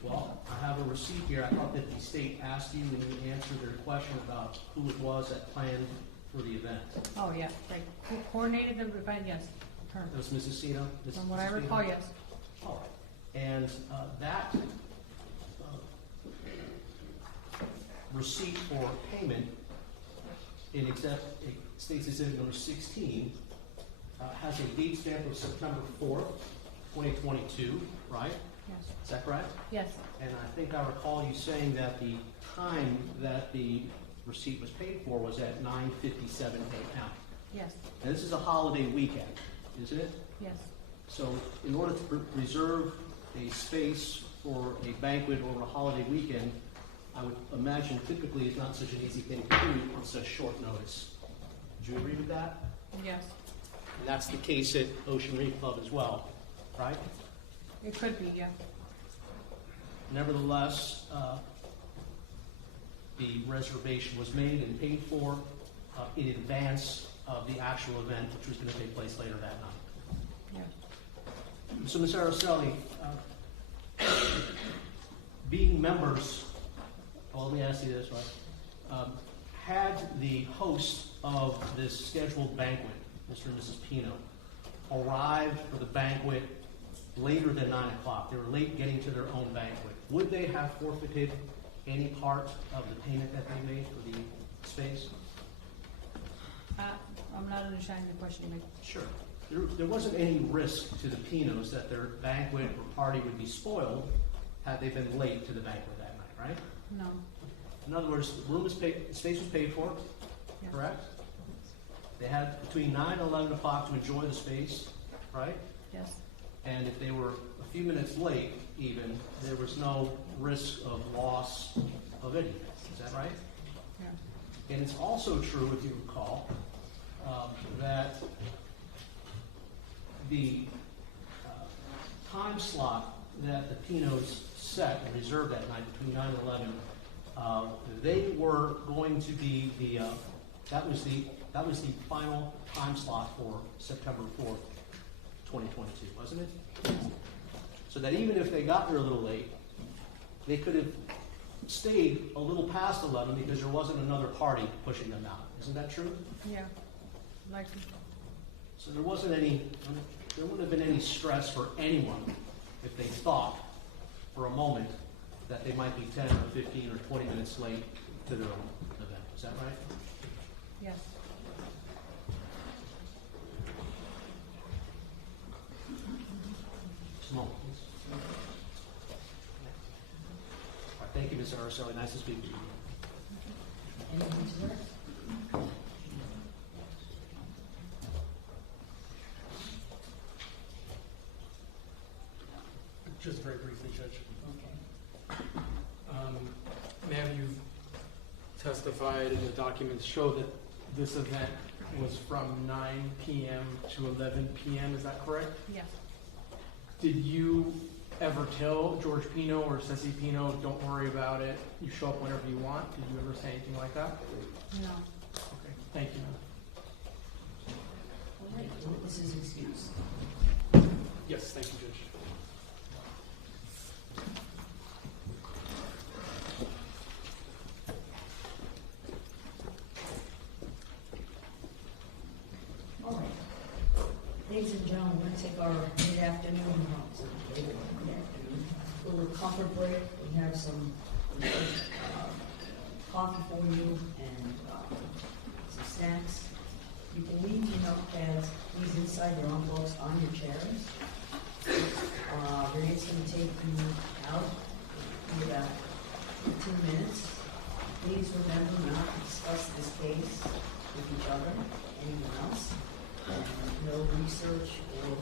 Well, I have a receipt here. I thought that the state asked you when you answered their question about who it was that planned for the event. Oh, yeah, right. Who coordinated the event? Yes. Her. That was Mrs. Cino? From what I recall, yes. All right. And that receipt for payment in State's Exhibit number 16 has a date stamp of September 4th, 2022, right? Yes. Is that correct? Yes. And I think I recall you saying that the time that the receipt was paid for was at 9:57 a.m. Yes. And this is a holiday weekend, isn't it? Yes. So in order to reserve a space for a banquet or a holiday weekend, I would imagine typically it's not such an easy thing to do on such short notice. Do you agree with that? Yes. And that's the case at Ocean Reef Club as well, right? It could be, yeah. Nevertheless, the reservation was made and paid for in advance of the actual event, which was going to take place later that night. Yeah. So, Ms. Araceli, being members, well, let me ask you this, right? Had the host of this scheduled banquet, Mr. and Mrs. Pino, arrived for the banquet later than 9 o'clock, they were late getting to their own banquet, would they have forfeited any part of the payment that they made for the space? I'm not understanding the question. Sure. There wasn't any risk to the Pinos that their banquet or party would be spoiled had they been late to the banquet that night, right? No. In other words, the room was paid, the space was paid for, Yes. correct? They had between 9 and 11 o'clock to enjoy the space, right? Yes. And if they were a few minutes late, even, there was no risk of loss of anything. Is that right? Yeah. And it's also true, if you recall, that the time slot that the Pinos set and reserved that night between 9 and 11, they were going to be that was the final time slot for September 4th, 2022, wasn't it? So that even if they got there a little late, they could have stayed a little past 11 because there wasn't another party pushing them out. Isn't that true? Yeah. Likely. So there wouldn't have been any stress for anyone if they thought for a moment that they might be 10 or 15 or 20 minutes late to their own event. Is that right? Yes. Just a moment, please. All right, thank you, Ms. Araceli. Nice to speak to you. Anything to that? Just very briefly, Judge. Okay. Ma'am, you testified and the documents show that this event was from 9 p.m. to 11 p.m. Is that correct? Yes. Did you ever tell George Pino or Ceci Pino, don't worry about it, you show up whenever you want? Did you ever say anything like that? No. Okay, thank you. All right, the witness is excused. Yes, thank you, Judge. All right. Ladies and gentlemen, we're going to take our mid-afternoon, a little comfort break. We have some coffee for you and some snacks. You can leave your notepads, these inside your envelopes on your chairs. Renee's going to take you out in about 15 minutes. Please remember not to discuss this case with each other, anyone else, and no research or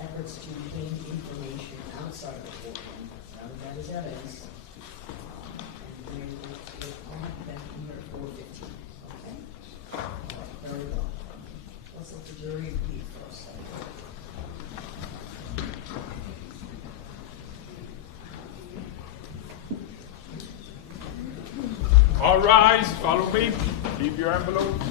efforts to gain information outside the courtroom. None of that is evidence. And we will be back here at 4:15. Okay? All right, very well. Let's let the jury leave for a second. All rise, follow me. Leave your envelopes.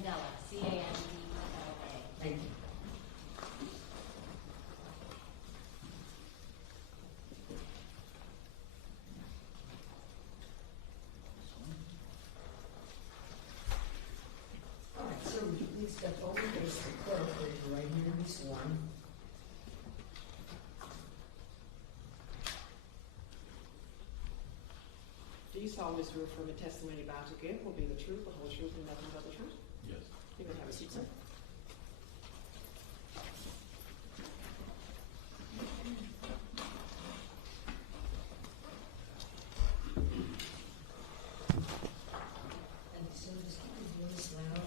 Candela, C-A-N-D-E-L-A. Thank you. All right, sir, would you please step over, face the clerk, raise your right hand and be sworn. Do you solemnly swear affirm the testimony about to give will be the truth, the whole truth, and nothing but the truth? Yes. You may have a seat, sir. And so just keep your voice loud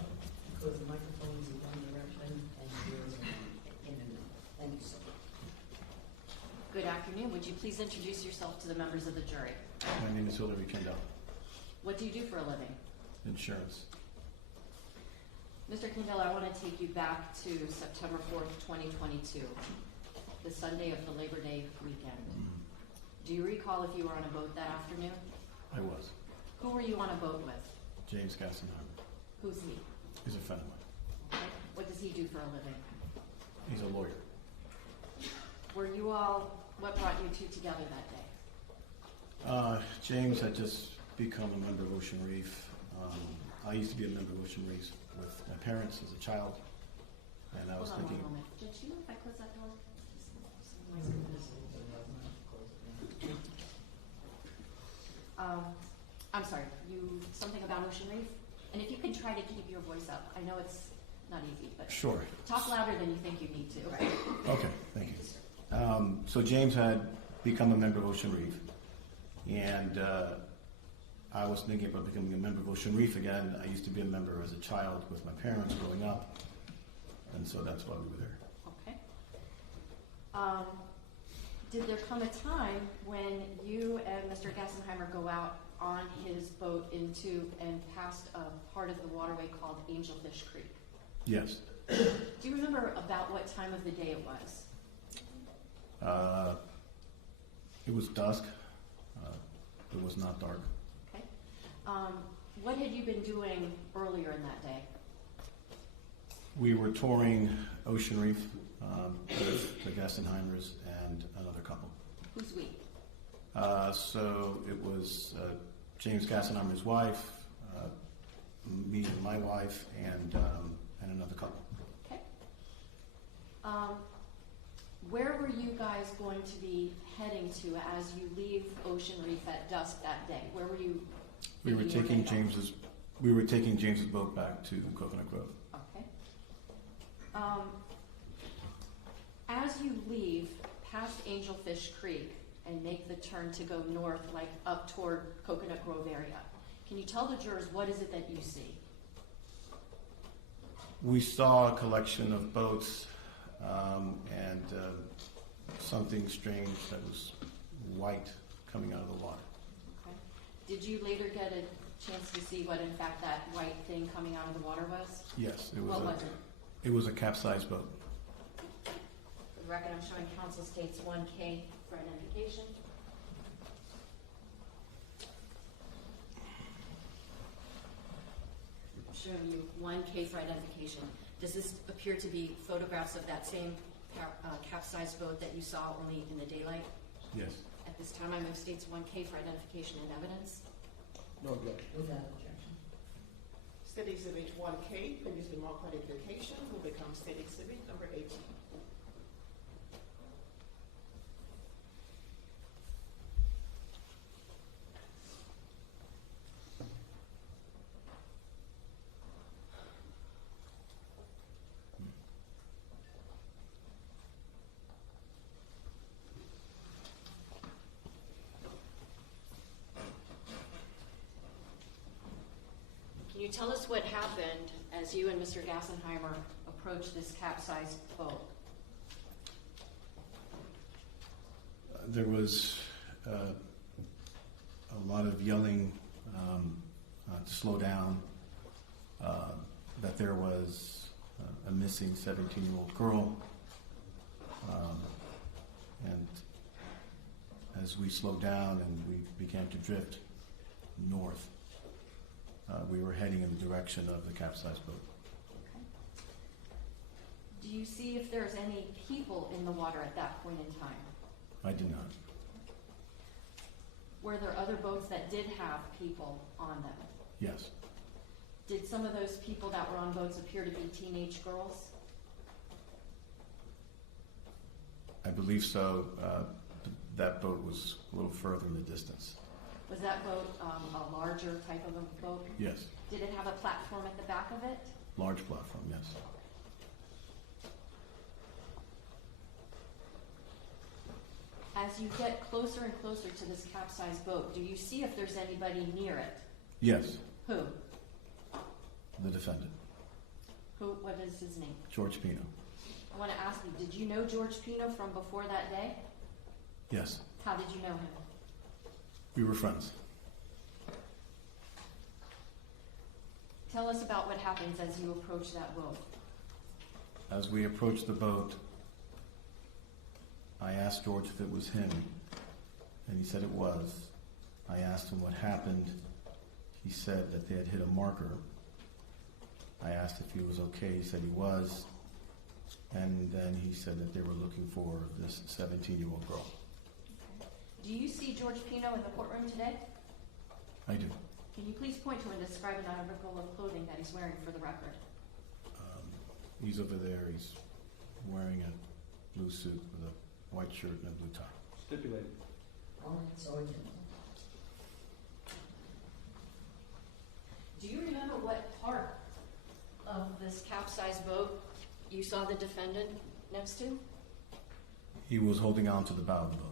because the microphone is in one direction and yours are in another. Thank you so much. Good afternoon. Would you please introduce yourself to the members of the jury? My name is Hillary Kendall, What do you do for a living? insurance. Mr. Candela, I want to take you back to September 4th, 2022, the Sunday of the Labor Day weekend. Do you recall if you were on a boat that afternoon? I was. Who were you on a boat with? James Gassenheimer. Who's he? He's a friend of mine. Okay. What does he do for a living? He's a lawyer. Were you all, what brought you two together that day? James had just become a member of Ocean Reef. I used to be a member of Ocean Reef with my parents as a child, and I was Hold on thinking. one moment. Did you know if I close that door? I'm sorry, something about Ocean Reef? And if you could try to keep your voice up. I know it's not easy, but Sure. talk louder than you think you need to. Okay, thank you. So James had become a member of Ocean Reef, and I was thinking about becoming a member of Ocean Reef again. I used to be a member as a child with my parents growing up, and so that's why we were there. Okay. Did there come a time when you and Mr. Gassenheimer go out on his boat into and past a part of the waterway called Angelfish Creek? Yes. Do you remember about what time of the day it was? It was dusk. It was not dark. Okay. What had you been doing earlier in that day? We were touring Ocean Reef with the Gassenheimers and another couple. Who's we? So it was James Gassenheimer's wife, me and my wife, and another couple. Okay. Where were you guys going to be heading to as you leave Ocean Reef at dusk that day? Where were you? We were taking James's boat back to Coconut Grove. Okay. As you leave past Angelfish Creek and make the turn to go north, like up toward Coconut Grove area, can you tell the jurors what is it that you see? We saw a collection of boats and something strange that was white coming out of the water. Okay. Did you later get a chance to see what in fact that white thing coming out of the water was? Yes, it was. What was it? It was a capsized boat. For the record, I'm showing counsel states 1K for identification. I'm showing you 1K for identification. Does this appear to be photographs of that same capsized boat that you saw only in the daylight? Yes. At this time, I move states 1K for identification and evidence. No objection. Without objection. State Exhibit 1K, previously marked identification, will become State Exhibit number 18. Can you tell us what happened as you and Mr. Gassenheimer approached this capsized boat? There was a lot of yelling to slow down, that there was a missing 17-year-old girl, and as we slowed down and we began to drift north, we were heading in the direction of the capsized boat. Do you see if there's any people in the water at that point in time? I do not. Were there other boats that did have people on them? Yes. Did some of those people that were on boats appear to be teenage girls? I believe so. That boat was a little further in the distance. Was that boat a larger type of a boat? Yes. Did it have a platform at the back of it? Large platform, yes. As you get closer and closer to this capsized boat, do you see if there's anybody near it? Yes. Who? The defendant, What is his name? George Pino. I want to ask you, did you know George Pino from before that day? Yes. How did you know him? We were friends. Tell us about what happens as you approach that boat. As we approached the boat, I asked George if it was him, and he said it was. I asked him what happened. He said that they had hit a marker. I asked if he was okay. He said he was. And then he said that they were looking for this 17-year-old girl. Do you see George Pino in the courtroom today? I do. Can you please point to and describe an article of clothing that he's wearing for the record? He's over there. He's wearing a blue suit with a white shirt and a blue tie. Stipulated. All right, so I Do you remember what part of this capsized boat you saw the defendant next to? He was holding on to the bow of the boat.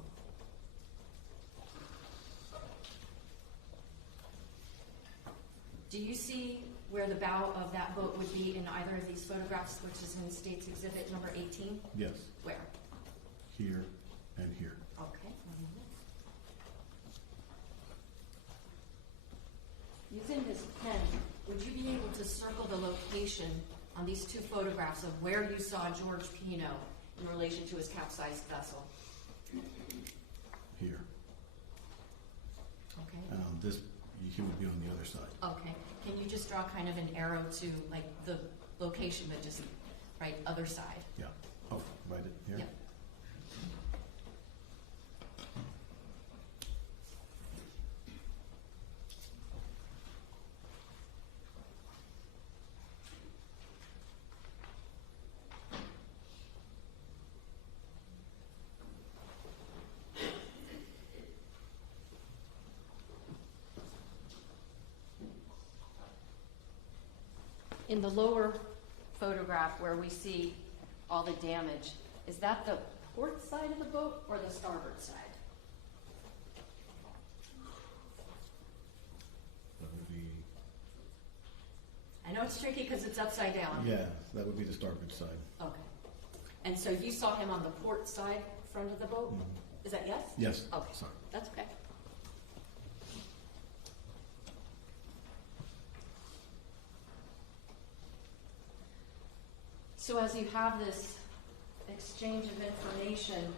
Do you see where the bow of that boat would be in either of these photographs, which is in State's Exhibit number 18? Yes. Where? Here and here. Okay. Using this pen, would you be able to circle the location on these two photographs of where you saw George Pino in relation to his capsized vessel? Here. Okay. This, he would be on the other side. Okay. Can you just draw kind of an arrow to like the location, but just right other side? Yeah. Oh, right here? Yeah. In the lower photograph where we see all the damage, is that the port side of the boat or the starboard side? That would be... I know it's tricky because it's upside down. Yeah, that would be the starboard side. Okay. And so you saw him on the port side, front of the boat? Mhm. Is that yes? Yes. Okay. Sorry. That's okay. So as you have this exchange of information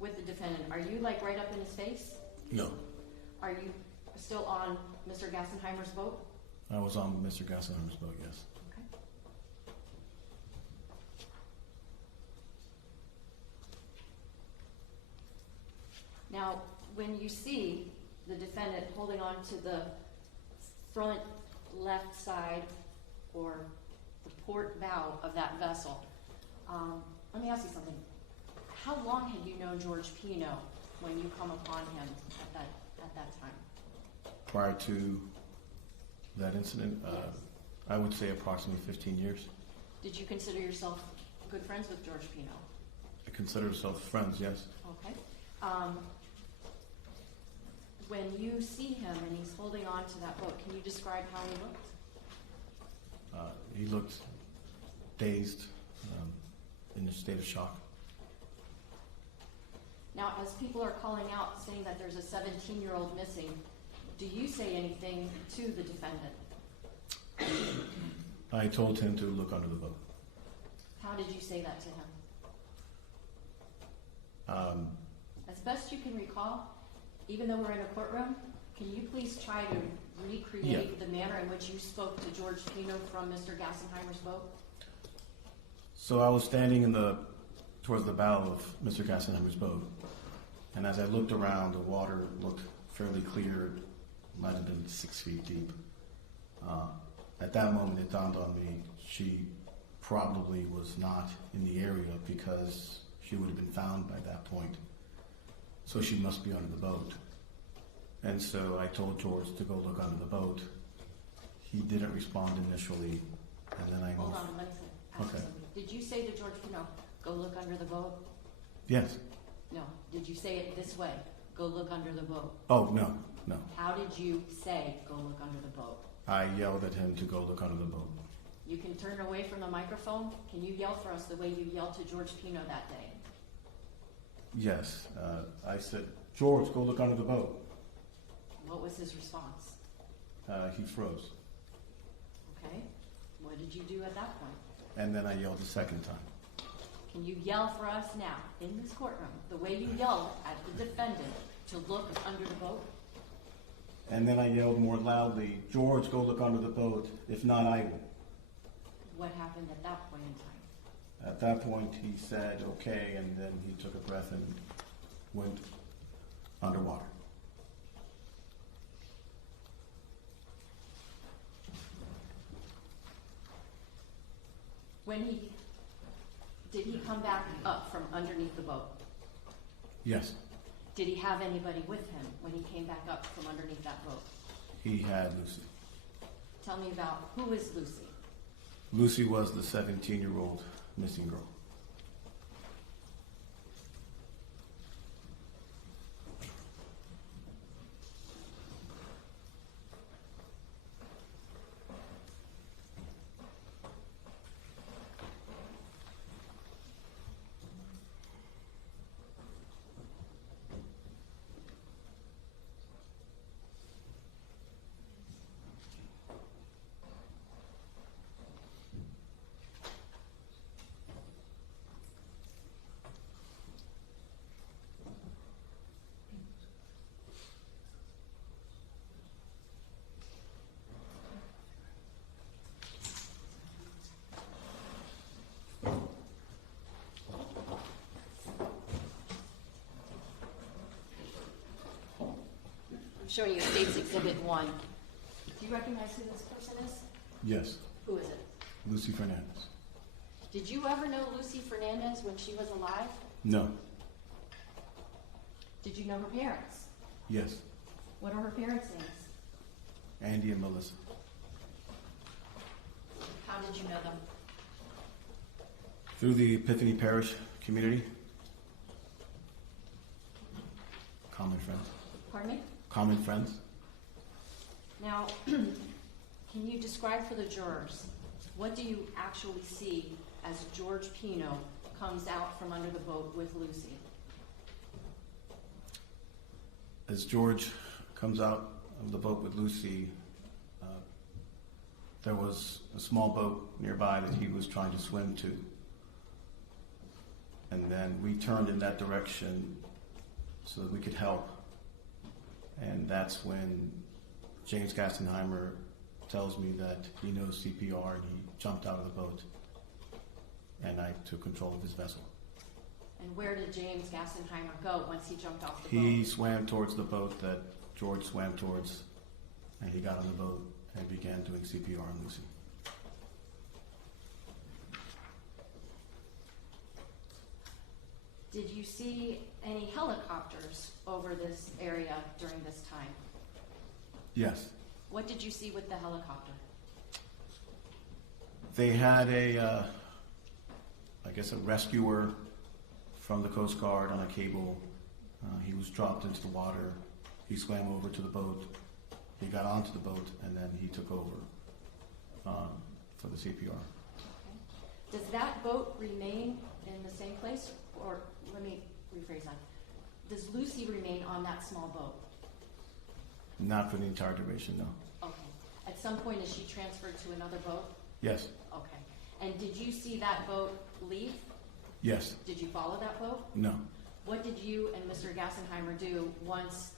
with the defendant, are you like right up in his face? No. Are you still on Mr. Gassenheimer's boat? I was on Mr. Gassenheimer's boat, yes. Okay. Now, when you see the defendant holding on to the front left side or the port bow of that vessel, let me ask you something. How long had you known George Pino when you come upon him at that time? Prior to that incident, I would say approximately 15 years. Did you consider yourself good friends with George Pino? I consider ourselves friends, yes. Okay. When you see him and he's holding on to that boat, can you describe how he looked? He looked dazed, in a state of shock. Now, as people are calling out saying that there's a 17-year-old missing, do you say anything to the defendant? I told him to look under the boat. How did you say that to him? As best you can recall, even though we're in a courtroom, can you please try to recreate the manner in which you spoke to George Pino from Mr. Gassenheimer's boat? So I was standing towards the bow of Mr. Gassenheimer's boat, and as I looked around, the water looked fairly clear, might have been 6 feet deep. At that moment, it dawned on me she probably was not in the area because she would have been found by that point. So she must be under the boat. And so I told George to go look under the boat. He didn't respond initially, and then I Hold on, let me ask Okay. something. Did you say to George Pino, go look under the boat? Yes. No. Did you say it this way? Go look under the boat. Oh, no. How did you say, go look under the boat? I yelled at him to go look under the boat. You can turn away from the microphone. Can you yell for us the way you yelled to George Pino that day? Yes. I said, George, go look under the boat. What was his response? He froze. Okay. What did you do at that point? And then I yelled a second time. Can you yell for us now, in this courtroom, the way you yelled at the defendant to look under the boat? And then I yelled more loudly, George, go look under the boat. If not, I will. What happened at that point in time? At that point, he said, okay, and then he took a breath and went underwater. Did he come back up from underneath the boat? Yes, Did he have anybody with him when he came back up from underneath that boat? he had Lucy. Tell me about, who is Lucy? Lucy was the 17-year-old missing girl. I'm showing you State's Exhibit 1. Do you recognize who this person is? Yes, Who is it? Lucy Fernandez. Did you ever know Lucy Fernandez when she was alive? No, Did you know her parents? yes, What are her parents' names? Andy and Melissa. How did you know them? Through the Epiphany Parish community. Common friends. Pardon me? Common friends. Now, can you describe for the jurors, what do you actually see as George Pino comes out from under the boat with Lucy? As George comes out of the boat with Lucy, there was a small boat nearby that he was trying to swim to. And then we turned in that direction so that we could help. And that's when James Gassenheimer tells me that he knows CPR, and he jumped out of the boat. And I took control of his vessel. And where did James Gassenheimer go once he jumped off the He boat? swam towards the boat that George swam towards, and he got on the boat and began doing CPR on Lucy. Did you see any helicopters over this area during this time? Yes. What did you see with the helicopter? They had a rescuer from the Coast Guard on a cable. He was dropped into the water. He swam over to the boat. He got onto the boat, and then he took over for the CPR. Okay. Does that boat remain in the same place? Or let me rephrase that. Does Lucy remain on that small boat? Not for the entire duration, no. Okay. At some point, is she transferred to another boat? Yes. Okay. And did you see that boat leave? Yes. Did you follow that boat? No. What did you and Mr. Gassenheimer do once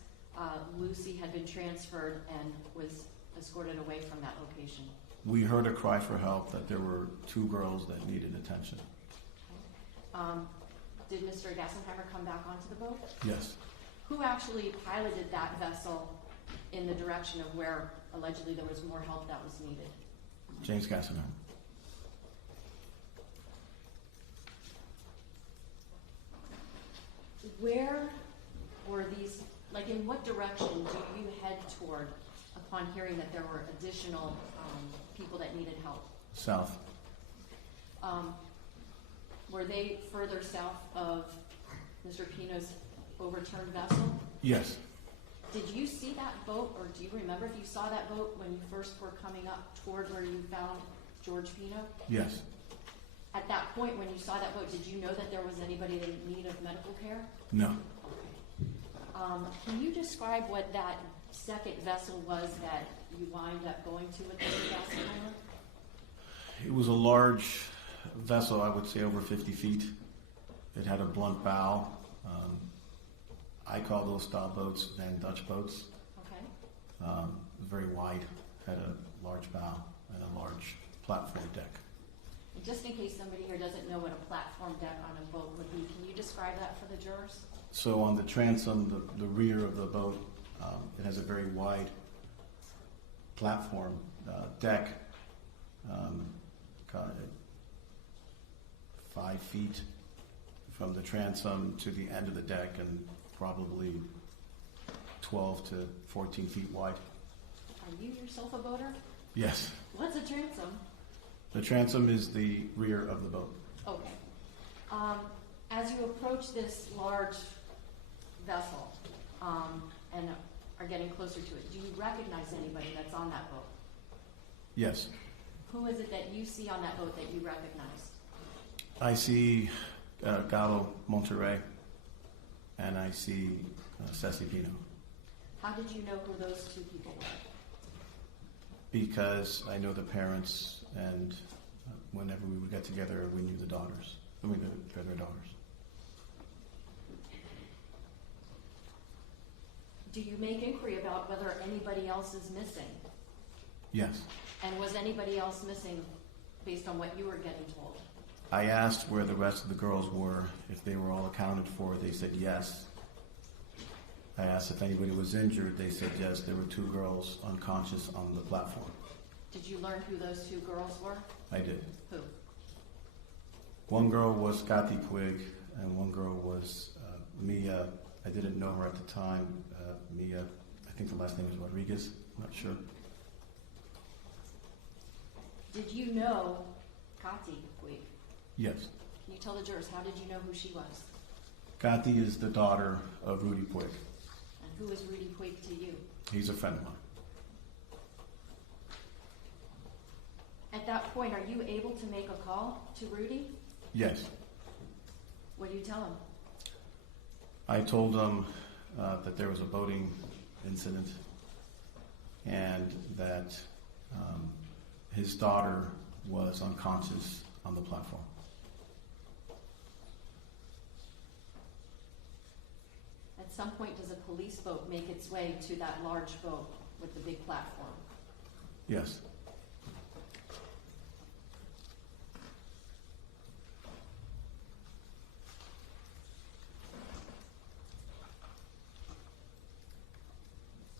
Lucy had been transferred and was escorted away from that location? We heard a cry for help that there were two girls that needed attention. did Mr. Gassenheimer come back onto the boat? Yes. Who actually piloted that vessel in the direction of where allegedly there was more help that was needed? James Gassenheimer. Where were these, like in what direction do you head toward upon hearing that there were additional people that needed help? South. Were they further south of Mr. Pino's overturned vessel? Yes. Did you see that boat, or do you remember if you saw that boat when you first were coming up toward where you found George Pino? Yes. At that point, when you saw that boat, did you know that there was anybody in need of medical care? No. Can you describe what that second vessel was that you wind up going to with Mr. Gassenheimer? It was a large vessel, I would say over 50 feet. It had a blunt bow. I call those style boats Van Dutch boats. Okay. Very wide, had a large bow and a large platform deck. And just in case somebody here doesn't know what a platform deck on a boat would be, can you describe that for the jurors? So on the transom, the rear of the boat, it has a very wide platform deck, 5 feet from the transom to the end of the deck, and probably 12 to 14 feet wide. Are you yourself a boater? Yes. What's a transom? The transom is the rear of the boat. Okay. As you approach this large vessel and are getting closer to it, do you recognize anybody that's on that boat? Yes. Who is it that you see on that boat that you recognize? I see Gallo Monterrey, and I see Ceci Pino. How did you know who those two people were? Because I know the parents, and whenever we would get together, we knew the daughters. I mean, their daughters. Do you make inquiry about whether anybody else is missing? Yes. And was anybody else missing based on what you were getting told? I asked where the rest of the girls were, if they were all accounted for. They said yes. I asked if anybody was injured. They said yes. There were 2 girls unconscious on the platform. Did you learn who those 2 girls were? I did. Who? One girl was Kathy Puig, and one girl was Mia. I didn't know her at the time. Mia, I think the last name is Rodriguez. I'm not sure. Did you know Kati Puig? Yes. Can you tell the jurors, how did you know who she was? Kathy is the daughter of Rudy Puig. And who is Rudy Puig to you? He's a friend of mine. At that point, are you able to make a call to Rudy? Yes. What do you tell him? I told him that there was a boating incident and that his daughter was unconscious on the platform. At some point, does a police boat make its way to that large boat with the big platform? Yes.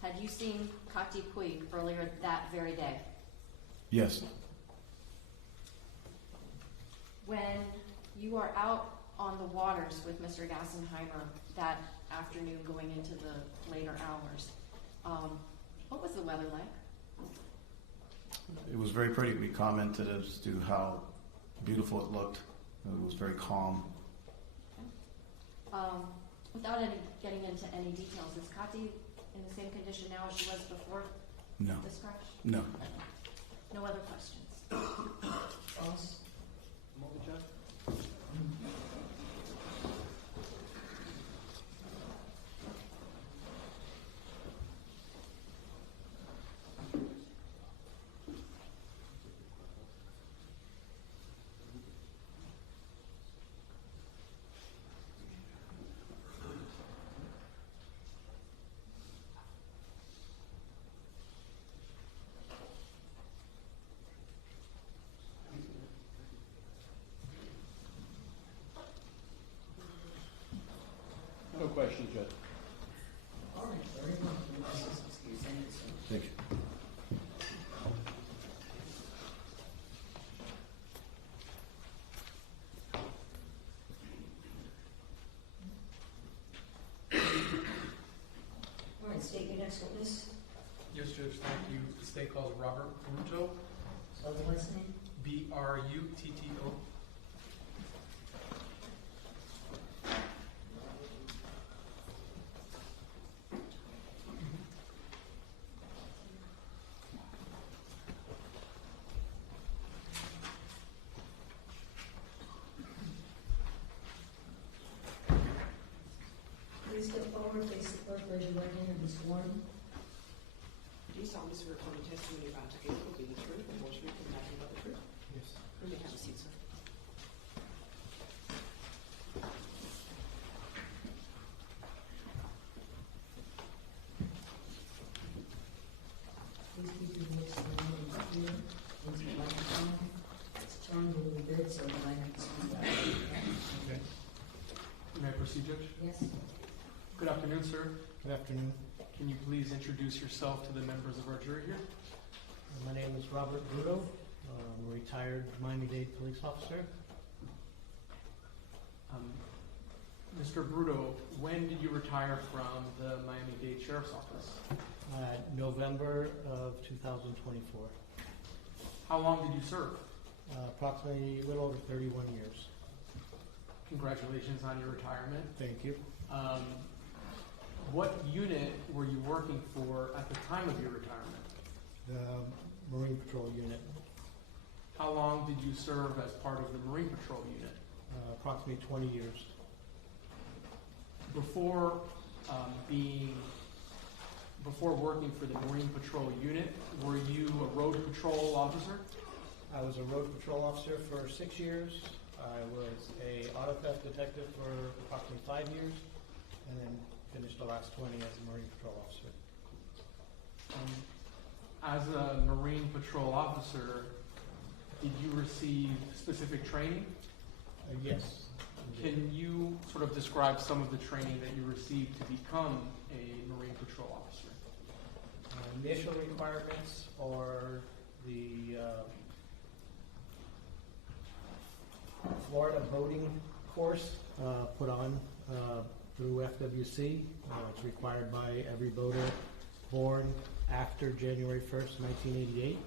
Had you seen Kati Puig earlier that very day? Yes. When you are out on the waters with Mr. Gassenheimer that afternoon going into the later hours, what was the weather like? It was very pretty. We commented as to how beautiful it looked. It was very calm. Without getting into any details, is Kati in the same condition now as she was before No. this crash? No. No other questions? next witness? Yes, Judge, thank you. The state calls Robert Bruto, Spell the last name? Brutto. Please step forward, face the clerk, raise your right hand, and be sworn. Do you solemnly swear upon the testimony you're about to give will be the truth, the whole truth, and nothing but the truth? Yes. You may have a seat, sir. Please keep your voice low and clear into the microphone. It's turned a little bit so that I can speak out. Okay. May I proceed, Judge? Yes? Good afternoon, sir. Good afternoon. Can you please introduce yourself to the members of our jury here? My name is Robert Bruto. I'm a retired Miami-Dade police officer. Mr. Bruto, when did you retire from the Miami-Dade Sheriff's Office? November of 2024. How long did you serve? Approximately a little over 31 years. Congratulations on your retirement. Thank you. What unit were you working for at the time of your retirement? The Marine Patrol unit. How long did you serve as part of the Marine Patrol unit? Approximately 20 years. Before working for the Marine Patrol unit, were you a road patrol officer? I was a road patrol officer for 6 years. I was a auto theft detective for approximately 5 years, and then finished the last 20 as a Marine Patrol officer. As a Marine Patrol officer, did you receive specific training? Yes. Can you sort of describe some of the training that you received to become a Marine Patrol officer? Initial requirements are the Florida boating course put on through FWC. It's required by every boater born after January 1st, 1988.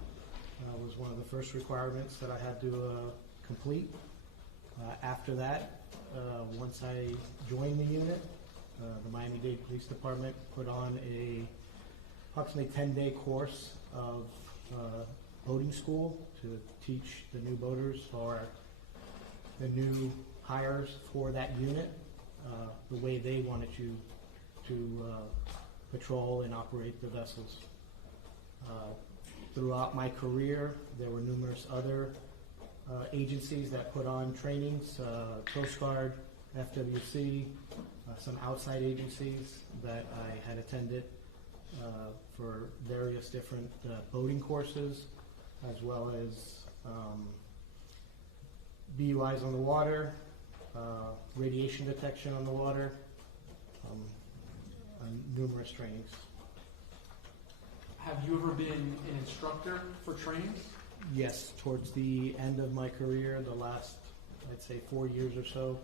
Was one of the first requirements that I had to complete. After that, once I joined the unit, the Miami-Dade Police Department put on a approximately 10-day course of boating school to teach the new boaters or the new hires for that unit the way they wanted you to patrol and operate the vessels. Throughout my career, there were numerous other agencies that put on trainings, Coast Guard, FWC, some outside agencies that I had attended for various different boating courses, as well as BUIs on the water, radiation detection on the water, and numerous trainings. Have you ever been an instructor for trainings? Yes, towards the end of my career, the last, I'd say 4 years or so,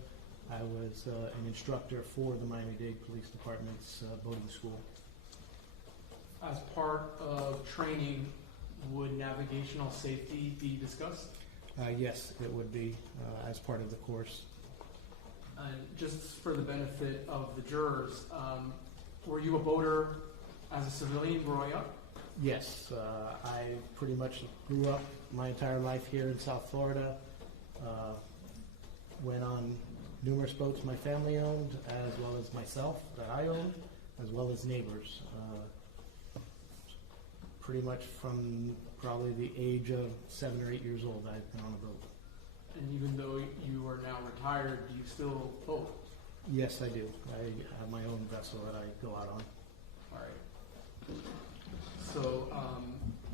I was an instructor for the Miami-Dade Police Department's boating school. As part of training, would navigational safety be discussed? Yes, it would be as part of the course. And just for the benefit of the jurors, were you a boater as a civilian growing up? Yes, I pretty much grew up my entire life here in South Florida. Went on numerous boats my family owned, as well as myself that I owned, as well as neighbors. Pretty much from probably the age of 7 or 8 years old, I've been on a boat. And even though you are now retired, do you still boat? Yes, I do. I have my own vessel that I go out on. All right. So,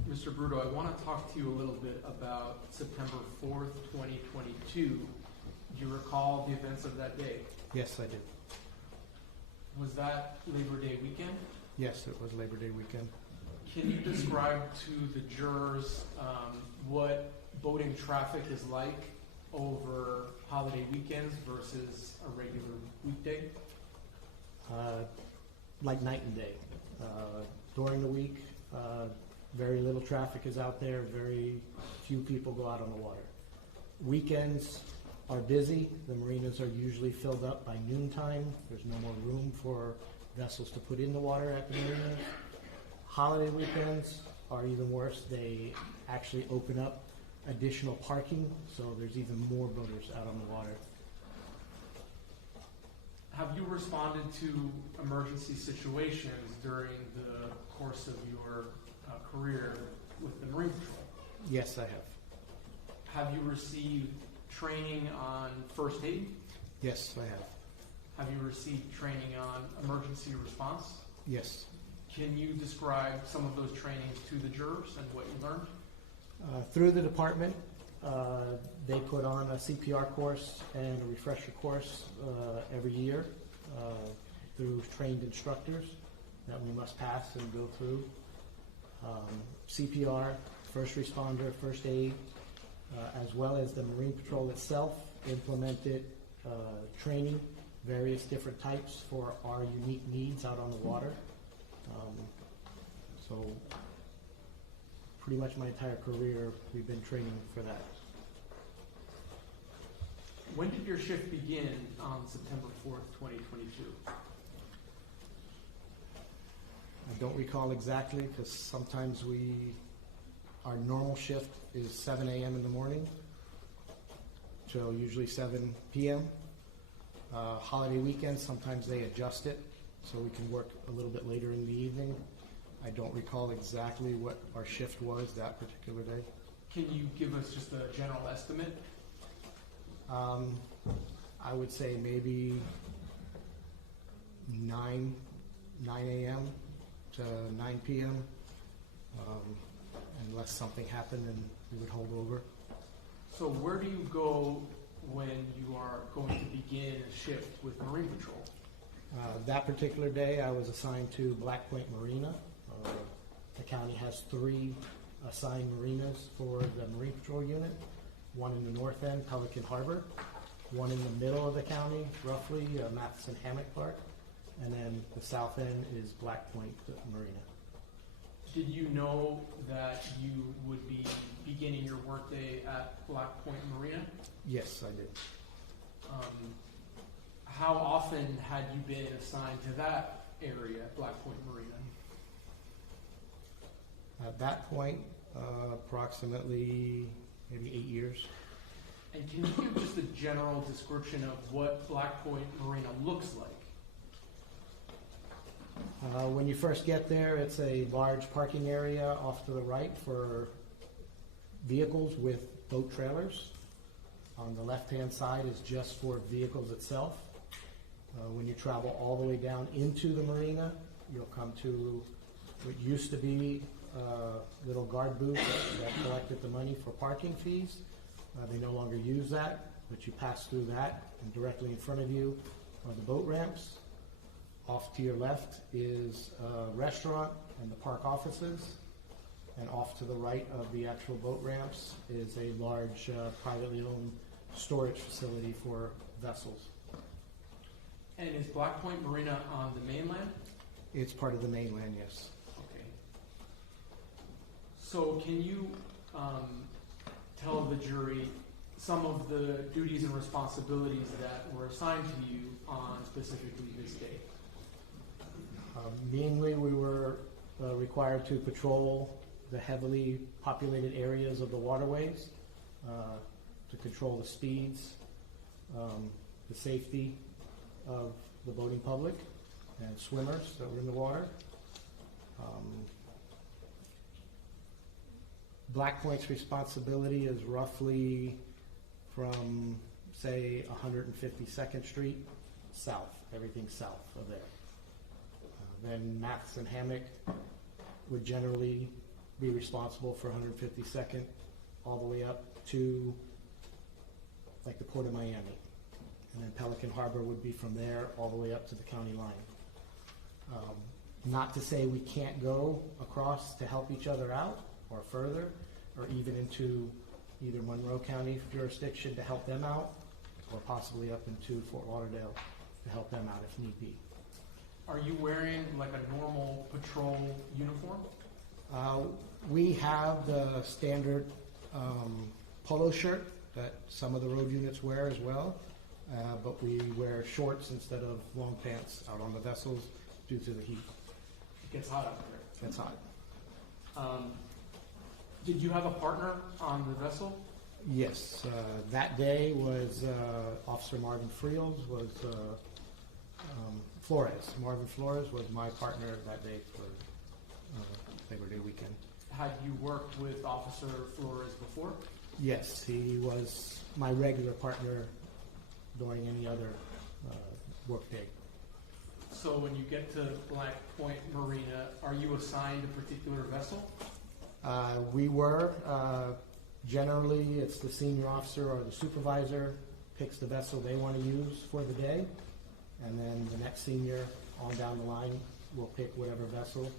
Mr. Bruto, I want to talk to you a little bit about September 4th, 2022. Do you recall the events of that day? Yes, I do. Was that Labor Day weekend? Yes, it was Labor Day weekend. Can you describe to the jurors what boating traffic is like over holiday weekends versus a regular weekday? Like night and day. During the week, very little traffic is out there, very few people go out on the water. Weekends are busy. The marinas are usually filled up by noontime. There's no more room for vessels to put in the water at the marinas. Holiday weekends are even worse. They actually open up additional parking, so there's even more boaters out on the water. Have you responded to emergency situations during the course of your career with the Marine Patrol? Yes, I have. Have you received training on first aid? Yes, I have. Have you received training on emergency response? Yes. Can you describe some of those trainings to the jurors and what you learned? Through the department, they put on a CPR course and a refresher course every year through trained instructors that we must pass and go through. CPR, first responder, first aid, as well as the Marine Patrol itself implemented training, various different types for our unique needs out on the water. So pretty much my entire career, we've been training for that. When did your shift begin on September 4th, 2022? I don't recall exactly because sometimes our normal shift is 7 a.m. in the morning till usually 7 p.m. Holiday weekends, sometimes they adjust it so we can work a little bit later in the evening. I don't recall exactly what our shift was that particular day. Can you give us just a general estimate? I would say maybe 9 a.m. to 9 p.m. Unless something happened and we would hold over. So where do you go when you are going to begin a shift with Marine Patrol? That particular day I was assigned to Black Point Marina. The county has 3 assigned marinas for the Marine Patrol unit. One in the north end, Pelican Harbor. One in the middle of the county, roughly, Matheson Hammock Park. And then the south end is Black Point Marina. Did you know that you would be beginning your workday at Black Point Marina? Yes, I did. How often had you been assigned to that area, Black Point Marina? At that point, approximately maybe 8 years. And can you give just a general description of what Black Point Marina looks like? When you first get there, it's a large parking area off to the right for vehicles with boat trailers. On the left-hand side is just for vehicles itself. When you travel all the way down into the marina, you'll come to what used to be a little guard booth that collected the money for parking fees. They no longer use that, but you pass through that, and directly in front of you are the boat ramps. Off to your left is a restaurant and the park offices, and off to the right of the actual boat ramps is a large privately owned storage facility for vessels. And is Black Point Marina on the mainland? It's part of the mainland, yes. Okay. So can you tell the jury some of the duties and responsibilities that were assigned to you on specifically this day? Mainly, we were required to patrol the heavily populated areas of the waterways, to control the speeds, the safety of the boating public and swimmers that were in the water. Black Point's responsibility is roughly from, say, 152nd Street south, everything south of there. Then Matheson Hammock would generally be responsible for 152nd all the way up to like the Port of Miami. And then Pelican Harbor would be from there all the way up to the county line. Not to say we can't go across to help each other out or further, or even into either Monroe County jurisdiction to help them out, or possibly up into Fort Lauderdale to help them out if need be. Are you wearing like a normal patrol uniform? We have the standard polo shirt that some of the road units wear as well, but we wear shorts instead of long pants out on the vessels due to the heat. It gets hot out there. It's hot. Did you have a partner on the vessel? Yes, that day was Officer Marvin Friels was Flores. Marvin Flores was my partner that day for Labor Day weekend. Had you worked with Officer Flores before? Yes, he was my regular partner during any other work day. So when you get to Black Point Marina, are you assigned a particular vessel? We were. Generally, it's the senior officer or the supervisor picks the vessel they want to use for the day, and then the next senior on down the line will pick whatever vessel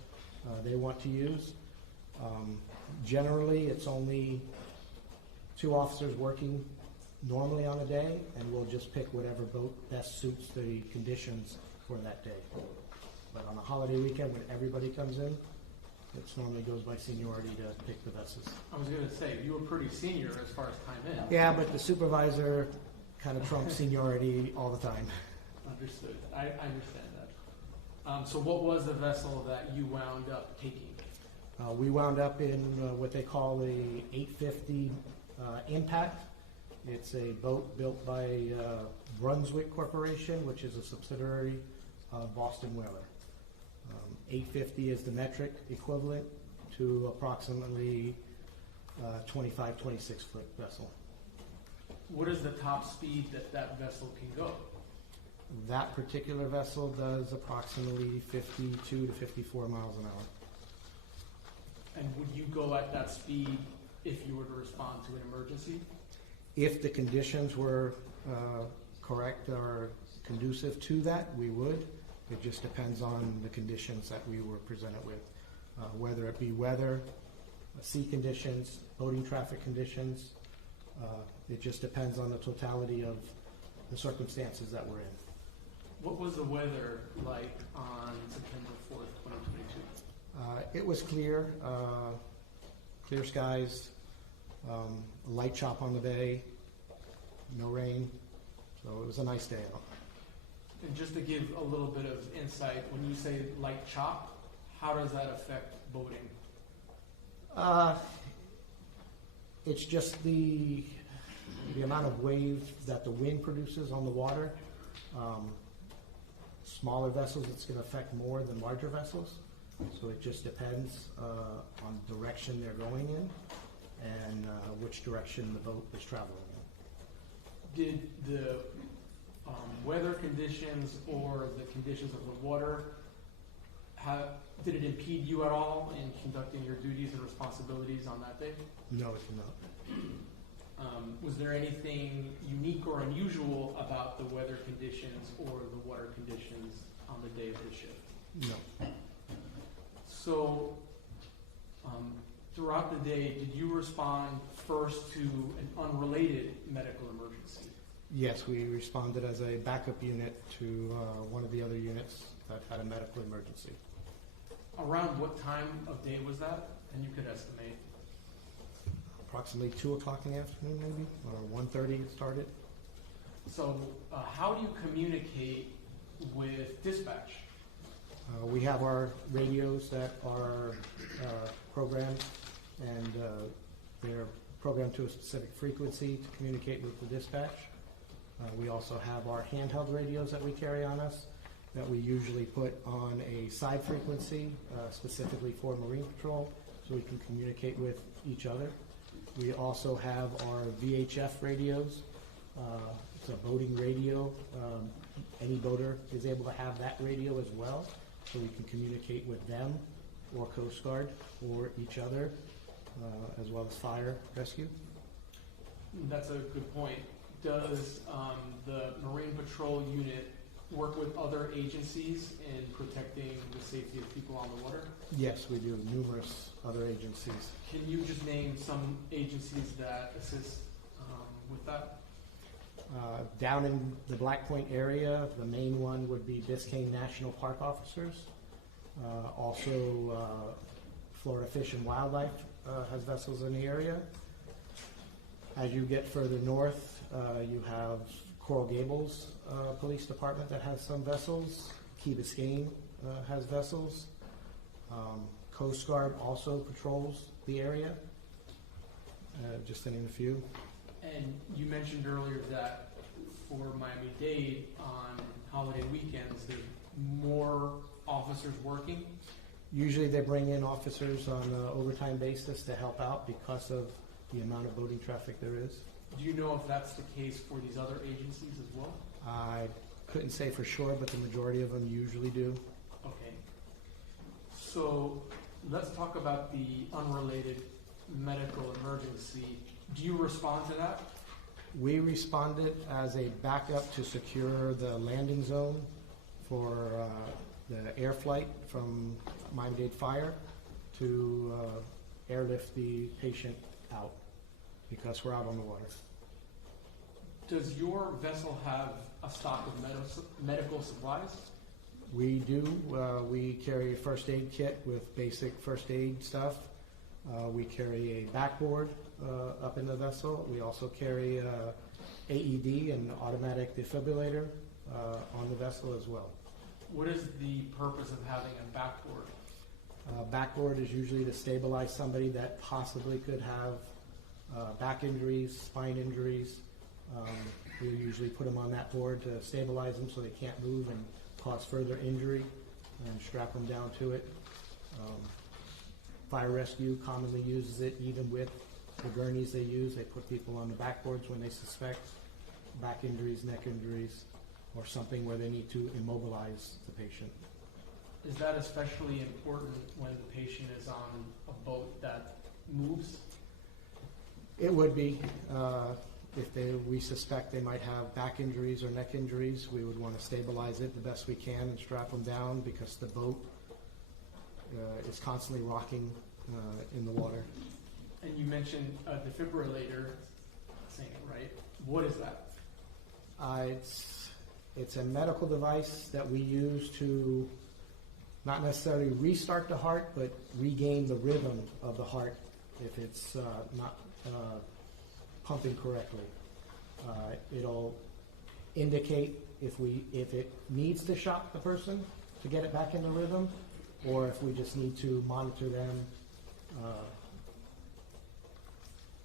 they want to use. Generally, it's only 2 officers working normally on a day, and we'll just pick whatever boat best suits the conditions for that day. But on a holiday weekend when everybody comes in, it normally goes by seniority to pick the vessels. I was going to say, you were pretty senior as far as time in. Yeah, but the supervisor kind of trumps seniority all the time. Understood. I understand that. So what was the vessel that you wound up taking? We wound up in what they call the 850 Impact. It's a boat built by Brunswick Corporation, which is a subsidiary of Boston Whaler. 850 is the metric equivalent to approximately 25, 26 foot vessel. What is the top speed that that vessel can go? That particular vessel does approximately 52 to 54 miles an hour. And would you go at that speed if you were to respond to an emergency? If the conditions were correct or conducive to that, we would. It just depends on the conditions that we were presented with, whether it be weather, sea conditions, boating traffic conditions. It just depends on the totality of the circumstances that we're in. What was the weather like on September 4th, 2022? It was clear, clear skies, light chop on the bay, no rain, so it was a nice day out. And just to give a little bit of insight, when you say light chop, how does that affect boating? It's just the amount of wave that the wind produces on the water. Smaller vessels, it's going to affect more than larger vessels. So it just depends on the direction they're going in and which direction the boat is traveling in. Did the weather conditions or the conditions of the water, did it impede you at all in conducting your duties and responsibilities on that day? No, it did not. Was there anything unique or unusual about the weather conditions or the water conditions on the day of the shift? No. So, throughout the day, did you respond first to an unrelated medical emergency? Yes, we responded as a backup unit to one of the other units that had a medical emergency. Around what time of day was that? And you could estimate. Approximately 2 o'clock in the afternoon, maybe, or 1:30 it started. So, how do you communicate with dispatch? We have our radios that are programmed, and they're programmed to a specific frequency to communicate with the dispatch. We also have our handheld radios that we carry on us that we usually put on a side frequency specifically for Marine Patrol so we can communicate with each other. We also have our VHF radios. It's a boating radio. Any boater is able to have that radio as well, so we can communicate with them or Coast Guard or each other, as well as fire rescue. That's a good point. Does the Marine Patrol unit work with other agencies in protecting the safety of people on the water? Yes, we do. Numerous other agencies. Can you just name some agencies that assist with that? Down in the Black Point area, the main one would be Biscayne National Park officers. Also, Florida Fish and Wildlife has vessels in the area. As you get further north, you have Coral Gables Police Department that has some vessels. Key Biscayne has vessels. Coast Guard also patrols the area, just to name a few. And you mentioned earlier that for Miami-Dade on holiday weekends, there's more officers working. Usually they bring in officers on an overtime basis to help out because of the amount of boating traffic there is. Do you know if that's the case for these other agencies as well? I couldn't say for sure, but the majority of them usually do. Okay. So let's talk about the unrelated medical emergency. Do you respond to that? We responded as a backup to secure the landing zone for the air flight from Miami-Dade Fire to airlift the patient out because we're out on the water. Does your vessel have a stock of medical supplies? We do. We carry a first aid kit with basic first aid stuff. We carry a backboard up in the vessel. We also carry AED, an automatic defibrillator, on the vessel as well. What is the purpose of having a backboard? Backboard is usually to stabilize somebody that possibly could have back injuries, spine injuries. We usually put them on that board to stabilize them so they can't move and cause further injury and strap them down to it. Fire rescue commonly uses it even with the gurneys they use. They put people on the backboards when they suspect back injuries, neck injuries, or something where they need to immobilize the patient. Is that especially important when the patient is on a boat that moves? It would be. If we suspect they might have back injuries or neck injuries, we would want to stabilize it the best we can and strap them down because the boat is constantly rocking in the water. And you mentioned a defibrillator, saying it right. What is that? It's a medical device that we use to not necessarily restart the heart, but regain the rhythm of the heart if it's not pumping correctly. It'll indicate if it needs to shock the person to get it back into rhythm, or if we just need to monitor them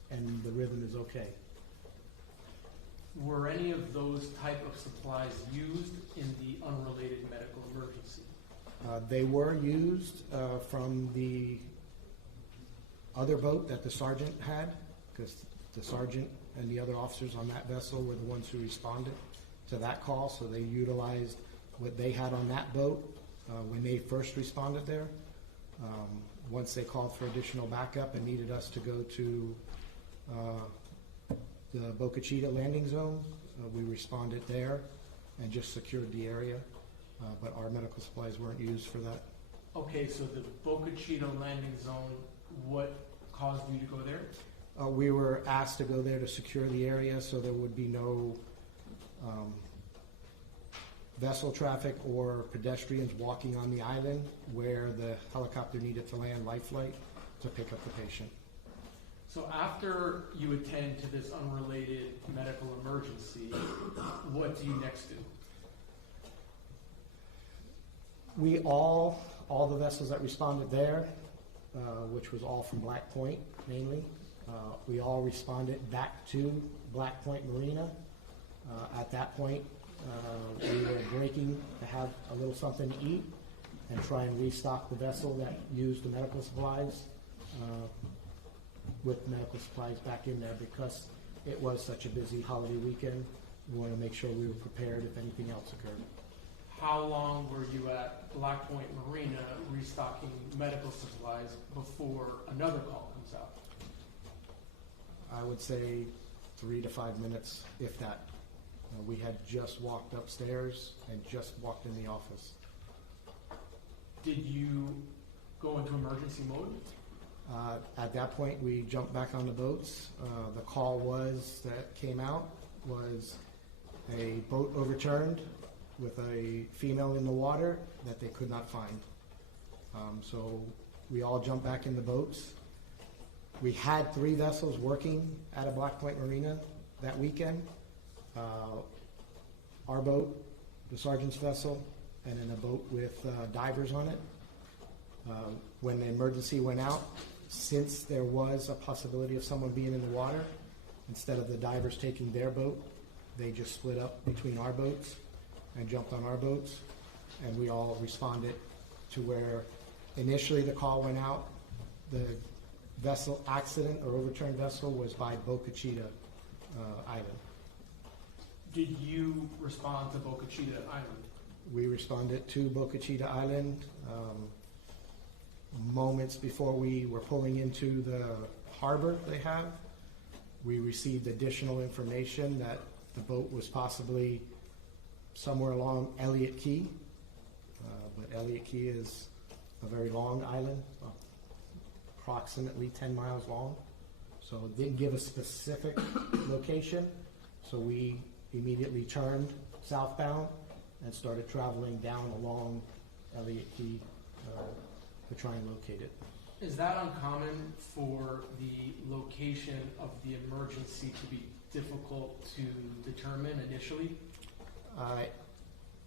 and the rhythm is okay. Were any of those type of supplies used in the unrelated medical emergency? They were used from the other boat that the sergeant had, because the sergeant and the other officers on that vessel were the ones who responded to that call, so they utilized what they had on that boat when they first responded there. Once they called for additional backup and needed us to go to the Boca Chita landing zone, we responded there and just secured the area, but our medical supplies weren't used for that. Okay, so the Boca Chita landing zone, what caused you to go there? We were asked to go there to secure the area so there would be no vessel traffic or pedestrians walking on the island where the helicopter needed to land life flight to pick up the patient. So after you attend to this unrelated medical emergency, what do you next do? We all the vessels that responded there, which was all from Black Point mainly, we all responded back to Black Point Marina. At that point, we were breaking to have a little something to eat and try and restock the vessel that used the medical supplies with medical supplies back in there because it was such a busy holiday weekend. We wanted to make sure we were prepared if anything else occurred. How long were you at Black Point Marina restocking medical supplies before another call comes out? I would say 3 to 5 minutes, if that. We had just walked upstairs and just walked in the office. Did you go into emergency mode? At that point, we jumped back on the boats. The call that came out was a boat overturned with a female in the water that they could not find. So we all jumped back in the boats. We had 3 vessels working at a Black Point Marina that weekend. Our boat, the sergeant's vessel, and then a boat with divers on it. When the emergency went out, since there was a possibility of someone being in the water, instead of the divers taking their boat, they just split up between our boats and jumped on our boats, and we all responded to where initially the call went out. The vessel accident or overturned vessel was by Boca Chita Island. Did you respond to Boca Chita Island? We responded to Boca Chita Island moments before we were pulling into the harbor they have. We received additional information that the boat was possibly somewhere along Elliott Key, but Elliott Key is a very long island, approximately 10 miles long. So it didn't give a specific location, so we immediately turned southbound and started traveling down along Elliott Key to try and locate it. Is that uncommon for the location of the emergency to be difficult to determine initially?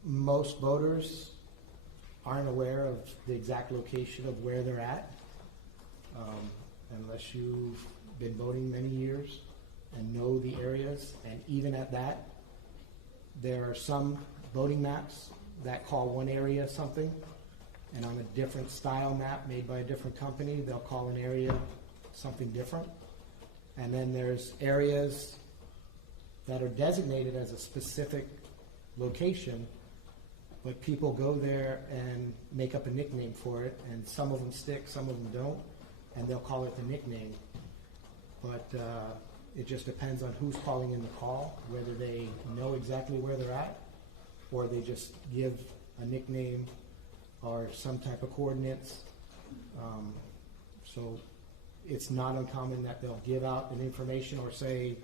Most boaters aren't aware of the exact location of where they're at, unless you've been boating many years and know the areas. And even at that, there are some boating maps that call one area something, and on a different style map made by a different company, they'll call an area something different. And then there's areas that are designated as a specific location, but people go there and make up a nickname for it, and some of them stick, some of them don't, and they'll call it the nickname. But it just depends on who's calling in the call, whether they know exactly where they're at, or they just give a nickname or some type of coordinates. So it's not uncommon that they'll give out an information or say,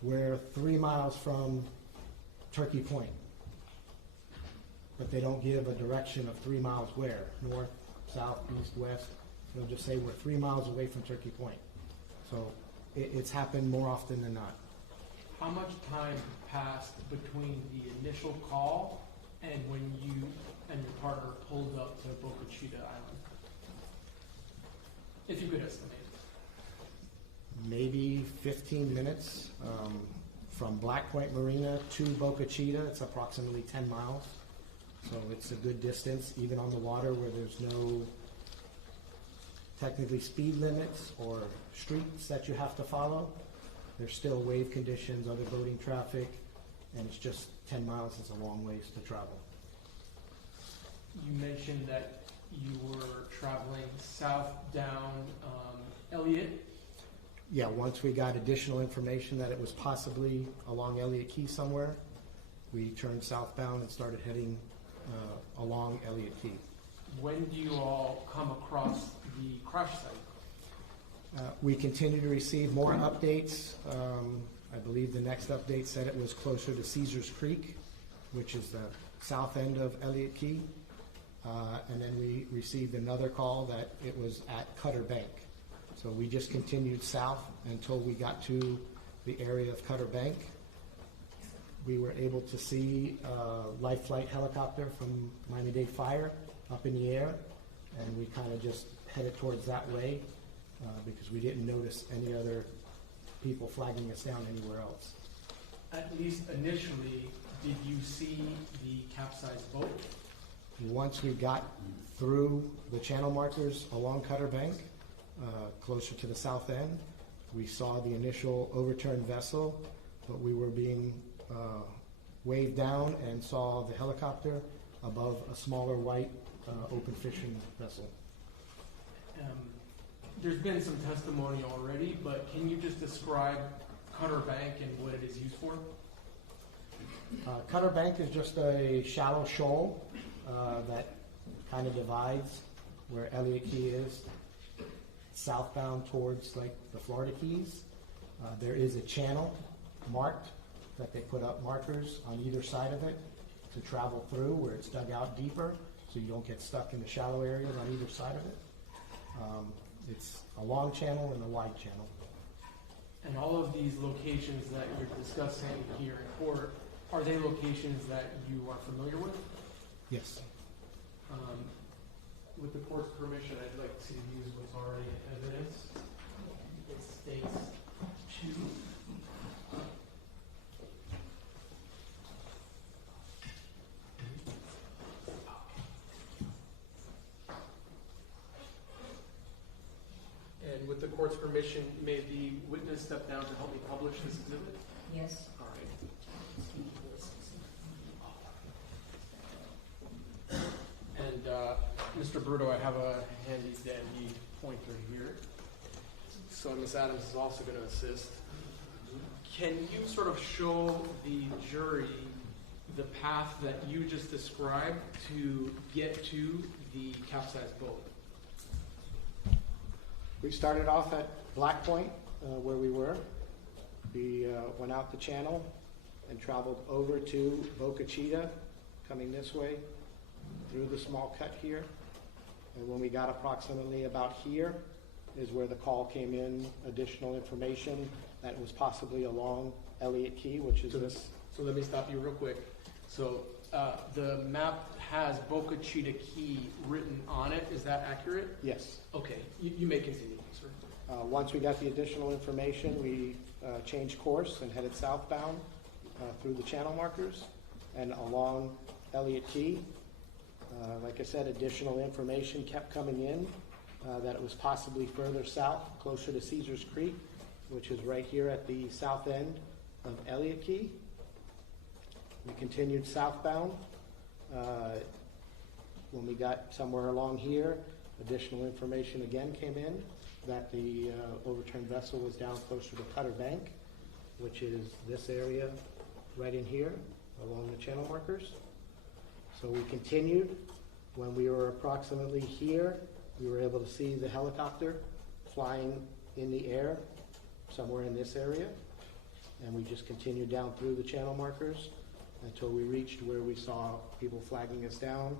we're 3 miles from Turkey Point, but they don't give a direction of 3 miles where, north, south, east, west. They'll just say we're 3 miles away from Turkey Point. So it's happened more often than not. How much time passed between the initial call and when you and your partner pulled up to Boca Chita Island? If you could estimate. Maybe 15 minutes from Black Point Marina to Boca Chita. It's approximately 10 miles. So it's a good distance, even on the water where there's no technically speed limits or streets that you have to follow. There's still wave conditions, other boating traffic, and it's just 10 miles is a long ways to travel. You mentioned that you were traveling south down Elliott. Yeah, once we got additional information that it was possibly along Elliott Key somewhere, we turned southbound and started heading along Elliott Key. When do you all come across the crash site? We continue to receive more updates. I believe the next update said it was closer to Caesars Creek, which is the south end of Elliott Key. And then we received another call that it was at Cutter Bank. So we just continued south until we got to the area of Cutter Bank. We were able to see a life flight helicopter from Miami-Dade Fire up in the air, and we kind of just headed towards that way because we didn't notice any other people flagging us down anywhere else. At least initially, did you see the capsized boat? Once we got through the channel markers along Cutter Bank, closer to the south end, we saw the initial overturned vessel, but we were being waved down and saw the helicopter above a smaller white open fishing vessel. There's been some testimony already, but can you just describe Cutter Bank and what it is used for? Cutter Bank is just a shallow shoal that kind of divides where Elliott Key is, southbound towards like the Florida Keys. There is a channel marked that they put up markers on either side of it to travel through where it's dug out deeper, so you don't get stuck in the shallow areas on either side of it. It's a long channel and a wide channel. And all of these locations that you're discussing here in court, are they locations that you are familiar with? Yes. With the court's permission, I'd like to use what's already in evidence. It states to and with the court's permission, may the witness step down to help me publish this exhibit? Yes. All right. And Mr. Bruto, I have a handy dandy pointer here. So Ms. Adams is also going to assist. Can you sort of show the jury the path that you just described to get to the capsized boat? We started off at Black Point, where we were. We went out the channel and traveled over to Boca Chita, coming this way, through the small cut here. And when we got approximately about here is where the call came in, additional information that it was possibly along Elliott Key, which is this. So let me stop you real quick. So the map has Boca Chita Key written on it. Is that accurate? Yes. Okay. You may continue, sir. Once we got the additional information, we changed course and headed southbound through the channel markers and along Elliott Key. Like I said, additional information kept coming in that it was possibly further south, closer to Caesars Creek, which is right here at the south end of Elliott Key. We continued southbound. When we got somewhere along here, additional information again came in that the overturned vessel was down closer to Cutter Bank, which is this area right in here along the channel markers. So we continued. When we were approximately here, we were able to see the helicopter flying in the air somewhere in this area. And we just continued down through the channel markers until we reached where we saw people flagging us down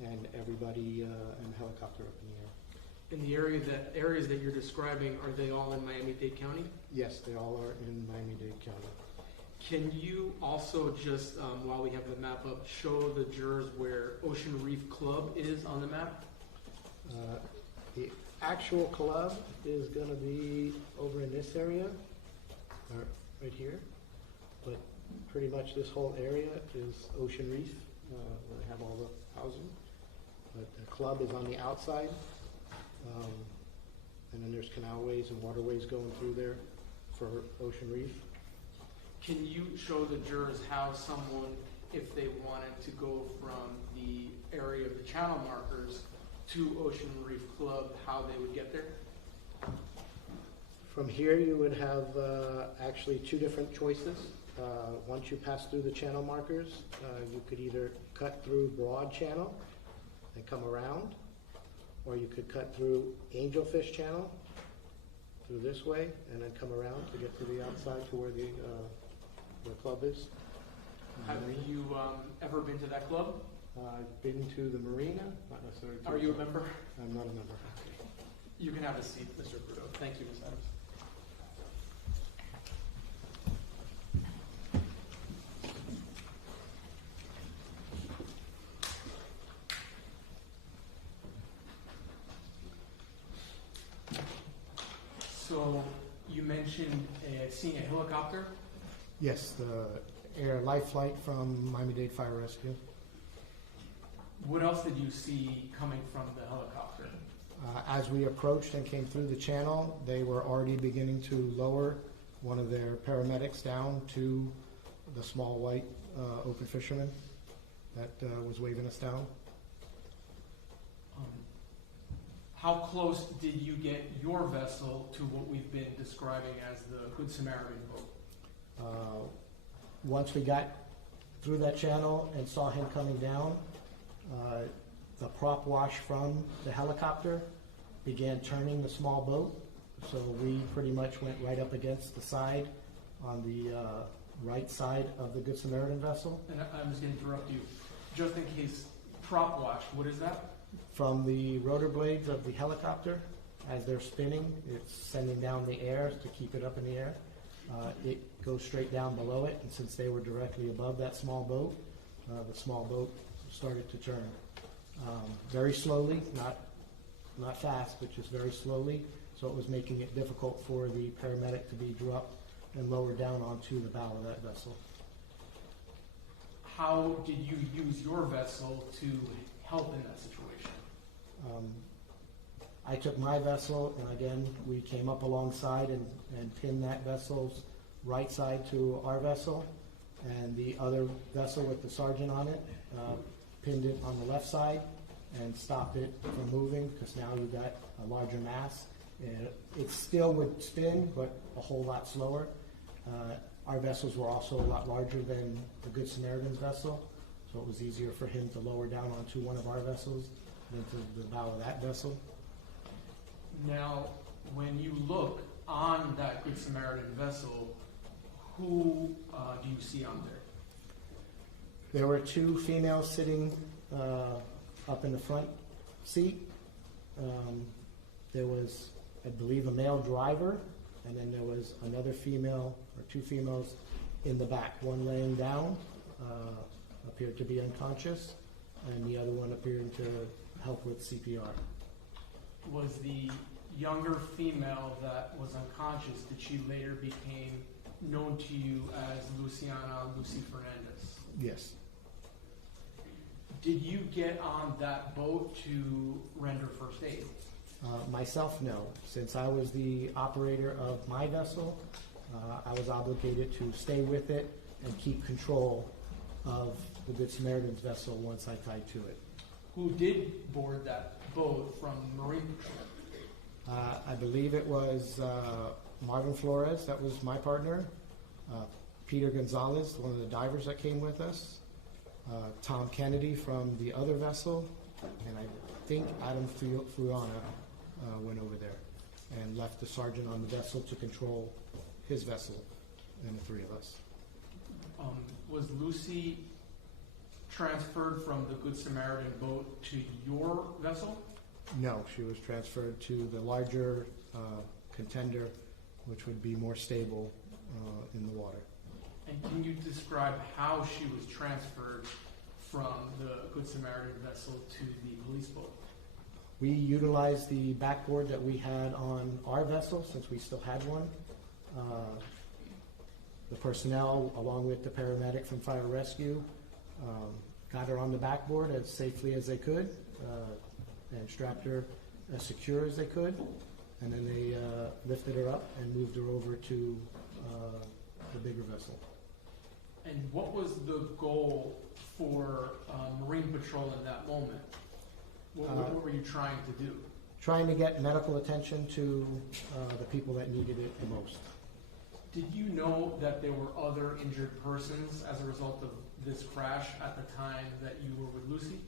and everybody in the helicopter up in the air. In the areas that you're describing, are they all in Miami-Dade County? Yes, they all are in Miami-Dade County. Can you also just, while we have the map up, show the jurors where Ocean Reef Club is on the map? The actual club is going to be over in this area, right here. But pretty much this whole area is Ocean Reef, where they have all the housing. But the club is on the outside. And then there's canalways and waterways going through there for Ocean Reef. Can you show the jurors how someone, if they wanted to go from the area of the channel markers to Ocean Reef Club, how they would get there? From here you would have actually two different choices. Once you pass through the channel markers, you could either cut through Broad Channel and come around, or you could cut through Angelfish Channel through this way and then come around to get to the outside to where the club is. Have you ever been to that club? I've been to the marina, not necessarily. Are you a member? I'm not a member. You can have a seat, Mr. Bruto. Thank you, Ms. Adams. So you mentioned seeing a helicopter? Yes, the air life flight from Miami-Dade Fire Rescue. What else did you see coming from the helicopter? As we approached and came through the channel, they were already beginning to lower one of their paramedics down to the small white open fisherman that was waving us down. How close did you get your vessel to what we've been describing as the Good Samaritan boat? Once we got through that channel and saw him coming down, the prop wash from the helicopter began turning the small boat. So we pretty much went right up against the side on the right side of the Good Samaritan vessel. And I'm just going to interrupt you. Just in case, prop wash, what is that? From the rotor blades of the helicopter, as they're spinning, it's sending down the air to keep it up in the air. It goes straight down below it, and since they were directly above that small boat, the small boat started to turn. Very slowly, not fast, but just very slowly, so it was making it difficult for the paramedic to be dropped and lowered down onto the bow of that vessel. How did you use your vessel to help in that situation? I took my vessel, and again, we came up alongside and pinned that vessel's right side to our vessel, and the other vessel with the sergeant on it pinned it on the left side and stopped it from moving, because now you got a larger mass. It still would spin, but a whole lot slower. Our vessels were also a lot larger than the Good Samaritan's vessel, so it was easier for him to lower down onto one of our vessels than to the bow of that vessel. Now, when you look on that Good Samaritan vessel, who do you see on there? There were two females sitting up in the front seat. There was, I believe, a male driver, and then there was another female or two females in the back. One laying down, appeared to be unconscious, and the other one appearing to help with CPR. Was the younger female that was unconscious, did she later became known to you as Lucy Fernandez? Yes. Did you get on that boat to render first aid? Myself, no. Since I was the operator of my vessel, I was obligated to stay with it and keep control of the Good Samaritan's vessel once I tied to it. Who did board that boat from Marine Patrol? I believe it was Marvin Flores, that was my partner, Peter Gonzalez, one of the divers that came with us, Tom Kennedy from the other vessel, and I think Adam Furana went over there and left the sergeant on the vessel to control his vessel and the three of us. Was Lucy transferred from the Good Samaritan boat to your vessel? No, she was transferred to the larger contender, which would be more stable in the water. And can you describe how she was transferred from the Good Samaritan vessel to the police boat? We utilized the backboard that we had on our vessel, since we still had one. The personnel, along with the paramedic from Fire Rescue, got her on the backboard as safely as they could and strapped her as secure as they could. And then they lifted her up and moved her over to the bigger vessel. And what was the goal for Marine Patrol in that moment? What were you trying to do? Trying to get medical attention to the people that needed it the most. Did you know that there were other injured persons as a result of this crash at the time that you were with Lucy?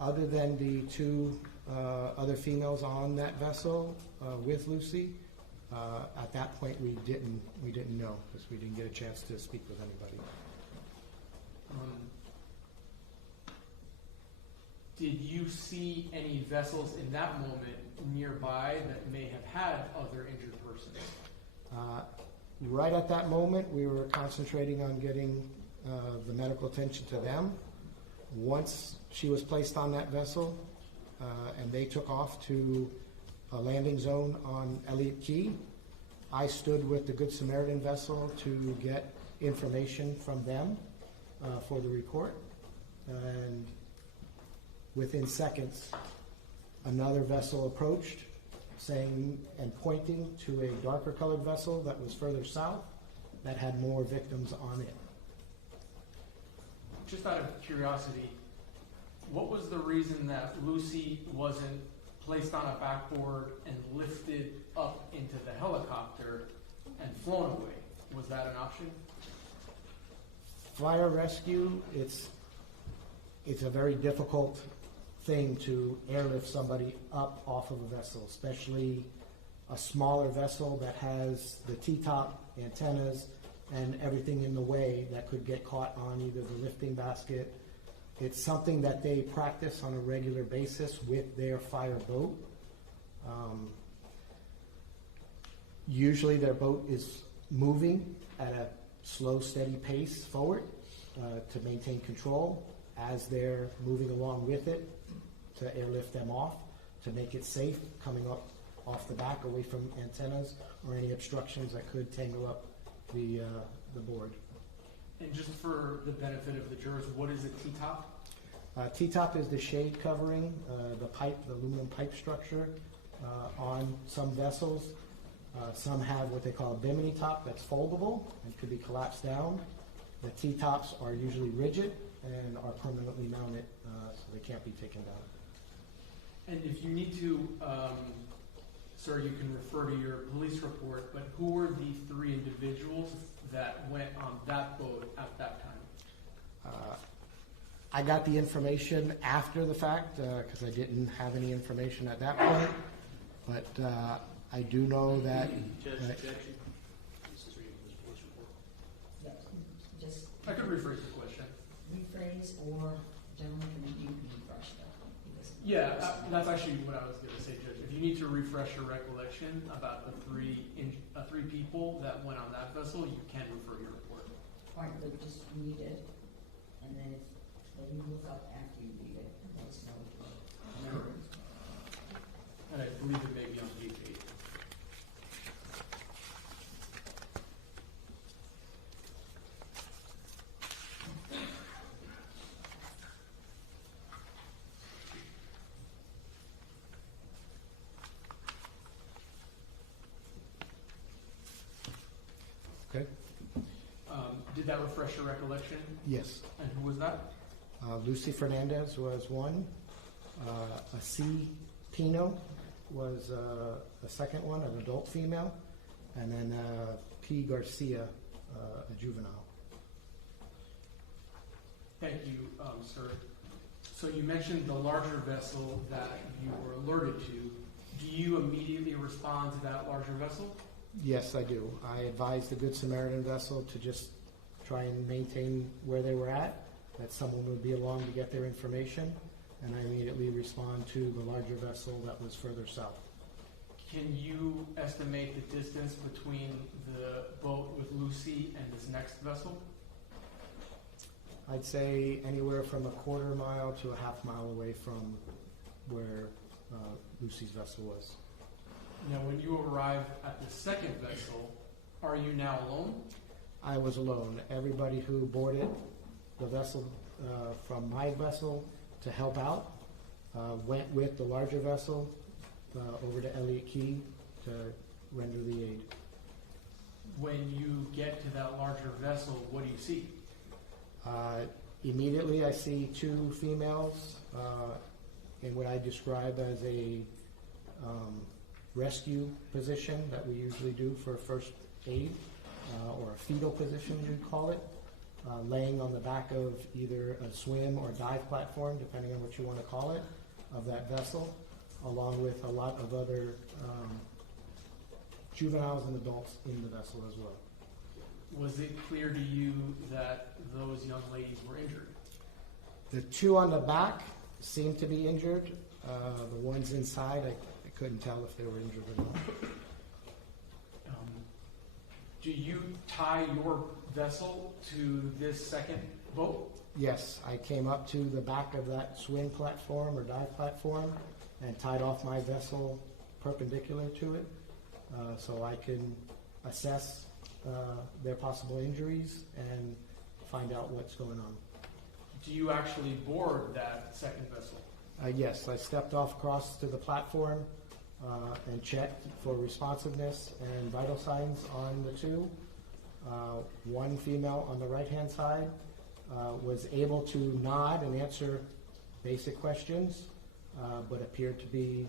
Other than the two other females on that vessel with Lucy, at that point we didn't know, because we didn't get a chance to speak with anybody. Did you see any vessels in that moment nearby that may have had other injured persons? Right at that moment, we were concentrating on getting the medical attention to them. Once she was placed on that vessel and they took off to a landing zone on Elliott Key, I stood with the Good Samaritan vessel to get information from them for the report. And within seconds, another vessel approached, saying and pointing to a darker colored vessel that was further south that had more victims on it. Just out of curiosity, what was the reason that Lucy wasn't placed on a backboard and lifted up into the helicopter and flown away? Was that an option? Fire rescue, it's a very difficult thing to airlift somebody up off of a vessel, especially a smaller vessel that has the T-top antennas and everything in the way that could get caught on either the lifting basket. It's something that they practice on a regular basis with their fire boat. Usually their boat is moving at a slow, steady pace forward to maintain control as they're moving along with it to airlift them off, to make it safe coming up off the back away from antennas or any obstructions that could tangle up the board. And just for the benefit of the jurors, what is a T-top? T-top is the shade covering, the aluminum pipe structure on some vessels. Some have what they call a bimini top that's foldable and could be collapsed down. The T-tops are usually rigid and are permanently mounted, so they can't be taken down. And if you need to, sir, you can refer to your police report, but who were the 3 individuals that went on that boat at that time? I got the information after the fact because I didn't have any information at that point, but I do know that... Just I could rephrase the question. rephrase, or gentlemen, you can refresh that. Yeah, that's actually what I was going to say, Judge. If you need to refresh your recollection about the three people that went on that vessel, you can refer your report. All right, but just read it, and then you look up after you read it. That's no Sure. And I believe it may be on page 8. Okay. Did that refresh your recollection? Yes. And who was that? Lucy Fernandez was one. A C. Pino was a second one, an adult female. And then P. Garcia, a juvenile. Thank you, sir. So you mentioned the larger vessel that you were alerted to. Do you immediately respond to that larger vessel? Yes, I do. I advised the Good Samaritan vessel to just try and maintain where they were at, that someone would be along to get their information, and I immediately respond to the larger vessel that was further south. Can you estimate the distance between the boat with Lucy and this next vessel? I'd say anywhere from a quarter mile to a half mile away from where Lucy's vessel was. Now, when you arrive at the second vessel, are you now alone? I was alone. Everybody who boarded the vessel from my vessel to help out went with the larger vessel over to Elliott Key to render the aid. When you get to that larger vessel, what do you see? Immediately I see 2 females in what I describe as a rescue position that we usually do for first aid, or a fetal position you'd call it, laying on the back of either a swim or dive platform, depending on what you want to call it, of that vessel, along with a lot of other juveniles and adults in the vessel as well. Was it clear to you that those young ladies were injured? The 2 on the back seemed to be injured. The ones inside, I couldn't tell if they were injured or not. Do you tie your vessel to this second boat? Yes, I came up to the back of that swim platform or dive platform and tied off my vessel perpendicular to it so I can assess their possible injuries and find out what's going on. Do you actually board that second vessel? Yes, I stepped off across to the platform and checked for responsiveness and vital signs on the 2. One female on the right-hand side was able to nod and answer basic questions, but appeared to be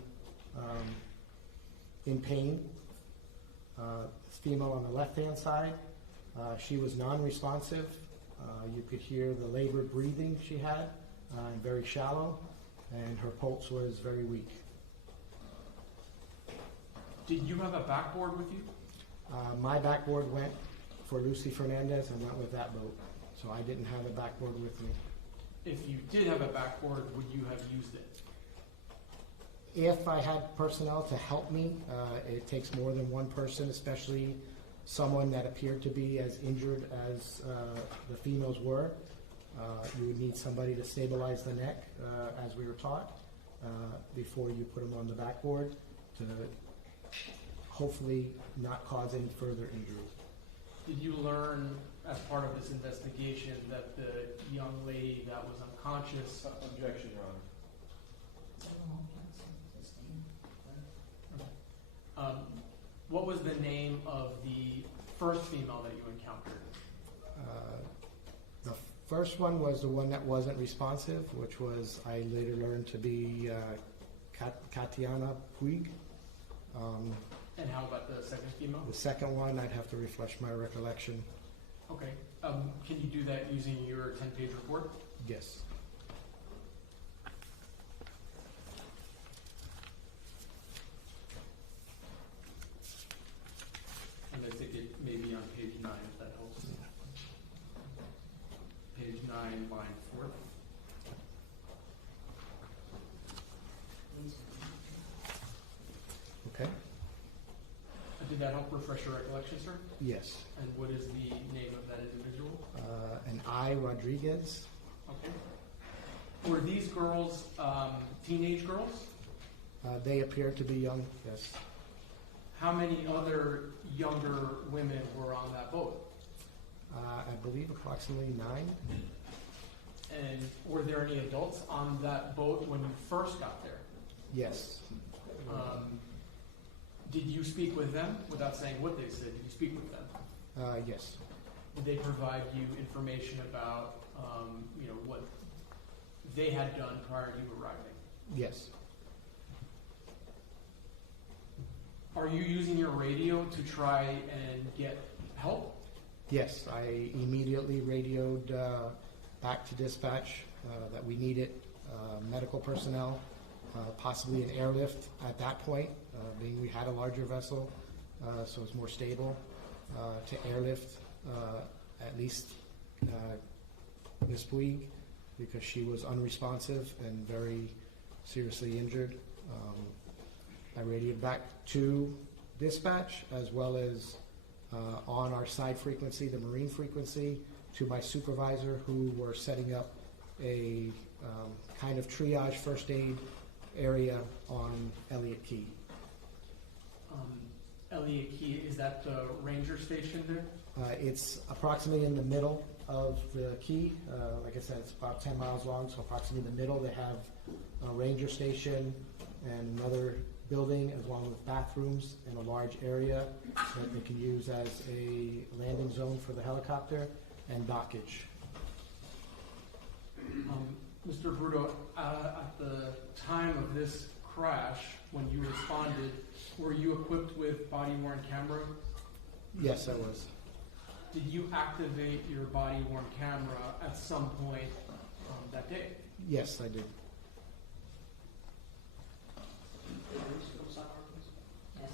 in pain. Female on the left-hand side, she was non-responsive. You could hear the labored breathing she had, and very shallow, and her pulse was very weak. Did you have a backboard with you? My backboard went for Lucy Fernandez, I went with that boat. So I didn't have a backboard with me. If you did have a backboard, would you have used it? If I had personnel to help me, it takes more than one person, especially someone that appeared to be as injured as the females were. You would need somebody to stabilize the neck, as we were taught, before you put them on the backboard to hopefully not cause any further injury. Did you learn as part of this investigation that the young lady that was unconscious? Objection, Your Honor. What was the name of the first female that you encountered? The first one was the one that wasn't responsive, which was, I later learned to be Katiana Puig. And how about the second female? The second one, I'd have to refresh my recollection. Okay. Can you do that using your 10-page report? Yes. And I think it may be on page 9, if that helps. Page 9, line 4. Okay. Did that help refresh your recollection, sir? Yes. And what is the name of that individual? And I, Rodriguez. Okay. Were these girls teenage girls? They appeared to be young, yes. How many other younger women were on that boat? I believe approximately 9. And were there any adults on that boat when you first got there? Yes. Did you speak with them without saying what they said? Did you speak with them? Yes. Did they provide you information about, what they had done prior to you arriving? Yes. Are you using your radio to try and get help? Yes, I immediately radioed back to dispatch that we needed medical personnel, possibly an airlift at that point, being we had a larger vessel, so it's more stable, to airlift at least Ms. Puig, because she was unresponsive and very seriously injured. I radioed back to dispatch as well as on our side frequency, the marine frequency, to my supervisor who were setting up a kind of triage first aid area on Elliott Key. Elliott Key, is that the ranger station there? It's approximately in the middle of the key. Like I said, it's about 10 miles long, so approximately in the middle they have a ranger station and another building along with bathrooms and a large area that they can use as a landing zone for the helicopter and dockage. Mr. Bruto, at the time of this crash, when you responded, were you equipped with body-worn camera? Yes, I was. Did you activate your body-worn camera at some point that day? Yes, I did. Yes.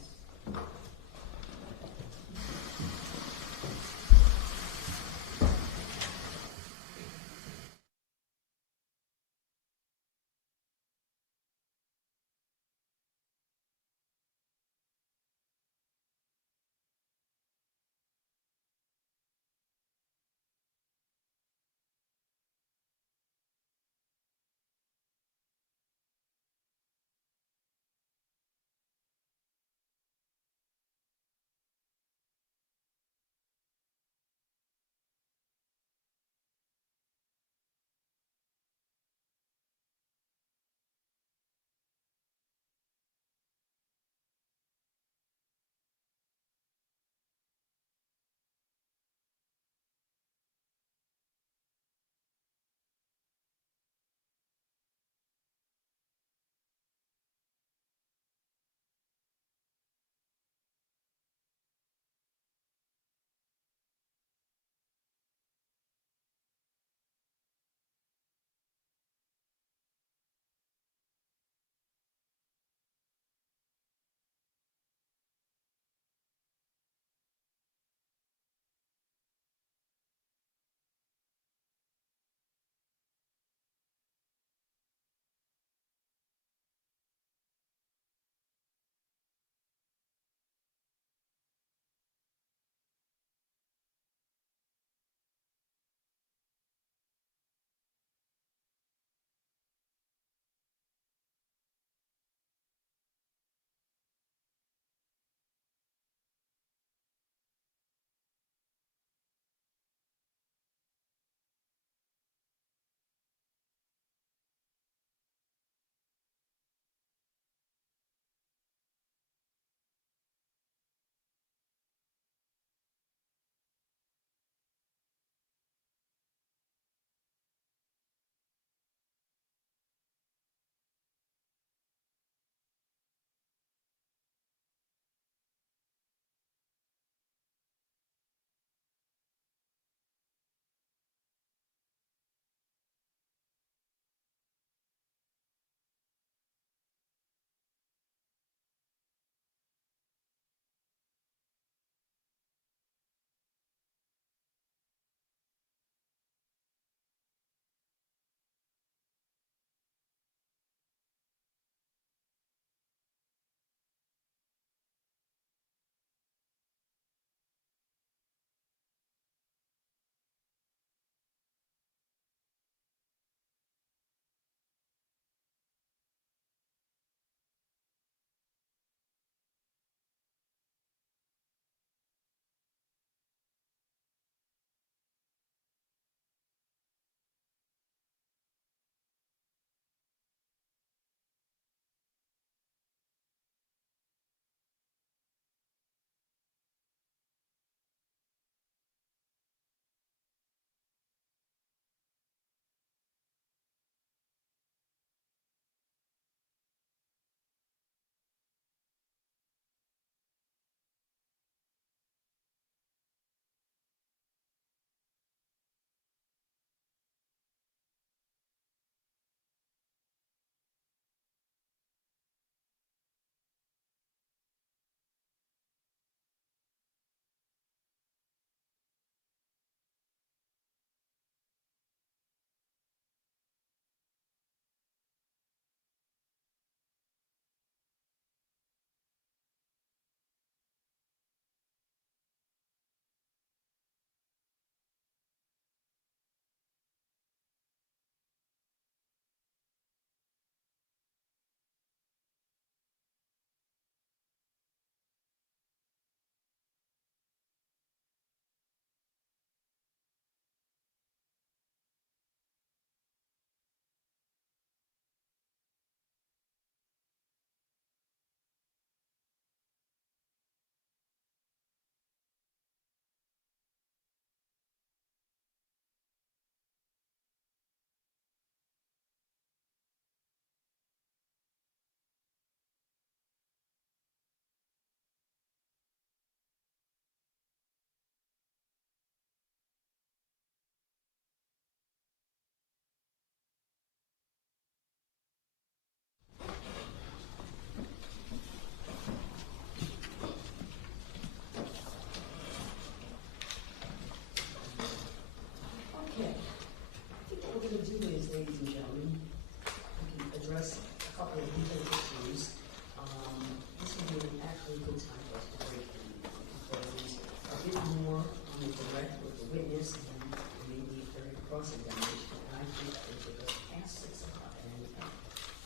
this, and then maybe a third cross-examination, and I think that if it goes past 6 o'clock and anything,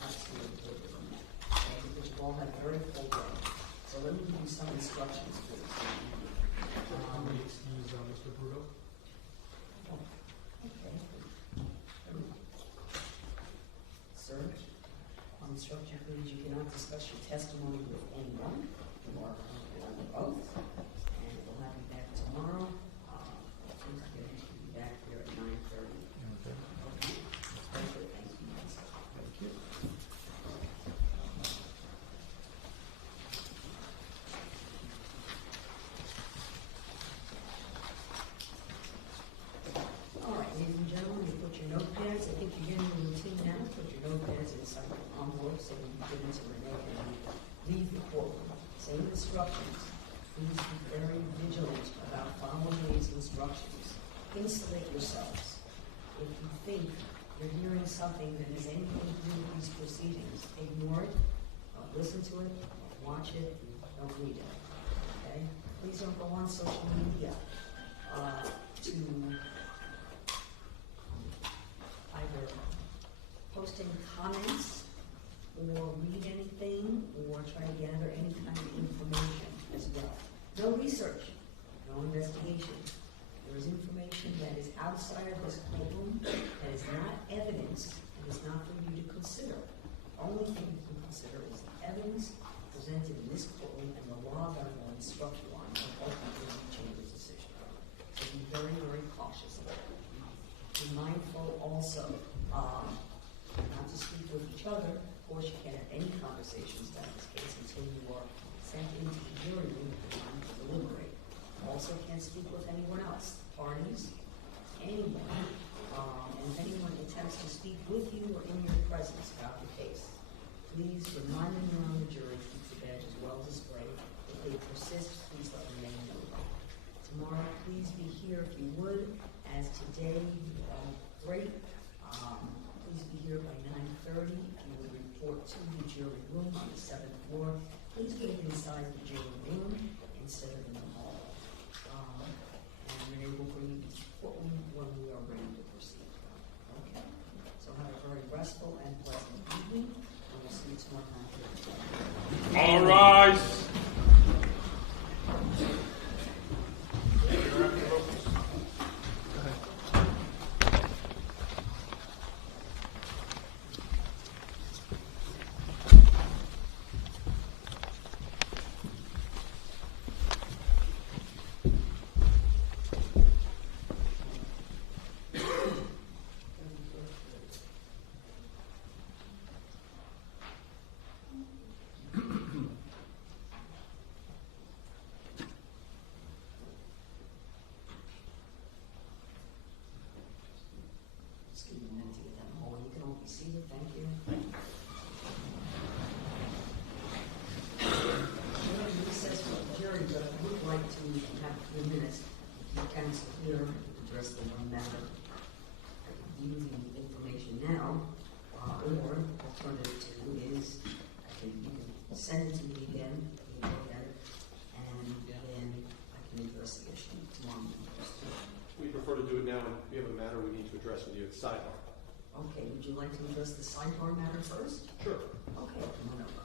that's going to be on that. Okay, because you all had a very full day. So let me give you some instructions for this. Can we excuse Mr. Bruto? Okay. Sir, I'll instruct you, please, you cannot discuss your testimony with anyone. You are currently under oath, and we'll have you back tomorrow. I think I'm going to be back here at 9:30. Okay. Thank you. Thank you. All right, ladies and gentlemen, you put your notepads. I think you're getting the routine now. Put your notepads inside the envelope so you can give it to Renee and leave the courtroom. Same instructions. Please be very vigilant about following these instructions. Insulate yourselves. If you think you're hearing something that has anything to do with these proceedings, ignore it, don't listen to it, don't watch it, don't read it. Okay? Please don't go on social media to either post any comments or read anything or try to gather any kind of information as well. No research, no investigation. There is information that is outside of this courtroom that is not evidence and is not for you to consider. The only thing you can consider is the evidence presented in this courtroom and the law that I will instruct you on and ultimately you change your decision. So be very, very cautious about it. Be mindful also not to speak with each other. Of course, you can't have any conversations about this case until you are sent into the jury room at the time to deliberate. Also can't speak with anyone else, parties, anyone. And if anyone attempts to speak with you or in your presence about the case, please remind them you're on the jury, keep the badges well displayed. If they persist, please let them know. Tomorrow, please be here if you would, as today, great. Please be here by 9:30. If you would report to the jury room on the 7th floor, please wait inside the jury room instead of in the hall. And Renee will bring you to the courtroom when we are ready to proceed. Okay. So have a very restful and pleasant evening, and we'll see you tomorrow night. All rise. Just give me a minute to get down the hall. You can all be seated. Thank you. We're going to recess for the jury, but I would like to have a few minutes. If you counsel here address the one matter. I can view the information now, or alternative two is you can send it to me again, we can look at it, and then I can address the issue tomorrow. We prefer to do it now, and we have a matter we need to address with you at sidebar. Okay, would you like to address the sidebar matter first? Sure. Okay, come on over.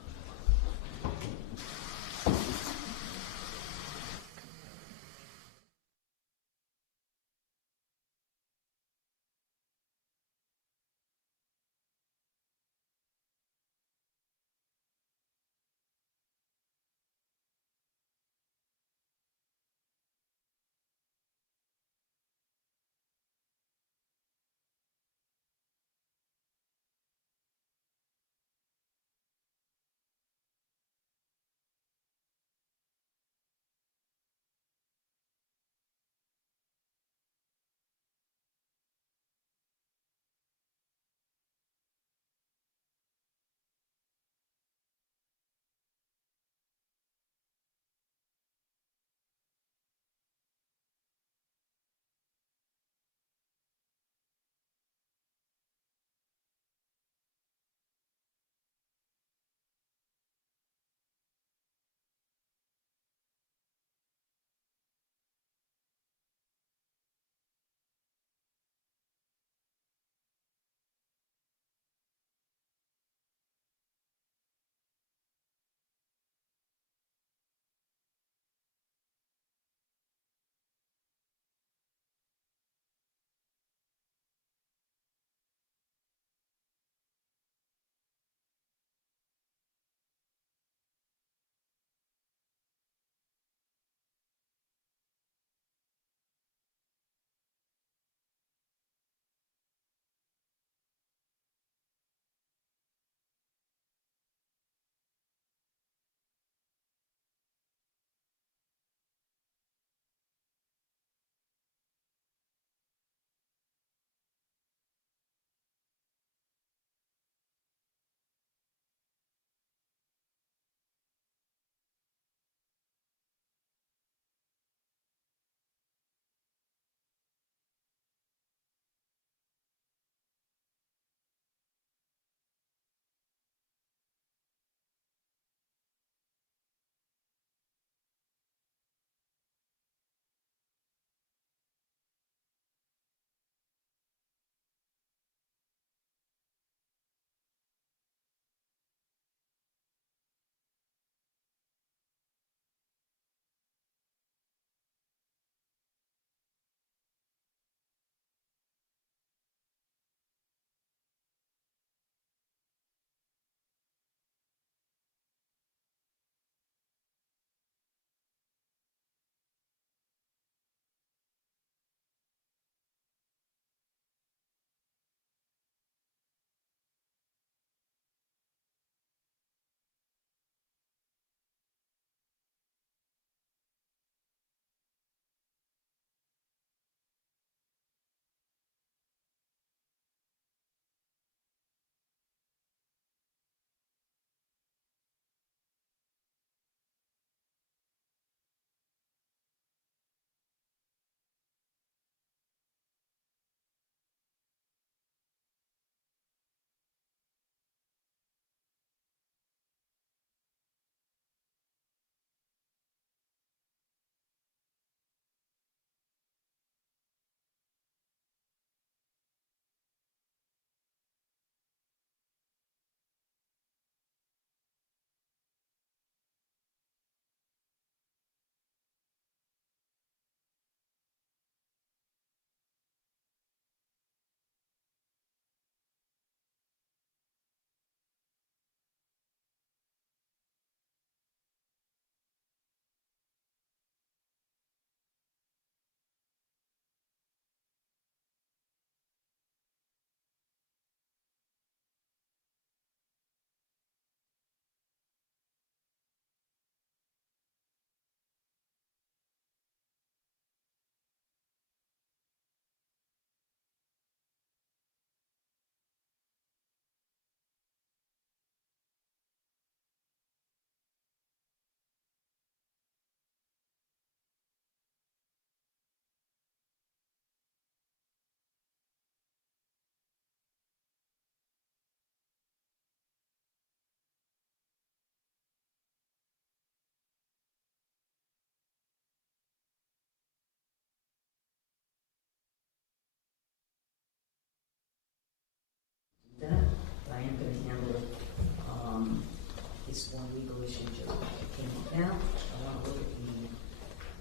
this one legal issue just came up now. I want to look at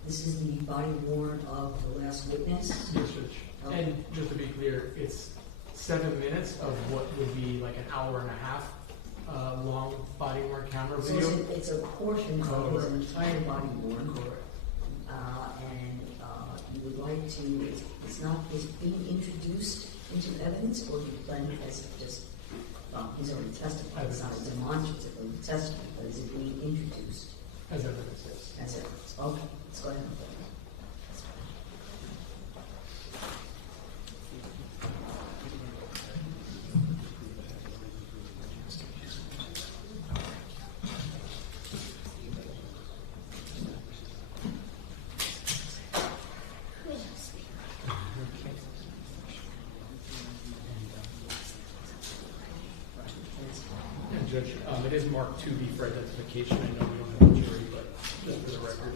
this is the body worn of the last witness. Yes, Judge. Okay. And just to be clear, it's 7 minutes of what would be like an hour and a half long body worn camera So video. it's a portion of his entire body worn. Correct. And you would like to, it's being introduced into evidence, or do you plan as just, he's already testified, it's not a demonstrative of the testimony, but is it being introduced? As evidence, yes. As evidence. Okay, let's go ahead and vote. Judge, it is marked 2B for identification. I know we don't have a jury, but just for the record.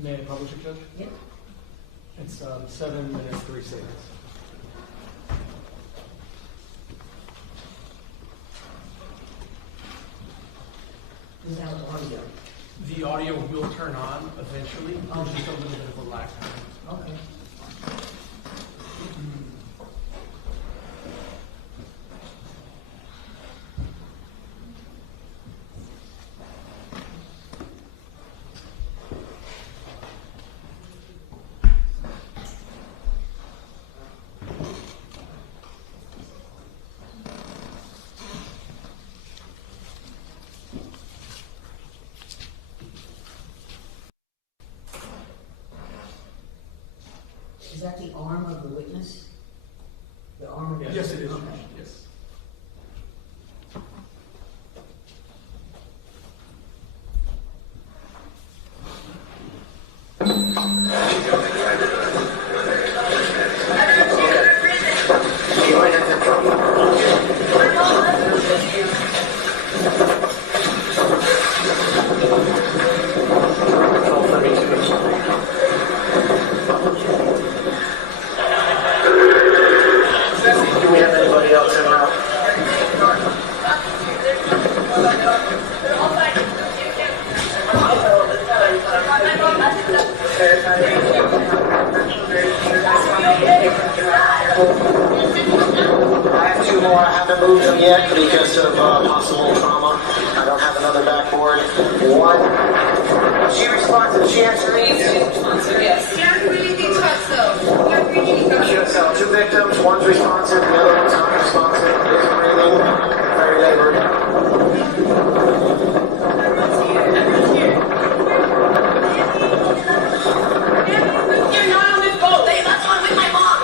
May I publish it, Judge? Yep. It's 7 minutes, 3 seconds. Without audio. The audio will turn on eventually. There's just a little bit of a lag time. Okay. Is that the arm of the witness? The arm of the Yes, it is. Okay. Yes. Do we have anybody else in route? I have 2 more. I haven't moved them yet because of possible trauma. I don't have another backboard. 1. She responsive. She answered me. Yes. You're breathing touch though. You're breathing touch. So 2 victims. 1's responsive. The other one's not responsive. Is breathing. Very labored. You're not on this boat. That's why I'm with my mom.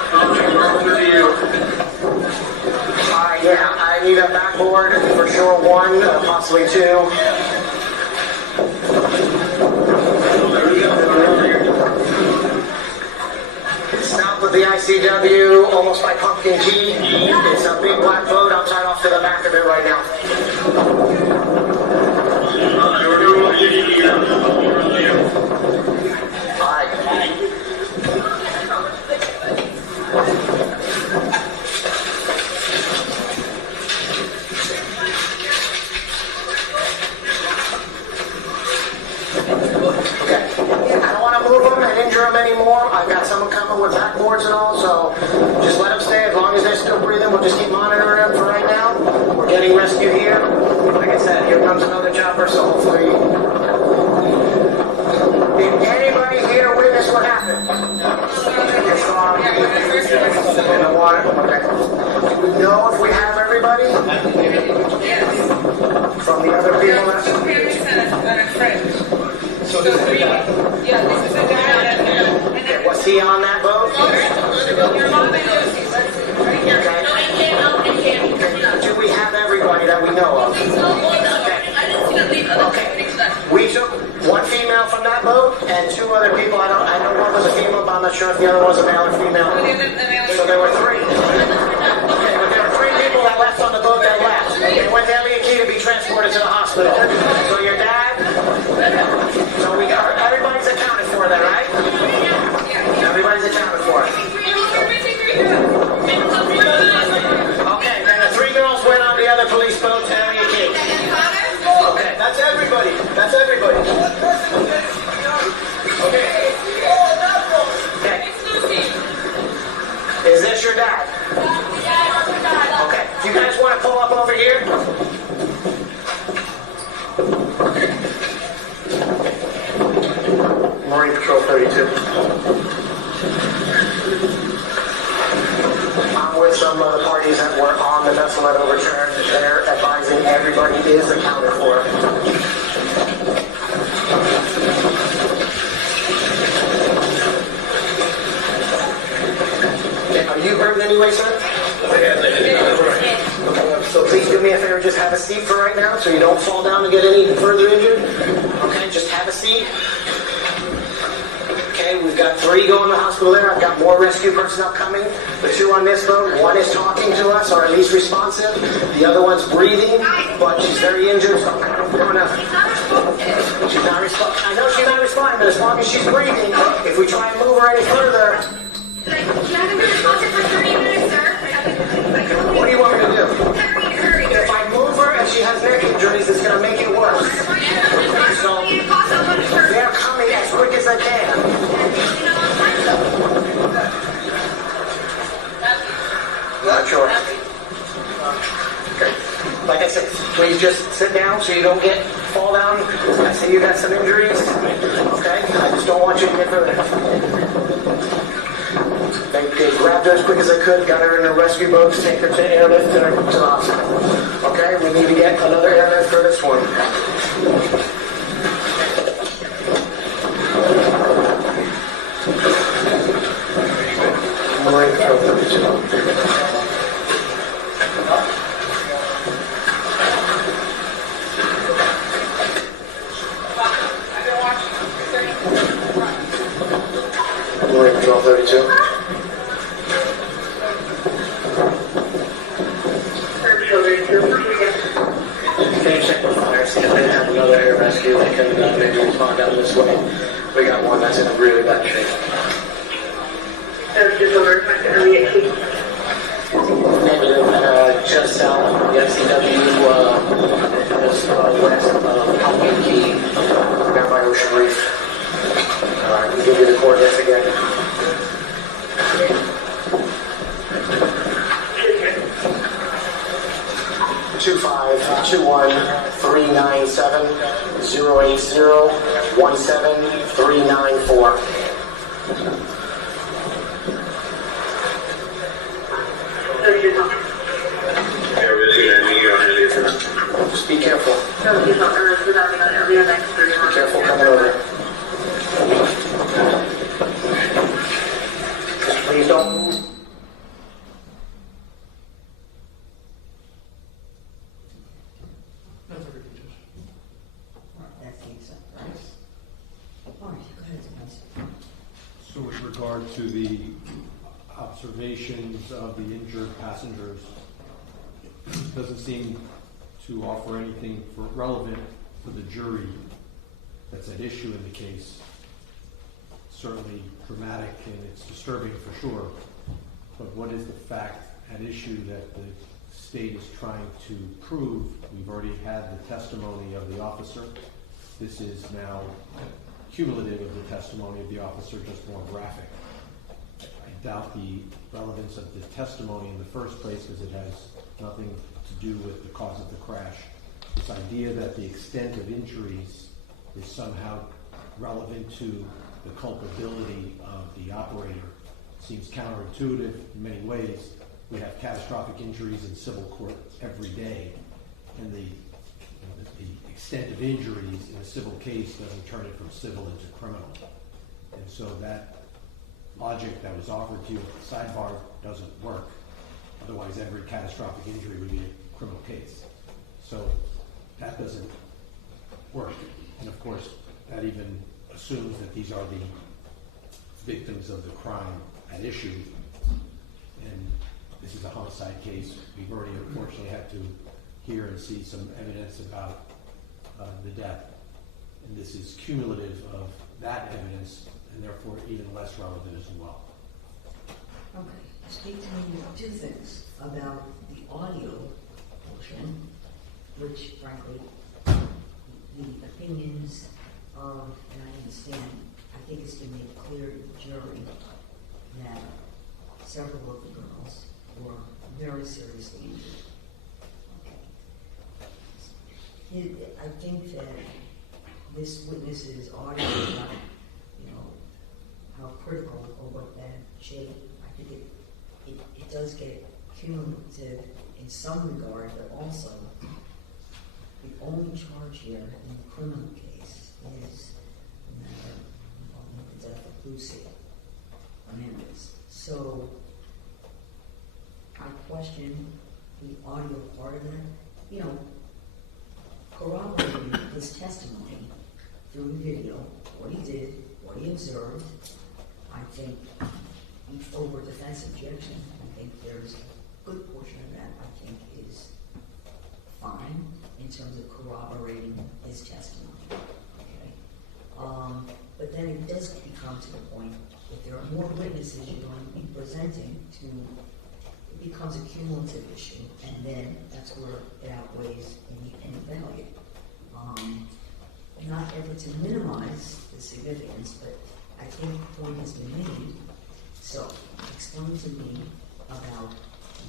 Yeah, I need a backboard for sure. 1, possibly 2. South of the ICW, almost by Pumpkin Key. It's a big black boat. I'm tied off to the back of it right now. Anymore. I've got someone coming with backboards and all, so just let them stay. As long as they're still breathing, we'll just keep monitoring them for right now. We're getting rescue here. Like I said, here comes another chopper, so hopefully... Did anybody here witness what happened? In the water? Okay. Do we know if we have everybody? Yes. From the other people? There's 2 parents and a friend. So this is the guy? Yeah, this is the guy. Okay, was he on that boat? Your mom and Lucy. Right here. No, I can't help. I can't. Do we have everybody that we know of? I didn't see them leave. Okay. We took 1 female from that boat and 2 other people. I know one was a female, but I'm not sure if the other was a male or female. So there were 3. hospital. So your dad, so we got, everybody's accounted for then, right? Everybody's accounted for. Okay, then the 3 girls went on the other police boat to Elliott Key. Okay, that's everybody. That's everybody. Okay. Okay. Is this your dad? Okay. Do you guys want to pull up over here? Marine Patrol 32. I'm with some of the parties that were on the vessel that overturned. They're advising everybody is accounted for. Okay, are you hurt in any way, sir? Okay, so please do me a favor, just have a seat for right now so you don't fall down and get any further injured. Okay, just have a seat. Okay, we've got 3 going to the hospital there. I've got more rescue personnel coming. The 2 on this boat, 1 is talking to us, or at least responsive. The other one's breathing, but she's very injured, so I'm going to... She's not responding. I know she's not responding, but as long as she's breathing, if we try and move her any further... She hasn't been responsive for 30 minutes, sir. What do you want me to do? If I move her and she has neck injuries, it's going to make it worse. So, they're coming as quick as they can. Not sure. Okay. Like I said, please just sit down so you don't fall down. I see you got some injuries. Okay? I just don't want you to get further. They grabbed her as quick as they could, got her in a rescue boat to take her to airlift to the hospital. Okay, we need to get another airlift for this one. Marine Patrol 32. Marine Patrol 32. Can you check the fire, see if they have another air rescue that can maybe respond down this way? We got one that's in really bad shape. Negative, just south of the FCW, just west of Alley Key, down by Ocean Reef. I can give you the coordinates again. 25-2-1-397-080-17394. Just be careful. Be careful coming over. Please don't move. So with regard to the observations of the injured passengers, it doesn't seem to offer anything relevant for the jury that's at issue in the case. Certainly dramatic and it's disturbing for sure, but what is the fact at issue that the state is trying to prove? We've already had the testimony of the officer. This is now cumulative of the testimony of the officer, just more graphic. I doubt the relevance of the testimony in the first place because it has nothing to do with the cause of the crash. This idea that the extent of injuries is somehow relevant to the culpability of the operator seems counterintuitive in many ways. We have catastrophic injuries in civil court every day, and the extent of injuries in a civil case doesn't turn it from civil into criminal. And so that logic that was offered to you at the sidebar doesn't work. Otherwise, every catastrophic injury would be a criminal case. So that doesn't work. And of course, that even assumes that these are the victims of the crime at issue. And this is a homicide case. We've already unfortunately had to hear and see some evidence about the death. And this is cumulative of that evidence, and therefore even less relevant as well. Okay, speak to me two things about the audio portion, which frankly, the opinions of, and I understand, I think it's been made clear to the jury that several of the girls were very seriously injured. Okay. I think that this witness's audio, how critical or what bad shape, I think it does get cumulative in some regard, but also the only charge here in the criminal case is the matter of the death of Lucy Fernandez. So I question the audio part of that. Corroborating his testimony through the video, what he did, what he observed. I think over defense objection, I think there's a good portion of that I think is fine in terms of corroborating his testimony. Okay. But then it does become to the point if there are more witnesses you're going to be presenting to, it becomes a cumulative issue, and then that's where it outweighs any value. Not ever to minimize the significance, but I think the point has been made. So explain to me about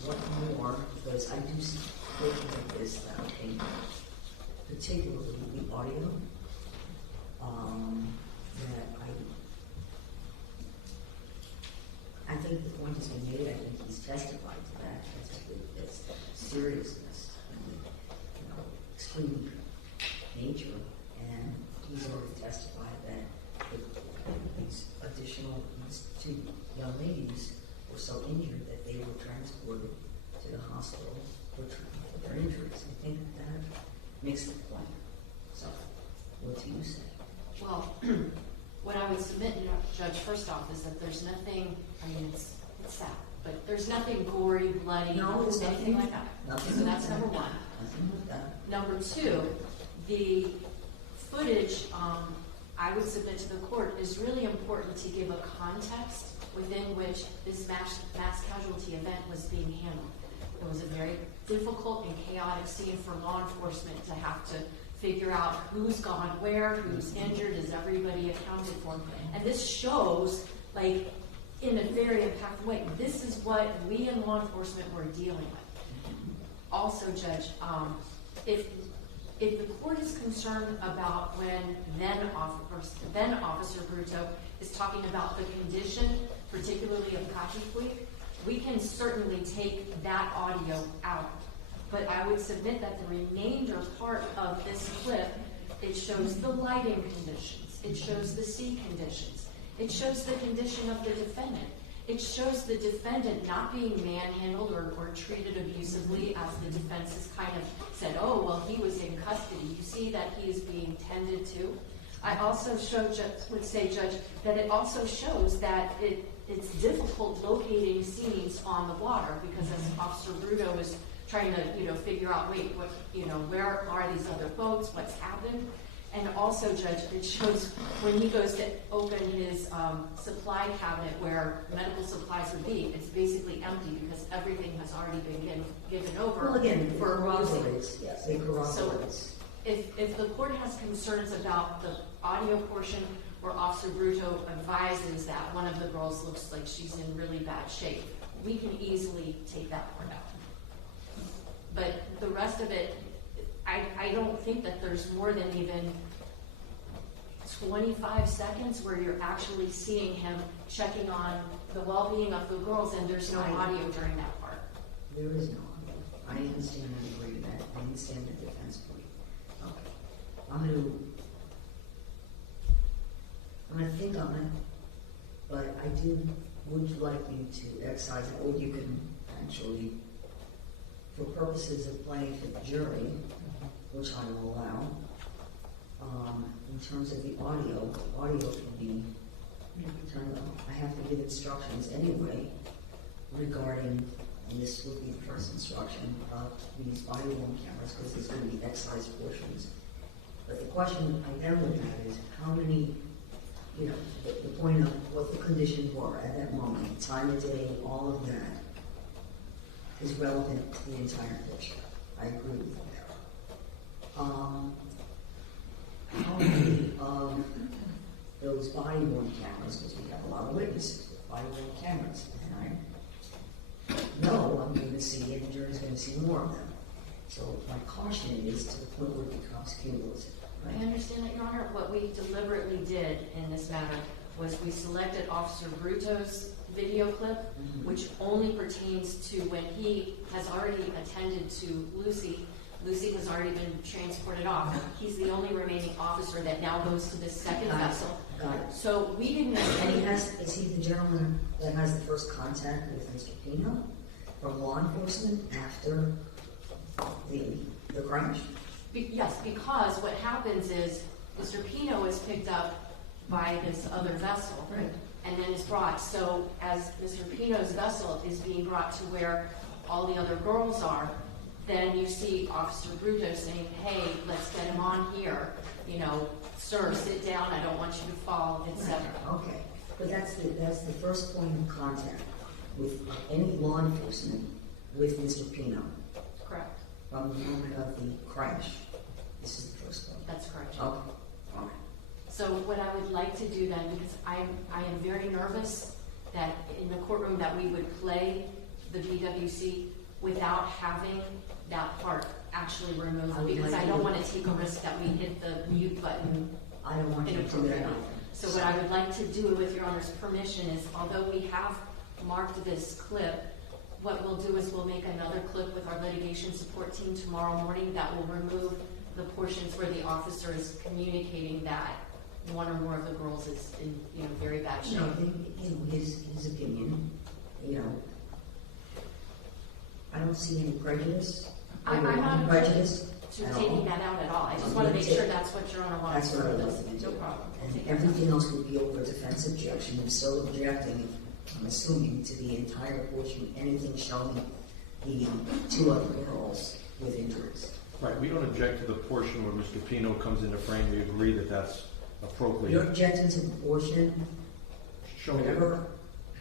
what more, because I do see looking at this that I think, particularly the audio, that I think the point has been made. I think he's testified to that. That's seriousness and extreme nature, and he's already testified that these two young ladies were so injured that they were transported to the hospital for their injuries. I think that makes the point. So, what do you say? Well, what I would submit, Judge, first off, is that there's nothing, it's sad, but there's nothing gory, bloody, no, anything like that. So that's number one. Number two, the footage, I would submit to the court, is really important to give a context within which this mass casualty event was being handled. It was a very difficult and chaotic scene for law enforcement to have to figure out who's gone where, who's injured, is everybody accounted for. And this shows, in a very impactful way, this is what we in law enforcement were dealing with. Also, Judge, if the court is concerned about when then Officer Bruto is talking about the condition, particularly of Kaki Puig, we can certainly take that audio out. But I would submit that the remainder part of this clip, it shows the lighting conditions, it shows the sea conditions, it shows the condition of the defendant. It shows the defendant not being manhandled or treated abusively, as the defense has kind of said, oh, well, he was in custody. You see that he is being tended to. I also would say, Judge, that it also shows that it's difficult locating scenes on the water, because as Officer Bruto is trying to, figure out, where are these other boats, what's happened? And also, Judge, it shows when he goes to open his supply cabinet where medical supplies would be, it's basically empty because everything has already been given over. Well, again, for corroborates. Yes, they corroborates. So if the court has concerns about the audio portion where Officer Bruto advises that one of the girls looks like she's in really bad shape, we can easily take that part out. But the rest of it, I don't think that there's more than even 25 seconds where you're actually seeing him checking on the well-being of the girls, and there's no audio during that part. There is no audio. I understand and agree with that. I understand the defense point. Okay. I'm gonna think on it, but I would like you to exercise it, or you can actually, for purposes of playing for the jury, which I will allow, in terms of the audio can be turned on. I have to give instructions anyway regarding, and this would be the first instruction, of these body-worn cameras, because there's going to be excised portions. But the question I then would have is how many, you know, the point of what the conditions were at that moment, time of day, all of that is relevant to the entire picture. I agree with you there. How many of those body-worn cameras, because we have a lot of witnesses with body-worn cameras, and I know I'm going to see, and the jury's going to see more of them. So my caution is to the point where it becomes cumulative. I understand that, Your Honor. What we deliberately did in this matter was we selected Officer Bruto's video clip, which only pertains to when he has already attended to Lucy. Lucy has already been transported off. He's the only remaining officer that now goes to the second vessel. Got it. So we didn't. And is he the gentleman that has the first contact with Mr. Pino from law enforcement after the crash? Yes, because what happens is Mr. Pino is picked up by this other vessel, right, and then is brought. So as Mr. Pino's vessel is being brought to where all the other girls are, then you see Officer Bruto saying, "Hey, let's get him on here. You know, sir, sit down. I don't want you to fall, etc." Okay, but that's the first point of contact with any law enforcement with Mr. Pino. Correct. From the moment of the crash. This is the first point. That's correct. Okay. All right. So what I would like to do then, because I am very nervous that in the courtroom that we would play the BWC without having that part actually removed, because I don't want to take a risk that we hit the mute button. I don't want you to do that. So what I would like to do, with Your Honor's permission, is although we have marked this clip, what we'll do is we'll make another clip with our litigation support team tomorrow morning that will remove the portions where the officer is communicating that one or more of the girls is in, very bad shape. No, his opinion, I don't see any prejudice. I'm not prejudice taking that out at all. I just want to make sure that's what Your Honor wants. That's what I want to do. No problem. And everything else would be over a defense objection. I'm still objecting, I'm assuming, to the entire portion, anything showing the two other girls with injuries. Right, we don't object to the portion where Mr. Pino comes into frame. We agree that that's appropriate. You're objecting to the portion, whatever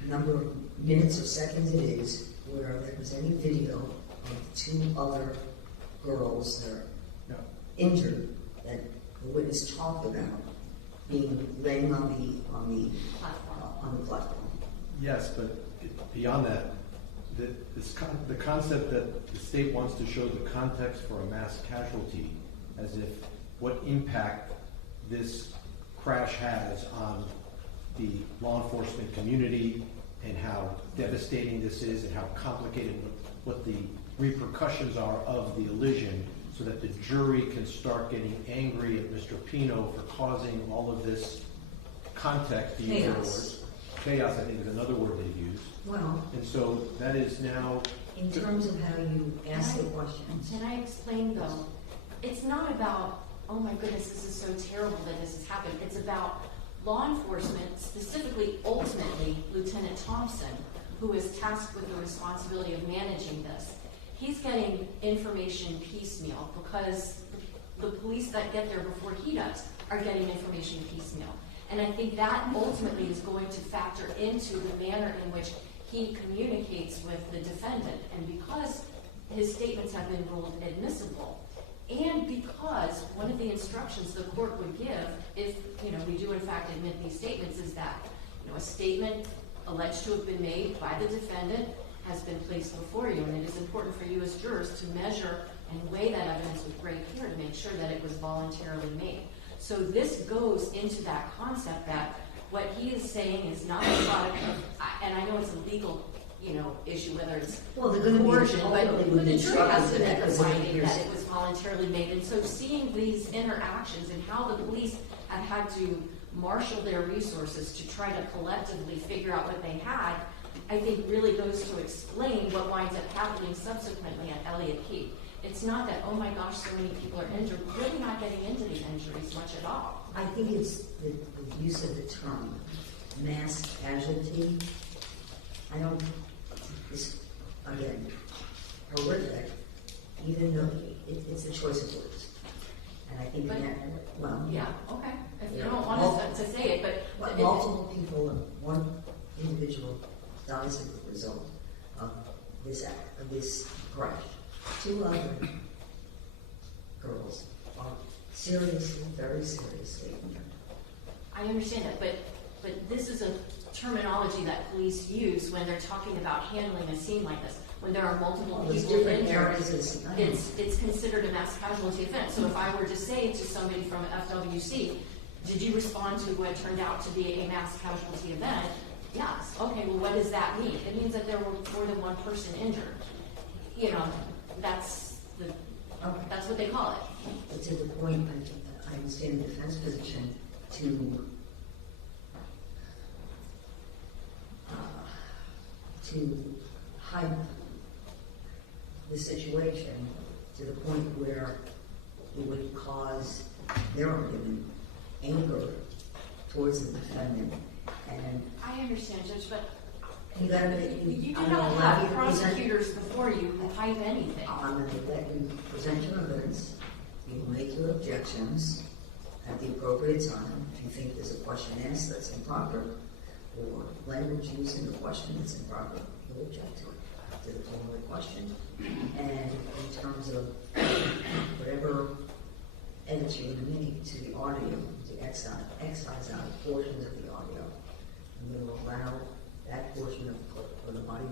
number of minutes or seconds it is, where there was any video of two other girls that are injured that the witness talked about being laying on the platform. Yes, but beyond that, the concept that the state wants to show the context for a mass casualty, as if what impact this crash has on the law enforcement community and how devastating this is and how complicated what the repercussions are of the elision, so that the jury can start getting angry at Mr. Pino for causing all of this context. Chaos. Chaos, I think, is another word they use. Well, and so that is now. In terms of how you ask the question. Can I explain though? It's not about, oh my goodness, this is so terrible that this has happened. It's about law enforcement, specifically, ultimately, Lieutenant Thompson, who is tasked with the responsibility of managing this. He's getting information piecemeal because the police that get there before he does are getting information piecemeal. And I think that ultimately is going to factor into the manner in which he communicates with the defendant. And because his statements have been ruled admissible, and because one of the instructions the court would give, if we do in fact admit these statements, is that a statement alleged to have been made by the defendant has been placed before you, and it is important for you as jurors to measure and weigh that evidence with great care to make sure that it was voluntarily made. So this goes into that concept that what he is saying is not a product of, and I know it's a legal, issue, whether it's coercion, but the jury has to make a finding that it was voluntarily made. And so seeing these interactions and how the police have had to marshal their resources to try to collectively figure out what they had, I think really goes to explain what winds up happening subsequently at Elliott Key. It's not that, oh my gosh, so many people are injured. We're really not getting into these injuries much at all. I think it's the use of the term mass casualty. It's, again, horrific, even though it's a choice of words. And I think But- that, well. Yeah, okay. If you Yeah. don't want us to say it, but. Multiple people, one individual dies as a result of this act, of this crash. 2 other girls are seriously, very seriously injured. I understand that, but this is a terminology that police use when they're talking about handling a scene like this. When there are multiple Well, there's people different injured, areas of- it's considered a mass casualty event. So if I were to say to somebody from FWC, did you respond to what turned out to be a mass casualty event? Yes. Okay, well, what does that mean? It means that there were more than one person injured. You know, that's what they call it. But to the point, I understand the defense position to hype the situation to the point where it would cause their argument anger towards the defendant. And I understand, Judge, but you gotta you do not have prosecutors before you who hype anything. I'm going to let you present your evidence. You will make your objections at the appropriate time. If you think there's a question asked that's improper, or language used in the question that's improper, you'll object to it, to the form of the question. And in terms of whatever edits you're going to make to the audio, to excise out portions of the audio, I'm going to allow that portion of the clip or the body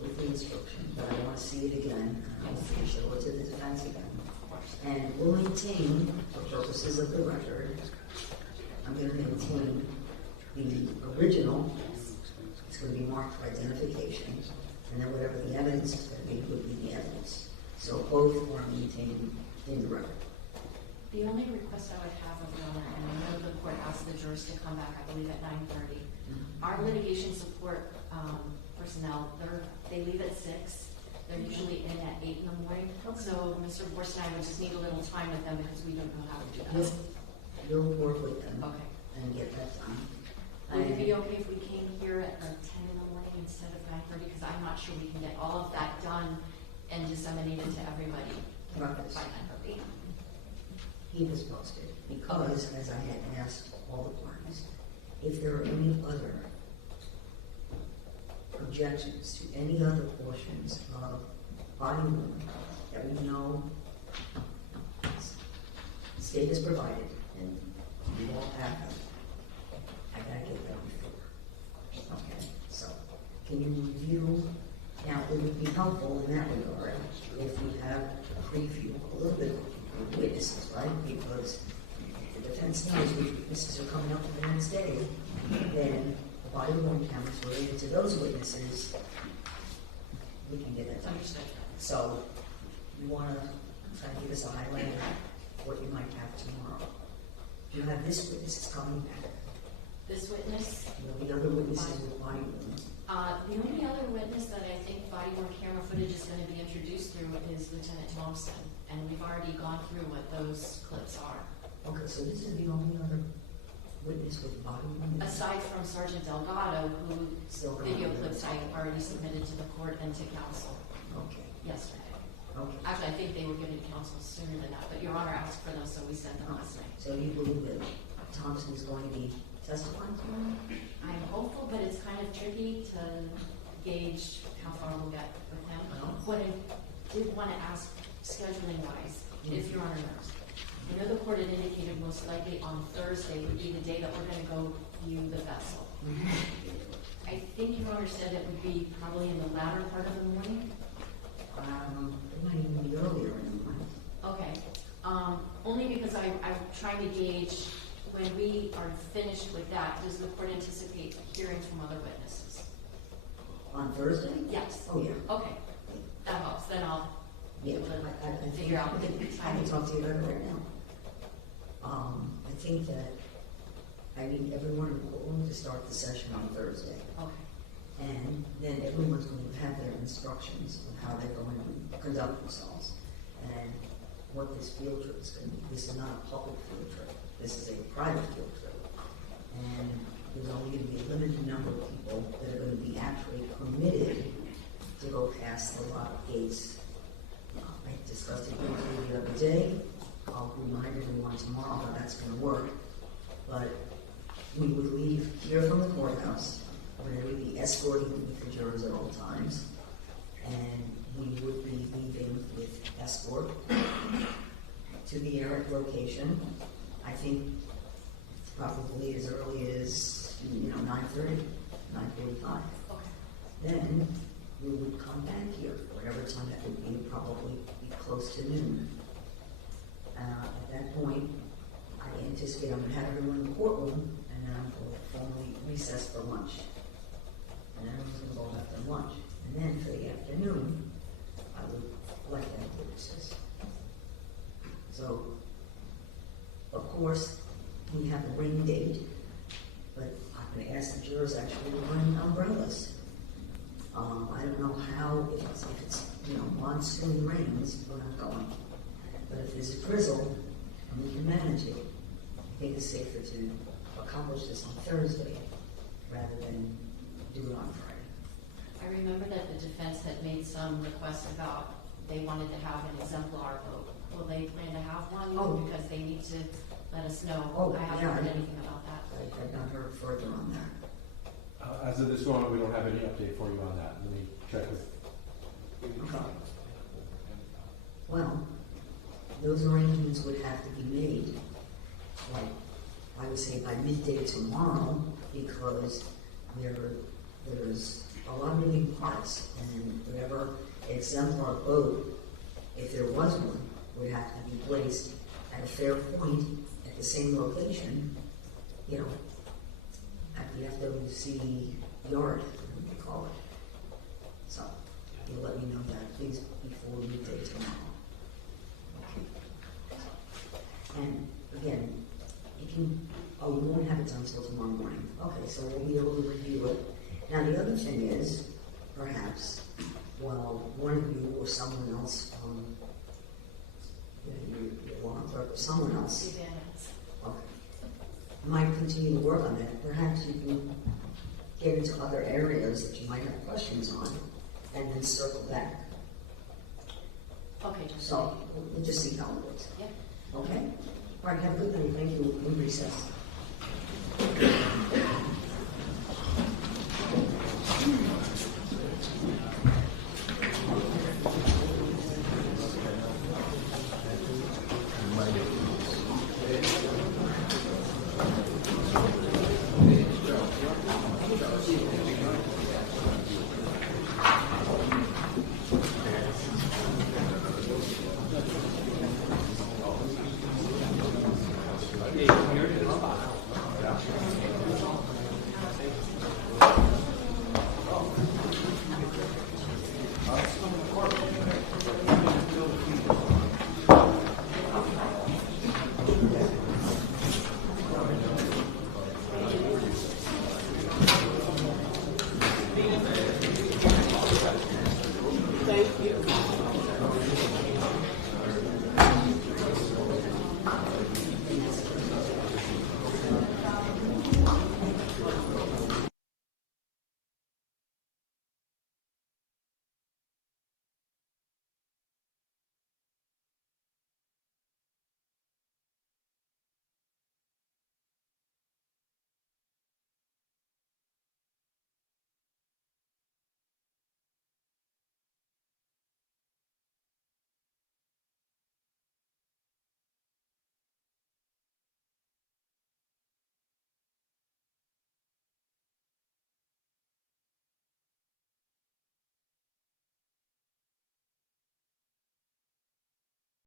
with the instruction, but I want to see it again, and I want to show it to the defense again. And we'll maintain, for purposes of the record, I'm going to maintain the original. It's going to be marked for identification, and then whatever the evidence is going to be would be the evidence. So both are maintained in the record. The only request I would have of Your Honor, and I know the court asked the jurors to come back, I believe at 9:30. Our litigation support personnel, they leave at 6. They're usually in at 8 in the morning. So Mr. Borst and I would just need a little time with them because we don't know how to do that. You'll work with them. Okay. And get that done. Would it be okay if we came here at 10 in the morning instead of 9:30? Because I'm not sure we can get all of that done and disseminated to everybody by 9:30. He was posted because, as I had asked all the parties, if there are any other objections to any other portions of body worn that we know the state has provided, and we all have them, I gotta get that before. Okay, so can you review? Now, it would be helpful in that regard if we have a preview, a little bit of witnesses, right? Because the defense knows witnesses are coming up the next day, then the body worn cameras related to those witnesses, we can get that done. So you want to try to give us a highlight of what you might have tomorrow. You have this witness is coming back. This witness? There'll be other witnesses with body worn. The only other witness that I think body-worn camera footage is going to be introduced through is Lieutenant Thompson, and we've already gone through what those clips are. Okay, so this is the only other witness with body worn? Aside from Sergeant Delgado, who video clips I already submitted to the court and to counsel. Okay. Yesterday. Okay. Actually, I think they were given to counsel sooner than that, but Your Honor asked for them, so we sent them last night. So you believe that Thompson is going to be testifying tomorrow? I'm hopeful, but it's kind of tricky to gauge how far we'll get with him. What I did want to ask, scheduling-wise, if Your Honor knows, I know the court had indicated most likely on Thursday would be the day that we're going to go view the vessel. I think Your Honor said it would be probably in the latter part of the morning. It might even be earlier in the morning. Okay. Only because I'm trying to gauge when we are finished with that, does the court anticipate hearing from other witnesses? On Thursday? Yes. Oh, yeah. Okay. That helps. Then I'll I figure out the I can talk to you about it right now. I think that I need everyone in the courtroom to start the session on Thursday. Okay. And then everyone's going to have their instructions on how they're going to conduct themselves. And what this field trip is going to be. This is not a public field trip. This is a private field trip. And there's only going to be a limited number of people that are going to be actually permitted to go past the lock gates. I discussed it briefly the other day. I'll remind everyone tomorrow how that's gonna work. But we would leave here from the courthouse, where we'd be escorting the jurors at all times. And we would be leaving with escort to the Eric location. I think probably as early as, 9:30, 9:45. Okay. Then we would come back here, whatever time that would be, probably be close to noon. At that point, I anticipate I'm gonna have everyone in the courtroom, and then I'm going to formally recess for lunch. And everyone's gonna go have their lunch. And then for the afternoon, I would like to have the recess. So, of course, we have a rain date, but I'm gonna ask the jurors actually to bring umbrellas. I don't know how, if it's monsoon rains, we're not going. But if there's a drizzle, and we can manage it, I think it's safer to accomplish this on Thursday rather than do it on Friday. I remember that the defense had made some requests about they wanted to have an exemplar vote. Will they plan to have one? Oh. Because they need to let us know. Oh, I haven't yeah. heard anything about that. I have not heard further on that. As of this moment, we don't have any update for you on that. Let me check with. Well, those arrangements would have to be made, like, I would say by midday tomorrow, because there's a lot of moving parts, and whatever exemplar vote, if there was one, would have to be placed at a fair point at the same location, at the FWC yard, what they call it. So, you'll let me know that, please, before midday tomorrow. Okay. And again, we won't have it done until tomorrow morning. Okay, so we'll be able to review it. Now, the other thing is, perhaps, one of you or someone else, your law clerk or someone else, might continue to work on that. Perhaps you can get into other areas that you might have questions on, and then circle back. Okay. So, we'll just see how it goes. Yeah. Okay? All right, have a good night. Thank you. We recess.